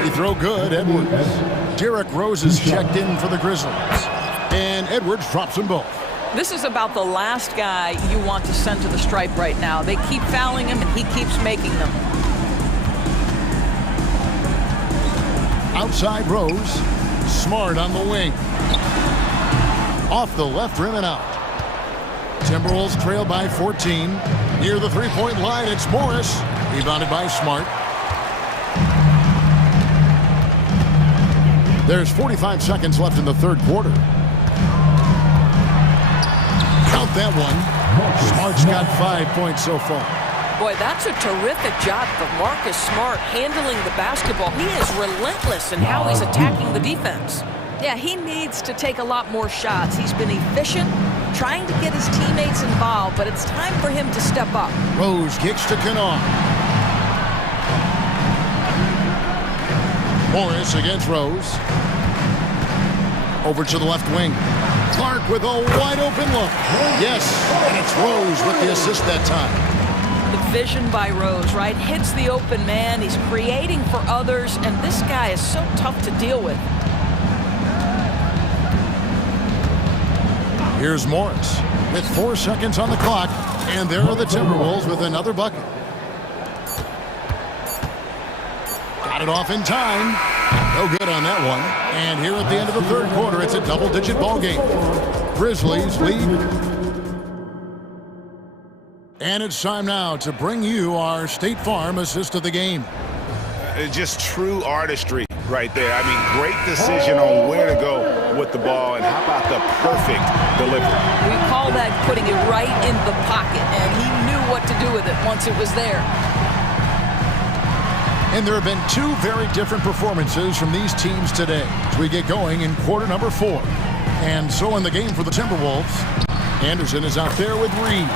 He throw good, Edwards. Derrick Rose is checked in for the Grizzlies. And Edwards drops them both. This is about the last guy you want to send to the stripe right now. They keep fouling him, and he keeps making them. Outside Rose. Smart on the wing. Off the left rim and out. Timberwolves trail by 14. Near the three-point line, it's Morris. Rebounded by Smart. There's 45 seconds left in the third quarter. Count that one. Smart's got 5 points so far. Boy, that's a terrific job of Marcus Smart handling the basketball. He is relentless in how he's attacking the defense. Yeah, he needs to take a lot more shots. He's been efficient, trying to get his teammates involved, but it's time for him to step up. Rose kicks to Kennard. Morris against Rose. Over to the left wing. Clark with a wide open look. Yes, and it's Rose with the assist that time. The vision by Rose, right? Hits the open man. He's creating for others, and this guy is so tough to deal with. Here's Morris with 4 seconds on the clock, and there are the Timberwolves with another bucket. Got it off in time. No good on that one. And here at the end of the third quarter, it's a double-digit ball game. Grizzlies lead. And it's time now to bring you our State Farm assist of the game. Just true artistry right there. I mean, great decision on where to go with with the ball, and how about the perfect delivery? We call that putting it right in the pocket, and he knew what to do with it once it was there. And there have been two very different performances from these teams today as we get going in quarter number 4. And so in the game for the Timberwolves, Anderson is out there with Reed.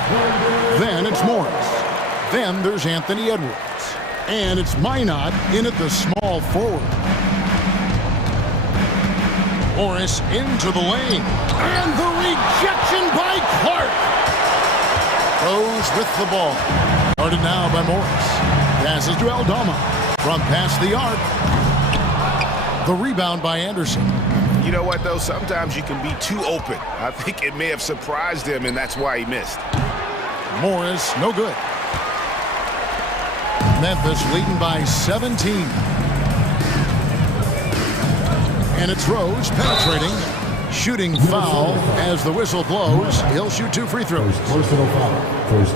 Then it's Morris. Then there's Anthony Edwards. And it's Minot in at the small forward. Morris into the lane. And the rejection by Clark. Rose with the ball. Guarded now by Morris. Passes to Aldama. From past the arc. The rebound by Anderson. You know what, though? Sometimes you can be too open. I think it may have surprised him, and that's why he missed. Morris, no good. Memphis leading by 17. And it's Rose penetrating. Shooting foul as the whistle blows. He'll shoot 2 free throws.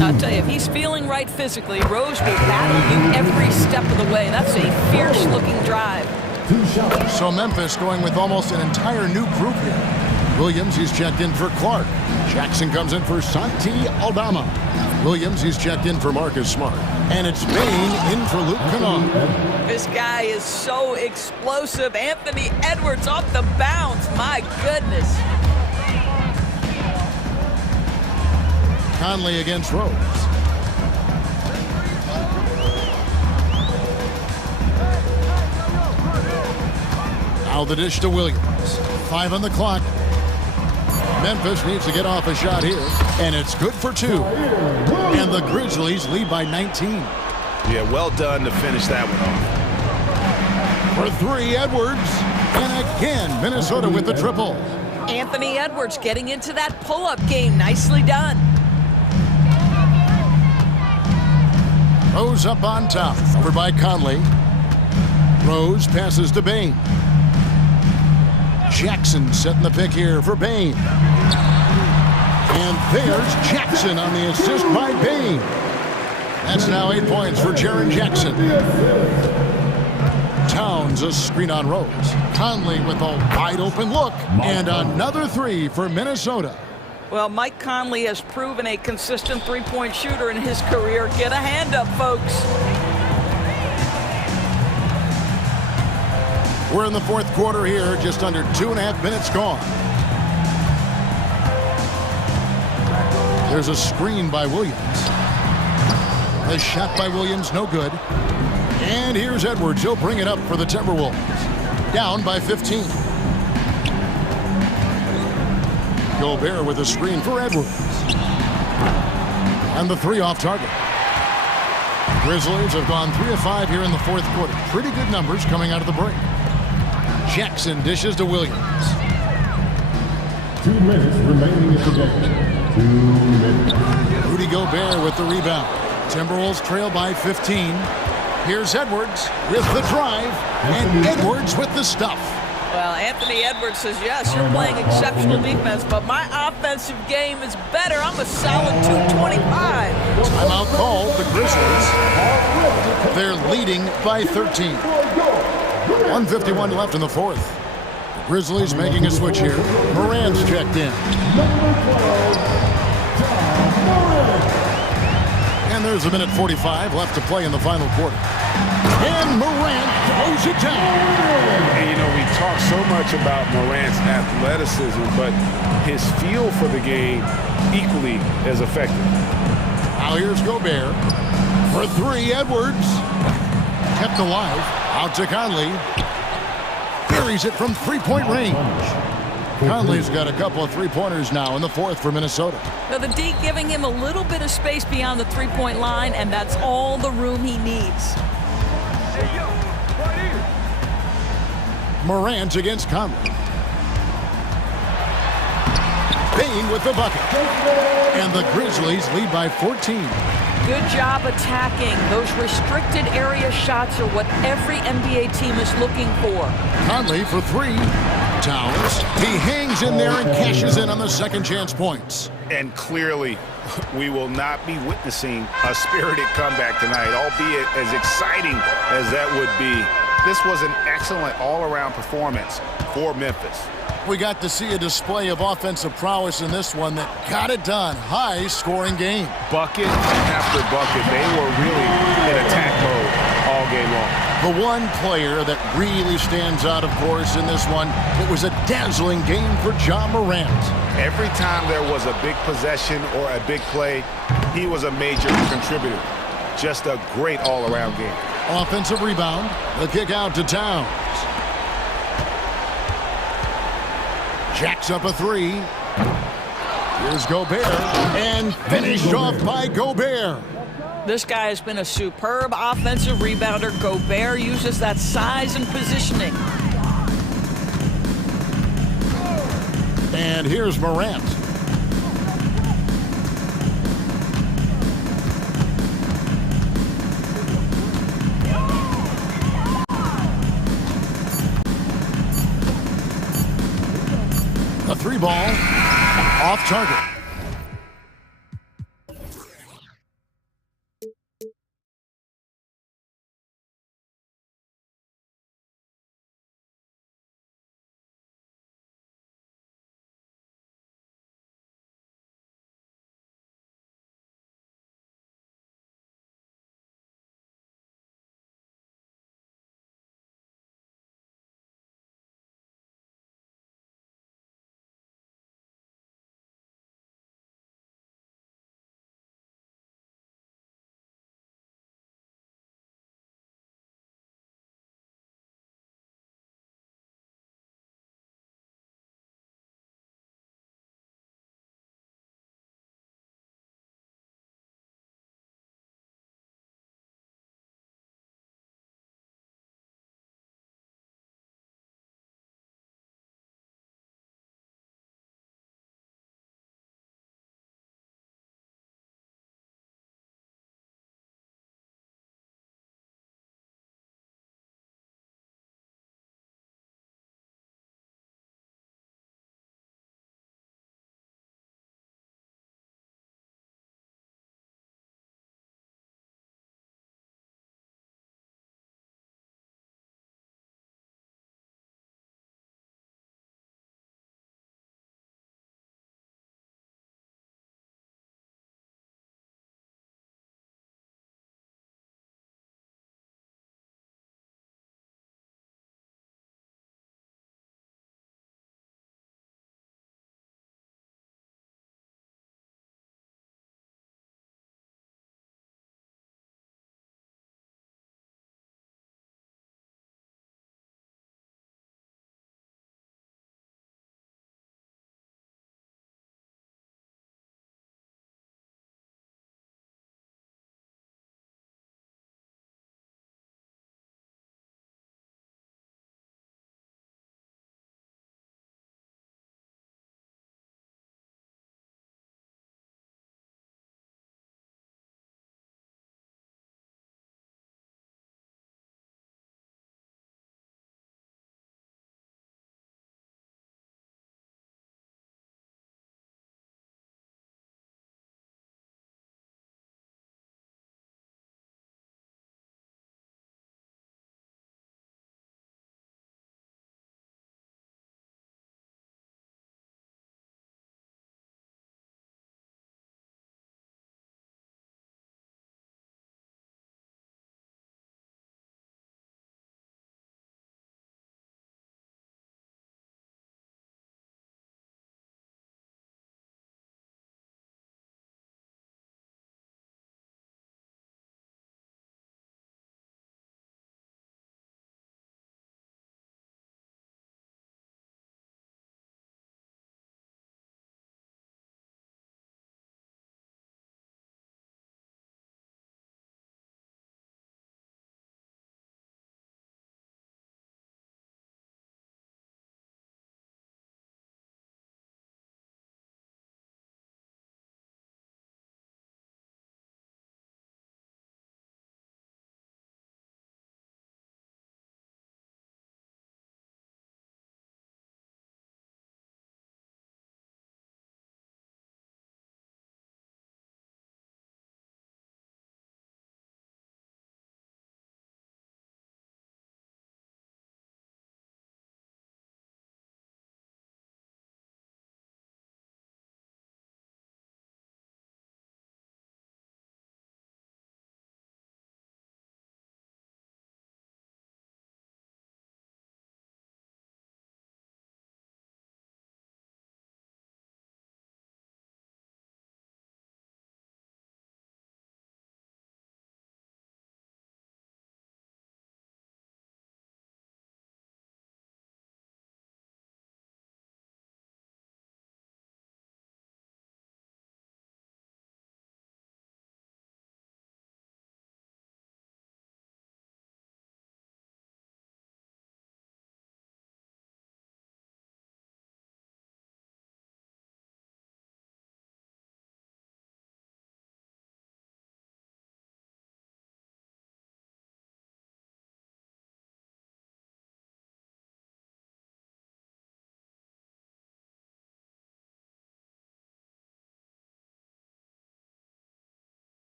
I'll tell you, if he's feeling right physically, Rose will battle you every step of the way. That's a fierce-looking drive. So Memphis going with almost an entire new group here. Williams, he's checked in for Clark. Jackson comes in for Santi Aldama. Williams, he's checked in for Marcus Smart. And it's Bain in for Luke Kennard. This guy is so explosive. Anthony Edwards off the bounce. My goodness. Conley against Rose. Now the dish to Williams. 5 on the clock. Memphis needs to get off a shot here, and it's good for 2. And the Grizzlies lead by 19. Yeah, well done to finish that one For off. 3, Edwards. And again, Minnesota with the triple. Anthony Edwards getting into that pull-up game. Nicely done. Rose up on top, over by Conley. Rose passes to Bain. Jackson setting the pick here for Bain. And there's Jackson on the assist by Bain. That's now 8 points for Jaren Jackson. Towns a screen on Rose. Conley with a wide open look. And another 3 for Minnesota. Well, Mike Conley has proven a consistent three-point shooter in his career. Get a hand up, folks. We're in the 4th quarter here, just under 2.5 minutes gone. There's a screen by Williams. The shot by Williams, no good. And here's Edwards. He'll bring it up for the Timberwolves. Down by 15. Gobert with a screen for Edwards. And the 3 off target. Grizzlies have gone 3 of 5 here in the 4th quarter. Pretty good numbers coming out of the break. Jackson dishes to Williams. 2 minutes remaining in the game. 2 minutes. Rudy Gobert with the rebound. Timberwolves trail by 15. Here's Edwards with the drive. And Edwards with the stuff. Well, Anthony Edwards says, yes, you're playing exceptional defense, but my offensive game is better. I'm a solid 225. Timeout called the Grizzlies. They're leading by 13. 1:51 left in the 4th. The Grizzlies making a switch here. Morant's checked in. And there's a minute 45 left to play in the final quarter. And Morant throws it down. And, you know, we talk so much about Morant's athleticism, but his feel for the game equally as effective. Now here's Gobert. For 3, Edwards. Kept alive. Out to Conley. Buries it from 3-point range. Conley's got a couple of 3-pointers now in the 4th for Minnesota. Now the D giving him a little bit of space beyond the 3-point line, and that's all the room he needs. Morant against Conley. Bain with the bucket. And the Grizzlies lead by 14. Good job attacking. Those restricted area shots are what every NBA team is looking for. Conley for 3. Towns. He hangs in there and cashes in on the second chance points. And clearly, we will not be witnessing a spirited comeback tonight, albeit as exciting as that would be. This was an excellent all-around performance for Memphis. We got to see a display of offensive prowess in this one that got it done. High-scoring game. Bucket after bucket. They were really in attack mode all game long. The one player that really stands out, of course, in this one, it was a dazzling game for John Morant. Every time there was a big possession or a big play, he was a major contributor. Just a great all-around game. Offensive rebound. The kick out to Towns. Jacks up a three. Here's Gobert. And finished off by Gobert. This guy has been a superb offensive rebounder. Gobert uses that size and positioning. And here's Morant. The three ball off target.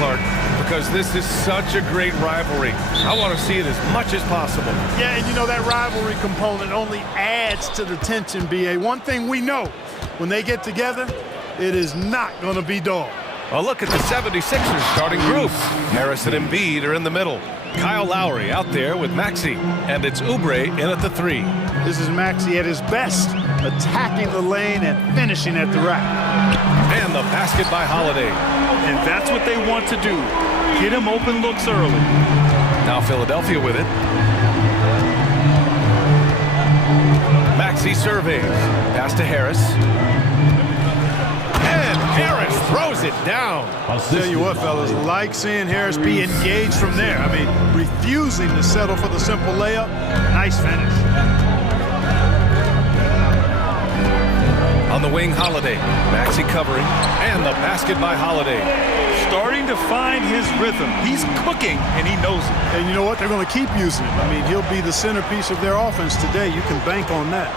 Clark, because this is such a great rivalry. I want to see it as much as possible. Yeah, and you know that rivalry component only adds to the tension, B.A. One thing we know, when they get together, it is not going to be dull. A look at the 76ers starting group. Harris and Embiid are in the middle. Kyle Lowry out there with Maxey, and it's Oubre in at the 3. This is Maxey at his best, attacking the lane and finishing at the rack. And the basket by Holiday. And that's what they want to do. Get him open looks early. Now Philadelphia with it. Maxey surveys. Pass to Harris. And Harris throws it down. I'll tell you what, fellas, like seeing Harris be engaged from there. I mean, refusing to settle for the simple layup. Nice finish. On the wing, Holiday. Maxey covering. And the basket by Holiday. Starting to find his rhythm. He's cooking, and he knows it. And you know what? They're going to keep using him. I mean, he'll be the centerpiece of their offense today. You can bank on that.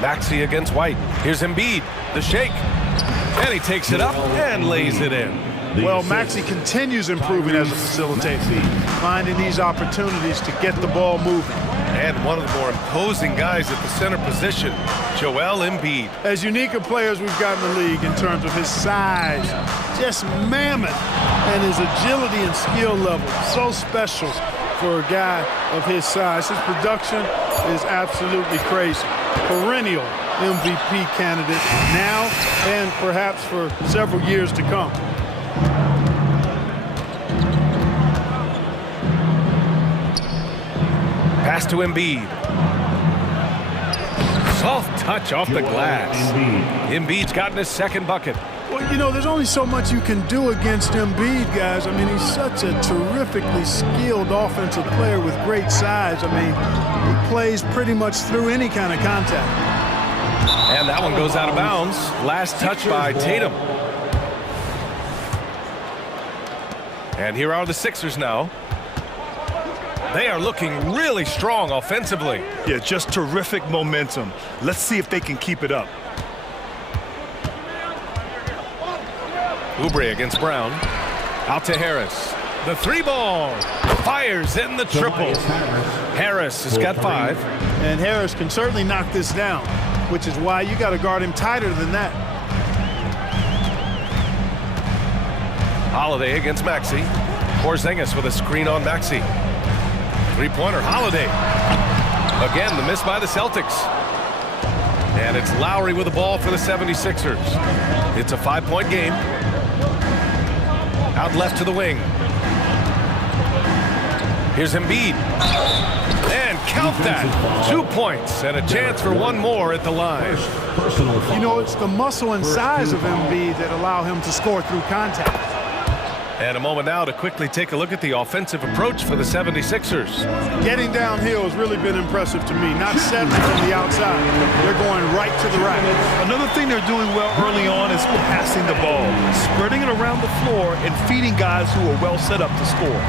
Maxey against White. Here's Embiid. The shake. And he takes it up and lays it in. Well, Maxey continues improving as a facilitator, finding these opportunities to get the ball moving. And one of the more imposing guys at the center position, Joel Embiid. As unique a player as we've got in the league in terms of his size, just mammoth, and his agility and skill level, so special for a guy of his size. His production is absolutely crazy. Perennial MVP candidate now and perhaps for several years to come. Pass to Embiid. Soft touch off the glass. Embiid's gotten his second bucket. Well, you know, there's only so much you can do against Embiid, guys. I mean, he's such a terrifically skilled offensive player with great size. I mean, he plays pretty much through any kind of contact. And that one goes out of bounds. Last touch by Tatum. And here are the Sixers now. They are looking really strong offensively. Yeah, just terrific momentum. Let's see if they can keep it up. Oubre against Brown. Out to Harris. The 3-ball. Fires in the triple. Harris has got 5. And Harris can certainly knock this down, which is why you got to guard him tighter than that. Holiday against Maxey. Porzingis with a screen on Maxey. Three-pointer, Holiday. Again, the miss by the Celtics. And it's Lowry with the ball for the 76ers. It's a 5-point game. Out left to the wing. Here's Embiid. And count that. 2 points and a chance for one more at the line. You know, it's the muscle and size of Embiid that allow him to score through contact. And a moment now to quickly take a look at the offensive approach for the 76ers. Getting downhill has really been impressive to me. Not settling from the outside. They're going right to the rack. Another thing they're doing well early on is passing the ball, spreading it around the floor and feeding guys who are well set up to score.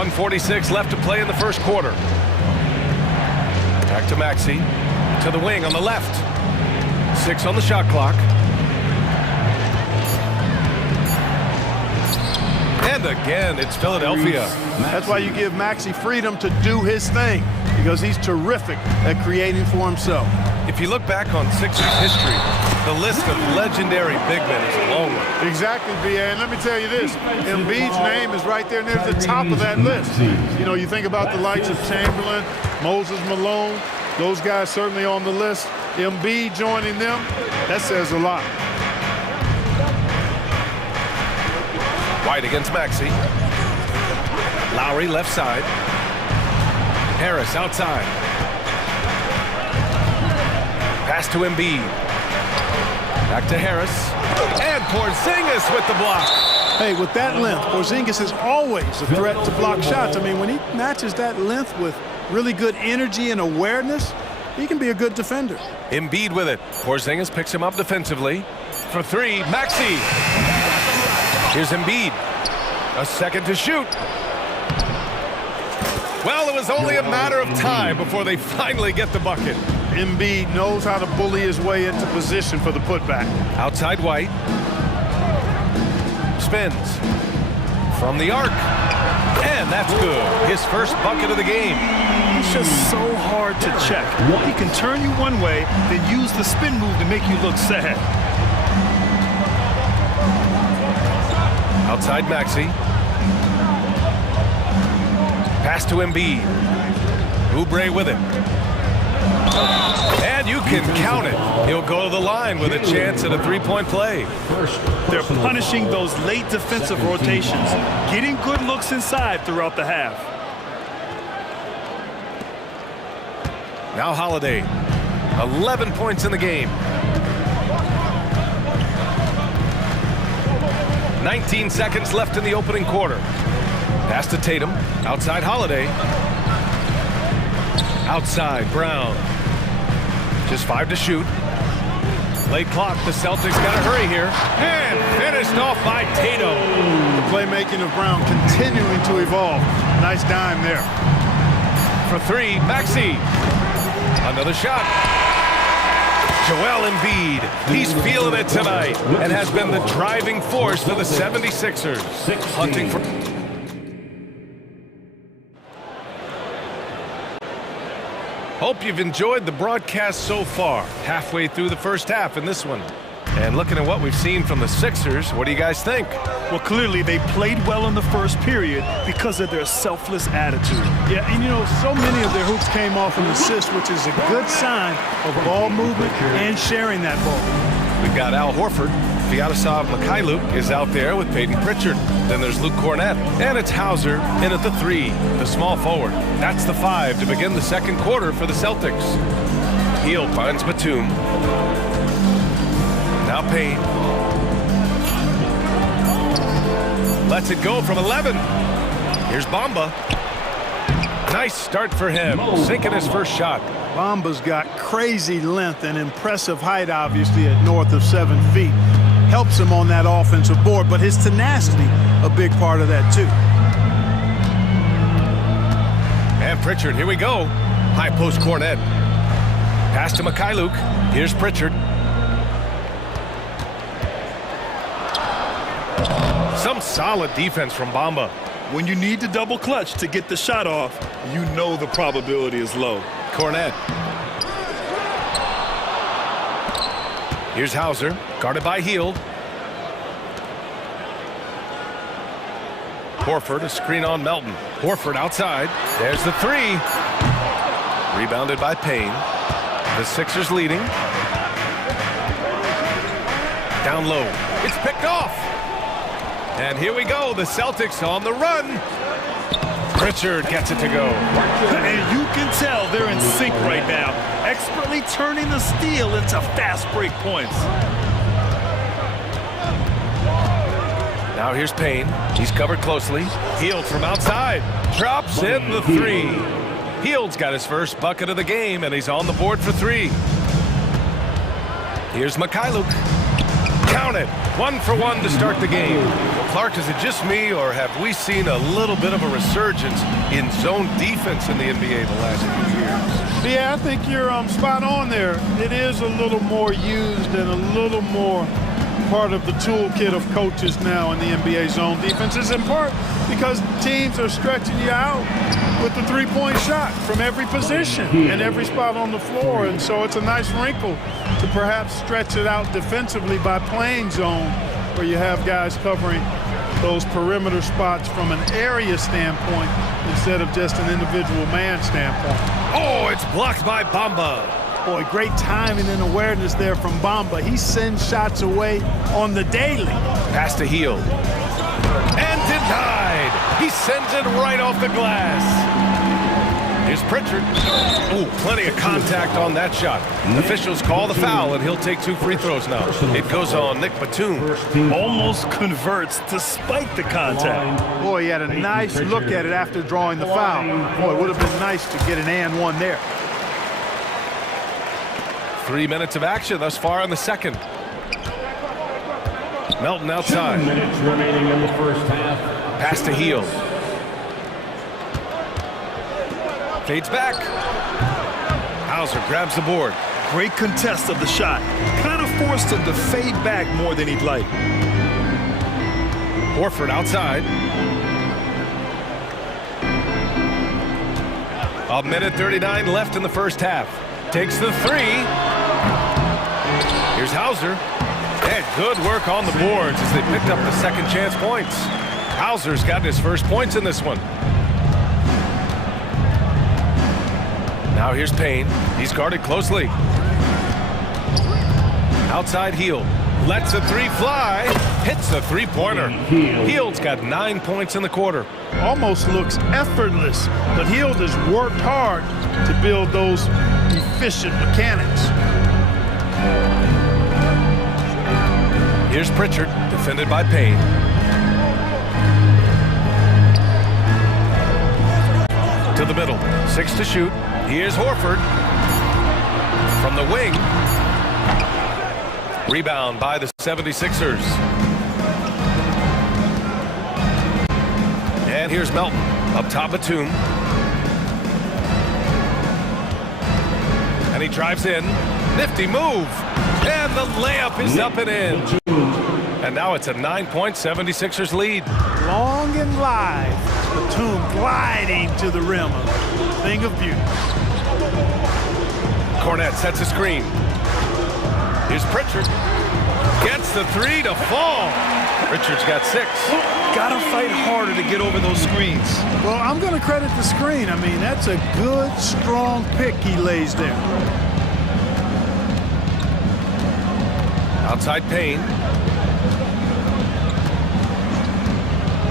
1:46 left to play in the first quarter. Back to Maxey. To the wing on the left. 6 on the shot clock. And again, it's Philadelphia. That's why you give Maxey freedom to do his thing, because he's terrific at creating for himself. If you look back on Sixers history, the list of legendary big men is a long one. Exactly, B.A. And let me tell you this, Embiid's name is right there near the top of that list. You know, you think about the likes of Chamberlain, Moses Malone, those guys certainly on the list. Embiid joining them, that says a lot. White against Maxey. Lowry left side. Harris outside. Pass to Embiid. Back to Harris. And Porzingis with the block. Hey, with that length, Porzingis is always a threat to block shots. I mean, when he matches that length with really good energy and awareness, he can be a good defender. Embiid with it. Porzingis picks him up defensively. For 3, Maxey. Here's Embiid. A second to shoot. Well, it was only a matter of time before they finally get the bucket. Embiid knows how to bully his way into position for the putback. Outside White. Spins. From the arc. And that's good. His first bucket of the game. It's just so hard to check. He can turn you one way, then use the spin move to make you look sad. Outside Maxey. Pass to Embiid. Oubre with him. And you can count it. He'll go to the line with a chance at a three-point play. They're punishing those late defensive rotations, getting good looks inside throughout the half. Now Holiday. 11 points in the game. 19 seconds left in the opening quarter. Pass to Tatum. Outside Holiday. Outside Brown. Just 5 to shoot. Late clock. The Celtics got to hurry here. And finished off by Tatum. The playmaking of Brown continuing to evolve. Nice dime there. For three, Maxey. Another shot. Joel Embiid. He's feeling it tonight and has been the driving force for the 76ers. Hunting for... Hope you've enjoyed the broadcast so far. Halfway through the first half in this one. And looking at what we've seen from the Sixers, what do you guys think? Well, clearly they played well in the first period because of their selfless attitude. Yeah, and you know, so many of their hoops came off an assist, which is a good sign of ball movement and sharing that ball. We've got Al Horford. Vyacheslav Mikhailuk is out there with Peyton Pritchard. Then there's Luke Cornett. And it's Hauser in at the 3, the small forward. That's the 5 to begin the second quarter for the Celtics. Heel finds Batum. Now Payne. Lets it go from 11. Here's Bamba. Nice start for him. Sinking his first shot. Bamba's got crazy length and impressive height, obviously, at north of 7 feet. Helps him on that offensive board, but his tenacity, a big part of that, too. And Pritchard, here we go. High post Cornett. Pass to Mikhailuk. Here's Pritchard. Some solid defense from Bamba. When you need to double clutch to get the shot off, you know the probability is low. Cornett. Here's Hauser, guarded by Hield. Horford, a screen on Melton. Horford outside. There's the 3. Rebounded by Payne. The Sixers leading. Down low. It's picked off. And here we go. The Celtics on the run. Pritchard gets it to go. And you can tell they're in sync right now, expertly turning the steal into fast break points. Now here's Payne. He's covered closely. Hield from outside. Drops in the 3. Hield's got his first bucket of the game, and he's on the board for 3. Here's Mikhailuk. Count it. 1 for 1 to start the game. Well, Clark, is it just me, or have we seen a little bit of a resurgence in zone defense in the NBA the last few years? Yeah, I think you're spot on there. It is a little more used and a little more part of the toolkit of coaches now in the NBA zone defenses, in part because teams are stretching you out with the three-point shot from every position and every spot on the floor. And so it's a nice wrinkle to perhaps stretch it out defensively by playing zone, where you have guys covering those perimeter spots from an area standpoint instead of just an individual man standpoint. Oh, it's blocked by Bamba. Boy, great timing and awareness there from Bamba. He sends shots away on the daily. Pass to Hield. And denied. He sends it right off the glass. Here's Pritchard. Ooh, plenty of contact on that shot. Officials call the foul, and he'll take 2 free throws now. It goes on Nick Batum. Almost converts despite the contact. Boy, he had a nice look at it after drawing the foul. Boy, it would have been nice to get an and one there. 3 minutes of action thus far in the second. Melton outside. 2 minutes remaining in the first half. Pass to Hield. Fades back. Hauser grabs the board. Great contest of the shot. Kind of forced him to fade back more than he'd like. Horford outside. A minute 39 left in the first half. Takes the three. Here's Hauser. And good work on the boards as they picked up the second chance points. Hauser's gotten his first points in this one. Now here's Payne. He's guarded closely. Outside Hield. Lets a three fly. Hits a three-pointer. Hield's got 9 points in the quarter. Almost looks effortless, but Hield has worked hard to build those efficient mechanics. Here's Pritchard, defended by Payne. To the middle. 6 to shoot. Here's Horford. From the wing. Rebound by the 76ers. And here's Melton. Up top Batum. And he drives in. Nifty move. And the layup is up and in. And now it's a 9-point 76ers lead. Long and live. Batum gliding to the rim. A thing of beauty. Cornette sets a screen. Here's Pritchard. Gets the three to fall. Pritchard's got 6. Gotta fight harder to get over those screens. Well, I'm going to credit the screen. I mean, that's a good, strong pick he lays there. Outside Payne.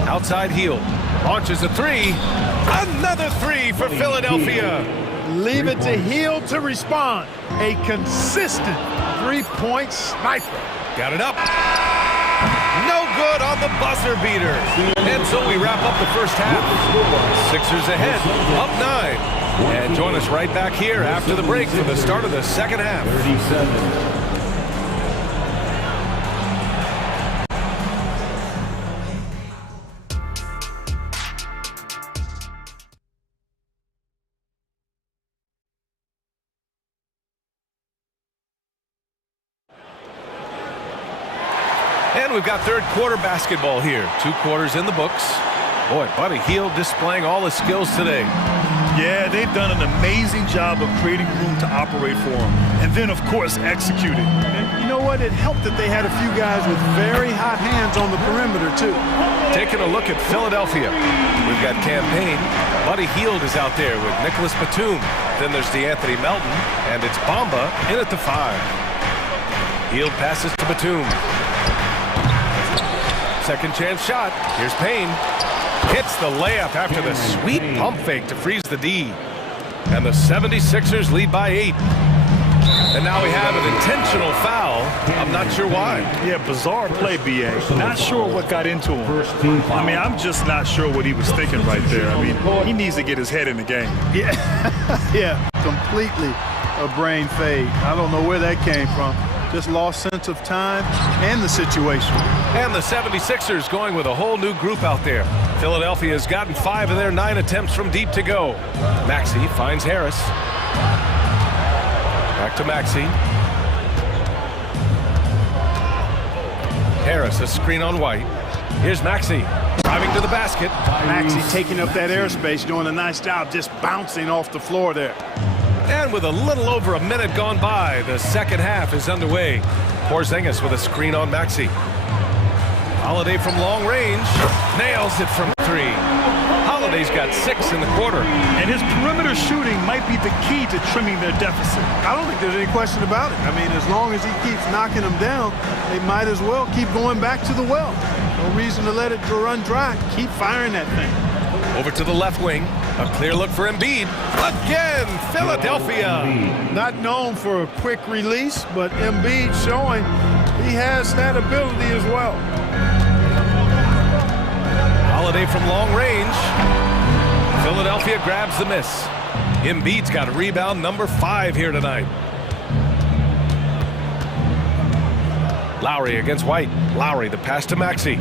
Outside Hield. Launches a three. Another three for Philadelphia. Leave it to Hield to respond. A consistent three-point sniper. Got it up. No good on the buzzer beater. And so we wrap up the first half. Sixers ahead, up 9. And join us right back here after the break for the start of the second half. 37. And we've got third quarter basketball here. 2 quarters in the books. Boy, Buddy Hield displaying all his skills today. Yeah, they've done an amazing job of creating room to operate for him. And then, of course, executing. And you know what? It helped that they had a few guys with very hot hands on the perimeter, too. Taking a look at Philadelphia. We've got Campaign. Buddy Hield is out there with Nicholas Batum. Then there's DeAnthony Melton. And it's Bamba in at the 5. Hield passes to Batum. Second chance shot. Here's Payne. Hits the layup after the sweet pump fake to freeze the D. And the 76ers lead by 8. And now we have an intentional foul. I'm not sure why. Yeah, bizarre play, B.A. Not sure what got into him. I mean, I'm just not sure what he was thinking right there. I mean, he needs to get his head in the game. Yeah, yeah, completely a brain fade. I don't know where that came from. Just lost sense of time and the situation. And the 76ers going with a whole new group out there. Philadelphia has gotten 5 of their 9 attempts from deep to go. Maxey finds Harris. Back to Maxey. Harris, a screen on White. Here's Maxey driving to the basket. Maxey taking up that airspace, doing a nice job just bouncing off the floor there. And with a little over a minute gone by, the second half is underway. Porzingis with a screen on Maxey. Holiday from long range. Nails it from 3. Holiday's got 6 in the quarter. And his perimeter shooting might be the key to trimming their deficit. I don't think there's any question about it. I mean, as long as he keeps knocking them down, they might as well keep going back to the well. No reason to let it run dry. Keep firing that thing. Over to the left wing. A clear look for Embiid. Again, Philadelphia. Not known for a quick release, but Embiid showing he has that ability as well. Holiday from long range. Philadelphia grabs the miss. Embiid's got rebound number 5 here tonight. Lowry against White. Lowry, the pass to Maxey.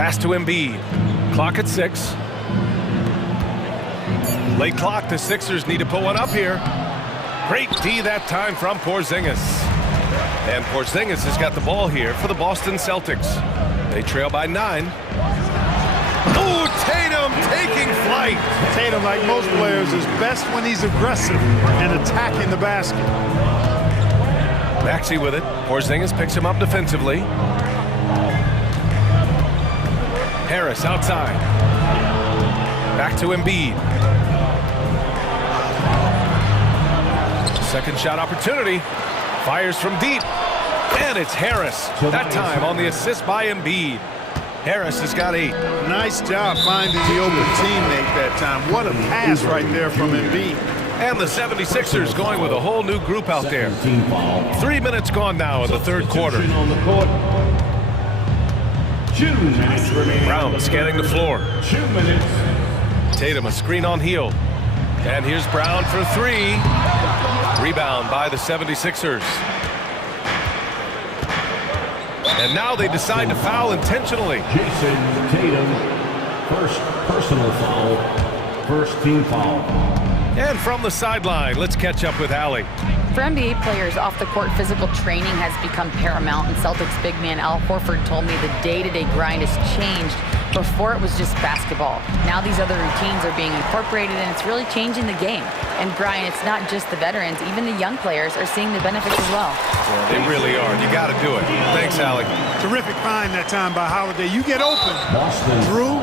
Pass to Embiid. Clock at 6. Late clock, the Sixers need to put one up here. Great D that time from Porzingis. And Porzingis has got the ball here for the Boston Celtics. They trail by 9. Oh, Tatum taking flight. Tatum, like most players, is best when he's aggressive and attacking the basket. Maxey with it. Porzingis picks him up defensively. Harris outside. Back to Embiid. Second shot opportunity. Fires from deep. And it's Harris. That time on the assist by Embiid. Harris has got 8. Nice job finding the open teammate that time. What a pass right there from Embiid. And the 76ers going with a whole new group out there. 3 minutes gone now in the third quarter. Brown scanning the floor. 2 minutes. Tatum a screen on Hield. And here's Brown for 3. Rebound by the 76ers. And now they decide to foul intentionally. Jason Tatum, first personal foul, first team foul. And from the sideline, let's catch up with Allie. For NBA players, off-the-court physical training has become paramount, and Celtics big man Al Horford told me the day-to-day grind has changed. Before it was just basketball. Now these other routines are being incorporated, and it's really changing the game. And Brian, it's not just the veterans, even the young players are seeing the benefits as well. Yeah, they really are. You got to do it. Thanks, Allie. Terrific find that time by Holiday. You get open. Drew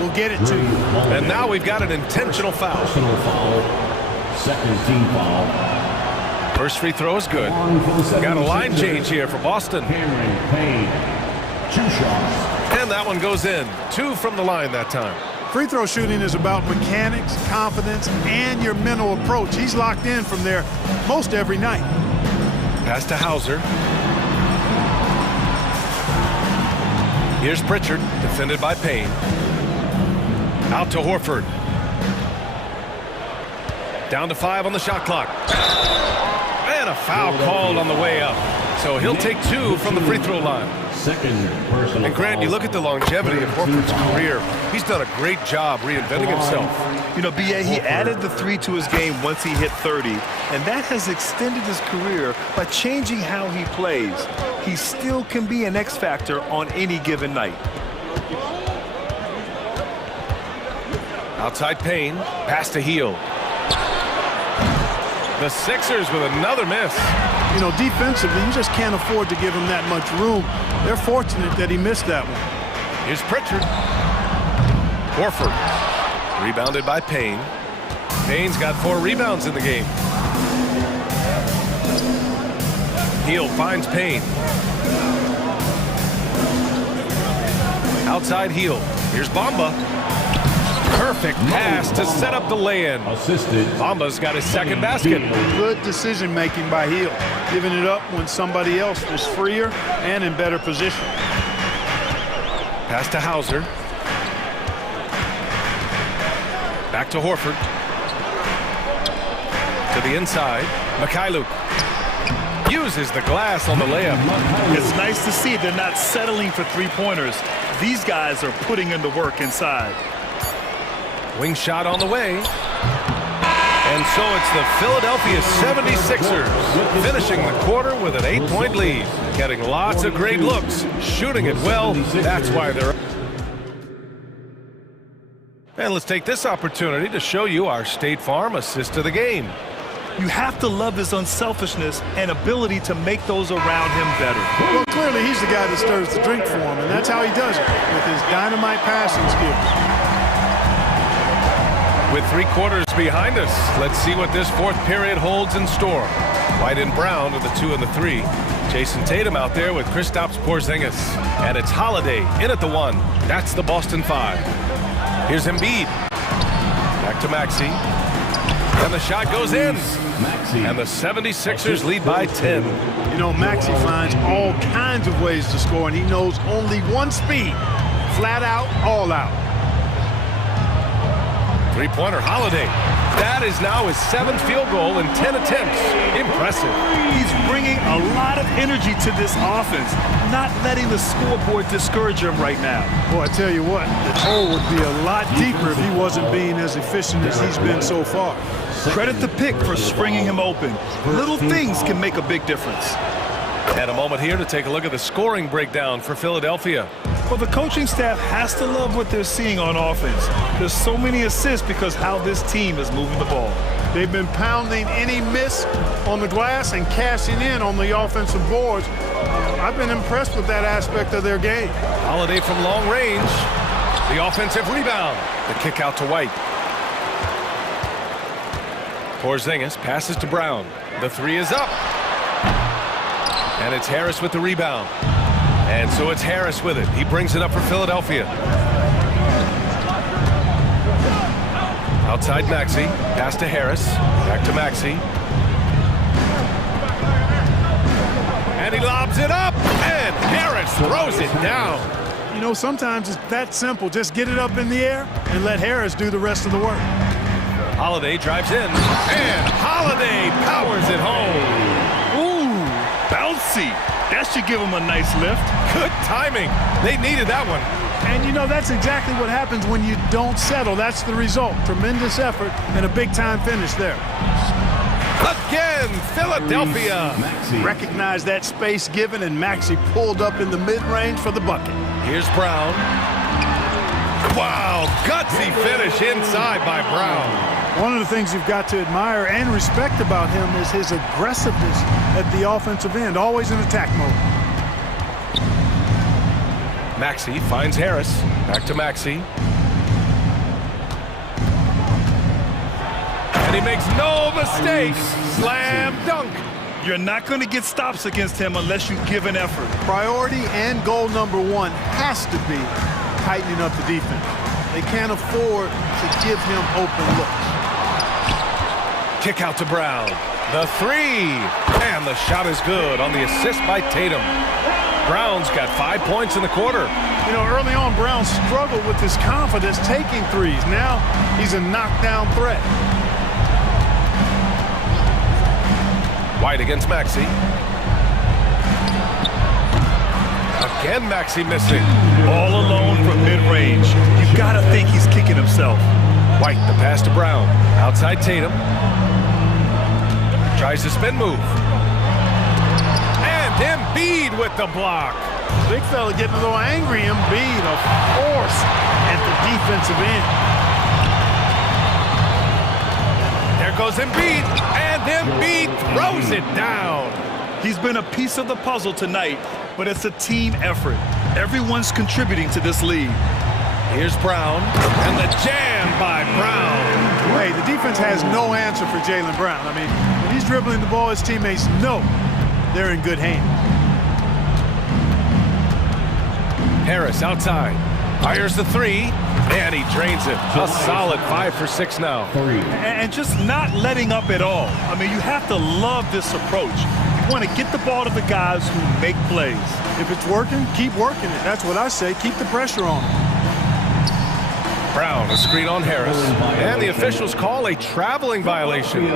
will get it to you. And now we've got an intentional foul. Personal foul, second team foul. First free throw is good. Got a line change here for Boston. Cameron Payne, 2 shots. And that one goes in. 2 from the line that time. Free throw shooting is about mechanics, confidence, and your mental approach. He's locked in from there most every night. Pass to Hauser. Here's Pritchard, defended by Payne. Out to Horford. Down to 5 on the shot clock. And a foul called on the way up. So he'll take 2 from the free throw line. Second personal. And Grant, you look at the longevity of Horford's career. He's done a great job reinventing himself. You know, B.A., he added the 3 to his game once he hit 30, and that has extended his career by changing how he plays. He still can be an X factor on any given night. Outside Payne, pass to Hield. The Sixers with another miss. You know, defensively, you just can't afford to give him that much room. They're fortunate that he missed that one. Here's Pritchard. Horford. Rebounded by Payne. Payne's got 4 rebounds in the game. Hield finds Payne. Outside Hield. Here's Bamba. Perfect pass to set up the lay-in. Assisted. Bamba's got his second basket. Good decision-making by Hield, giving it up when somebody else was freer and in better position. Pass to Hauser. Back to Horford. To the inside. Mikhailuk uses the glass on the layup. It's nice to see they're not settling for 3-pointers. These guys are putting in the work inside. Wing shot on the way. And so it's the Philadelphia 76ers finishing the quarter with an 8-point lead. Getting lots of great looks, shooting it well. That's why they're... And let's take this opportunity to show you our State Farm assist of the game. You have to love his unselfishness and ability to make those around him better. Well, clearly he's the guy that stirs the drink for him, and that's how he does it, with his dynamite passing skills. With 3 quarters behind us, let's see what this 4th period holds in store. White and Brown are the 2 and the 3. Jason Tatum out there with Kristaps Porzingis. And it's Holiday in at the 1. That's the Boston 5. Here's Embiid. Back to Maxey. And the shot goes in. And the 76ers lead by 10. You know, Maxey finds all kinds of ways to score, and he knows only one speed. Flat out, all out. 3-pointer Holiday. That is now his 7th field goal in 10 attempts. Impressive. He's bringing a lot of energy to this offense, not letting the scoreboard discourage him right now. Well, I tell you what, the hole would be a lot deeper if he wasn't being as efficient as he's been so far. Credit the pick for springing him open. Little things can make a big difference. And a moment here to take a look at the scoring breakdown for Philadelphia. Well, the coaching staff has to love what they're seeing on offense. There's so many assists because how this team is moving the ball. They've been pounding any miss on the glass and cashing in on the offensive boards. I've been impressed with that aspect of their game. Holiday from long range. The offensive rebound. The kick out to White. Porzingis passes to Brown. The three is up. And it's Harris with the rebound. And so it's Harris with it. He brings it up for Philadelphia. Outside Maxey. Pass to Harris. Back to Maxey. And he lobs it up. And Harris throws it down. You know, sometimes it's that simple. Just get it up in the air and let Harris do the rest of the work. Holiday drives in. And Holiday powers it home. Bouncy. That should give him a nice lift. Good timing. They needed that one. And you know, that's exactly what happens when you don't settle. That's the result. Tremendous effort and a big-time finish there. Again, Philadelphia. Recognized that space given, and Maxey pulled up in the mid-range for the bucket. Here's Brown. Wow, gutsy finish inside by Brown. One of the things you've got to admire and respect about him is his aggressiveness at the offensive end, always in attack mode. Maxey finds Harris. Back to Maxey. And he makes no mistakes. Slam dunk. You're not going to get stops against him unless you give an effort. Priority and goal number one has to be tightening up the defense. They can't afford to give him open looks. Kick out to Brown. The three. And the shot is good on the assist by Tatum. Brown's got 5 points in the quarter. You know, early on, Brown struggled with his confidence taking threes. Now he's a knockdown threat. White against Maxey. Again, Maxey missing. All alone from mid-range. You gotta think he's kicking himself. White, the pass to Brown. Outside Tatum. Tries to spin move. And Embiid with the block. Big fella getting a little angry. Embiid, a force at the defensive end. There goes Embiid, and Embiid throws it down. He's been a piece of the puzzle tonight, but it's a team effort. Everyone's contributing to this lead. Here's Brown, and the jam by Brown. Hey, the defense has no answer for Jaylen Brown. I mean, when he's dribbling the ball, his teammates know they're in good hands. Harris outside. Fires the three, and he drains it. A solid 5 for 6 now. And just not letting up at all. I mean, you have to love this approach. You want to get the ball to the guys who make plays. If it's working, keep working it. That's what I say. Keep the pressure on him. Brown, a screen on Harris. And the officials call a traveling violation.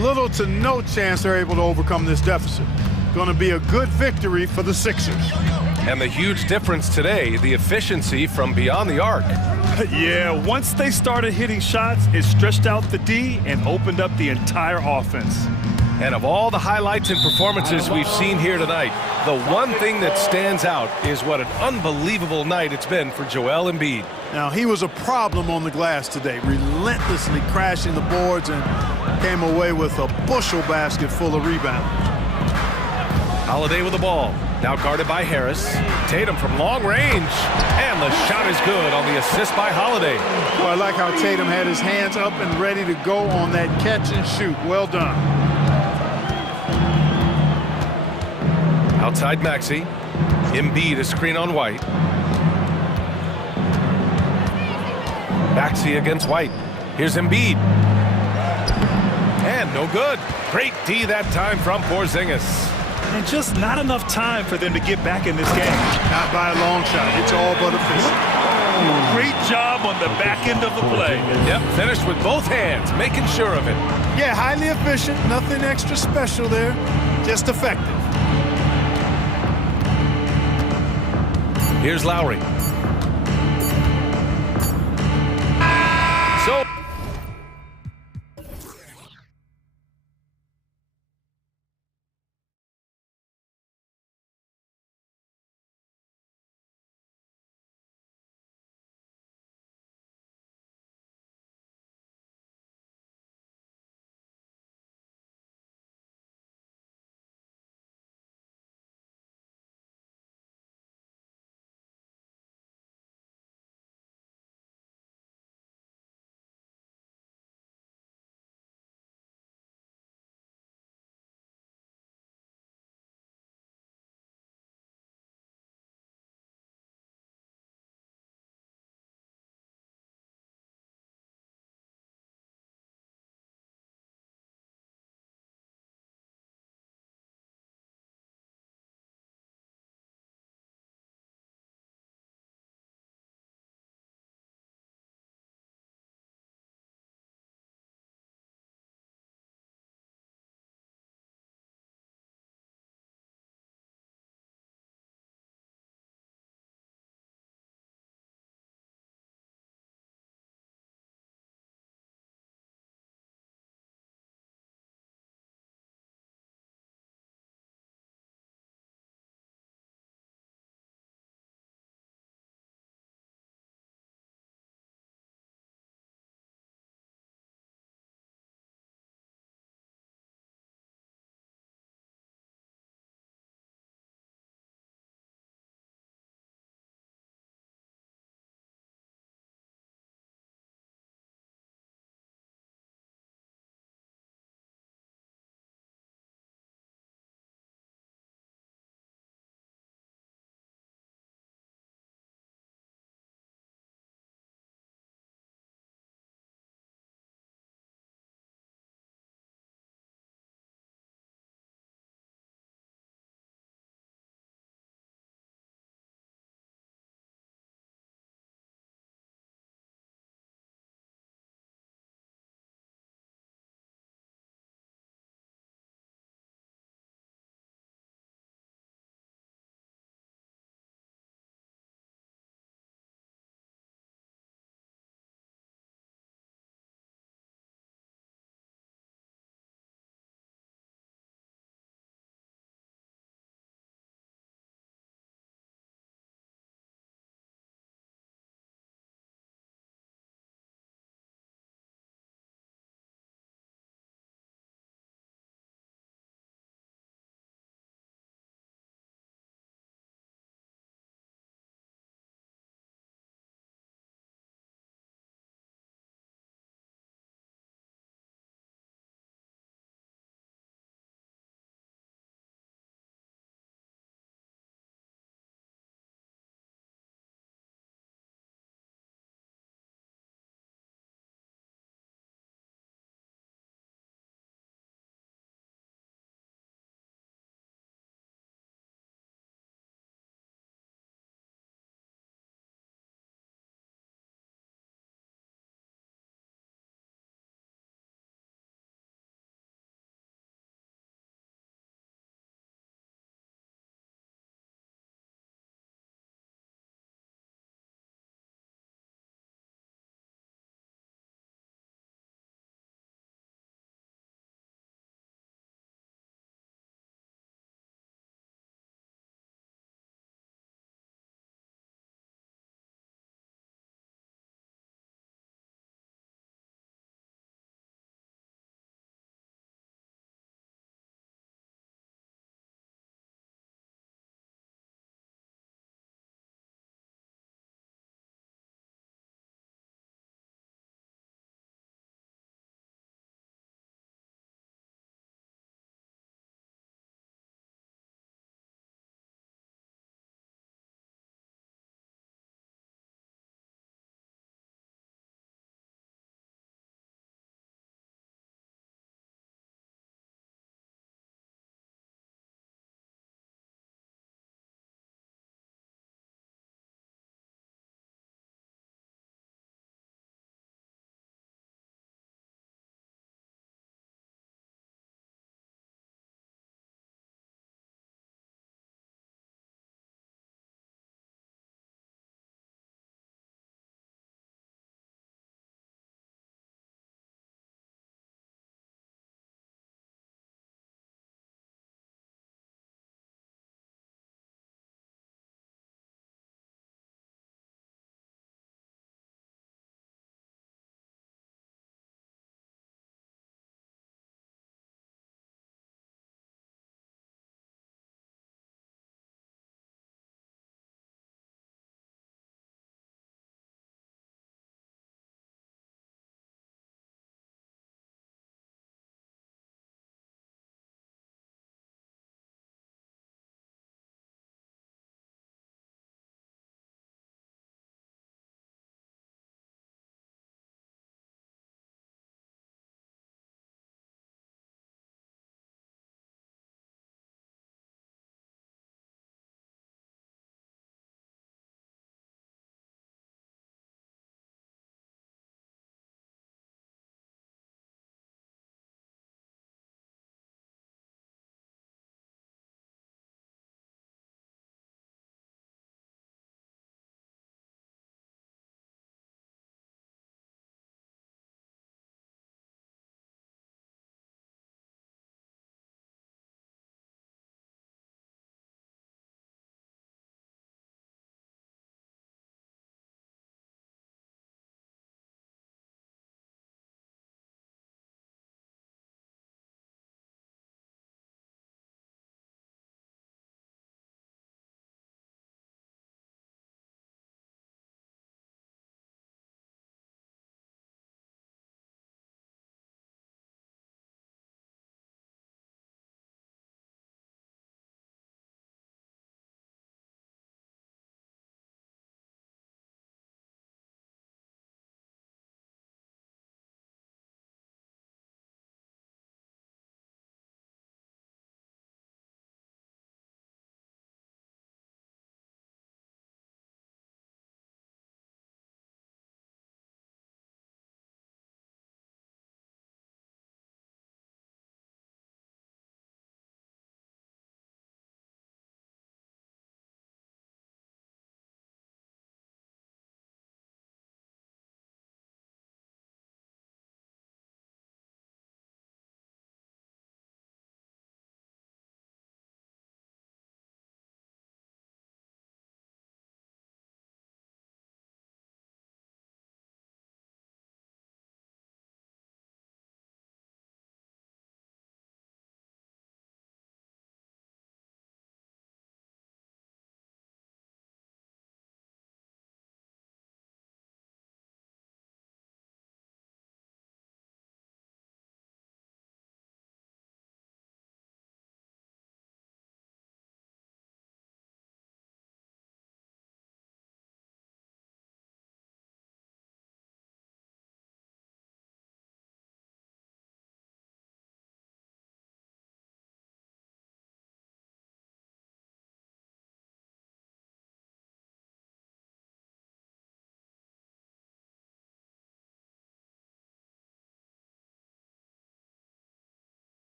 Little to no chance they're able to overcome this deficit. Going to be a good victory for the Sixers. And the huge difference today, the efficiency from beyond the arc. Yeah, once they started hitting shots, it stretched out the D and opened up the entire offense. And of all the highlights and performances we've seen here tonight, the one thing that stands out is what an unbelievable night it's been for Joel Embiid. Now, he was a problem on the glass today, relentlessly crashing the boards and came away with a bushel basket full of rebounds. Holiday with the ball. Now guarded by Harris. Tatum from long range. And the shot is good on the assist by Holiday. Well, I like how Tatum had his hands up and ready to go on that catch and shoot. Well done. Outside Maxey. Embiid a screen on White. Maxey against White. Here's Embiid. And no good. Great D that time from Porzingis. and just not enough time for them to get back in this game. Not by a long shot. It's all but efficient. Great job on the back end of the play. Yep, finished with both hands, making sure of it. Yeah, highly efficient. Nothing extra special there. Just effective. Here's Lowry.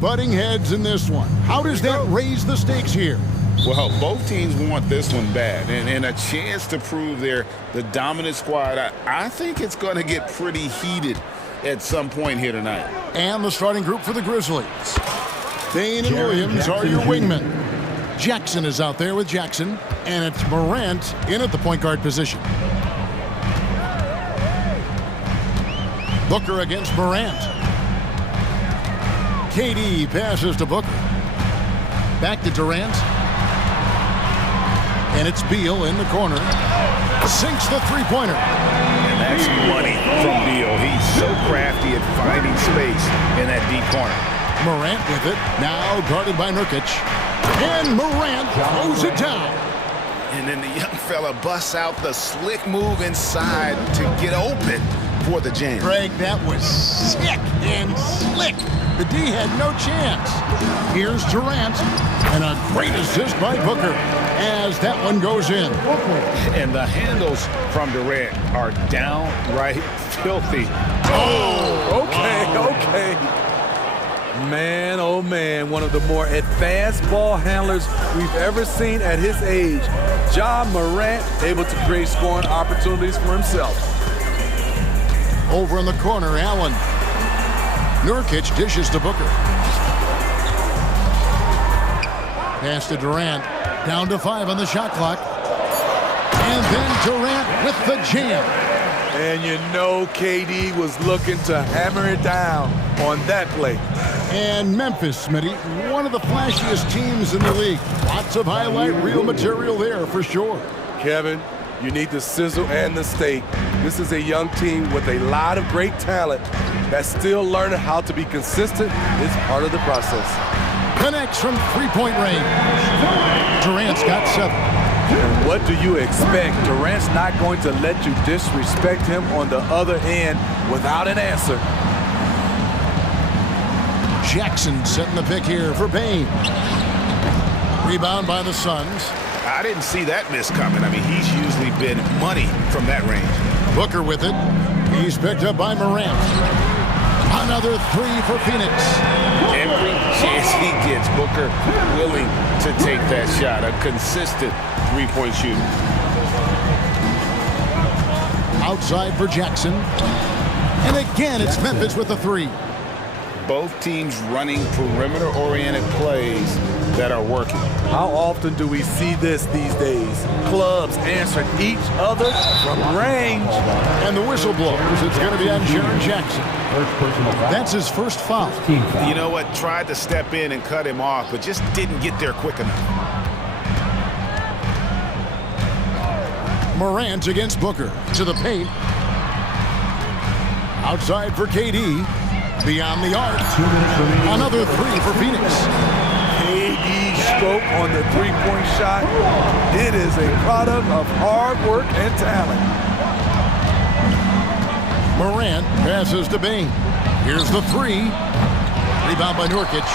Butting heads in this one. How does that raise the stakes here? Well, both teams want this one bad, and a chance to prove they're the dominant squad. I think it's going to get pretty heated at some point here tonight. And the starting group for the Grizzlies. Bain and Williams are your wingmen. Jackson is out there with Jackson, and it's Morant in at the point guard position. Booker against Morant. KD passes to Booker. Back to Durant. And it's Beal in the corner. Sinks the three-pointer. And that's money from Beal. He's so crafty at finding space in that deep corner. Morant with it. Now guarded by Nurkic. And Morant throws it down. And then the young fella busts out the slick move inside to get open for the jam. Greg, that was sick and slick. The D had no chance. Here's Durant, and a great assist by Booker as that one goes in. And the handles from Durant are downright filthy. Oh, Okay. Man, oh man, one of the more advanced ball handlers we've ever seen at his age. Ja Morant able to create scoring opportunities for himself. Over in the corner, Allen. Nurkic dishes to Booker. Pass to Durant. Down to 5 on the shot clock. And then Durant with the jam. And you know KD was looking to hammer it down on that play. And Memphis, Smitty, one of the flashiest teams in the league. Lots of highlight reel material there for sure. Kevin, you need the sizzle and the steak. This is a young team with a lot of great talent that's still learning how to be consistent. It's part of the process. Connects from three-point range. Durant's got 7. And what do you expect? Durant's not going to let you disrespect him on the other end without an answer. Jackson setting the pick here for Bain. Rebound by the Suns. I didn't see that miss coming. I mean, he's usually been money from that range. Booker with it. He's picked up by Morant. Another 3 for Phoenix. Every chance he gets, Booker willing to take that shot. A consistent three-point shooter. Outside for Jackson. And again, it's Memphis with the 3. Both teams running perimeter-oriented plays that are working. How often do we see this these days? Clubs answering each other from range. And the whistle blows. It's going to be on Jaren Jackson. That's his first foul. You know what? Tried to step in and cut him off, but just didn't get there quick enough. Morant against Booker. To the paint. Outside for KD. Beyond the arc. Another 3 for Phoenix. KD stroke on the three-point shot. It is a product of hard work and talent. Morant passes to Bain. Here's the 3. Rebound by Nurkic.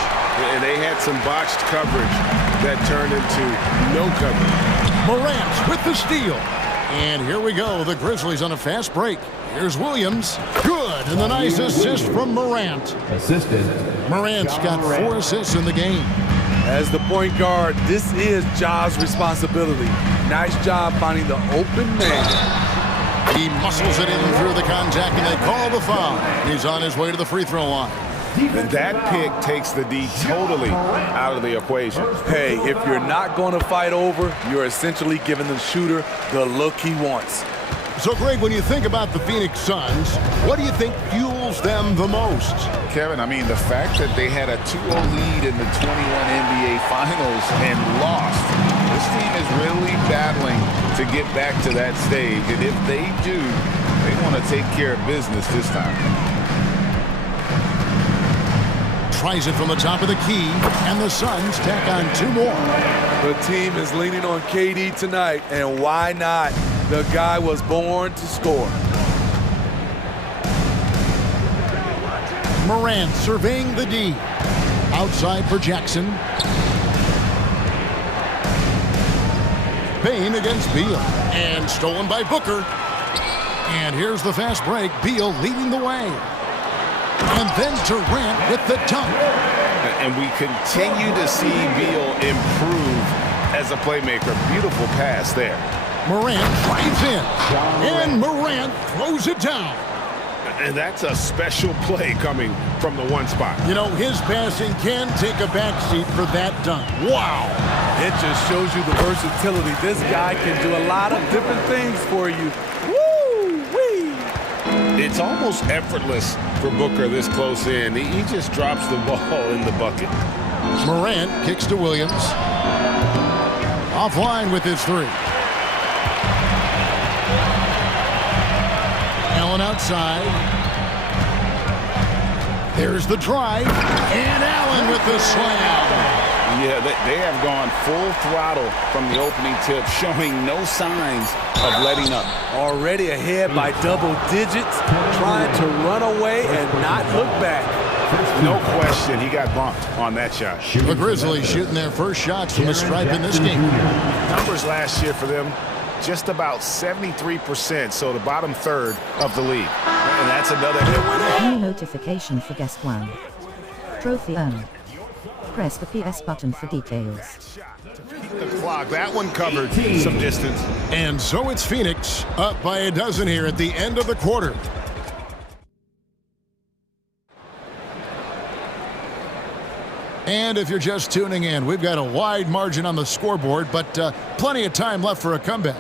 And they had some botched coverage that turned into no coverage. Morant with the steal. And here we go. The Grizzlies on a fast break. Here's Williams. Good. And the nice assist from Morant. Morant's got 4 assists in the game. As the point guard, this is Ja's responsibility. Nice job finding the open man. He muscles it in through the contact, and they call the foul. He's on his way to the free throw line. And that pick takes the D totally out of the equation. Hey, if you're not going to fight over, you're essentially giving the shooter the look he wants. So, Greg, when you think about the Phoenix Suns, what do you think fuels them the most? Kevin, I mean, the fact that they had a 2-0 lead in the 21 NBA Finals and lost. This team is really battling to get back to that stage. And if they do, they want to take care of business this time. Tries it from the top of the key, and the Suns tack on 2 more. The team is leaning on KD tonight, and why not? The guy was born to score. Morant surveying the D. Outside for Jackson. Bain against Beal. And stolen by Booker. And here's the fast break. Beal leading the way. And then Durant with the dunk. And we continue to see Beal improve as a playmaker. Beautiful pass there. Morant drives in, and Morant throws it down. And that's a special play coming from the one spot. You know, his passing can take a backseat for that dunk. Wow. It just shows you the versatility. This guy can do a lot of different things for you. Woo-wee! It's almost effortless for Booker this close in. He just drops the ball in the bucket. Morant kicks to Williams. Offline with his three. Allen outside. There's the drive. And Allen with the slam. Yeah, they have gone full throttle from the opening tip, showing no signs of letting up. Already ahead by double digits, trying to run away and not look back. No question, he got bumped on that shot. The Grizzlies shooting their first shots from the stripe in this game. Numbers last year for them, just about 73%, so the bottom third of the league. And that's another hit. New notification for guest one. Trophy earned. Press the PS button for details. The clock, that one covered some distance. And so it's Phoenix up by a dozen here at the end of the quarter. And if you're just tuning in, we've got a wide margin on the scoreboard, but plenty of time left for a comeback.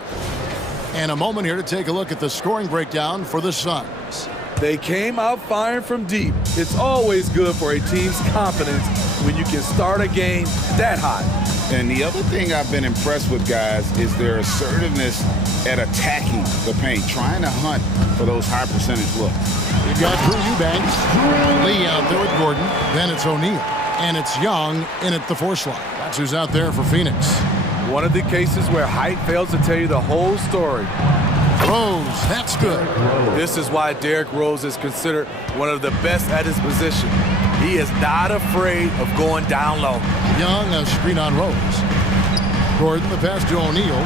And a moment here to take a look at the scoring breakdown for the Suns. They came out firing from deep. It's always good for a team's confidence when you can start a game that hot. And the other thing I've been impressed with, guys, is their assertiveness at attacking the paint, trying to hunt for those high percentage looks. You've got Drew Eubanks, Lee out there with Gordon, then it's O'Neal, and it's Young in at the 4 slot. That's who's out there for Phoenix. One of the cases where height fails to tell you the whole story. Rose, that's good. This is why Derrick Rose is considered one of the best at his position. He is not afraid of going down low. Young, a screen on Rose. Gordon, the pass to O'Neal.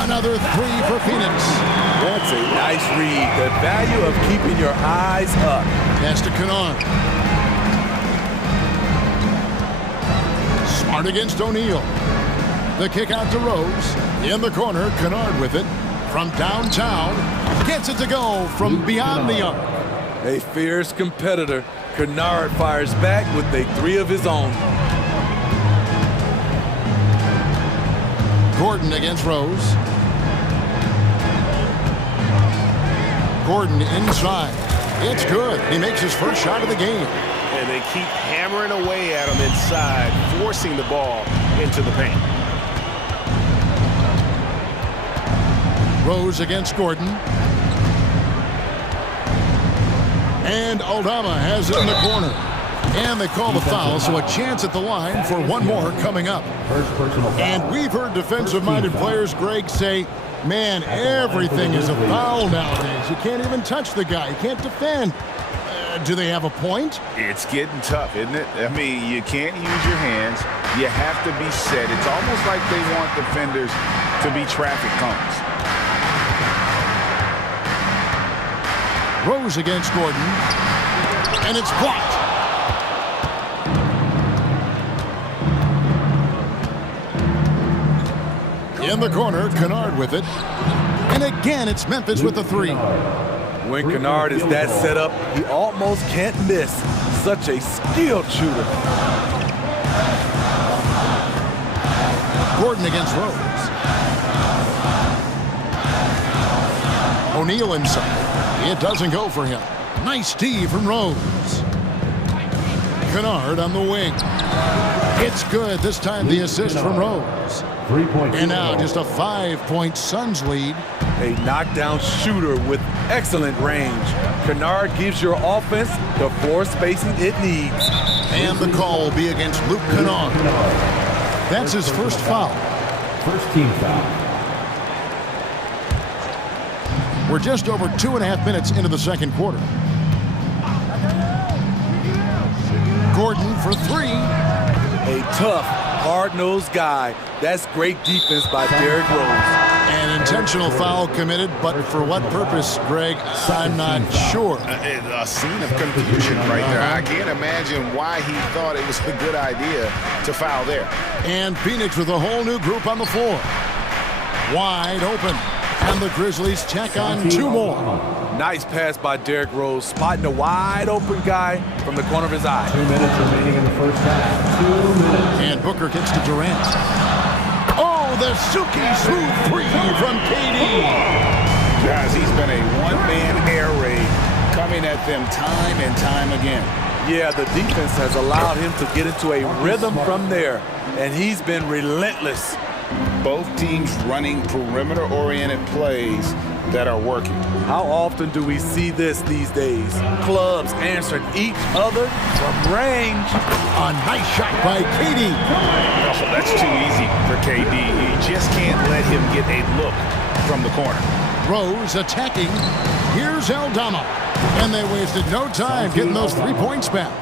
Another three for Phoenix. That's a nice read. The value of keeping your eyes up. Pass to Kennard. Smart against O'Neal. The kick out to Rose. In the corner, Kennard with it. From downtown, gets it to go from beyond the arc. A fierce competitor, Kennard fires back with a three of his own. Gordon against Rose. Gordon inside. It's good. He makes his first shot of the game. And they keep hammering away at him inside, forcing the ball into the paint. Rose against Gordon. And Aldama has it in the corner. And they call the foul, so a chance at the line for one more coming up. And we've heard defensive-minded players, Greg, say, man, everything is a foul nowadays. You can't even touch the guy. You can't defend. Do they have a point? It's getting tough, isn't it? I mean, you can't use your hands. You have to be set. It's almost like they want defenders to be traffic cones. Rose against Gordon, and it's blocked. In the corner, Kennard with it. And again, it's Memphis with the three. When Kennard is that set up, he almost can't miss. Such a skilled shooter. Gordon against Rose. O'Neal inside. It doesn't go for him. Nice D from Rose. Kennard on the wing. It's good. This time the assist from Rose. And now just a 5-point Suns lead. A knockdown shooter with excellent range. Kennard gives your offense the floor spacing it needs. And the call will be against Luke Kennard. That's his first foul. First team foul. We're just over 2.5 minutes into the second quarter. Gordon for three. A tough, hard-nosed guy. That's great defense by Derrick Rose. An intentional foul committed, but for what purpose, Greg? I'm not sure. A scene of confusion right there. I can't imagine why he thought it was a good idea to foul there. And Phoenix with a whole new group on the floor. Wide open. And the Grizzlies check on two more. Nice pass by Derrick Rose, spotting a wide open guy from the corner of his eye. 2 minutes remaining in the first half. 2 minutes. And Booker gets to Durant. Oh, the silky smooth three from KD. Guys, he's been a one-man air raid coming at them time and time again. Yeah, the defense has allowed him to get into a rhythm from there, and he's been relentless. Both teams running perimeter-oriented plays that are working. How often do we see this these days? Clubs answering each other from range. A nice shot by KD. Oh, that's too easy for KD. You just can't let him get a look from the corner. Rose attacking. Here's Aldama. And they wasted no time getting those 3 points back.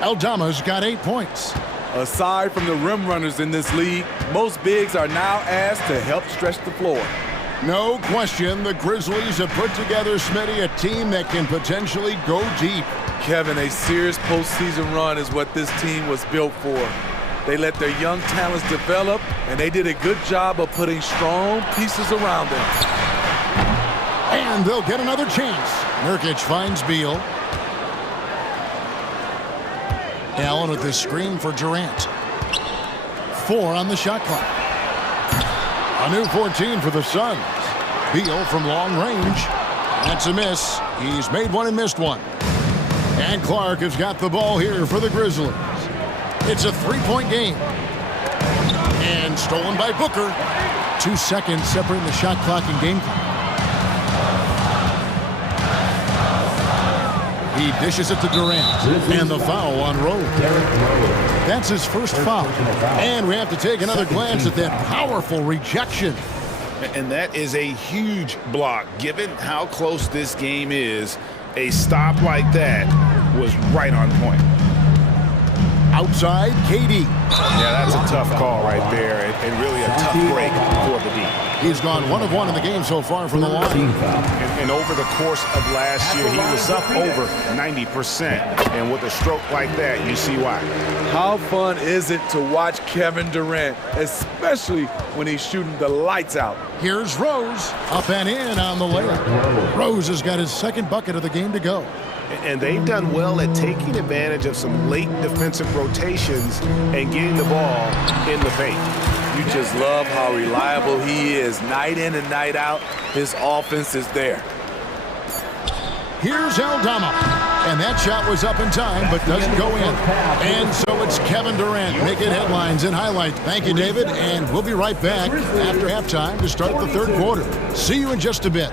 Aldama's got 8 points. Aside from the rim runners in this league, most bigs are now asked to help stretch the floor. No question, the Grizzlies have put together, Smitty, a team that can potentially go deep. Kevin, a serious postseason run is what this team was built for. They let their young talents develop, and they did a good job of putting strong pieces around them. And they'll get another chance. Nurkic finds Beal. Allen with this screen for Durant. 4 on the shot clock. A new 14 for the Suns. Beal from long range. That's a miss. He's made one and missed one. And Clark has got the ball here for the Grizzlies. It's a 3-point game. And stolen by Booker. 2 seconds separating the shot clock and game clock. He dishes it to Durant. And the foul on Rose. That's his first foul. And we have to take another glance at that powerful rejection. And that is a huge block. Given how close this game is, a stop like that was right on point. Outside, KD. Yeah, that's a tough call right there, and really a tough break for the D. He's gone 1 of 1 in the game so far from the line. And over the course of last year, he was up over 90%. And with a stroke like that, you see why. How fun is it to watch Kevin Durant, especially when he's shooting the lights out? Here's Rose, up and in on the layup. Rose has got his second bucket of the game to go. And they've done well at taking advantage of some late defensive rotations and getting the ball in the paint. You just love how reliable he is. Night in and night out, his offense is there. Here's Aldama. And that shot was up in time, but doesn't go in. And so it's Kevin Durant making headlines and highlights. Thank you, David. And we'll be right back after halftime to start the third quarter. See you in just a bit.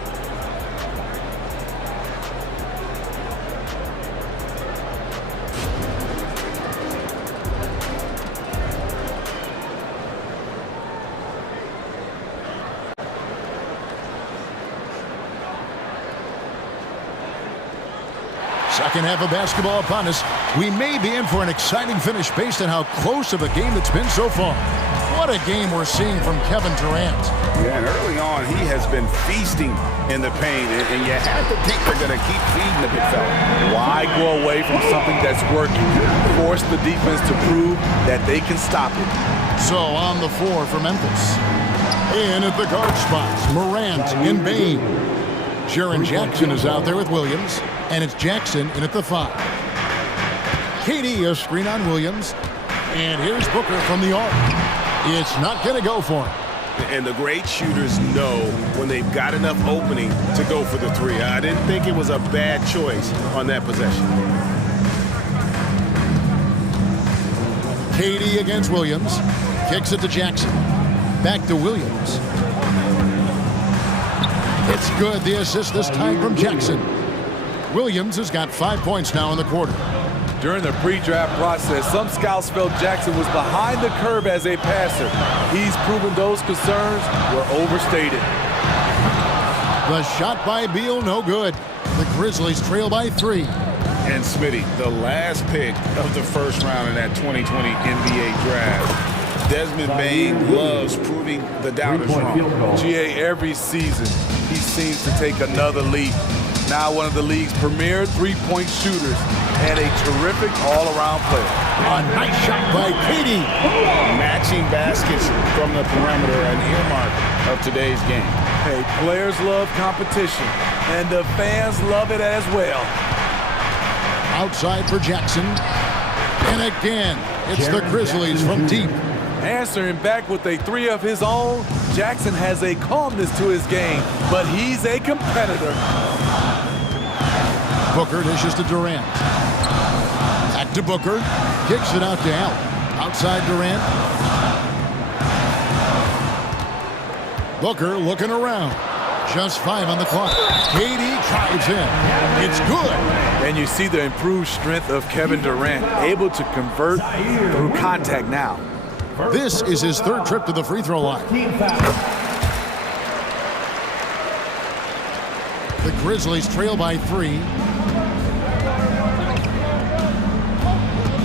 Second half of basketball upon us. We may be in for an exciting finish based on how close of a game it's been so far. What a game we're seeing from Kevin Durant. Yeah, and early on, he has been feasting in the paint, and you have to think they're going to keep feeding the big fella. Why go away from something that's working? Force the defense to prove that they can stop it. So on the floor for Memphis. In at the guard spots, Morant and Bain. Jaren Jackson is out there with Williams. And it's Jackson in at the 5. KD a screen on Williams. And here's Booker from the arc. It's not going to go for him. And the great shooters know when they've got enough opening to go for the 3. I didn't think it was a bad choice on that possession. KD against Williams. Kicks it to Jackson. Back to Williams. It's good. The assist this time from Jackson. Williams has got 5 points now in the quarter. During the pre-draft process, some scouts felt Jackson was behind the curve as a passer. He's proven those concerns were overstated. The shot by Beal, no good. The Grizzlies trail by 3. And Smitty, the last pick of the first round in that 2020 NBA draft, Desmond Bain loves proving the doubters wrong. GA, every season, he seems to take another leap. Now one of the league's premier three-point shooters and a terrific all-around player. A nice shot by Katie. Matching baskets from the perimeter, an earmark of today's game. Hey, players love competition, and the fans love it as well. Outside for Jackson. And again, it's the Grizzlies from deep. Answering back with a three of his own, Jackson has a calmness to his game, but he's a competitor. Booker dishes to Durant. Back to Booker. Kicks it out to Allen. Outside Durant. Booker looking around. Just 5 on the clock. KD drives in. It's good. And you see the improved strength of Kevin Durant, able to convert through contact now. This is his 3rd trip to the free throw line. The Grizzlies trail by 3.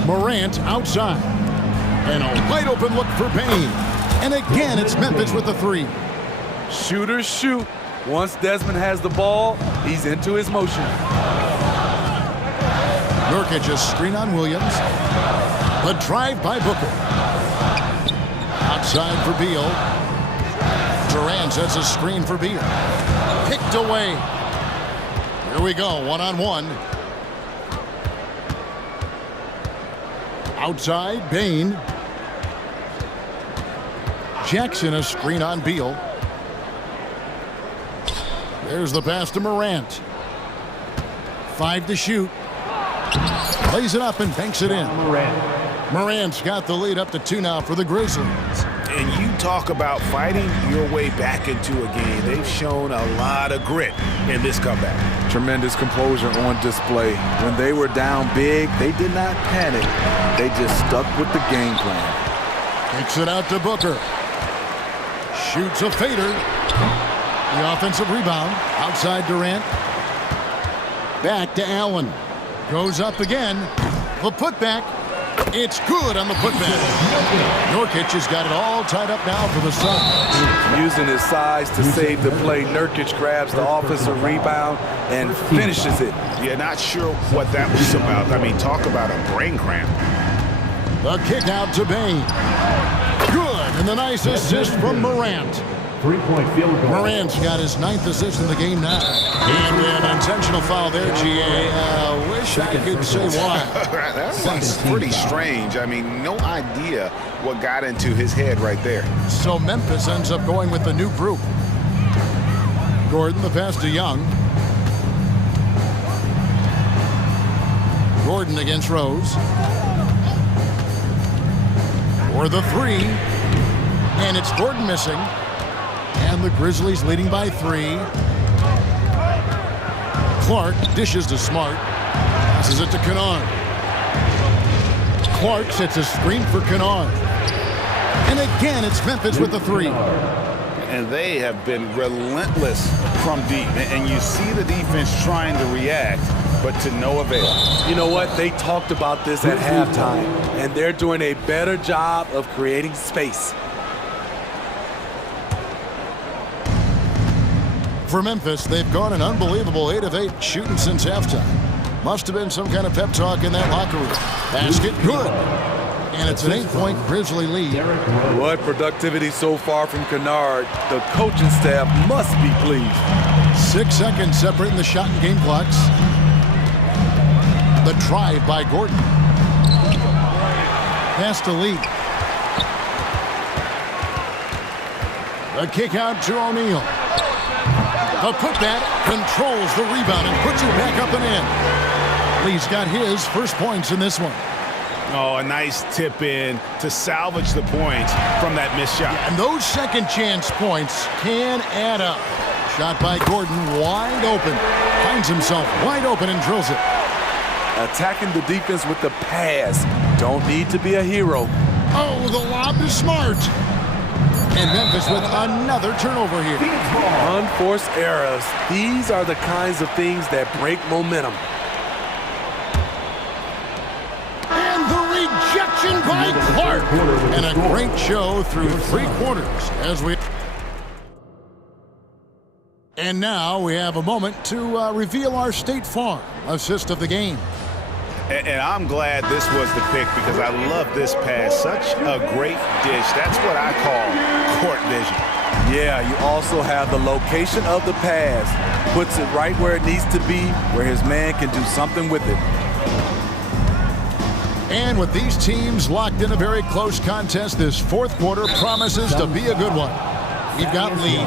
Morant outside. And a wide open look for Payne. And again, it's Memphis with the 3. Shooters shoot. Once Desmond has the ball, he's into his motion. Nurkic a screen on Williams. The drive by Booker. Outside for Beal. Durant sets a screen for Beal. Picked away. Here we go, 1-on-1. Outside, Bain. Jackson a screen on Beal. There's the pass to Morant. 5 to shoot. Lays it up and banks it in. Morant's got the lead up to 2 now for the Grizzlies. And you talk about fighting your way back into a game. They've shown a lot of grit in this comeback. Tremendous composure on display. When they were down big, they did not panic. They just stuck with the game plan. Kicks it out to Booker. Shoots a fader. The offensive rebound. Outside Durant. Back to Allen. Goes up again. The putback. It's good on the putback. Nurkic has got it all tied up now for the Suns. Using his size to save the play, Nurkic grabs the offensive rebound and finishes it. Yeah, not sure what that was about. I mean, talk about a brain cramp. The kick out to Bain. Good, and the nice assist from Morant. 3-point field goal. Morant's got his 9th assist in the game now. And an intentional foul there, GA. Wish I could say why. That was pretty strange. I mean, no idea what got into his head right there. So Memphis ends up going with the new group. Gordon, the pass to Young. Gordon against Rose. For the 3. And it's Gordon missing. And the Grizzlies leading by 3. Clark dishes to Smart. Passes it to Kennard. Clark sets a screen for Kennard. And again, it's Memphis with the 3. And they have been relentless from deep. And you see the defense trying to react, but to no avail. You know what? They talked about this at halftime, and they're doing a better job of creating space. For Memphis, they've gone an unbelievable 8 of 8 shooting since halftime. Must have been some kind of pep talk in that locker room. Basket good. And it's an 8-point Grizzly lead. What productivity so far from Kennard. The coaching staff must be pleased. 6 seconds separating the shot and game clocks. The drive by Gordon. Pass to Lee. The kick out to O'Neal. The putback controls the rebound and puts it back up and in. Lee's got his first points in this one. Oh, a nice tip in to salvage the points from that missed shot. Yeah, and those second chance points can add up. Shot by Gordon, wide open. Finds himself wide open and drills it. Attacking the defense with the pass. Don't need to be a hero. Oh, the lob to Smart. And Memphis with another turnover here. Unforced errors. These are the kinds of things that break momentum. And the rejection Possession by Clark. And a great show through 3 quarters as we... And now we have a moment to reveal our State Farm assist of the game. And I'm glad this was the pick because I love this pass. Such a great dish. That's what I call court vision. Yeah, you also have the location of the pass. Puts it right where it needs to be, where his man can do something with it. And with these teams locked in a very close contest, this 4th quarter promises to be a good one. We've got Lee.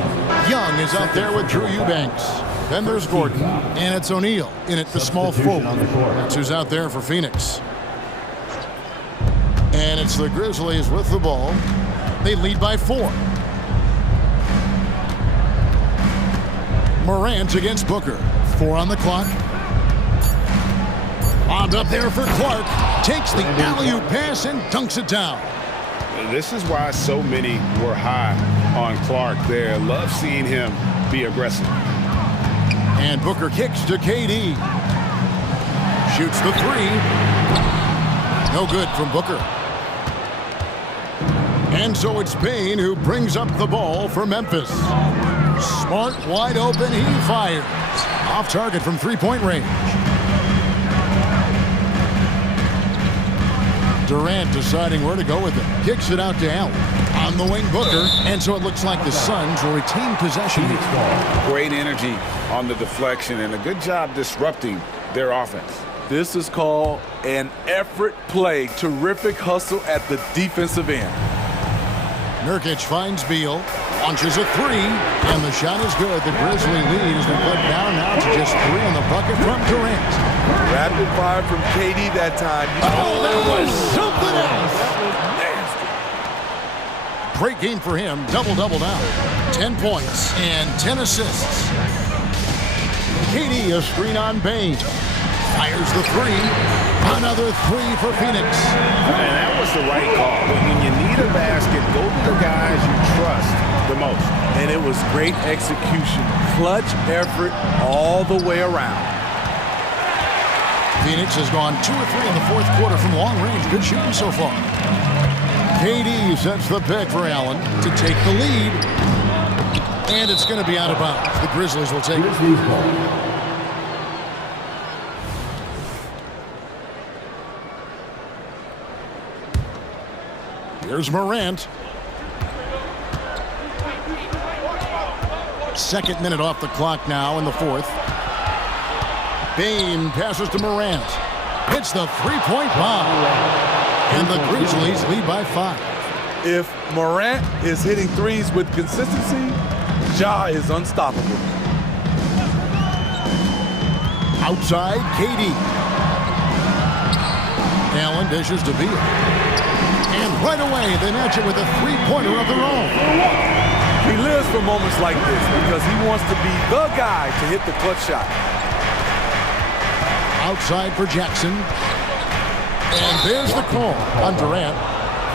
Young is out there with Drew Eubanks. Then there's Gordon, and it's O'Neal in at the small forward. That's who's out there for Phoenix. And it's the Grizzlies with the ball. They lead by 4. Morant against Booker. 4 on the clock. Bombed up there for Clark. Takes the alley-oop pass and dunks it down. This is why so many were high on Clark there. Love seeing him be aggressive. And Booker kicks to KD. Shoots the 3. No good from Booker. And so it's Payne who brings up the ball for Memphis. Smart, wide open, he fires. Off target from 3-point range. Durant deciding where to go with it. Kicks it out to Allen. On the wing, Booker. And so it looks like the Suns will retain possession. Great energy on the deflection and a good job disrupting their offense. This is called an effort play. Terrific hustle at the defensive end. Nurkic finds Beal. Launches a 3. And the shot is good. The Grizzly lead has been put down now to just 3 on the bucket from Durant. Rapid fire from KD that time. Oh, that was something else. Great game for him. Double-double now. 10 points and 10 assists. KD a screen on Bain. Fires the 3. Another 3 for Phoenix. And that was the right call. When you need a basket, go to the guys you trust the most. And it was great execution. Clutch effort all the way around. Phoenix has gone 2 or 3 in the 4th quarter from long range. Good shooting so far. KD sets the pick for Allen to take the lead. And it's going to be out of bounds. The Grizzlies will take it. Here's Morant. 2nd minute off the clock now in the 4th. Bain passes to Morant. Hits the 3-point bomb. And the Grizzlies lead by 5. If Morant is hitting threes with consistency, Ja is unstoppable. Outside, KD. Allen dishes to Beal. And right away, they match it with a 3-pointer of their own. He lives for moments like this because he wants to be the guy to hit the clutch shot. Outside for Jackson. And there's the call on Durant.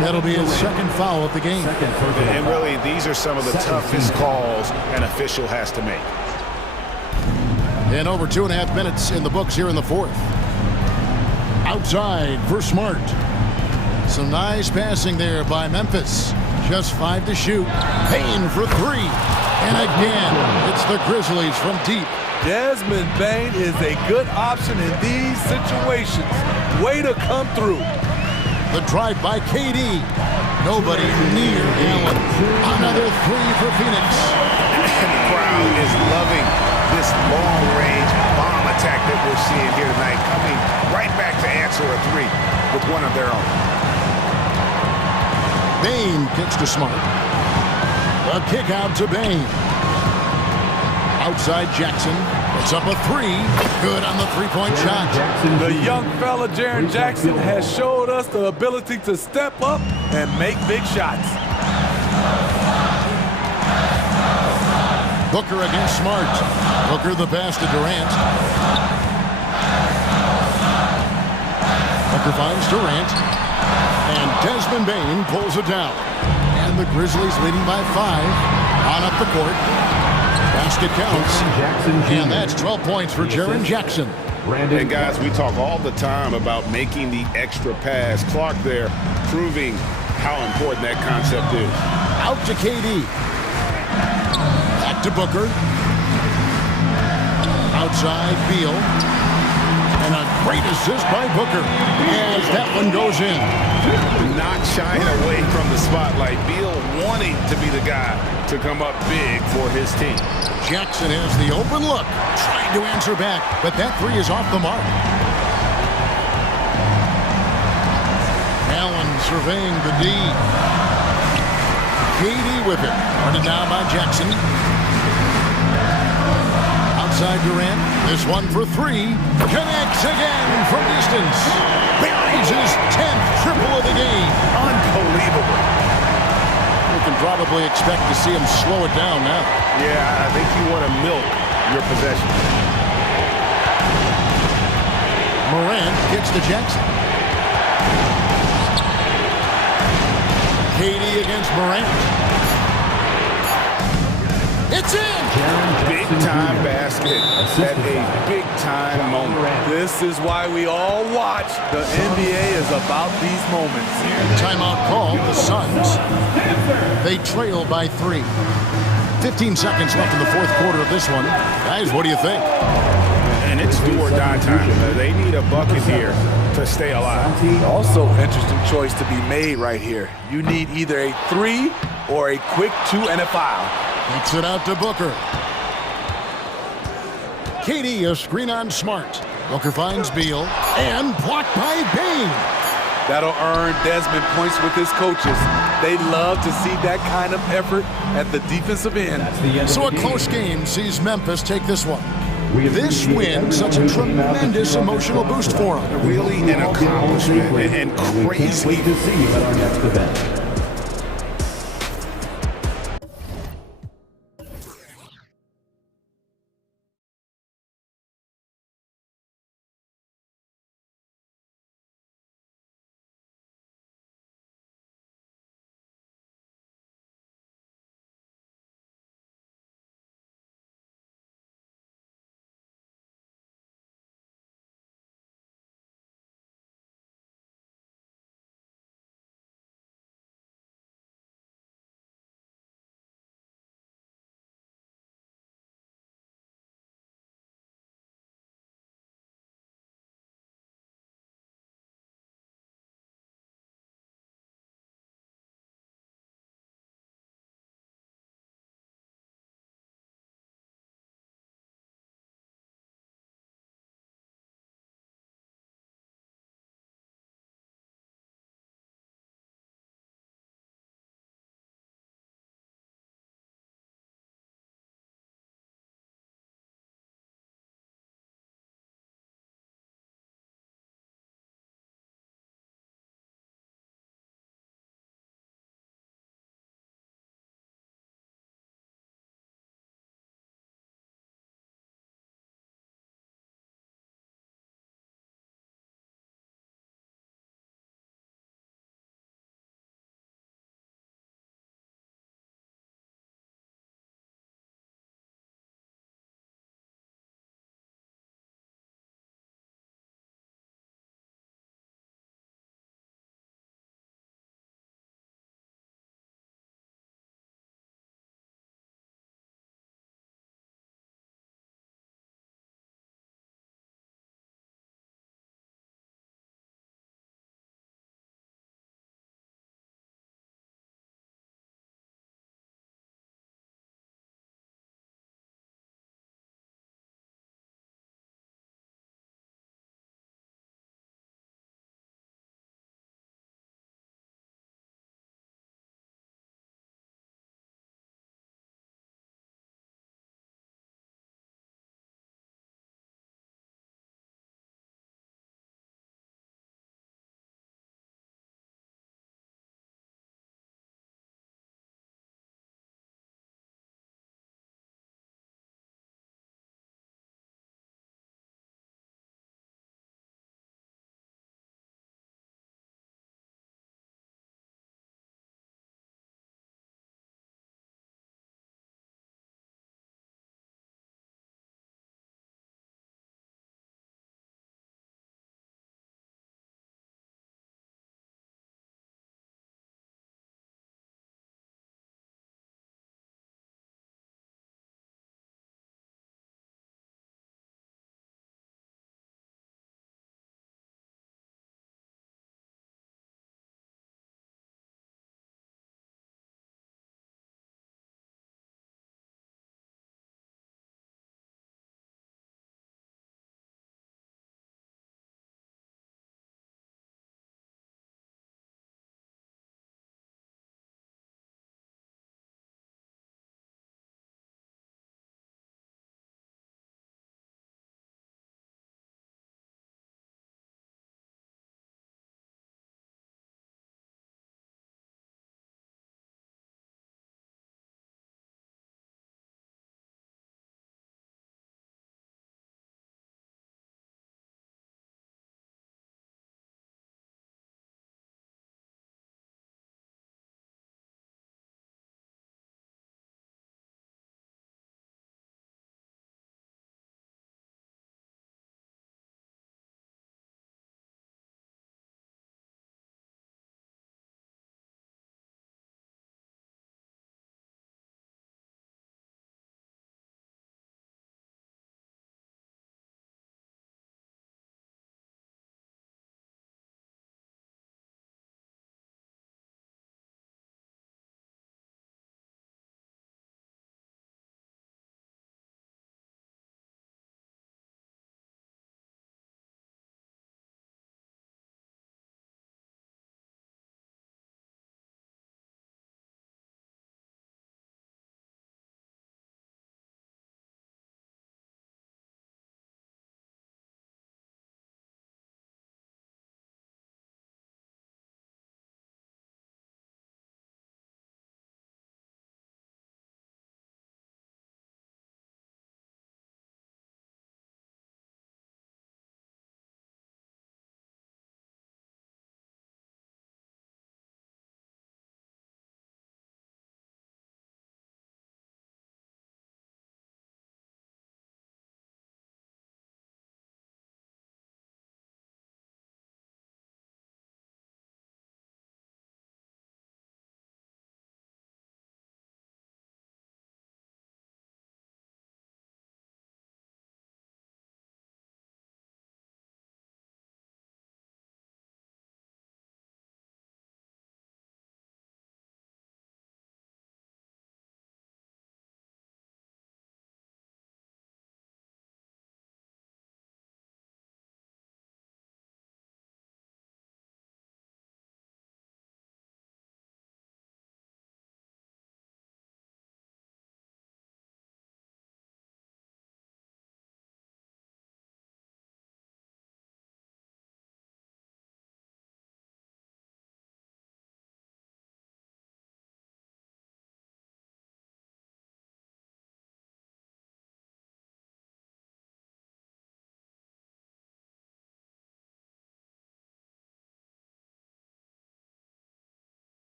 That'll be his 2nd foul of the game. And really, these are some of the toughest calls an official has to make. And over 2.5 minutes in the books here in the 4th. Outside for Smart. Some nice passing there by Memphis. Just 5 to shoot. Payne for 3. And again, it's the Grizzlies from deep. Desmond Bain is a good option in these situations. Way to come through. The drive by KD. Nobody near Allen. Another 3 for Phoenix. And the crowd is loving this long-range bomb attack that we're seeing here tonight. Coming right back to answer a 3 with one of their own. Bain kicks to Smart. A kick out to Bain. Outside Jackson. It's up a 3. Good on the 3-point shot. The young fella, Jaren Jackson, has showed us the ability to step up and make big shots. Booker against Smart. Booker the pass to Durant. Booker finds Durant. And Desmond Bain pulls it down. And the Grizzlies leading by 5. On up the court. Basket counts. And that's 12 points for Jaren Jackson. And guys, we talk all the time about making the extra pass. Clark there proving how important that concept is. Out to KD. Back to Booker. Outside, Beal. And a great assist by Booker as that one goes in. Not shying away from the spotlight. Beal wanting to be the guy to come up big for his team. Jackson has the open look, trying to answer back, but that three is off the mark. Allen surveying the D. KD with it. Running down by Jackson. Outside Durant. This one for three. Connects again from distance. Buries his 10th triple of the game. Unbelievable. We can probably expect to see him slow it down now. Yeah, I think you want to milk your possession. Morant gets to Jackson. KD against Morant. It's in! Big-time basket at a big-time moment. This is why we all watch. The NBA is about these moments. Timeout called, the Suns. They trail by 3. 15 seconds left in the fourth quarter of this one. Guys, what do you think? And it's do or die time. They need a bucket here to stay alive. Also, interesting choice to be made right here. You need either a 3 or a quick 2 and a foul. Kicks it out to Booker. KD, a screen on Smart. Booker finds Beal and blocked by Bain. That'll earn Desmond points with his coaches. They love to see that kind of effort at the defensive end. So a close game sees Memphis take this one. This win, such a tremendous emotional boost for them. Really an accomplishment and crazy. To see you at our next event.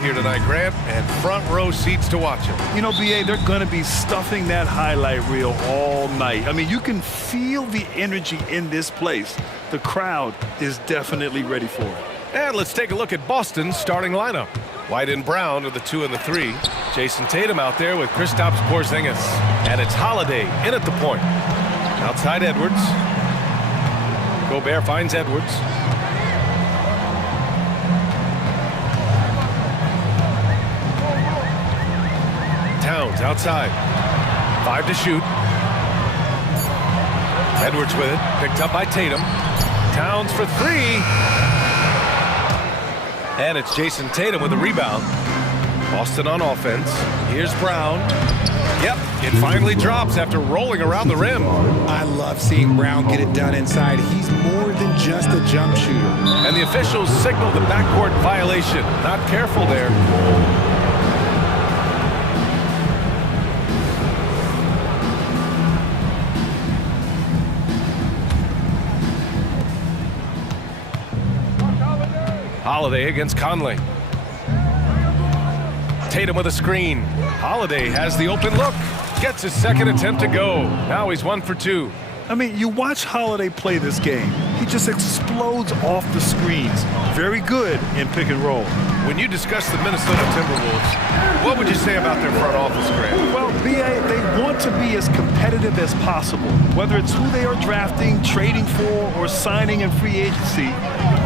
here tonight, Grant, and front row seats to watch him. You know, BA, they're going to be stuffing that highlight reel all night. I mean, you can feel the energy in this place. The crowd is definitely ready for it. And let's take a look at Boston's starting lineup. White and Brown are the 2 and the 3. Jason Tatum out there with Kristaps Porzingis. And it's Holiday in at the point. Outside Edwards. Gobert finds Edwards. Towns outside. 5 to shoot. Edwards with it. Picked up by Tatum. Towns for 3. And it's Jason Tatum with a rebound. Boston on offense. Here's Brown. Yep, it finally drops after rolling around the rim. I love seeing Brown get it done inside. He's more than just a jump shooter. And the officials signal the backcourt violation. Not careful there. Holiday against Conley. Tatum with a screen. Holiday has the open look. Gets his second attempt to go. Now he's 1 for 2. I mean, you watch Holiday play this game. He just explodes off the screens. Very good in pick and roll. When you discuss the Minnesota Timberwolves, what would you say about their front office, Grant? Well, BA, they want to be as competitive as possible. Whether it's who they are drafting, trading for, or signing in free agency,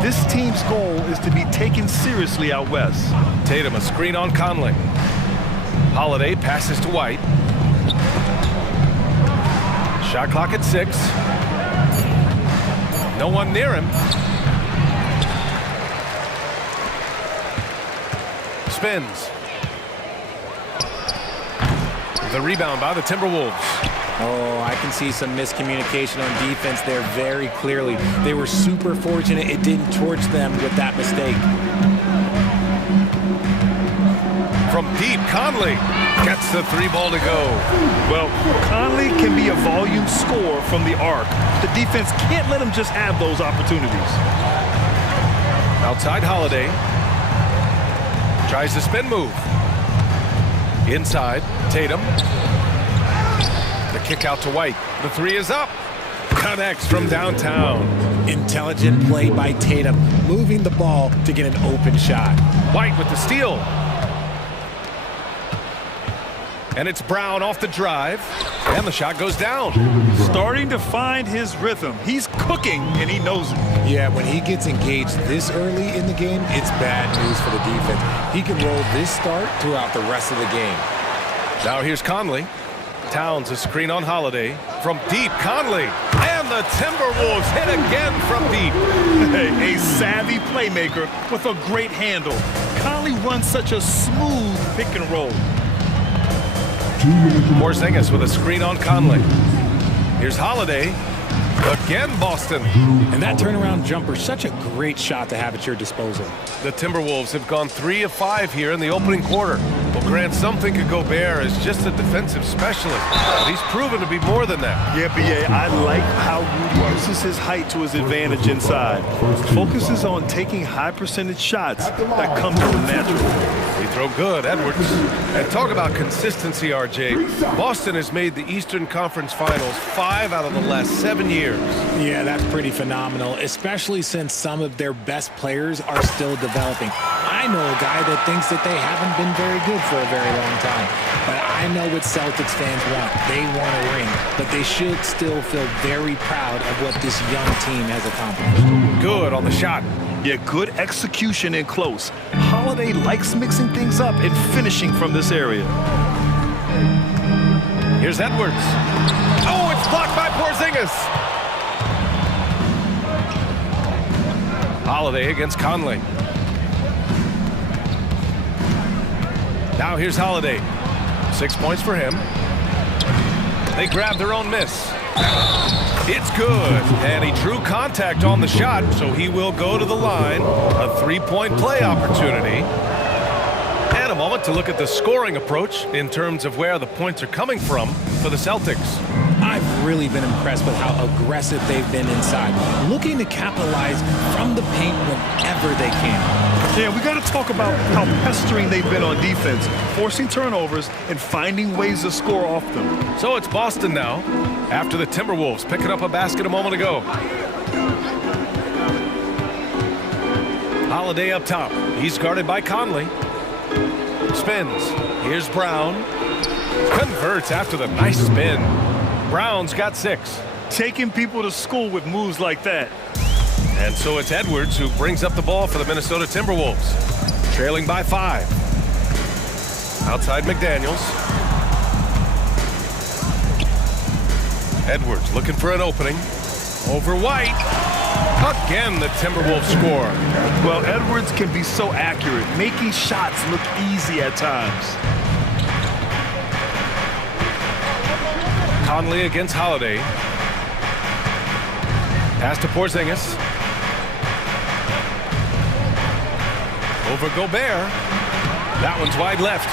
this team's goal is to be taken seriously out west. Tatum, a screen on Conley. Holiday passes to White. Shot clock at 6. No one near him. Spins. The rebound by the Timberwolves. Oh, I can see some miscommunication on defense there very clearly. They were super fortunate it didn't torch them with that mistake. From deep, Conley gets the 3 ball to go. Well, Conley can be a volume scorer from the arc. The defense can't let him just have those opportunities. Outside Holiday. Tries the spin move. Inside, Tatum. The kick out to White. The 3 is up. Connects from downtown. Intelligent play by Tatum, moving the ball to get an open shot. White with the steal. And it's Brown off the drive. And the shot goes down. Starting to find his rhythm. He's cooking, and he knows it. Yeah, when he gets engaged this early in the game, it's bad news for the defense. He can roll this start throughout the rest of the game. Now here's Conley. Towns a screen on Holiday. From deep, Conley. And the Timberwolves hit again from deep. A savvy playmaker with a great handle. Conley runs such a smooth pick and roll. Porzingis with a screen on Conley. Here's Holiday. Again, Boston. And that turnaround jumper, such a great shot to have at your disposal. The Timberwolves have gone 3 of 5 here in the opening quarter. Well, Grant, some think of Gobert as just a defensive specialist, but he's proven to be more than that. Yeah, BA, I like how Rudy uses his height to his advantage inside. Focuses on taking high percentage shots that come to him naturally. He throw good, Edwards. And talk about consistency, RJ. Boston has made the Eastern Conference Finals 5 out of the last 7 years. Yeah, that's pretty phenomenal, especially since some of their best players are still developing. I know a guy that thinks that they haven't been very good for a very long time. But I know what Celtics fans want. They want a ring. But they should still feel very proud of what this young team has accomplished. Good on the shot. Yeah, good execution in close. Holiday likes mixing things up and finishing from this area. Here's Edwards. Oh, it's blocked by Porzingis. Holiday against Conley. Now here's Holiday. 6 points for him. They grab their own miss. It's good. And he drew contact on the shot, so he will go to the line. A 3-point play opportunity. And a moment to look at the scoring approach in terms of where the points are coming from for the Celtics. I've really been impressed with how aggressive they've been inside, looking to capitalize from the paint whenever they can. Yeah, we got to talk about how pestering they've been on defense, forcing turnovers and finding ways to score off them. So it's Boston now, after the Timberwolves picking up a basket a moment ago. Holiday up top. He's guarded by Conley. Spins. Here's Brown. Converts after the nice spin. Brown's got 6. Taking people to school with moves like that. And so it's Edwards who brings up the ball for the Minnesota Timberwolves. Trailing by 5. Outside McDaniels. Edwards looking for an opening. Over White. Again, the Timberwolves score. Well, Edwards can be so accurate, making shots look easy at times. Conley against Holiday. Pass to Porzingis. Over Gobert. That one's wide left.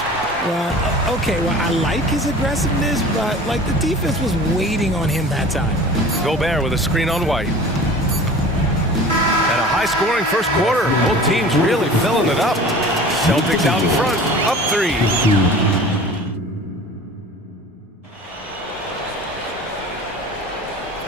Well, okay, well, I like his aggressiveness, but, like, the defense was waiting on him that time. Gobert with a screen on White. And a high-scoring first quarter. Both teams really filling it up. Celtics out in front, up 3.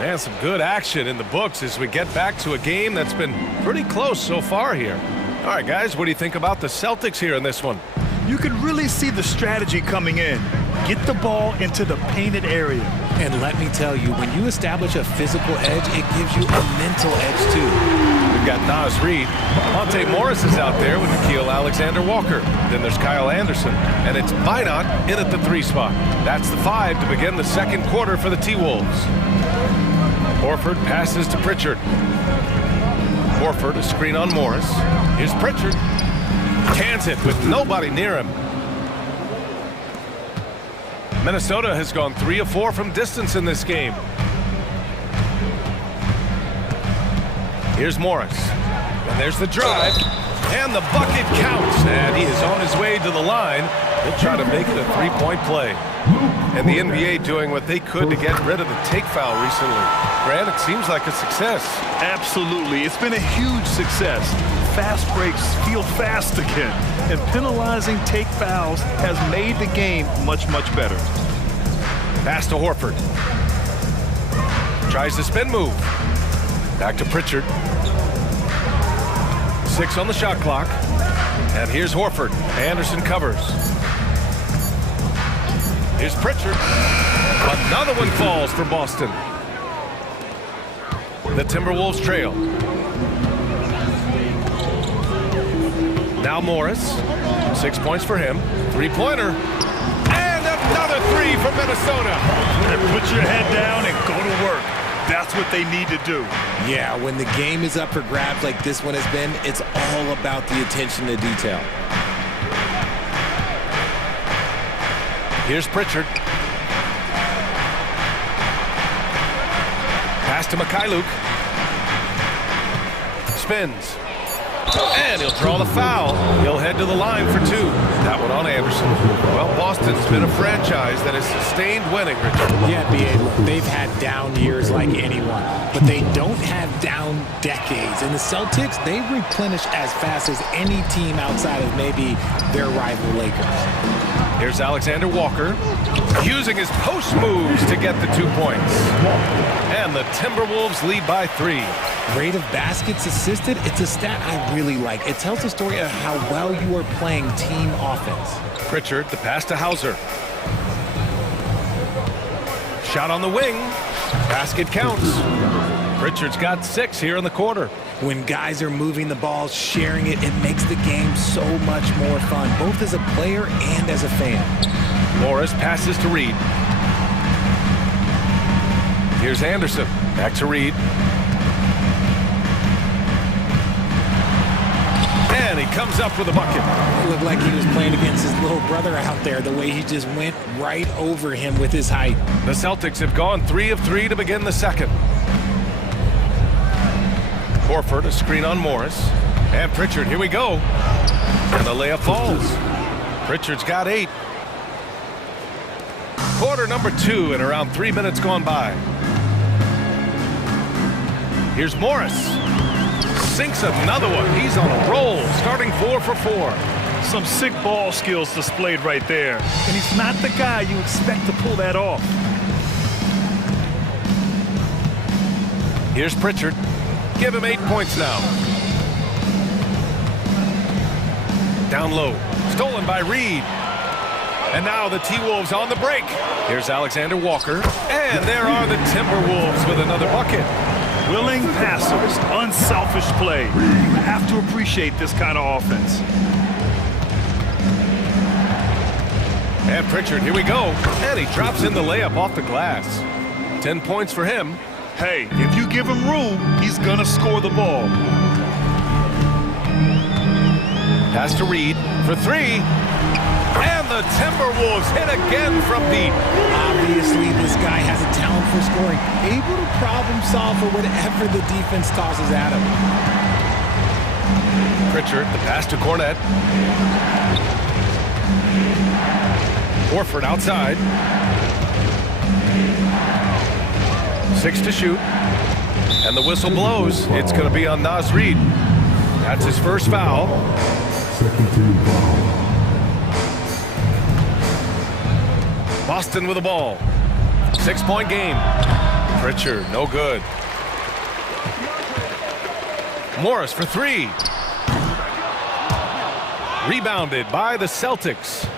And some good action in the books as we get back to a game that's been pretty close so far here. All right, guys, what do you think about the Celtics here in this one? You can really see the strategy coming in. Get the ball into the painted area. And let me tell you, when you establish a physical edge, it gives you a mental edge, too. We've got Nas Reed. Monte Morris is out there with Nickeil Alexander-Walker. Then there's Kyle Anderson. And it's Minot in at the 3 spot. That's the 5 to begin the second quarter for the T-Wolves. Horford passes to Pritchard. Horford, a screen on Morris. Here's Pritchard. Cans it with nobody near him. Minnesota has gone 3 of 4 from distance in this game. Here's Morris. And there's the drive. And the bucket counts. And he is on his way to the line. He'll try to make it a 3-point play. And the NBA doing what they could to get rid of the take foul recently. Grant, it seems like a success. Absolutely. It's been a huge success. Fast breaks feel fast again. And penalizing take fouls has made the game much, much better. Pass to Horford. Tries the spin move. Back to Pritchard. 6 on the shot clock. And here's Horford. Anderson covers. Here's Pritchard. Another one falls for Boston. The Timberwolves trail. Now Morris. 6 points for him. 3-pointer. And another 3 for Minnesota. And put your head down and go to work. That's what they need to do. Yeah, when the game is up for grabs like this one has been, it's all about the attention to detail. Here's Pritchard. Pass to Mikhailuk. Spins. And he'll draw the foul. He'll head to the line for 2. That one on Anderson. Well, Boston's been a franchise that has sustained winning, Richard. Yeah, B.A., they've had down years like anyone, but they don't have down decades. And the Celtics, they replenish as fast as any team outside of maybe their rival Lakers. Here's Alexander Walker using his post moves to get the 2 points. And the Timberwolves lead by 3. Rate of baskets assisted, it's a stat I really like. It tells the story of how well you are playing team offense. Pritchard, the pass to Hauser. Shot on the wing. Basket counts. Pritchard's got 6 here in the quarter. When guys are moving the ball, sharing it, it makes the game so much more fun, both as a player and as a fan. Morris passes to Reed. Here's Anderson. Back to Reed. And he comes up with a bucket. It looked like he was playing against his little brother out there, the way he just went right over him with his height. The Celtics have gone 3 of 3 to begin the second. Horford, a screen on Morris. And Pritchard, here we go. And the layup falls. Pritchard's got 8. Quarter number 2 and around 3 minutes gone by. Here's Morris. Sinks another one. He's on a roll, starting 4 for 4. Some sick ball skills displayed right there. And he's not the guy you expect to pull that off. Here's Pritchard. Give him 8 points now. Down low. Stolen by Reed. And now the T-Wolves on the break. Here's Alexander Walker. And there are the Timberwolves with another bucket. Willing passers, unselfish play. You have to appreciate this kind of offense. And Pritchard, here we go. And he drops in the layup off the glass. 10 points for him. Hey, if you give him room, he's gonna score the ball. Pass to Reed for 3. And the Timberwolves hit again from deep. Obviously, this guy has a talent for scoring. Able to problem solve for whatever the defense tosses at him. Pritchard, the pass to Cornette. Horford outside. 6 to shoot. And the whistle blows. It's going to be on Naz Reid. That's his first foul. Second team foul. Boston with the ball. 6-point game. Pritchard, no good. Morris for 3. Rebounded by the Celtics.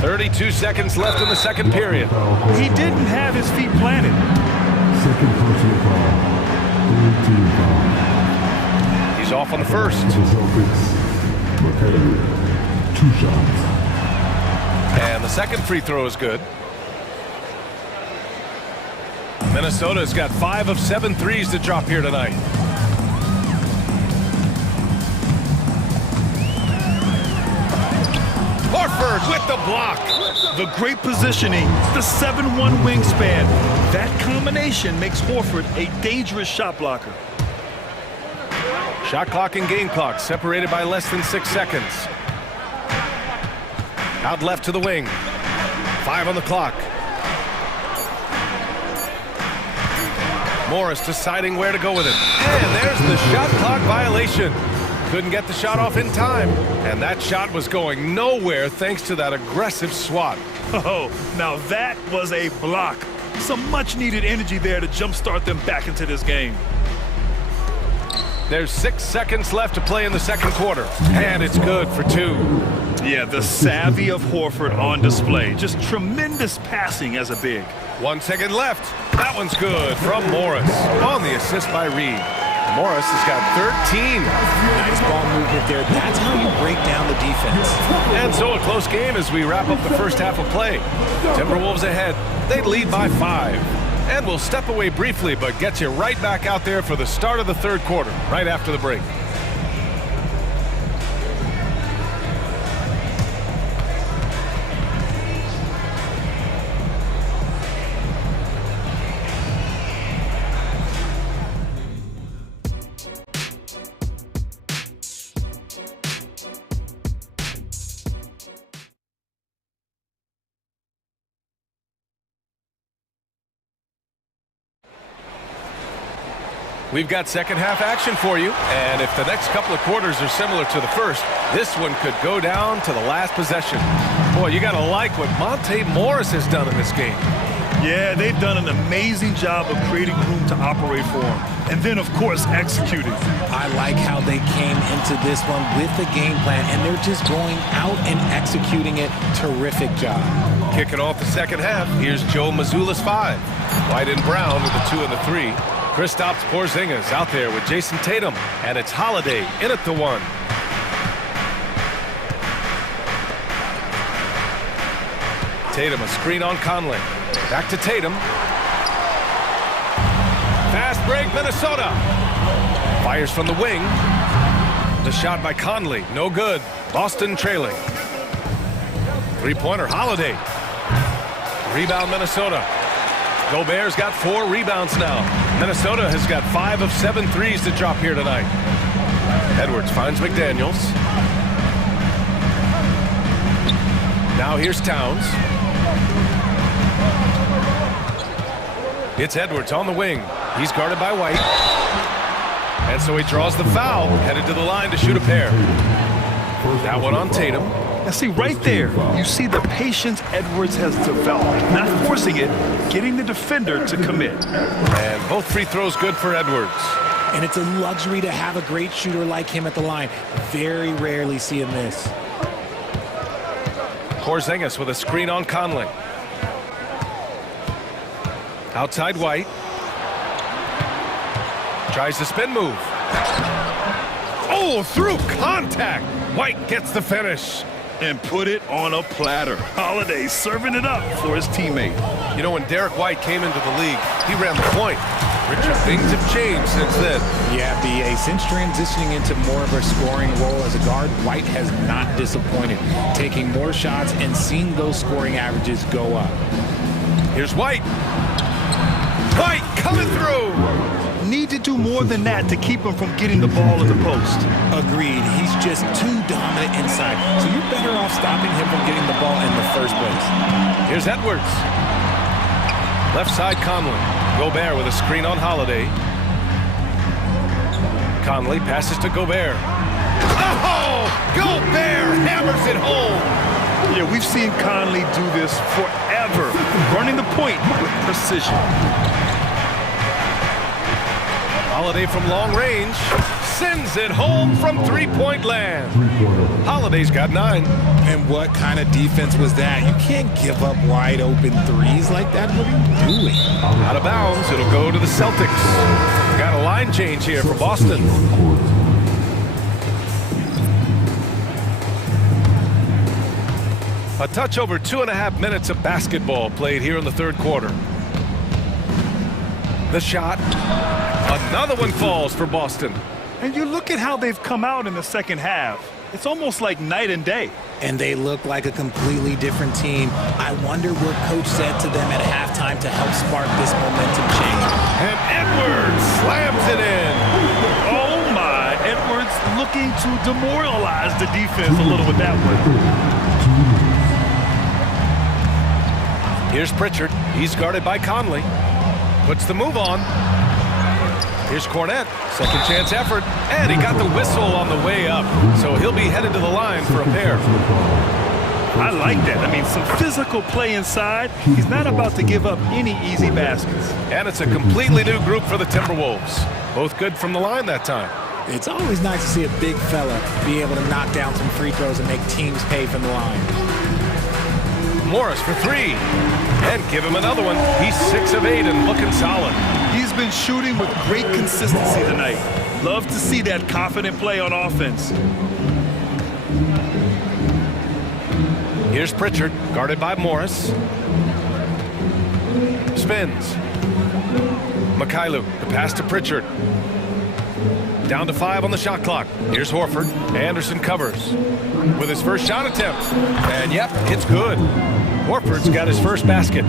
32 seconds left in the second period. He didn't have his feet planted. Second personal foul. Third team foul. He's off on the first. The Celtics repetitive. 2 shots. And the second free throw is good. Minnesota's got 5 of 7 threes to drop here tonight. Horford with the block. The great positioning, the 7'1" wingspan. That combination makes Horford a dangerous shot blocker. Shot clock and game clock separated by less than 6 seconds. Out left to the wing. 5 on the clock. Morris deciding where to go with it. And there's the shot clock violation. Couldn't get the shot off in time. And that shot was going nowhere thanks to that aggressive swat. Oh, now that was a block. Some much needed energy there to jumpstart them back into this game. There's 6 seconds left to play in the second quarter. And it's good for 2. Yeah, the savvy of Horford on display. Just tremendous passing as a big. 1 second left. That one's good from Morris on the assist by Reed. Morris has got 13. Nice ball movement there. That's how you break down the defense. And so a close game as we wrap up the first half of play. Timberwolves ahead. They lead by 5. And we'll step away briefly, but get you right back out there for the start of the third quarter, right after the break. We've got second half action for you, and if the next couple of quarters are similar to the first, this one could go down to the last possession. Boy, you gotta like what Monte Morris has done in this game. Yeah, they've done an amazing job of creating room to operate for him. And then, of course, executing. I like how they came into this one with the game plan, and they're just going out and executing it. Terrific job. Kicking off the second half, here's Joe Mazzulla's 5. White and Brown with the 2 and the 3. Kristaps Porzingis out there with Jason Tatum, and it's Holiday in at the 1. Tatum, a screen on Conley. Back to Tatum. Fast break, Minnesota. Fires from the wing. The shot by Conley, no good. Boston trailing. Three-pointer, Holiday. Rebound, Minnesota. Gobert's got 4 rebounds now. Minnesota has got 5 of 7 threes to drop here tonight. Edwards finds McDaniels. Now here's Towns. It's Edwards on the wing. He's guarded by White. And so he draws the foul, headed to the line to shoot a pair. That one on Tatum. Now see, right there, you see the patience Edwards has developed. Not forcing it, getting the defender to commit. And both free throws good for Edwards. And it's a luxury to have a great shooter like him at the line. Very rarely see him miss. Porzingis with a screen on Conley. Outside White. Tries the spin move. Oh, through contact. White gets the finish. And put it on a platter. Holiday serving it up for his teammate. You know, when Derek White came into the league, he ran the point. Richard, things have changed since then. Yeah, B.A. Since transitioning into more of a scoring role as a guard, White has not disappointed, taking more shots and seeing those scoring averages go up. Here's White. White coming through. Need to do more than that to keep him from getting the ball in the post. Agreed. He's just too dominant inside, so you're better off stopping him from getting the ball in the first place. Here's Edwards. Left side Conley. Gobert with a screen on Holiday. Conley passes to Gobert. Oh! Gobert hammers it home. Yeah, we've seen Conley do this forever, running the point with precision. Holiday from long range sends it home from three-point land. Holiday's got 9. And what kind of defense was that? You can't give up wide open threes like that. What are you doing? Out of bounds, it'll go to the Celtics. Got a line change here for Boston. A touch over 2.5 minutes of basketball played here in the third quarter. The shot. Another one falls for Boston. And you look at how they've come out in the second half. It's almost like night and day. And they look like a completely different team. I wonder what coach said to them at halftime to help spark this momentum change. And Edwards slams it in. Oh my, Edwards looking to demoralize the defense a little with that one. Here's Pritchard. He's guarded by Conley. Puts the move on. Here's Cornette. Second chance effort. And he got the whistle on the way up. So he'll be headed to the line for a pair. I like that. I mean, some physical play inside. He's not about to give up any easy baskets. And it's a completely new group for the Timberwolves. Both good from the line that time. It's always nice to see a big fella be able to knock down some free throws and make teams pay from the line. Morris for 3. And give him another one. He's 6 of 8 and looking solid. He's been shooting with great consistency tonight. Love to see that confident play on offense. Here's Pritchard, guarded by Morris. Spins. Mikhailuk, the pass to Pritchard. Down to 5 on the shot clock. Here's Horford. Anderson covers with his first shot attempt. And yep, it's good. Horford's got his first basket.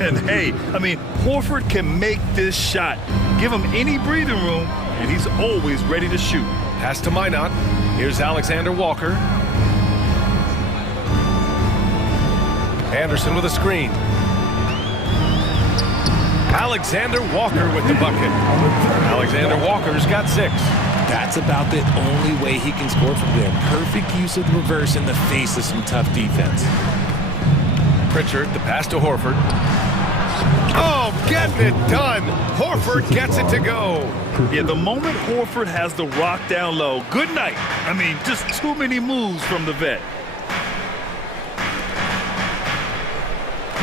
And hey, I mean, Horford can make this shot. Give him any breathing room, and he's always ready to shoot. Pass to Minot. Here's Alexander Walker. Anderson with a screen. Alexander Walker with the bucket. Alexander Walker's got 6. That's about the only way he can score from there. Perfect use of the reverse in the face of some tough defense. Pritchard, the pass to Horford. Oh, getting it done. Horford gets it to go. Yeah, the moment Horford has the rock down low, good night. I mean, just too many moves from the vet.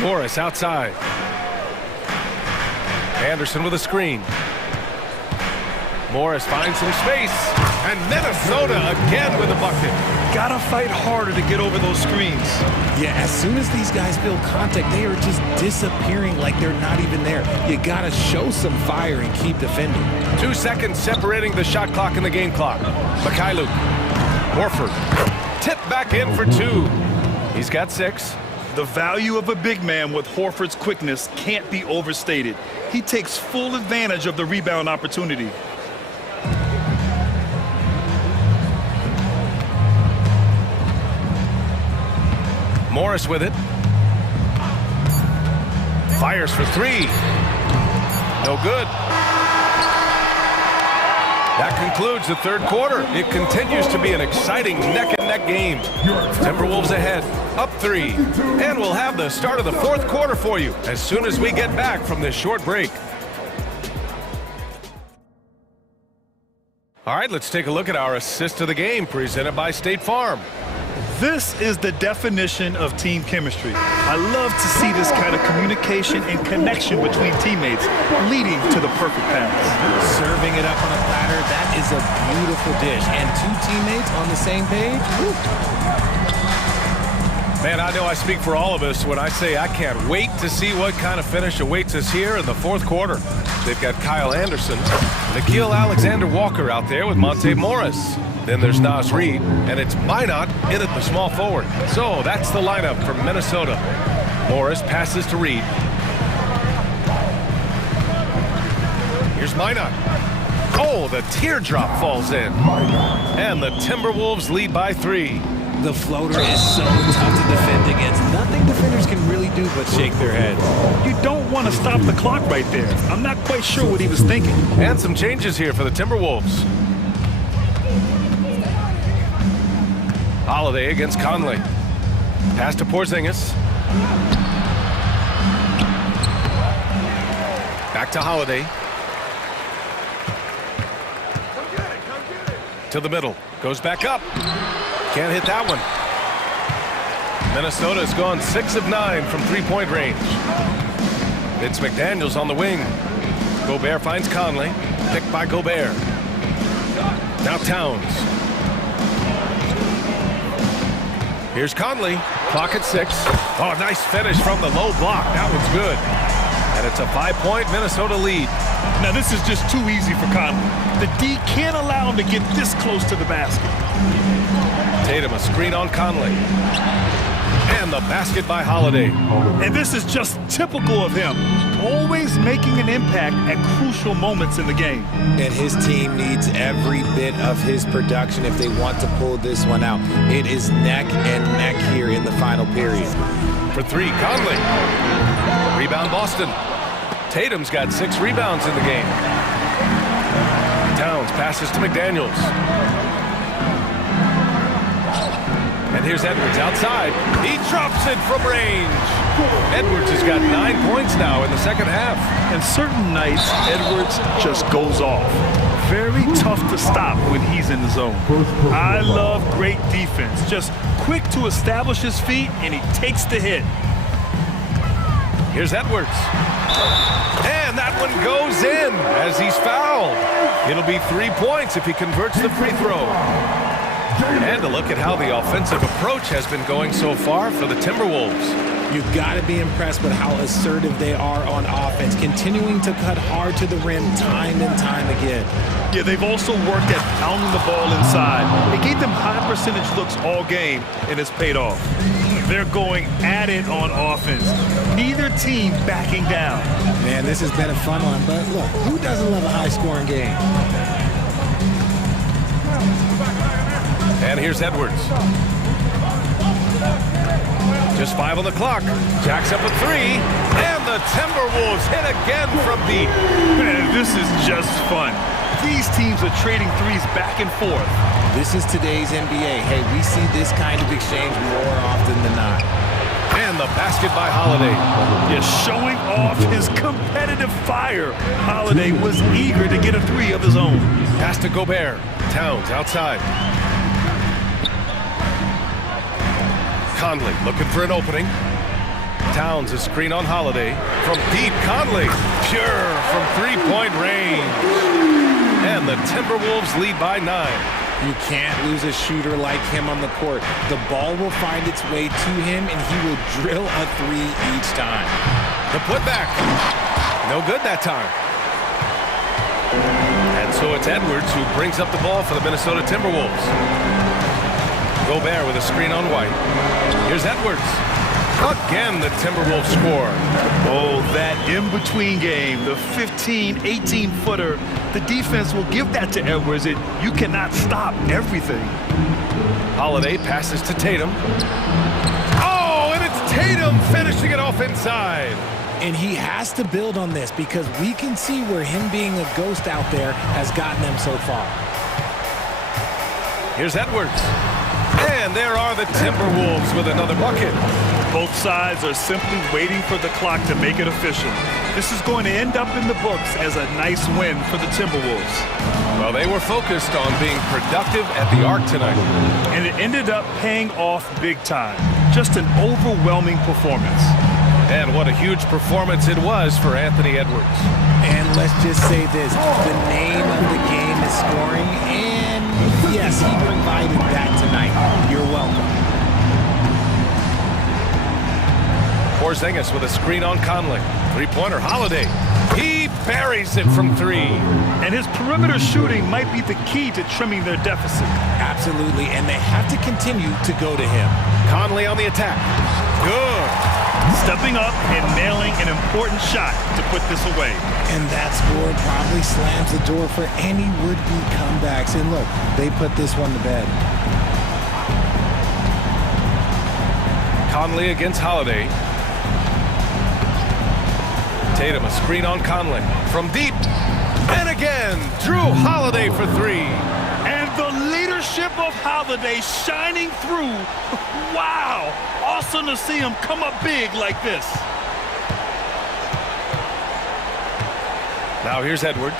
Morris outside. Anderson with a screen. Morris finds some space. And Minnesota again with a bucket. Gotta fight harder to get over those screens. Yeah, as soon as these guys feel contact, they are just disappearing like they're not even there. You gotta show some fire and keep defending. 2 seconds separating the shot clock and the game clock. Mikhailuk. Horford. Tip back in for 2. He's got 6. The value of a big man with Horford's quickness can't be overstated. He takes full advantage of the rebound opportunity. Morris with it. Fires for three. No good. That concludes the third quarter. It continues to be an exciting neck-and-neck game. Timberwolves ahead, up 3. And we'll have the start of the fourth quarter for you as soon as we get back from this short break. All right, let's take a look at our assist of the game presented by State Farm. This is the definition of team chemistry. I love to see this kind of communication and connection between teammates leading to the perfect pass. Serving it up on a platter, that is a beautiful dish. And two teammates on the same page. Woo. Man, I know I speak for all of us when I say I can't wait to see what kind of finish awaits us here in the fourth quarter. They've got Kyle Anderson, Nikhil Alexander-Walker out there with Monte Morris. Then there's Naz Reid, and it's Minot in at the small forward. So that's the lineup from Minnesota. Morris passes to Reid. Here's Minot. Oh, the teardrop falls in. And the Timberwolves lead by 3. The floater is so tough to defend against. Nothing defenders can really do but shake their head. You don't want to stop the clock right there. I'm not quite sure what he was thinking. And some changes here for the Timberwolves. Holiday against Conley. Pass to Porzingis. Back to Holiday. To the middle. Goes back up. Can't hit that one. Minnesota's gone 6 of 9 from three-point range. It's McDaniels on the wing. Gobert finds Conley. Picked by Gobert. Now Towns. Here's Conley. Clock at 6. Oh, nice finish from the low block. That one's good. And it's a 5-point Minnesota lead. Now this is just too easy for Conley. The D can't allow him to get this close to the basket. Tatum, a screen on Conley. And the basket by Holiday. And this is just typical of him. Always making an impact at crucial moments in the game. And his team needs every bit of his production if they want to pull this one out. It is neck and neck here in the final period. For 3, Conley. Rebound Boston. Tatum's got 6 rebounds in the game. Towns passes to McDaniels. And here's Edwards outside. He drops it from range. Edwards has got 9 points now in the second half. And certain nights, Edwards just goes off. Very tough to stop when he's in the zone. I love great defense. Just quick to establish his feet, and he takes the hit. Here's Edwards. And that one goes in as he's fouled. It'll be 3 points if he converts the free throw. And a look at how the offensive approach has been going so far for the Timberwolves. You've got to be impressed with how assertive they are on offense, continuing to cut hard to the rim time and time again. Yeah, they've also worked at pounding the ball inside. It gave them high percentage looks all game, and it's paid off. They're going at it on offense. Neither team backing down. Man, this has been a fun one, but look, who doesn't love a high-scoring game? And here's Edwards. Just 5 on the clock. Jacks up a 3. And the Timberwolves hit again from deep. Man, this is just fun. These teams are trading threes back and forth. This is today's NBA. Hey, we see this kind of exchange more often than not. And the basket by Holiday. Just showing off his competitive fire. Holiday was eager to get a 3 of his own. Pass to Gobert. Towns outside. Conley looking for an opening. Towns a screen on Holiday. From deep, Conley. Pure from three-point range. And the Timberwolves lead by 9. You can't lose a shooter like him on the court. The ball will find its way to him, and he will drill a 3 each time. The putback. No good that time. And so it's Edwards who brings up the ball for the Minnesota Timberwolves. Gobert with a screen on White. Here's Edwards. Again, the Timberwolves score. Oh, that in-between game, the 15, 18-footer. The defense will give that to Edwards, and you cannot stop everything. Holiday passes to Tatum. Oh, Tatum finishing it off inside. And he has to build on this because we can see where him being a ghost out there has gotten them so far. Here's Edwards. And there are the Timberwolves with another bucket. Both sides are simply waiting for the clock to make it official. This is going to end up in the books as a nice win for the Timberwolves. Well, they were focused on being productive at the arc tonight. And it ended up paying off big time. Just an overwhelming performance. And what a huge performance it was for Anthony Edwards. And let's just say this, the name of the game is scoring, and yes, he provided that tonight. You're welcome. Porzingis with a screen on Conley. Three-pointer, Holiday. He buries it from three. And his perimeter shooting might be the key to trimming their deficit. Absolutely, and they have to continue to go to him. Conley on the attack. Good. Stepping up and nailing an important shot to put this away. And that score probably slams the door for any would-be comebacks. And look, they put this one to bed. Conley against Holiday. Tatum, a screen on Conley. From deep. And again, Drew Holiday for three. And the leadership of Holiday shining through. Wow! Awesome to see him come up big like this. Now here's Edwards.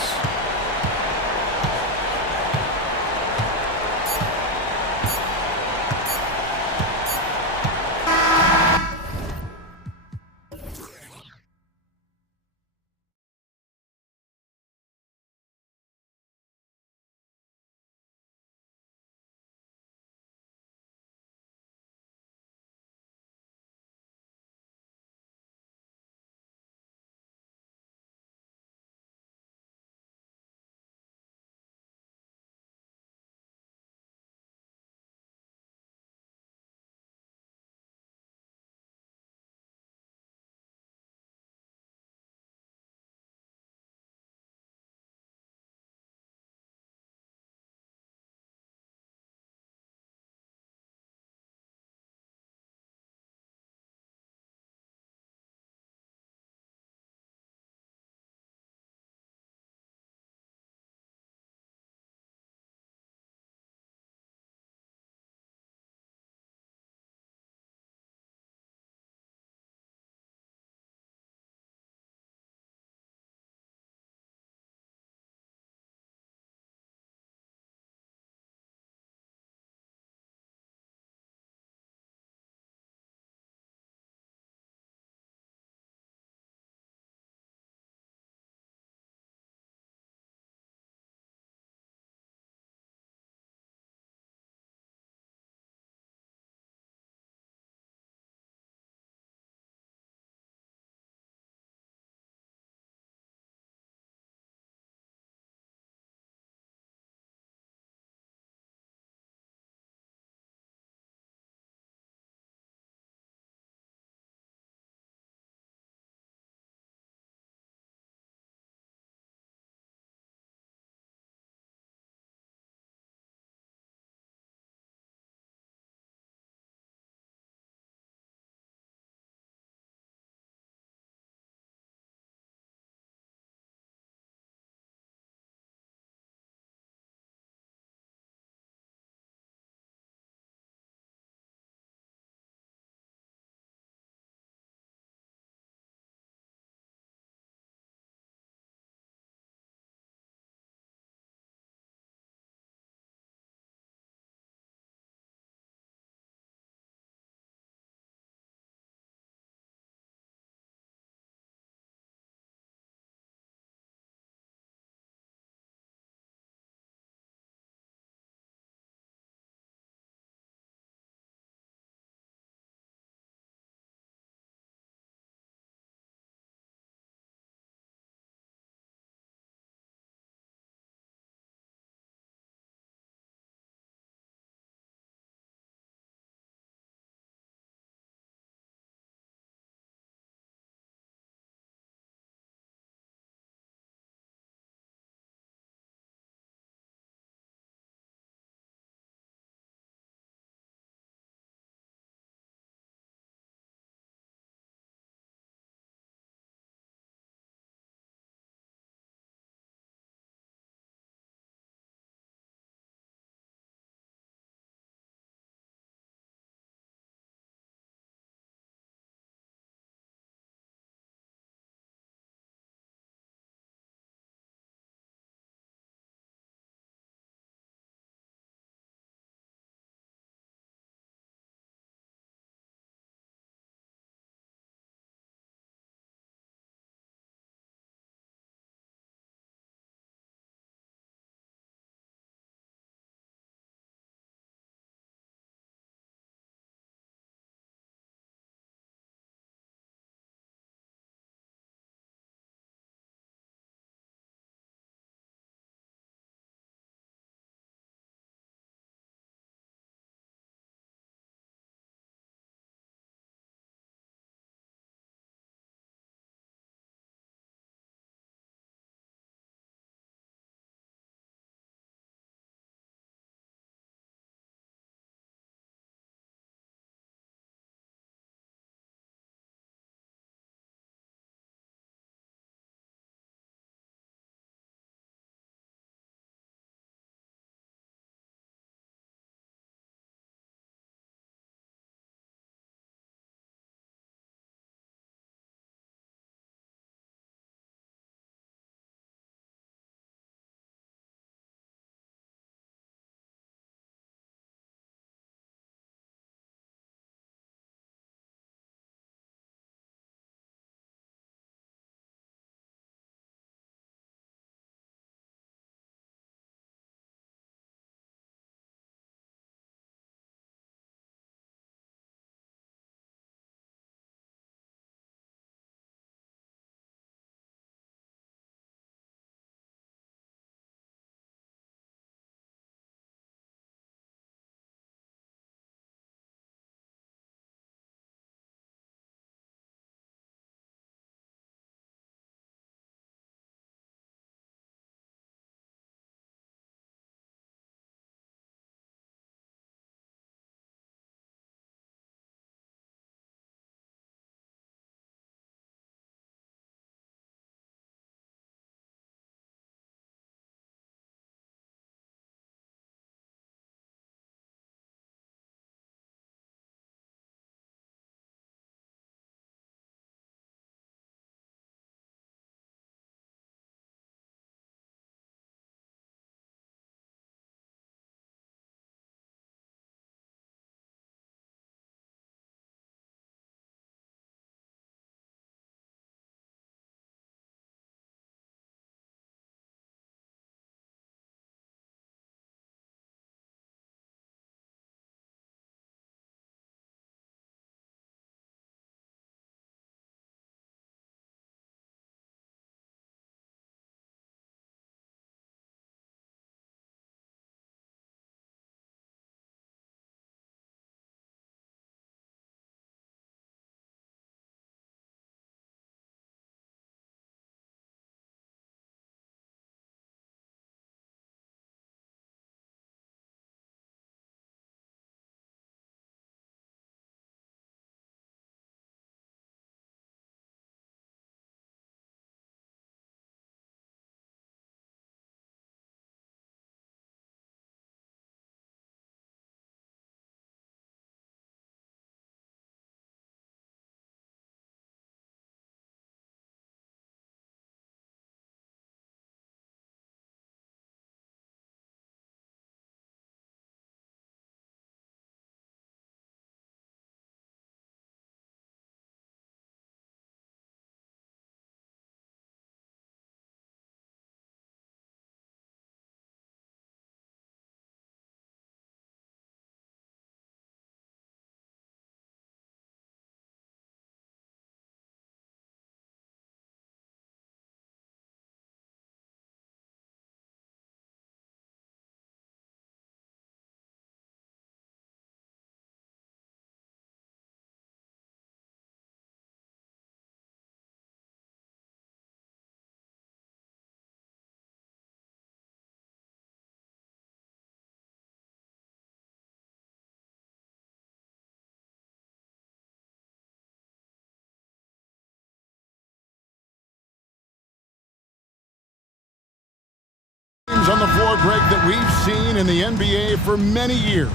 formations on the floor, Greg, that we've seen in the NBA for many years.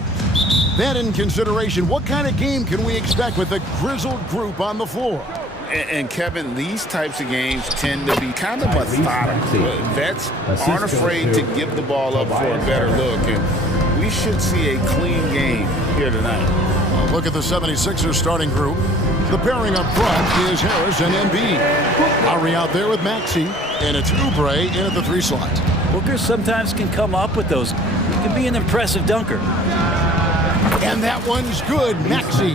That in consideration, what kind of game can we expect with the grizzled group on the floor? And Kevin, these types of games tend to be kind of methodical. Vets aren't afraid to give the ball up for a better look, and we should see a clean game here tonight. Look at the 76ers starting group. The pairing up front is Harris and Embiid. Lowry out there with Maxey, and it's Oubre in at the 3 slot. Booker sometimes can come up with those. He can be an impressive dunker. And that one's good, Maxey.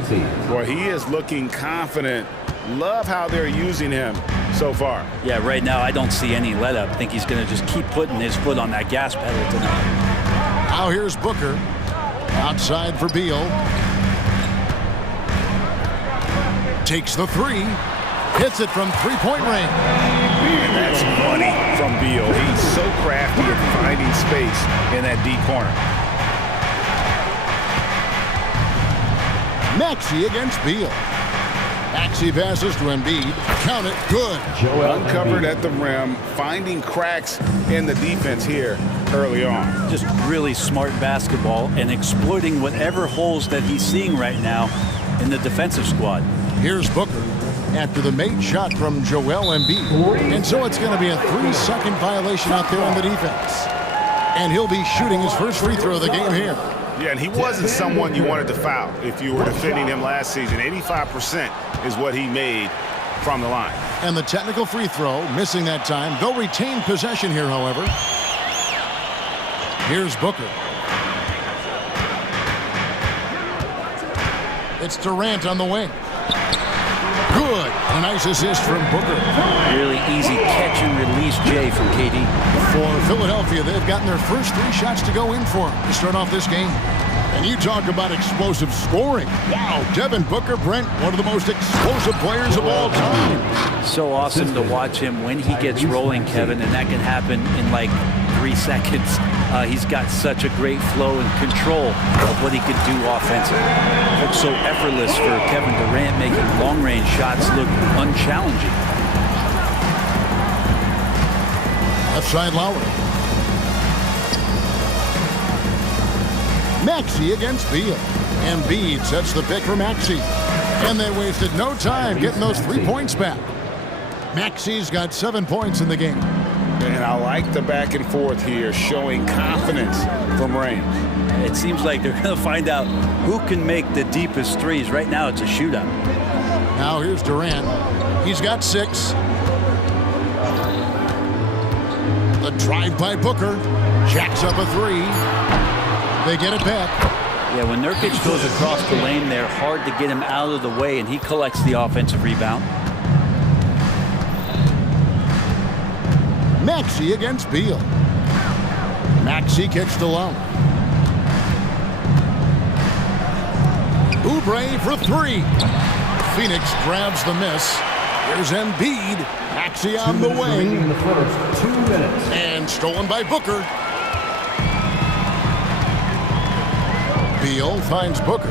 Boy, he is looking confident. Love how they're using him so far. Yeah, right now I don't see any let up. I think he's going to just keep putting his foot on that gas pedal tonight. Now here's Booker. Outside for Beal. Takes the 3. Hits it from 3-point range. And that's money from Beal. He's so crafty at finding space in that deep corner. Maxey against Beal. Maxey passes to Embiid. Count it. Good. Uncovered at the rim, finding cracks in the defense here early on. Just really smart basketball and exploiting whatever holes that he's seeing right now in the defensive squad. Here's Booker after the made shot from Joel Embiid. And so it's going to be a 3-second violation out there on the defense. And he'll be shooting his first free throw of the game here. Yeah, and he wasn't someone you wanted to foul if you were defending him last season. 85% is what he made from the line. And the technical free throw, missing that time. They'll retain possession here, however. Here's Booker. It's Durant on the wing. Good. A nice assist from Booker. Really easy catch and release, Jay, from KD. For Philadelphia, they've gotten their first 3 shots to go in for them to start off this game. And you talk about explosive scoring. Wow, Devin Booker, Brent, one of the most explosive players of all time. So awesome to watch him when he gets rolling, Kevin, and that can happen in like 3 seconds. He's got such a great flow and control of what he could do offensively. Looks so effortless for Kevin Durant, making long-range shots look unchallenging. Left side Lowry. Maxey against Beal. Embiid sets the pick for Maxey. And they wasted no time getting those 3 points back. Maxey's got 7 points in the game. And I like the back and forth here, showing confidence from range. It seems like they're going to find out who can make the deepest threes. Right now, it's a shootout. Now here's Durant. He's got 6. The drive by Booker. Jacks up a 3. They get it back. Yeah, when Nurkic goes across the lane, they're hard to get him out of the way, and he collects the offensive rebound. Maxey against Beal. Maxey kicks to Lowry. Oubre for 3. Phoenix grabs the miss. Here's Embiid. Maxey on the wing. In the first 2 minutes. And stolen by Booker. Beal finds Booker.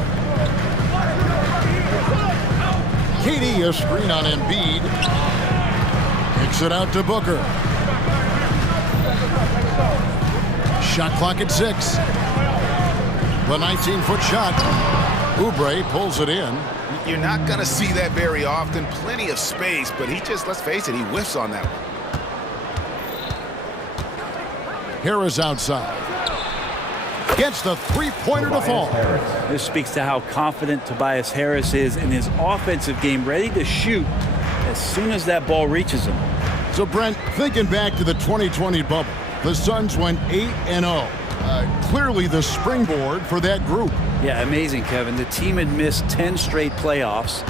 KD a screen on Embiid. Kicks it out to Booker. Shot clock at 6. The 19-foot shot. Oubre pulls it in. You're not going to see that very often. Plenty of space, but he just, let's face it, he whiffs on that one. Harris outside. Gets the 3-pointer to fall. This speaks to how confident Tobias Harris is in his offensive game, ready to shoot as soon as that ball reaches him. So, Brent, thinking back to the 2020 bubble, the Suns went 8-0. Clearly the springboard for that group. Yeah, amazing, Kevin. The team had missed 10 straight playoffs,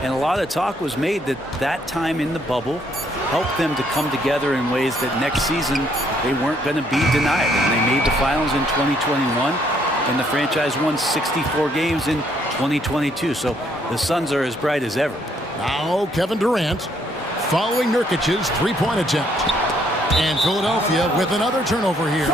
and a lot of talk was made that that time in the bubble helped them to come together in ways that next season they weren't going to be denied. And they made the finals in 2021, and the franchise won 64 games in 2022. So the Suns are as bright as ever. Now Kevin Durant following Nurkic's 3-point attempt. And Philadelphia with another turnover here.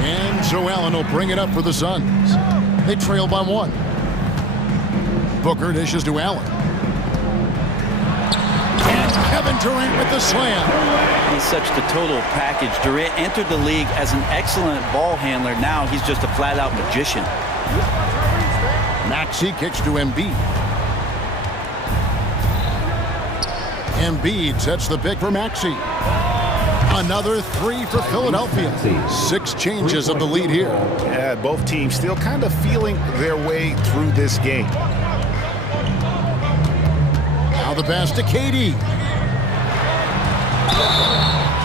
And Joe Allen will bring it up for the Suns. They trail by 1. Booker dishes to Allen. Durant with the slam. He's such the total package. Durant entered the league as an excellent ball handler. Now he's just a flat-out magician. Maxey kicks to Embiid. Embiid sets the pick for Maxey. Another three for Philadelphia. 6 changes of the lead here. Yeah, both teams still kind of feeling their way through this game. Now the pass to KD.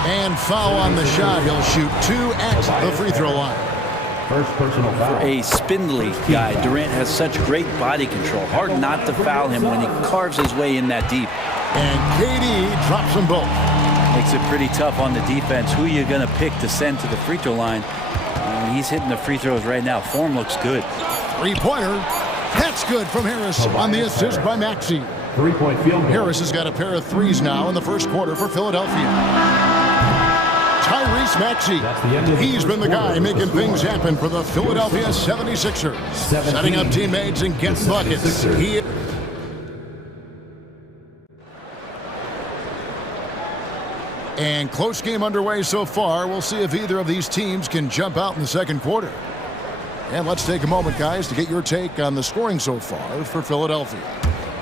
And foul on the shot. He'll shoot 2 at the free throw line. First personal foul. For a spindly guy, Durant has such great body control. Hard not to foul him when he carves his way in that deep. And KD drops them both. Makes it pretty tough on the defense. Who you going to pick to send to the free throw line? He's hitting the free throws right now. Form looks good. Three-pointer. That's good from Harris on the assist by Maxey. 3-point field goal. Harris has got a pair of threes now in the first quarter for Philadelphia. Tyrese Maxey. He's been the guy making things happen for the Philadelphia 76ers. Setting up teammates and getting buckets. And close game underway so far. We'll see if either of these teams can jump out in the second quarter. And let's take a moment, guys, to get your take on the scoring so far for Philadelphia.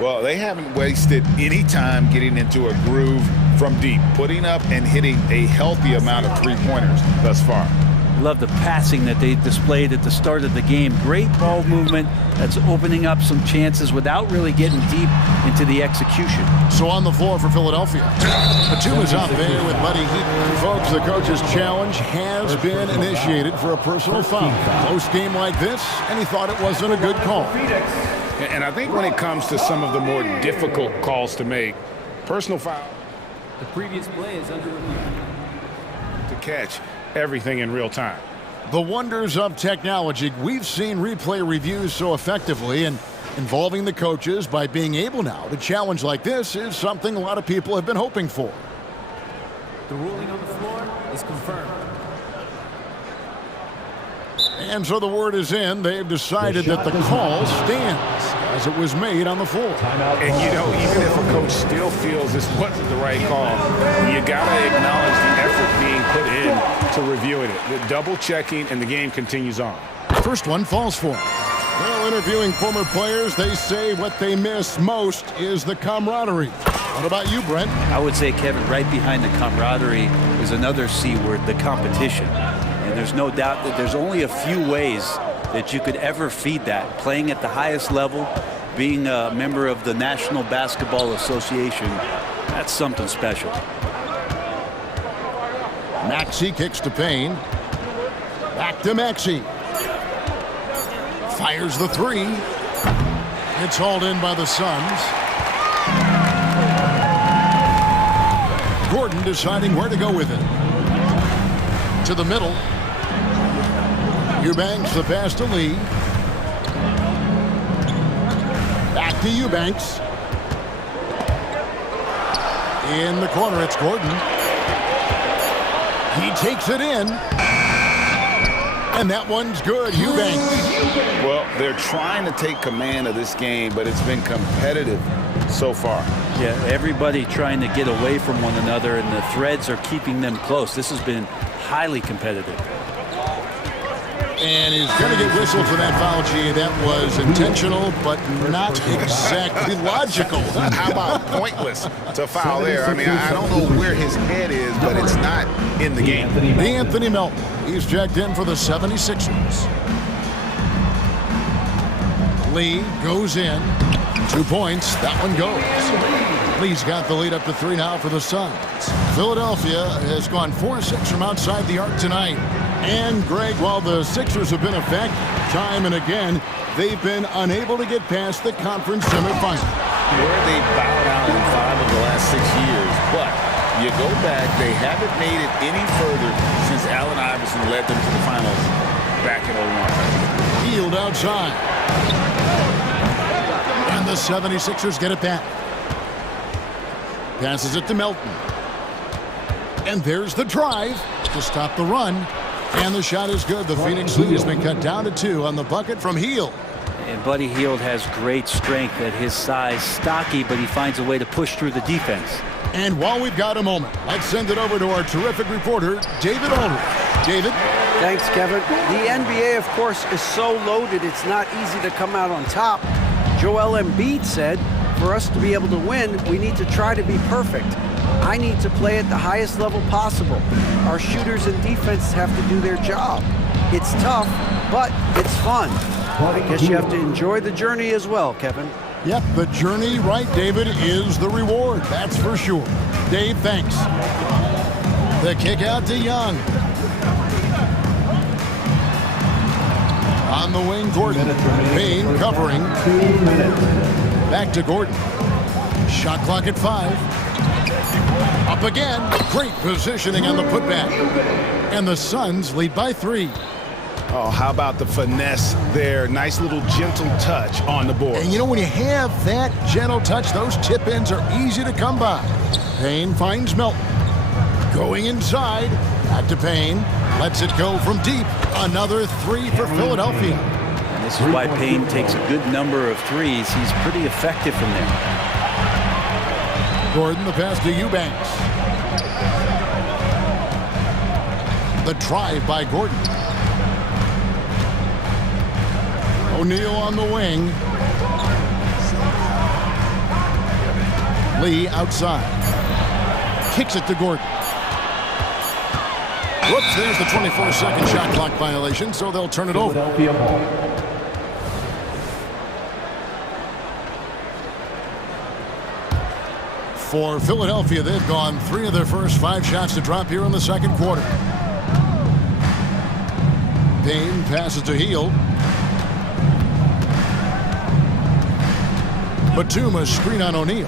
Well, they haven't wasted any time getting into a groove from deep, putting up and hitting a healthy amount of three-pointers thus far. Love the passing that they displayed at the start of the game. Great ball movement that's opening up some chances without really getting deep into the execution. So on the floor for Philadelphia. Batuma's out there with Buddy Heat. Folks, the coach's challenge has been initiated for a personal foul. Close game like this, and he thought it wasn't a good call. And I think when it comes to some of the more difficult calls to make, personal foul. The previous play is under review. To catch everything in real time. The wonders of technology. We've seen replay reviews so effectively, and involving the coaches by being able now to challenge like this is something a lot of people have been hoping for. The ruling on the floor is confirmed. And so the word is in. They've decided that the call stands as it was made on the floor. And you know, even if a coach still feels this wasn't the right call, you gotta acknowledge the effort being put in to reviewing it. The double checking, and the game continues on. First one falls for him. Well, interviewing former players, they say what they miss most is the camaraderie. What about you, Brent? I would say, Kevin, right behind the camaraderie is another C word, the competition. And there's no doubt that there's only a few ways that you could ever feed that. Playing at the highest level, being a member of the National Basketball Association, that's something special. Maxey kicks to Payne. Back to Maxey. Fires the three. It's hauled in by the Suns. Gordon deciding where to go with it. To the middle. Eubanks the pass to Lee. Back to Eubanks. In the corner, it's Gordon. He takes it in. And that one's good. Eubanks. Well, they're trying to take command of this game, but it's been competitive so far. Yeah, everybody trying to get away from one another, and the threads are keeping them close. This has been highly competitive. And he's going to get whistled for that foul, G. That was intentional, but not exactly logical. How about pointless to foul there? I mean, I don't know where his head is, but it's not in the game. Anthony Melton. He's checked in for the 76ers. Lee goes in. 2 points. That one goes. Lee's got the lead up to 3 now for the Suns. Philadelphia has gone 4-6 from outside the arc tonight. And, Greg, while the Sixers have been effective time and again, they've been unable to get past the conference semifinal. Where they bowed out in 5 of the last 6 years. But you go back, they haven't made it any further since Allen Iverson led them to the finals back in 01. Field outside. And the 76ers get it back. Passes it to Melton. And there's the drive to stop the run. And the shot is good. The Phoenix lead has been cut down to 2 on the bucket from Hield. And Buddy Hield has great strength at his size. Stocky, but he finds a way to push through the defense. And while we've got a moment, let's send it over to our terrific reporter, David Aldridge. David? Thanks, Kevin. The NBA, of course, is so loaded, it's not easy to come out on top. Joel Embiid said, for us to be able to win, we need to try to be perfect. I need to play at the highest level possible. Our shooters and defense have to do their job. It's tough, but it's fun. I guess you have to enjoy the journey as well, Kevin. Yep, the journey, right, David, is the reward. That's for sure. Dave, thanks. The kick out to Young. On the wing, Gordon. Payne covering. Back to Gordon. Shot clock at 5. Up again. Great positioning on the putback. And the Suns lead by 3. Oh, how about the finesse there? Nice little gentle touch on the board. And you know, when you have that gentle touch, those tip-ins are easy to come by. Payne finds Melton. Going inside. Back to Payne. Lets it go from deep. Another 3 for Philadelphia. And this is why Payne takes a good number of threes. He's pretty effective from there. Gordon, the pass to Eubanks. The drive by Gordon. O'Neal on the wing. Lee outside. Kicks it to Gordon. Whoops, there's the 24-second shot clock violation, so they'll turn it over. For Philadelphia, they've gone 3 of their first 5 shots to drop here in the second quarter. Payne passes to Hield. Batum, screen on O'Neal.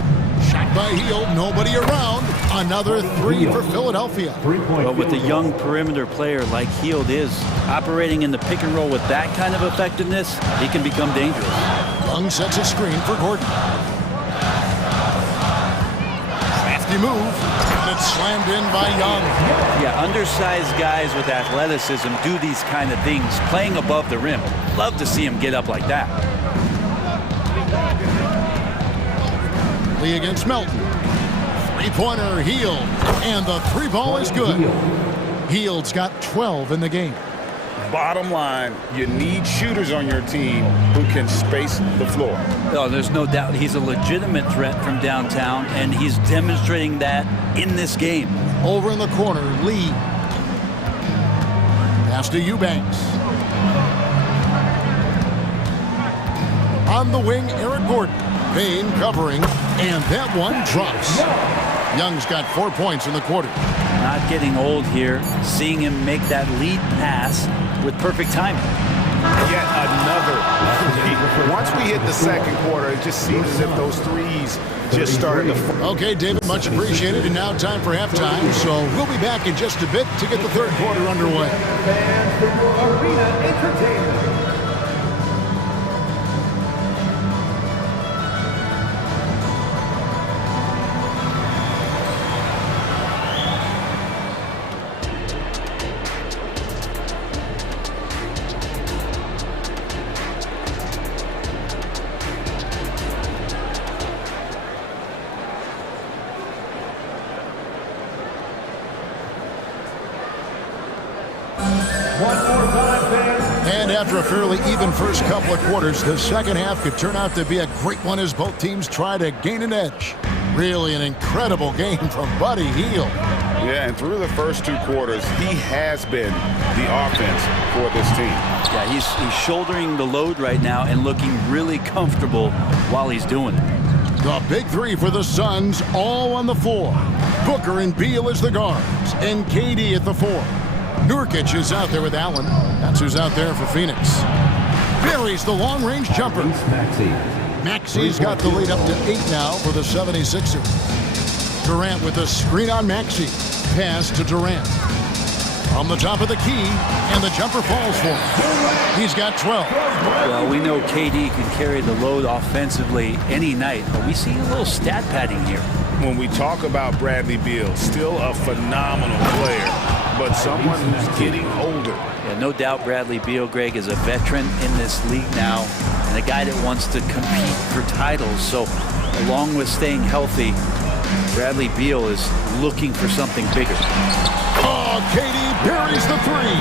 Shot by Hield, nobody around. Another 3 for Philadelphia. Well, with a young perimeter player like Hield is, operating in the pick and roll with that kind of effectiveness, he can become dangerous. Young sets a screen for Gordon. Crafty move, and it's slammed in by Young. Yeah, undersized guys with athleticism do these kind of things, playing above the rim. Love to see him get up like that. Lee against Melton. Three-pointer, Hield. And the 3-ball is good. Hield's got 12 in the game. Bottom line, you need shooters on your team who can space the floor. Oh, there's no doubt he's a legitimate threat from downtown, and he's demonstrating that in this game. Over in the corner, Lee. Pass to Eubanks. On the wing, Eric Gordon. Payne covering, and that one drops. Young's got 4 points in the quarter. Not getting old here. Seeing him make that lead pass with perfect timing. Yet another. Once we hit the second quarter, it just seems as if those threes just started to... Okay, David, much appreciated. And now time for halftime. So we'll be back in just a bit to get the third quarter underway. Arena Entertainment. And after a fairly even first couple of quarters, the second half could turn out to be a great one as both teams try to gain an edge. Really an incredible game from Buddy Hield. Yeah, and through the first 2 quarters, he has been the offense for this team. Yeah, he's shouldering the load right now and looking really comfortable while he's doing it. The big 3 for the Suns, all on the floor. Booker and Beal as the guards, and KD at the 4. Nurkic is out there with Allen. That's who's out there for Phoenix. Buries the long-range jumper. Maxi's got the lead up to 8 now for the 76ers. Durant with a screen on Maxi. Pass to Durant. From the top of the key, and the jumper falls for him. He's got 12. Well, we know KD can carry the load offensively any night, but we see a little stat padding here. When we talk about Bradley Beal, still a phenomenal player, but someone who's getting older. Yeah, no doubt Bradley Beal, Greg, is a veteran in this league now and a guy that wants to compete for titles. So along with staying healthy, Bradley Beal is looking for something bigger. Oh, KD buries the three.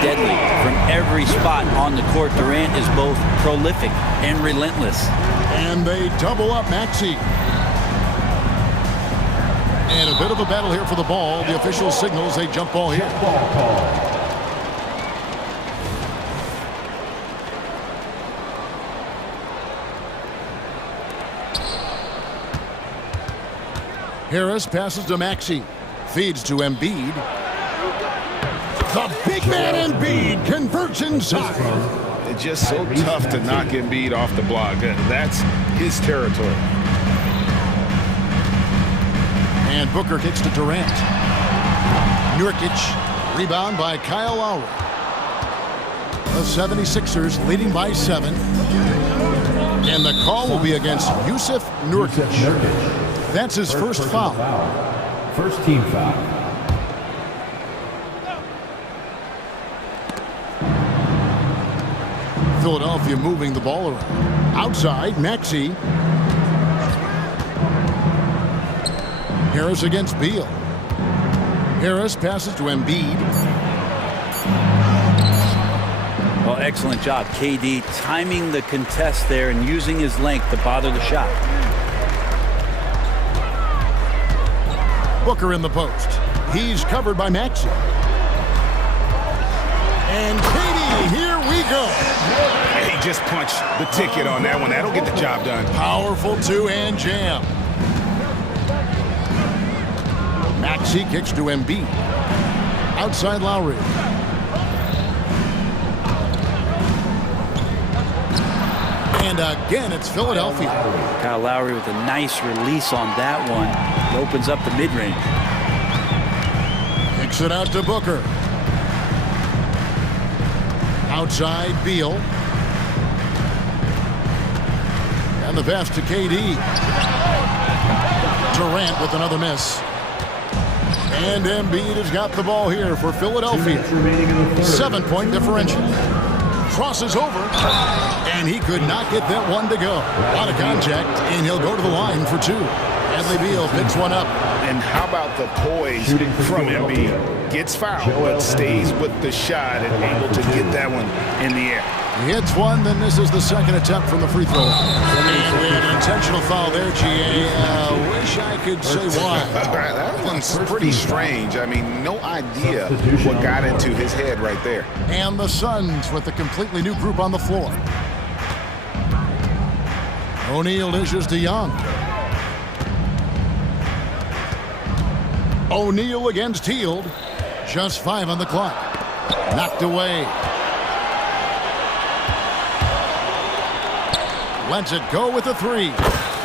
Deadly from every spot on the court. Durant is both prolific and relentless. And they double up Maxey. And a bit of a battle here for the ball. The official signals a jump ball here. Harris passes to Maxey. Feeds to Embiid. The big man Embiid converts inside. It's just so tough to knock Embiid off the block. That's his territory. And Booker kicks to Durant. Nurkic, rebound by Kyle Lowry. The 76ers leading by 7. And the call will be against Yusuf Nurkic. That's his first foul. First team foul. Philadelphia moving the ball around. Outside, Maxey. Harris against Beal. Harris passes to Embiid. Well, excellent job. KD timing the contest there and using his length to bother the shot. Booker in the post. He's covered by Maxey. And KD, here we go. He just punched the ticket on that one. That'll get the job done. Powerful two-hand jam. Maxey kicks to Embiid. Outside Lowry. And again, it's Philadelphia. Kyle Lowry with a nice release on that one. It opens up the mid-range. Kicks it out to Booker. Outside Beal. And the pass to KD. Durant with another miss. And Embiid has got the ball here for Philadelphia. 7-point differential. Crosses over. And he could not get that one to go. A lot of contact, and he'll go to the line for 2. Bradley Beal picks one up. And how about the poise from Embiid? Gets fouled, but stays with the shot and able to get that one in the air. He hits one, then this is the second attempt from the free throw. And we had an intentional foul there, GA. Wish I could say why. That one's pretty strange. I mean, no idea what got into his head right there. And the Suns with a completely new group on the floor. O'Neal dishes to Young. O'Neal against Hield. Just 5 on the clock. Knocked away. Lets it go with the 3.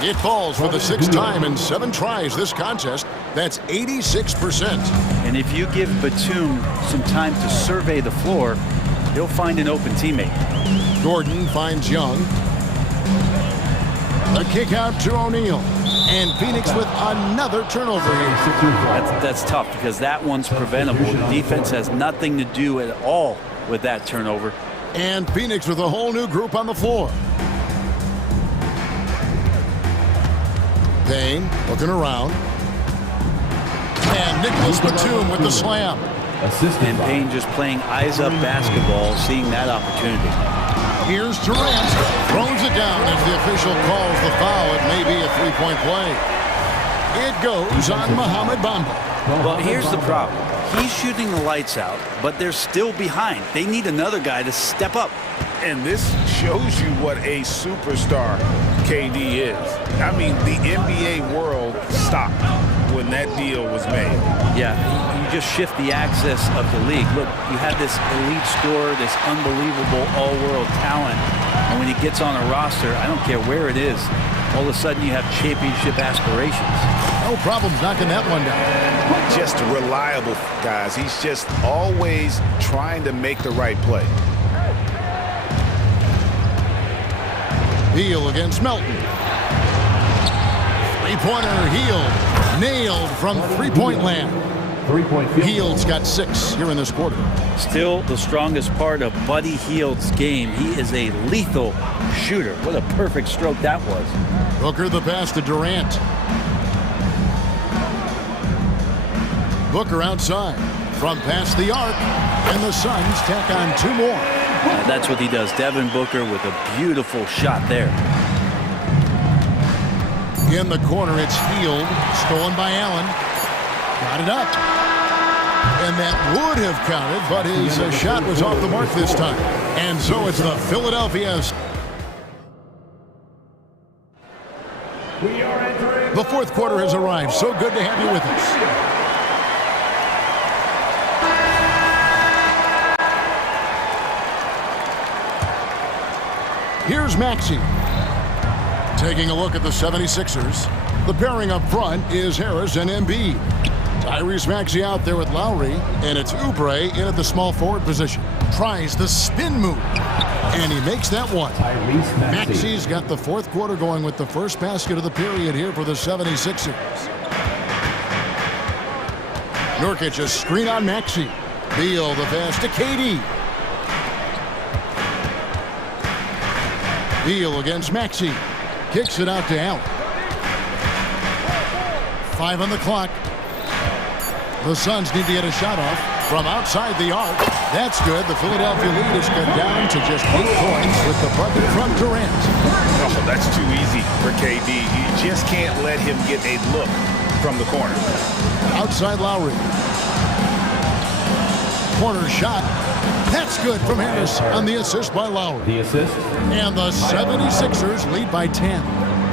It falls for the 6th time in 7 tries this contest. That's 86%. And if you give Batum some time to survey the floor, he'll find an open teammate. Gordon finds Young. The kick out to O'Neal. And Phoenix with another turnover here. That's tough because that one's preventable. The defense has nothing to do at all with that turnover. And Phoenix with a whole new group on the floor. Payne looking around. And Nicholas Batum with the slam. And Payne just playing eyes-up basketball, seeing that opportunity. Here's Durant. Throws it down as the official calls the foul. It may be a 3-point play. It goes on Mohamed Bamba. Well, here's the problem. He's shooting the lights out, but they're still behind. They need another guy to step up. And this shows you what a superstar KD is. I mean, the NBA world stopped when that deal was made. Yeah, you just shift the access of the league. Look, you have this elite scorer, this unbelievable all-world talent, and when he gets on a roster, I don't care where it is, all of a sudden you have championship aspirations. No problems knocking that one down. Just reliable, guys. He's just always trying to make the right play. Beal against Melton. Three-pointer Hield. Nailed from three-point land. Hield's got 6 here in this quarter. Still the strongest part of Buddy Hield's game. He is a lethal shooter. What a perfect stroke that was. Booker the pass to Durant. Booker outside from past the arc, and the Suns tack on 2 more. That's what he does. Devin Booker with a beautiful shot there. In the corner, it's Hield, stolen by Allen. Got it up. And that would have counted, but his shot was off the mark this time. And so it's the Philadelphia. The fourth quarter has arrived. So good to have you with us. Here's Maxey. Taking a look at the 76ers. The pairing up front is Harris and Embiid. Tyrese Maxey out there with Lowry, and it's Oubre in at the small forward position. Tries the spin move, and he makes that one. Maxey's got the fourth quarter going with the first basket of the period here for the 76ers. Nurkic a screen on Maxey. Beal the pass to KD. Beal against Maxey. Kicks it out to Allen. 5 on the clock. The Suns need to get a shot off from outside the arc. That's good. The Philadelphia lead is cut down to just 8 points with the bucket from Durant. Oh, that's too easy for KD. You just can't let him get a look from the corner. Outside Lowry. Corner shot. That's good from Harris on the assist by Lowry. The assist. And the 76ers lead by 10.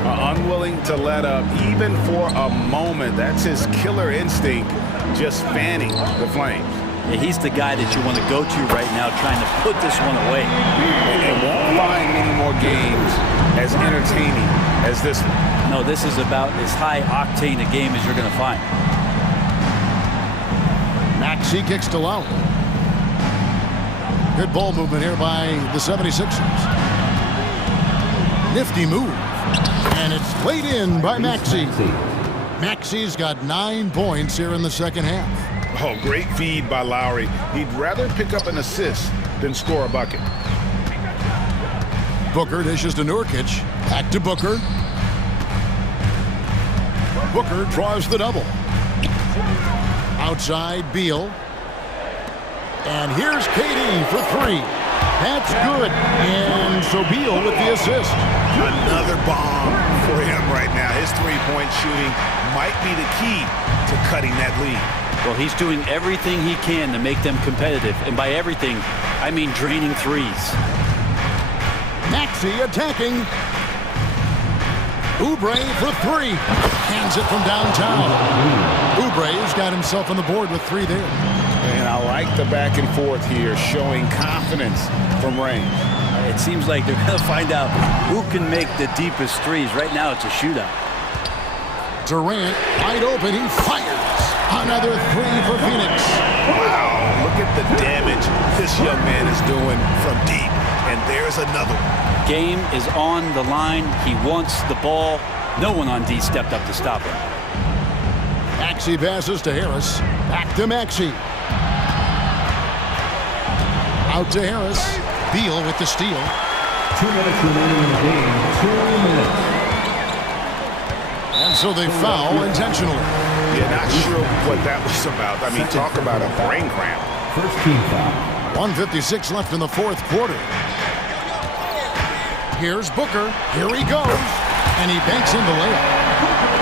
Unwilling to let up even for a moment. That's his killer instinct, just fanning the flames. Yeah, he's the guy that you want to go to right now, trying to put this one away. And won't find many more games as entertaining as this one. No, this is about as high octane a game as you're going to find. Maxey kicks to Lowry. Good ball movement here by the 76ers. Nifty move. And it's laid in by Maxey. Maxey's got 9 points here in the second half. Oh, great feed by Lowry. He'd rather pick up an assist than score a bucket. Booker dishes to Nurkic. Back to Booker. Booker draws the double. Outside Beal. And here's KD for 3. That's good. And so Beal with the assist. Another bomb for him right now. His three-point shooting might be the key to cutting that lead. Well, he's doing everything he can to make them competitive. And by everything, I mean draining threes. Maxey attacking. Oubre for 3. Hands it from downtown. Oubre's got himself on the board with 3 there. And I like the back and forth here, showing confidence from range. It seems like they're going to find out who can make the deepest threes. Right now, it's a shootout. Durant, wide open, he fires. Another 3 for Phoenix. Wow, look at the damage this young man is doing from deep. And there's another one. Game is on the line. He wants the ball. No one on D stepped up to stop him. Maxey passes to Harris. Back to Maxey. Out to Harris. Beal with the steal. 2 minutes remaining in the game. 2 minutes. And so they foul intentionally. Yeah, not sure what that was about. I mean, talk about a brain cramp. First team foul. 1:56 left in the fourth quarter. Here's Booker. Here he goes. And he banks in the layup.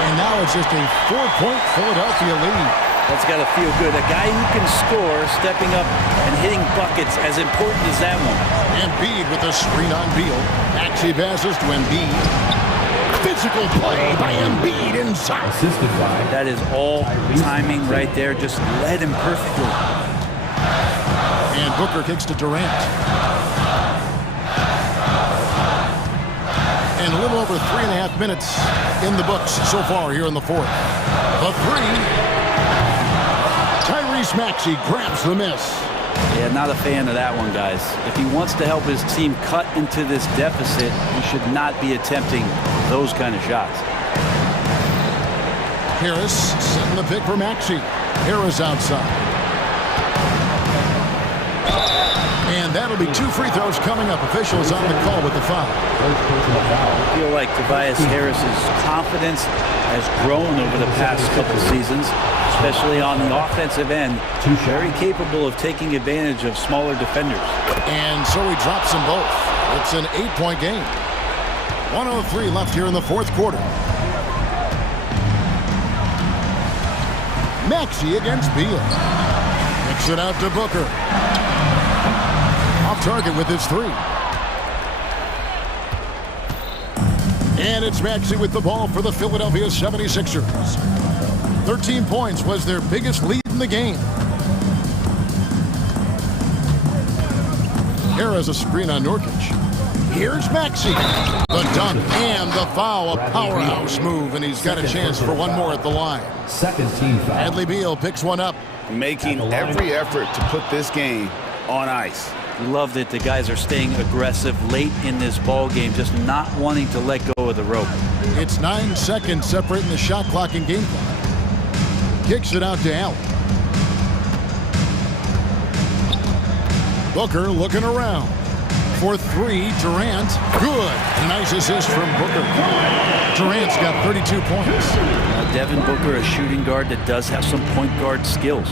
And now it's just a 4-point Philadelphia lead. That's got to feel good. A guy who can score, stepping up and hitting buckets, as important as that one. Embiid with a screen on Beal. Maxey passes to Embiid. Physical play by Embiid inside. Assisted by. That is all timing right there. Just led him perfectly. And Booker kicks to Durant. And a little over 3.5 minutes in the books so far here in the fourth. The 3. Tyrese Maxey grabs the miss. Yeah, not a fan of that one, guys. If he wants to help his team cut into this deficit, he should not be attempting those kind of shots. Harris setting the pick for Maxey. Harris outside. And that'll be 2 free throws coming up. Officials on the call with the foul. I feel like Tobias Harris's confidence has grown over the past couple seasons, especially on the offensive end. Very capable of taking advantage of smaller defenders. And so he drops them both. It's an 8-point game. 1:03 left here in the fourth quarter. Maxey against Beal. Kicks it out to Booker. Off target with his 3. And it's Maxey with the ball for the Philadelphia 76ers. 13 points was their biggest lead in the game. Harris a screen on Nurkic. Here's Maxey. The dunk and the foul. A powerhouse move, and he's got a chance for one more at the line. Second team foul. Bradley Beal picks one up. Making every effort to put this game on ice. Love that the guys are staying aggressive late in this ball game, just not wanting to let go of the rope. It's 9 seconds separating the shot clock and game clock. Kicks it out to Allen. Booker looking around. For 3, Durant. Good. A nice assist from Booker. Durant's got 32 points. Devin Booker, a shooting guard that does have some point guard skills.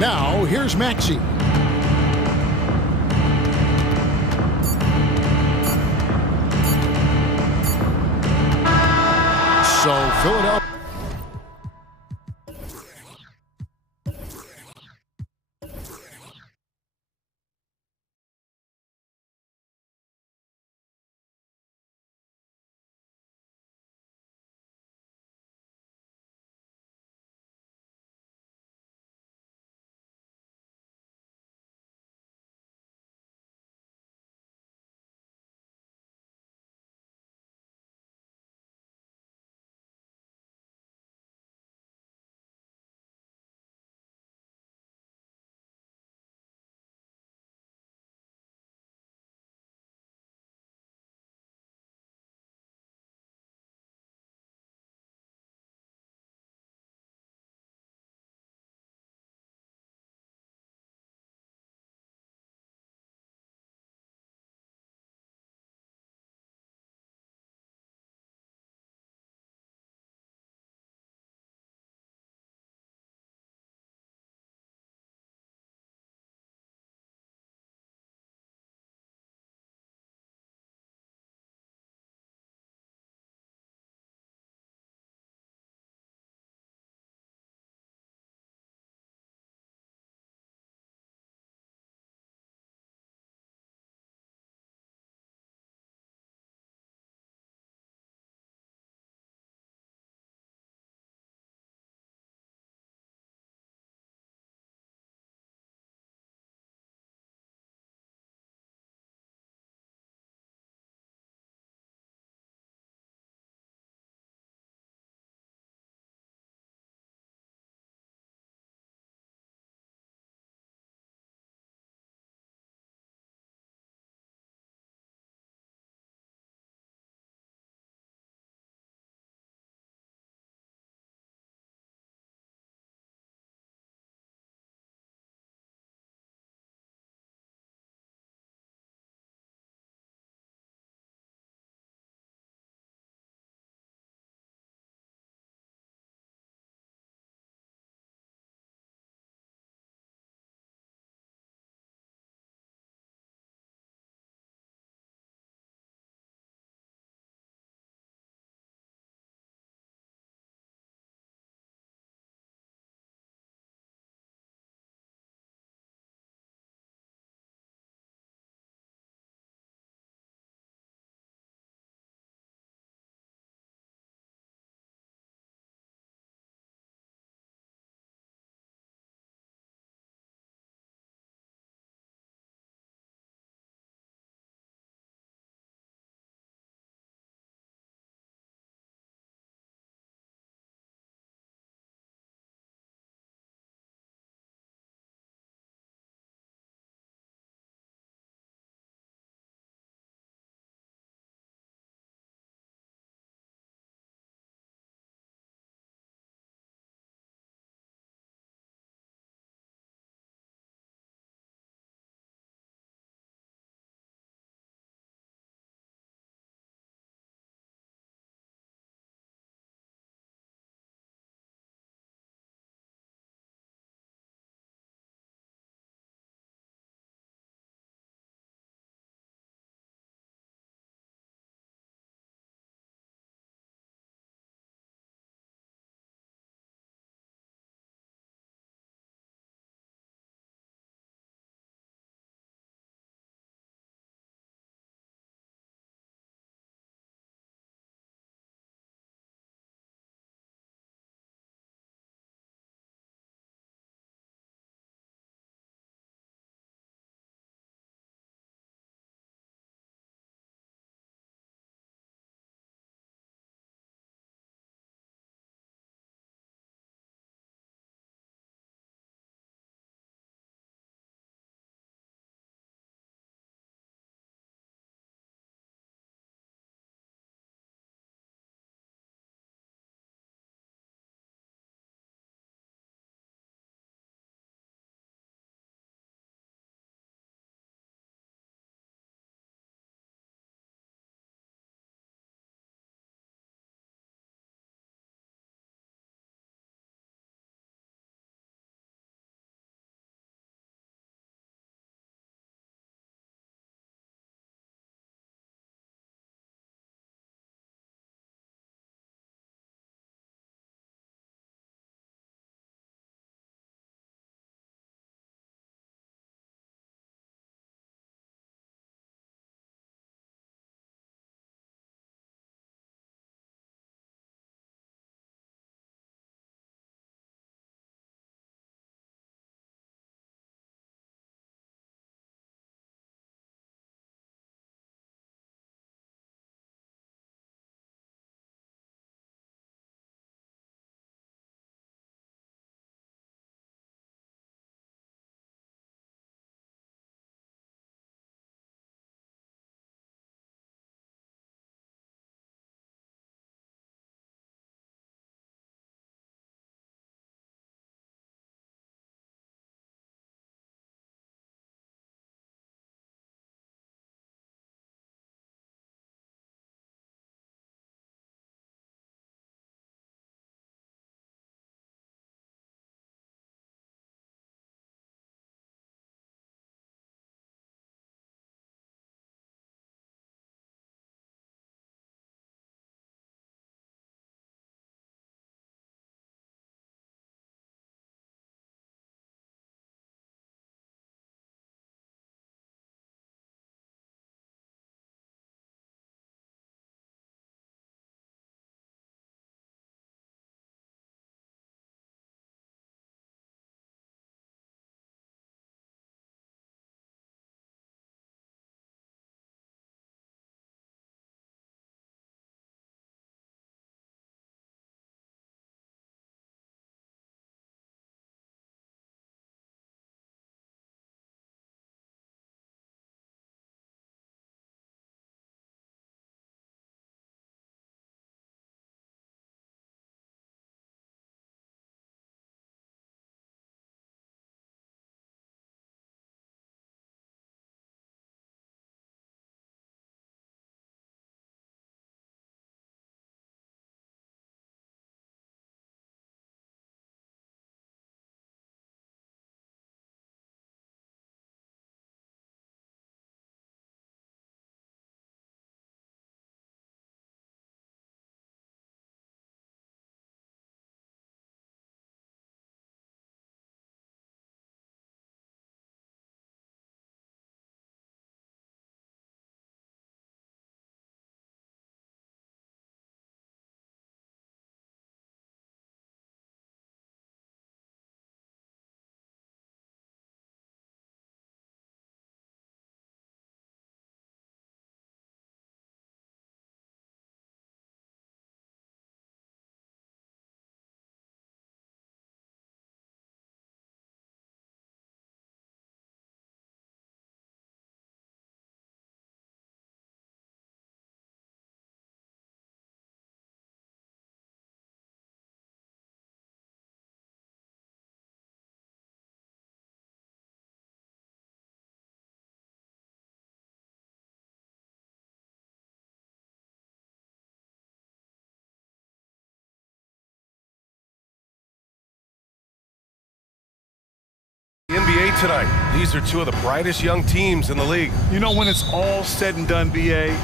Now, here's Maxey. So, Philadelphia. tonight. These are two of the brightest young teams in the league. You know, when it's all said and done, BA,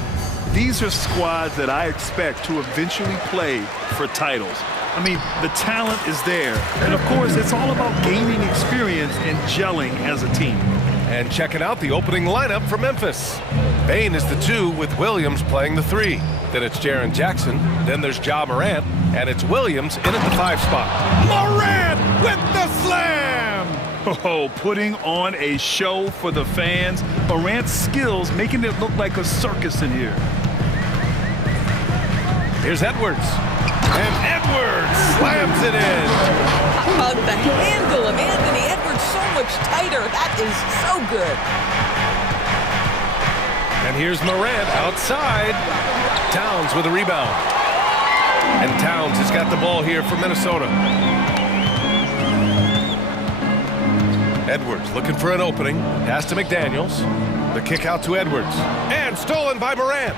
these are squads that I expect to eventually play for titles. I mean, the talent is there. And, of course, it's all about gaining experience and gelling as a team. And checking out the opening lineup for Memphis. Bane is the 2 with Williams playing the 3. Then it's Jaren Jackson. Then there's Ja Morant. And it's Williams in at the 5 spot. Morant with the slam! Oh, putting on a show for the fans. Morant's skills making it look like a circus in here. Here's Edwards. And Edwards slams it in. How about the handle of Anthony Edwards? So much tighter. That is so good. And here's Morant outside. Towns with a rebound. And Towns has got the ball here for Minnesota. Edwards looking for an opening. Pass to McDaniels. The kick out to Edwards. And stolen by Morant.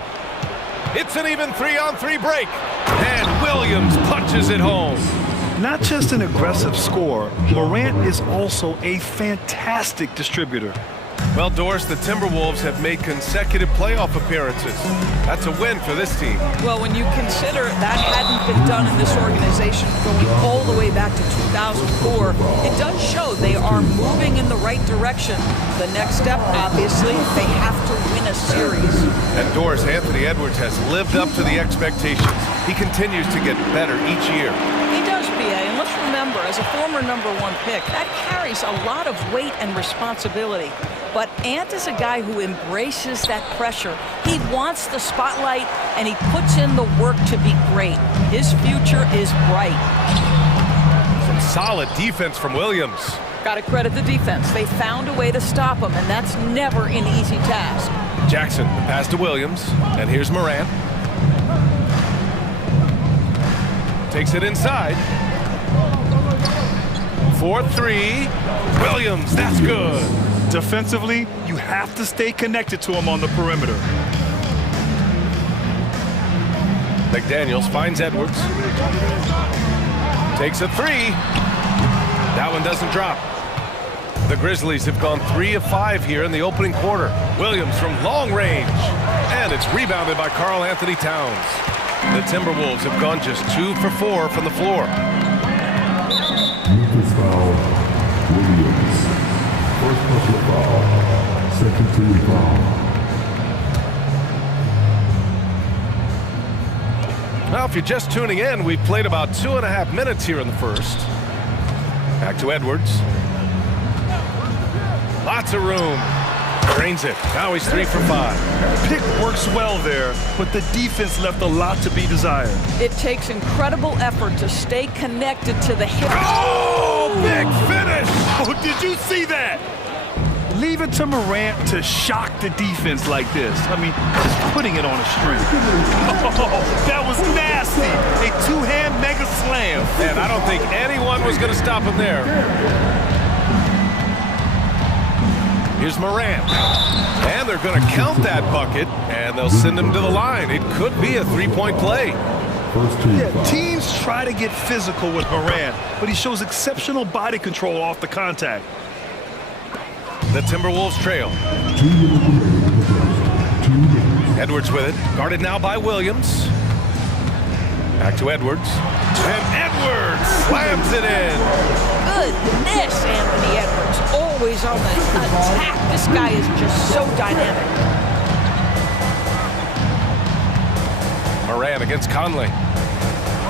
It's an even 3-on-3 break. And Williams punches it home. Not just an aggressive scorer, Morant is also a fantastic distributor. Well, Doris, the Timberwolves have made consecutive playoff appearances. That's a win for this team. Well, when you consider that hadn't been done in this organization going all the way back to 2004, it does show they are moving in the right direction. The next step, obviously, they have to win a series. And Doris, Anthony Edwards has lived up to the expectations. He continues to get better each year. He does, BA, and let's remember, as a former #1 pick, that carries a lot of weight and responsibility. But Ant is a guy who embraces that pressure. He wants the spotlight, and he puts in the work to be great. His future is bright. Some solid defense from Williams. Got to credit the defense. They found a way to stop him, and that's never an easy task. Jackson, the pass to Williams, and here's Morant. Takes it inside. 4-3. Williams, that's good. Defensively, you have to stay connected to him on the perimeter. McDaniels finds Edwards. Takes a 3. That one doesn't drop. The Grizzlies have gone 3 of 5 here in the opening quarter. Williams from long range. And it's rebounded by Karl Anthony Towns. The Timberwolves have gone just 2 for 4 from the floor. Memphis foul, Williams. First personal foul, second team foul. Now, if you're just tuning in, we've played about 2.5 minutes here in the first. Back to Edwards. Lots of room. Drains it. Now he's 3 for 5. Pick works well there, but the defense left a lot to be desired. It takes incredible effort to stay connected to the hip. Oh, big finish! Oh, did you see that? Leave it to Morant to shock the defense like this. I mean, just putting it on a string. Oh, that was nasty. A two-hand mega slam. And I don't think anyone was going to stop him there. Here's Morant. And they're going to count that bucket, and they'll send him to the line. It could be a three-point play. Yeah, teams try to get physical with Morant, but he shows exceptional body control off the contact. The Timberwolves trail. Edwards with it. Guarded now by Williams. Back to Edwards. And Edwards slams it in. Goodness, Anthony Edwards. Always on the attack. This guy is just so dynamic. Morant against Conley.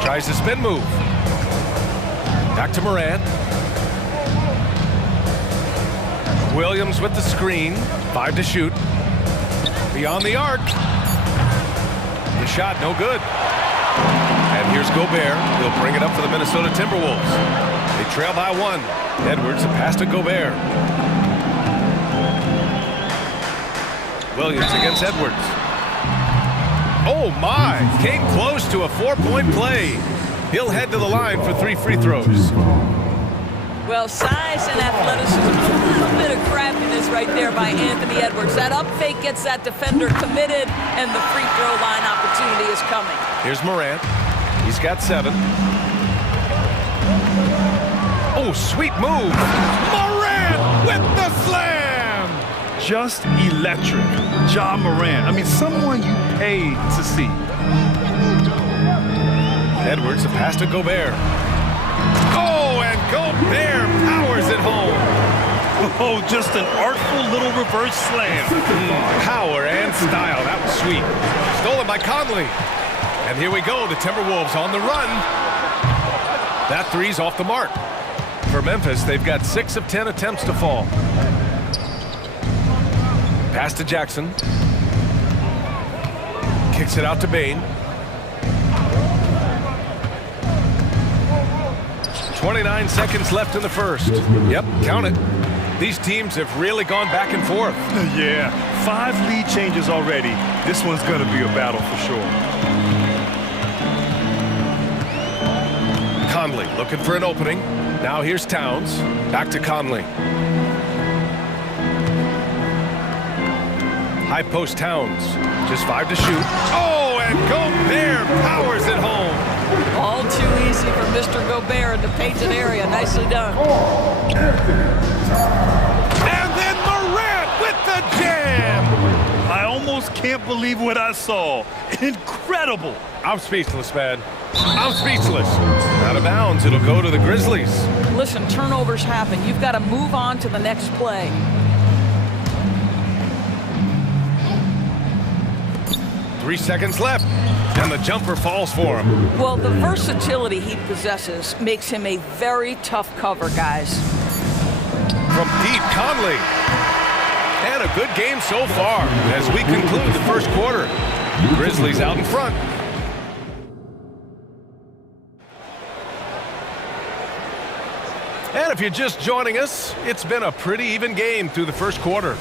Tries the spin move. Back to Morant. Williams with the screen. 5 to shoot. Beyond the arc. The shot no good. And here's Gobert. He'll bring it up for the Minnesota Timberwolves. They trail by 1. Edwards, a pass to Gobert. Williams against Edwards. Oh my! Came close to a 4-point play. He'll head to the line for 3 free throws. Well, size and athleticism, a little bit of craftiness right there by Anthony Edwards. That up fake gets that defender committed, and the free throw line opportunity is coming. Here's Morant. He's got 7. Oh, sweet move. Morant! Morant with the slam! Just electric. Ja Morant. I mean, someone you paid to see. Edwards, a pass to Gobert. Oh, and Gobert powers it home. Oh, just an artful little reverse slam. Power and style. That was sweet. Stolen by Conley. And here we go. The Timberwolves on the run. That three's off the mark. For Memphis, they've got 6 of 10 attempts to fall. Pass to Jackson. Kicks it out to Bane. 29 seconds left in the first. Yep, count it. These teams have really gone back and forth. Yeah, 5 lead changes already. This one's going to be a battle for sure. Conley looking for an opening. Now here's Towns. Back to Conley. High post Towns. Just 5 to shoot. Oh, and Gobert powers it home. All too easy for Mr. Gobert in the painted area. Nicely done. And then Morant with the jam. I almost can't believe what I saw. Incredible. I'm speechless, man. I'm speechless. Out of bounds. It'll go to the Grizzlies. Listen, turnovers happen. You've got to move on to the next play. Three seconds left, and the jumper falls for him. Well, the versatility he possesses makes him a very tough cover, guys. From deep, Conley. And a good game so far as we conclude the first quarter. Grizzlies out in front. And if you're just joining us, it's been a pretty even game through the first quarter.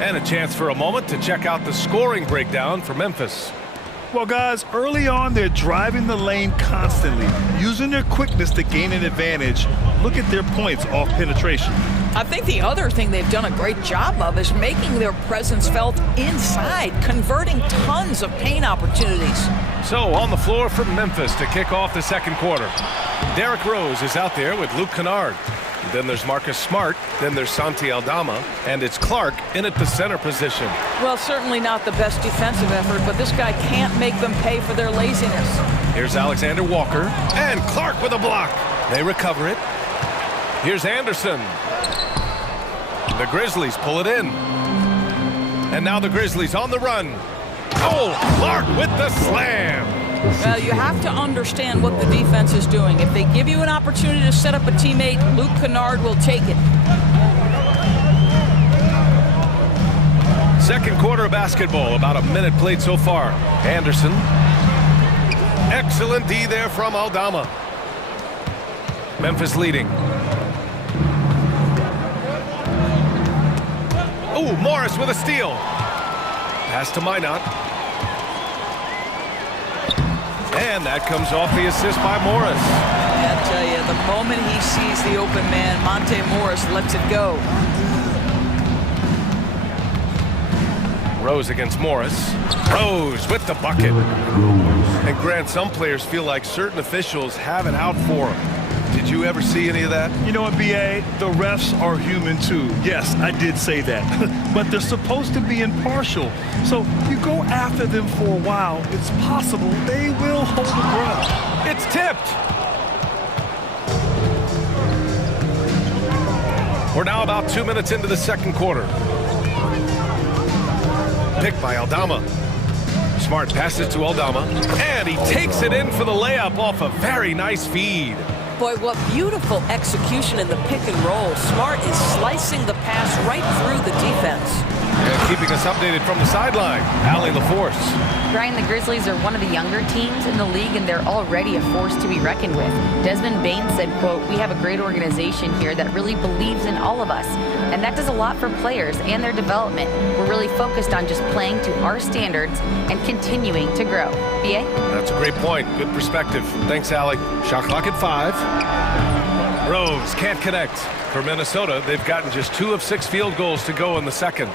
And a chance for a moment to check out the scoring breakdown for Memphis. Well, guys, early on, they're driving the lane constantly, using their quickness to gain an advantage. Look at their points off penetration. I think the other thing they've done a great job of is making their presence felt inside, converting tons of paint opportunities. So on the floor for Memphis to kick off the second quarter. Derrick Rose is out there with Luke Kennard. Then there's Marcus Smart, then there's Santi Aldama, and it's Clark in at the center position. Well, certainly not the best defensive effort, but this guy can't make them pay for their laziness. Here's Alexander Walker, and Clark with a block. They recover it. Here's Anderson. The Grizzlies pull it in. And now the Grizzlies on the run. Oh, Clark with the slam. Well, you have to understand what the defense is doing. If they give you an opportunity to set up a teammate, Luke Kennard will take it. Second quarter of basketball, about a minute played so far. Anderson. Excellent D there from Aldama. Memphis leading. Ooh, Morris with a steal. Pass to Minot. And that comes off the assist by Morris. I tell you, the moment he sees the open man, Monte Morris lets it go. Rose against Morris. Rose with the bucket. And Grant, some players feel like certain officials have it out for them. Did you ever see any of that? You know what, B.A.? The refs are human, too. Yes, I did say that. But they're supposed to be impartial. So you go after them for a while, it's possible they will hold a grudge. It's tipped. We're now about 2 minutes into the second quarter. Picked by Aldama. Smart passes to Aldama. And he takes it in for the layup off a very nice feed. Boy, what beautiful execution in the pick and roll. Smart is slicing the pass right through the defense. And keeping us updated from the sideline, Allie LaForce. Brian, the Grizzlies are one of the younger teams in the league, and they're already a force to be reckoned with. Desmond Bane said, quote, "We have a great organization here that really believes in all of us." And that does a lot for players and their development. We're really focused on just playing to our standards and continuing to grow. B.A.? That's a great point. Good perspective. Thanks, Allie. Shot clock at 5. Rose can't connect. For Minnesota, they've gotten just 2 of 6 field goals to go in the second.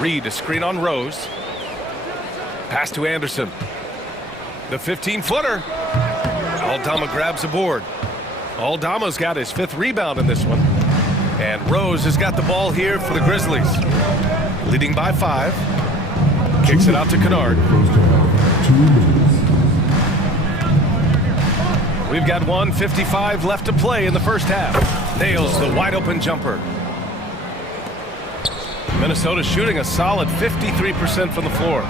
Reed, a screen on Rose. Pass to Anderson. The 15-footer. Aldama grabs the board. Aldama's got his 5th rebound in this one. And Rose has got the ball here for the Grizzlies. Leading by 5. Kicks it out to Kennard. We've got 1:55 left to play in the first half. Nails the wide open jumper. Minnesota shooting a solid 53% from the floor.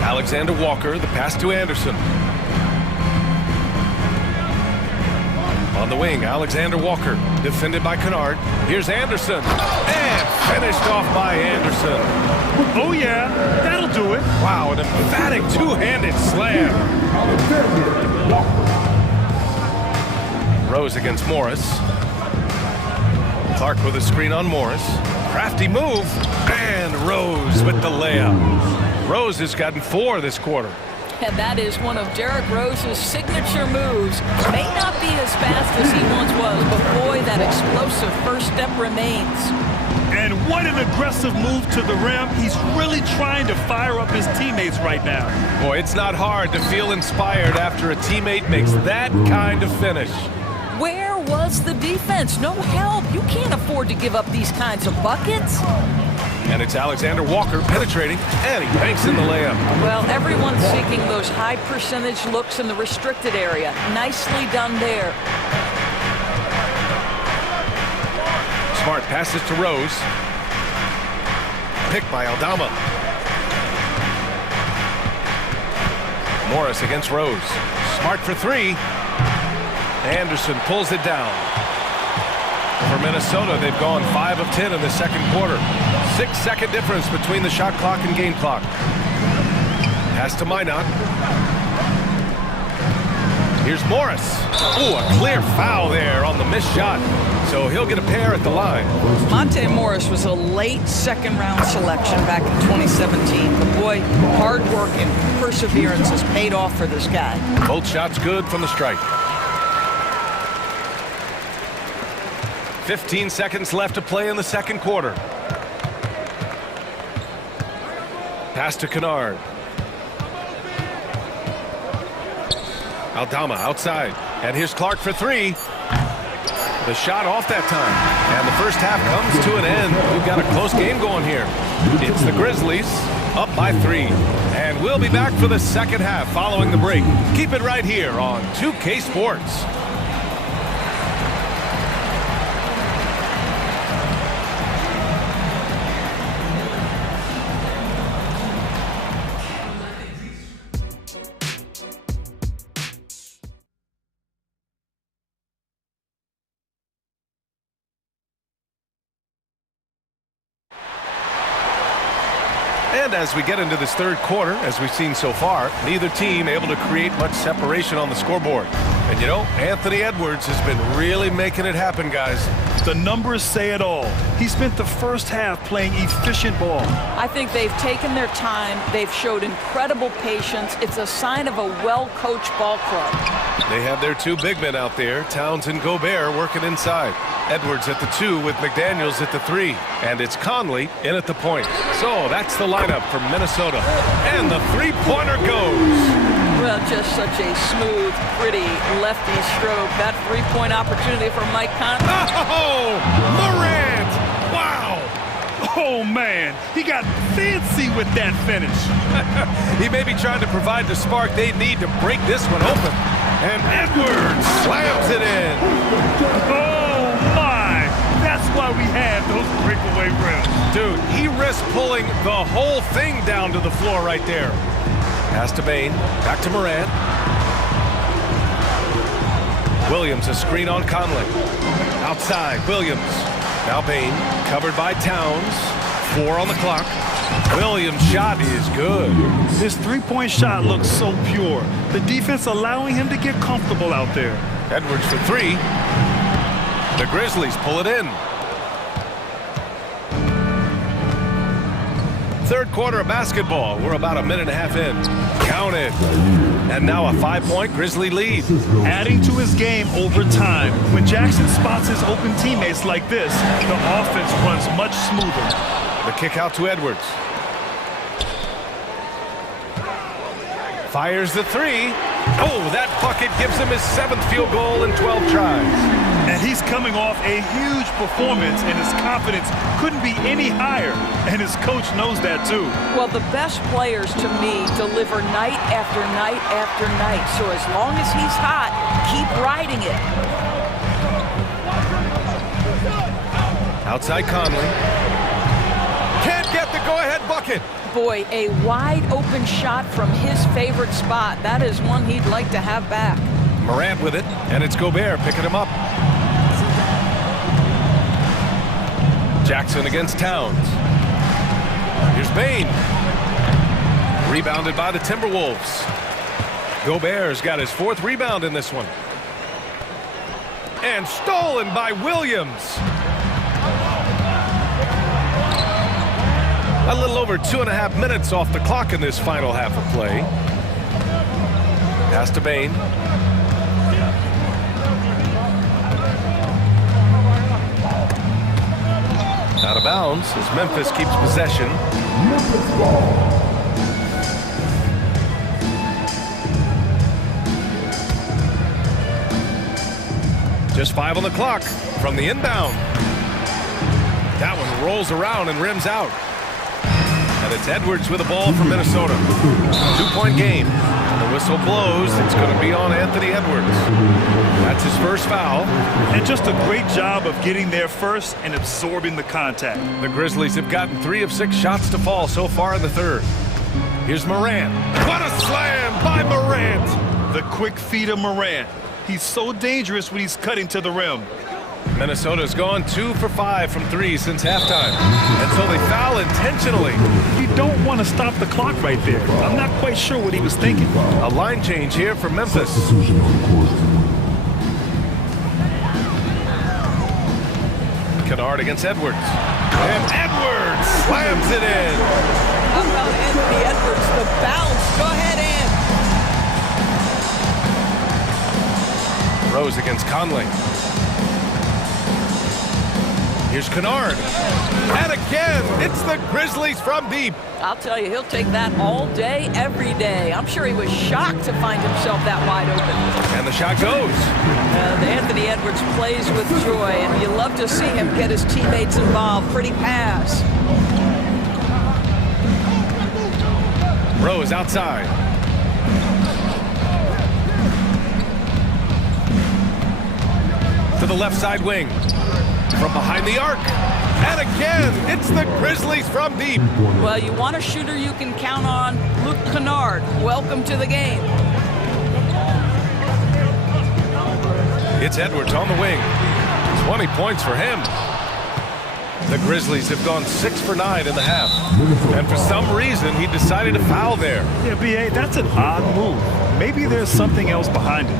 Alexander Walker, the pass to Anderson. On the wing, Alexander Walker, defended by Kennard. Here's Anderson, and finished off by Anderson. Oh yeah, that'll do it. Wow, an emphatic two-handed slam. Rose against Morris. Clark with a screen on Morris. Crafty move, and Rose with the layup. Rose has gotten 4 this quarter. And that is one of Derrick Rose's signature moves. May not be as fast as he once was, but boy, that explosive first step remains. And what an aggressive move to the rim. He's really trying to fire up his teammates right now. Boy, it's not hard to feel inspired after a teammate makes that kind of finish. Where was the defense? No help. You can't afford to give up these kinds of buckets. And it's Alexander Walker penetrating, and he banks in the layup. Well, everyone's seeking those high percentage looks in the restricted area. Nicely done there. Smart passes to Rose. Picked by Aldama. Morris against Rose. Smart for 3. Anderson pulls it down. For Minnesota, they've gone 5 of 10 in the second quarter. 6-second difference between the shot clock and game clock. Pass to Minot. Here's Morris. Ooh, a clear foul there on the missed shot. So he'll get a pair at the line. Monte Morris was a late second-round selection back in 2017. But boy, hard work and perseverance has paid off for this guy. Both shots good from the strike. 15 seconds left to play in the second quarter. Pass to Kennard. Aldama outside. And here's Clark for 3. The shot off that time. And the first half comes to an end. We've got a close game going here. It's the Grizzlies up by 3. And we'll be back for the second half following the break. Keep it right here on 2K Sports. And as we get into this third quarter, as we've seen so far, neither team able to create much separation on the scoreboard. And you know, Anthony Edwards has been really making it happen, guys. The numbers say it all. He spent the first half playing efficient ball. I think they've taken their time. They've showed incredible patience. It's a sign of a well-coached ball club. They have their 2 big men out there, Towns and Gobert, working inside. Edwards at the 2 with McDaniels at the 3. And it's Conley in at the point. So that's the lineup for Minnesota. And the 3-pointer goes. Well, just such a smooth, pretty lefty stroke. That 3-point opportunity for Mike Conley. Oh, Morant! Wow! Oh, man. He got fancy with that finish. He may be trying to provide the spark they need to break this one open. And Edwards slams it in. Oh, my. That's why we have those breakaway rims. Dude, he risked pulling the whole thing down to the floor right there. Pass to Bain. Back to Morant. Williams, a screen on Conley. Outside, Williams. Now Bain, covered by Towns. 4 on the clock. Williams' shot is good. His 3-point shot looks so pure. The defense allowing him to get comfortable out there. Edwards for 3. The Grizzlies pull it in. Third quarter of basketball. We're about a minute and a half in. Count it. And now a 5-point Grizzly lead. Adding to his game over time. When Jackson spots his open teammates like this, the offense runs much smoother. The kick out to Edwards. Fires the 3. Oh, that bucket gives him his 7th field goal in 12 tries. And he's coming off a huge performance, and his confidence couldn't be any higher. And his coach knows that, too. Well, the best players, to me, deliver night after night after night. So as long as he's hot, keep riding it. Outside Conley. Can't get the go-ahead bucket. Boy, a wide-open shot from his favorite spot. That is one he'd like to have back. Morant with it, and it's Gobert picking him up. Jackson against Towns. Here's Bane. Rebounded by the Timberwolves. Gobert's got his 4th rebound in this one. And stolen by Williams. A little over 2.5 minutes off the clock in this final half of play. Pass to Bane. Out of bounds as Memphis keeps possession. Just 5 on the clock from the inbound. That one rolls around and rims out. And it's Edwards with the ball from Minnesota. 2-point game. And the whistle blows. It's going to be on Anthony Edwards. That's his first foul. And just a great job of getting there first and absorbing the contact. The Grizzlies have gotten 3 of 6 shots to fall so far in the third. Here's Morant. What a slam by Morant! The quick feed of Morant. He's so dangerous when he's cutting to the rim. Minnesota's gone 2 for 5 from 3 since halftime. And so they foul intentionally. You don't want to stop the clock right there. I'm not quite sure what he was thinking. A line change here for Memphis. Kennard against Edwards. And Edwards slams it in. How about Anthony Edwards? The bounce. Go ahead, Ant. Rose against Conley. Here's Kennard. And again, it's the Grizzlies from deep. I'll tell you, he'll take that all day, every day. I'm sure he was shocked to find himself that wide open. And the shot goes. Anthony Edwards plays with joy, and you love to see him get his teammates involved. Pretty pass. Rose outside. To the left side wing. From behind the arc. And again, it's the Grizzlies from deep. Well, you want a shooter you can count on. Luke Kennard, welcome to the game. It's Edwards on the wing. 20 points for him. The Grizzlies have gone 6 for 9 in the half. And for some reason, he decided to foul there. Yeah, B.A., that's an odd move. Maybe there's something else behind it.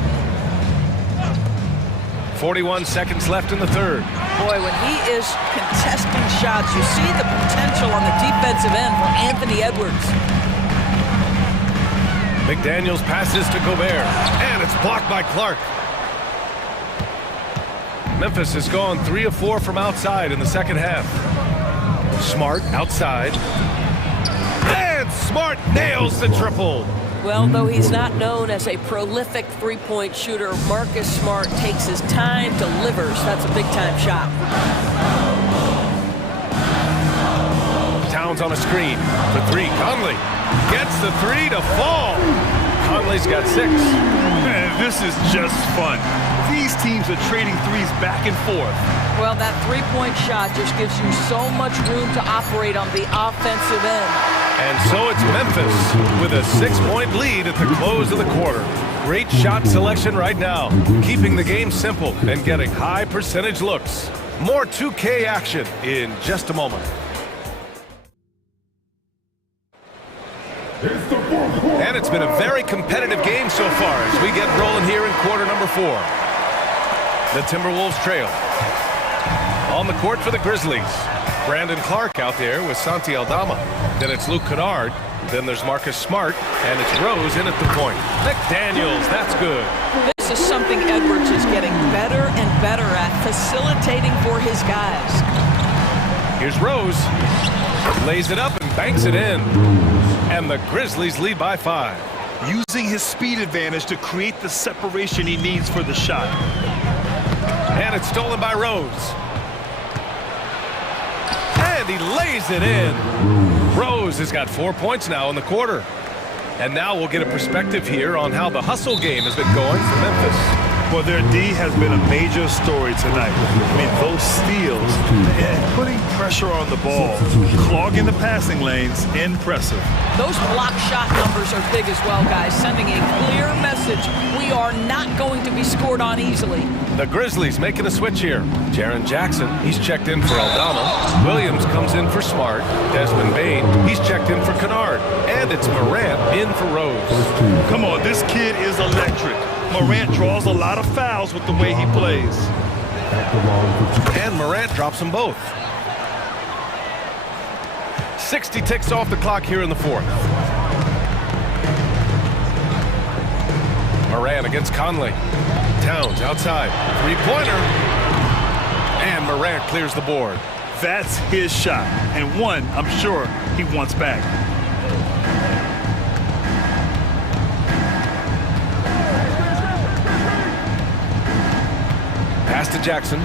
41 seconds left in the third. Boy, when he is contesting shots, you see the potential on the defensive end for Anthony Edwards. McDaniels passes to Gobert, and it's blocked by Clark. Memphis has gone 3 of 4 from outside in the second half. Smart outside. And Smart nails the triple. Well, though he's not known as a prolific three-point shooter, Marcus Smart takes his time, delivers. That's a big-time shot. Towns on a screen for 3. Conley gets the 3 to fall. Conley's got 6. Man, this is just fun. These teams are trading threes back and forth. Well, that three-point shot just gives you so much room to operate on the offensive end. And so it's Memphis with a 6-point lead at the close of the quarter. Great shot selection right now, keeping the game simple and getting high percentage looks. More 2K action in just a moment. And it's been a very competitive game so far as we get rolling here in quarter number 4. The Timberwolves trail. On the court for the Grizzlies. Brandon Clark out there with Santi Aldama. Then it's Luke Kennard. Then there's Marcus Smart. And it's Rose in at the point. McDaniels, that's good. This is something Edwards is getting better and better at, facilitating for his guys. Here's Rose. Lays it up and banks it in. And the Grizzlies lead by 5. using his speed advantage to create the separation he needs for the shot. And it's stolen by Rose. And he lays it in. Rose has got 4 points now in the quarter. And now we'll get a perspective here on how the hustle game has been going for Memphis. Well, their D has been a major story tonight. I mean, those steals and putting pressure on the ball, clogging the passing lanes, impressive. Those block shot numbers are big as well, guys, sending a clear message. We are not going to be scored on easily. The Grizzlies making a switch here. Jaren Jackson, he's checked in for Aldama. Williams comes in for Smart. Desmond Bane, he's checked in for Kennard. And it's Morant in for Rose. Come on, this kid is electric. Morant draws a lot of fouls with the way he plays. And Morant drops them both. 60 ticks off the clock here in the fourth. Morant against Conley. Towns outside. Three-pointer. And Morant clears the board. That's his shot, and one I'm sure he wants back. Pass to Jackson.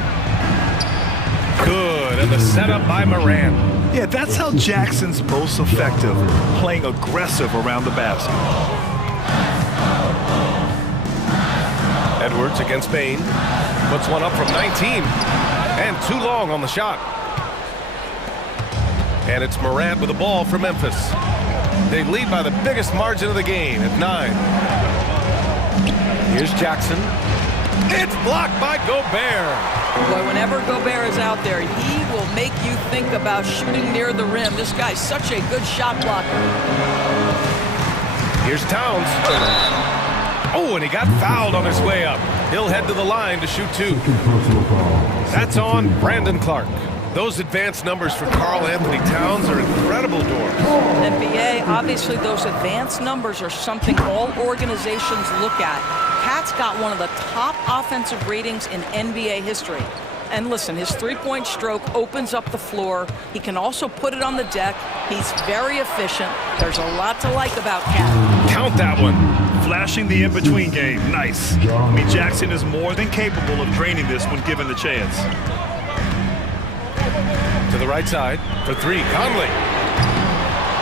Good, and the setup by Morant. Yeah, that's how Jackson's most effective, playing aggressive around the basket. Edwards against Bane. Puts one up from 19. And too long on the shot. And it's Morant with the ball for Memphis. They lead by the biggest margin of the game at 9. Here's Jackson. It's blocked by Gobert. Boy, whenever Gobert is out there, he will make you think about shooting near the rim. This guy's such a good shot blocker. Here's Towns. Oh, and he got fouled on his way up. He'll head to the line to shoot 2. That's on Brandon Clark. Those advanced numbers for Karl Anthony Towns are incredible doors. NBA, obviously those advanced numbers are something all organizations look at. Cat's got one of the top offensive ratings in NBA history. And listen, his three-point stroke opens up the floor. He can also put it on the deck. He's very efficient. There's a lot to like about Cat. Count that one. Flashing the in-between game. Nice. I mean, Jackson is more than capable of draining this when given the chance. To the right side for 3, Conley.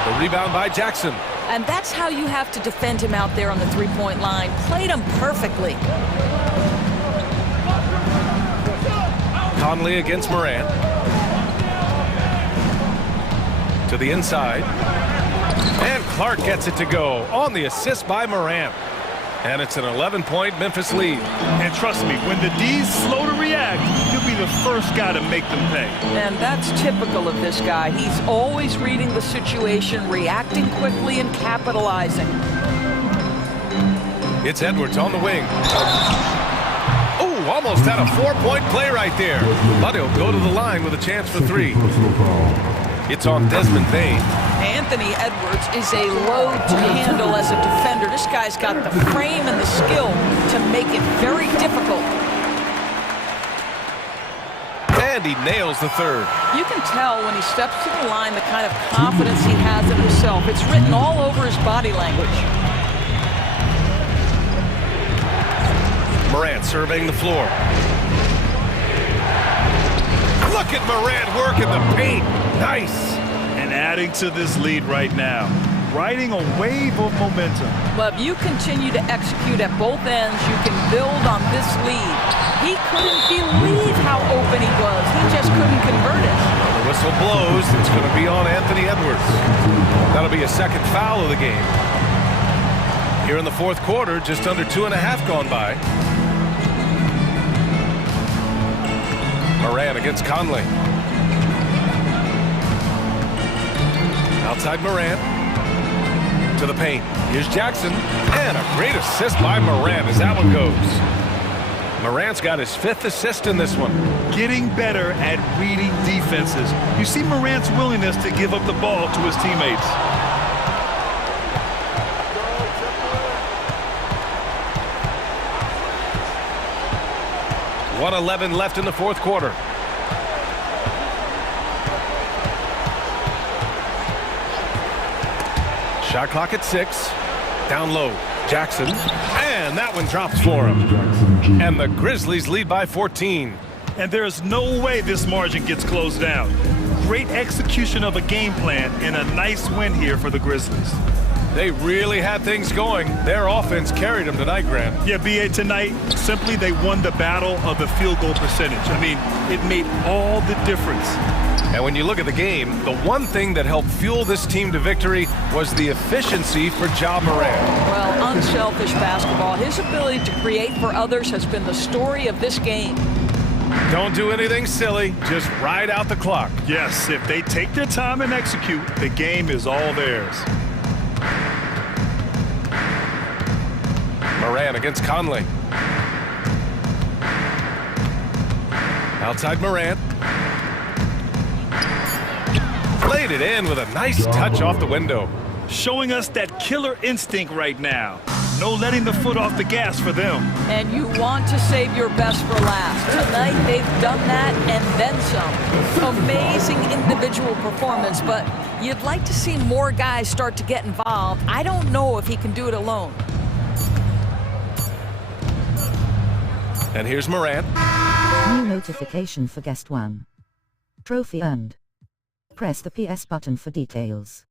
The rebound by Jackson. And that's how you have to defend him out there on the three-point line. Played him perfectly. Conley against Morant. To the inside. And Clark gets it to go on the assist by Morant. And it's an 11-point Memphis lead. And trust me, when the D's slow to react, he'll be the first guy to make them pay. And that's typical of this guy. He's always reading the situation, reacting quickly, and capitalizing. It's Edwards on the wing. Oh, almost had a 4-point play right there. But he'll go to the line with a chance for 3. It's on Desmond Bane. Anthony Edwards is a load to handle as a defender. This guy's got the frame and the skill to make it very difficult. And he nails the third. You can tell when he steps to the line the kind of confidence he has in himself. It's written all over his body language. Morant surveying the floor. Look at Morant working the paint. Nice. And adding to this lead right now. Riding a wave of momentum. But if you continue to execute at both ends, you can build on this lead. He couldn't believe how open he was. He just couldn't convert it. Well, the whistle blows. It's going to be on Anthony Edwards. That'll be a second foul of the game. Here in the fourth quarter, just under 2.5 gone by. Morant against Conley. Outside Morant. To the paint. Here's Jackson. And a great assist by Morant as that one goes. Morant's got his 5th assist in this one. Getting better at reading defenses. You see Morant's willingness to give up the ball to his teammates. .11 left in the fourth quarter. Shot clock at 6. Down low, Jackson, and that one drops for him. And the Grizzlies lead by 14. And there is no way this margin gets closed down. Great execution of a game plan and a nice win here for the Grizzlies. They really had things going. Their offense carried them tonight, Grant. Yeah, BA, tonight, simply they won the battle of the field goal percentage. I mean, it made all the difference. And when you look at the game, the one thing that helped fuel this team to victory was the efficiency for Ja Morant. Well, unselfish basketball. His ability to create for others has been the story of this game. Don't do anything silly, just ride out the clock. Yes, if they take their time and execute, the game is all theirs. Morant against Conley. Outside Morant. Played it in with a nice touch off the window. Showing us that killer instinct right now. No letting the foot off the gas for them. And you want to save your best for last. Tonight, they've done that and then some. Amazing individual performance, but you'd like to see more guys start to get involved. I don't know if he can do it alone. And here's Morant. New notification for guest 1. Trophy earned. Press the PS button for details.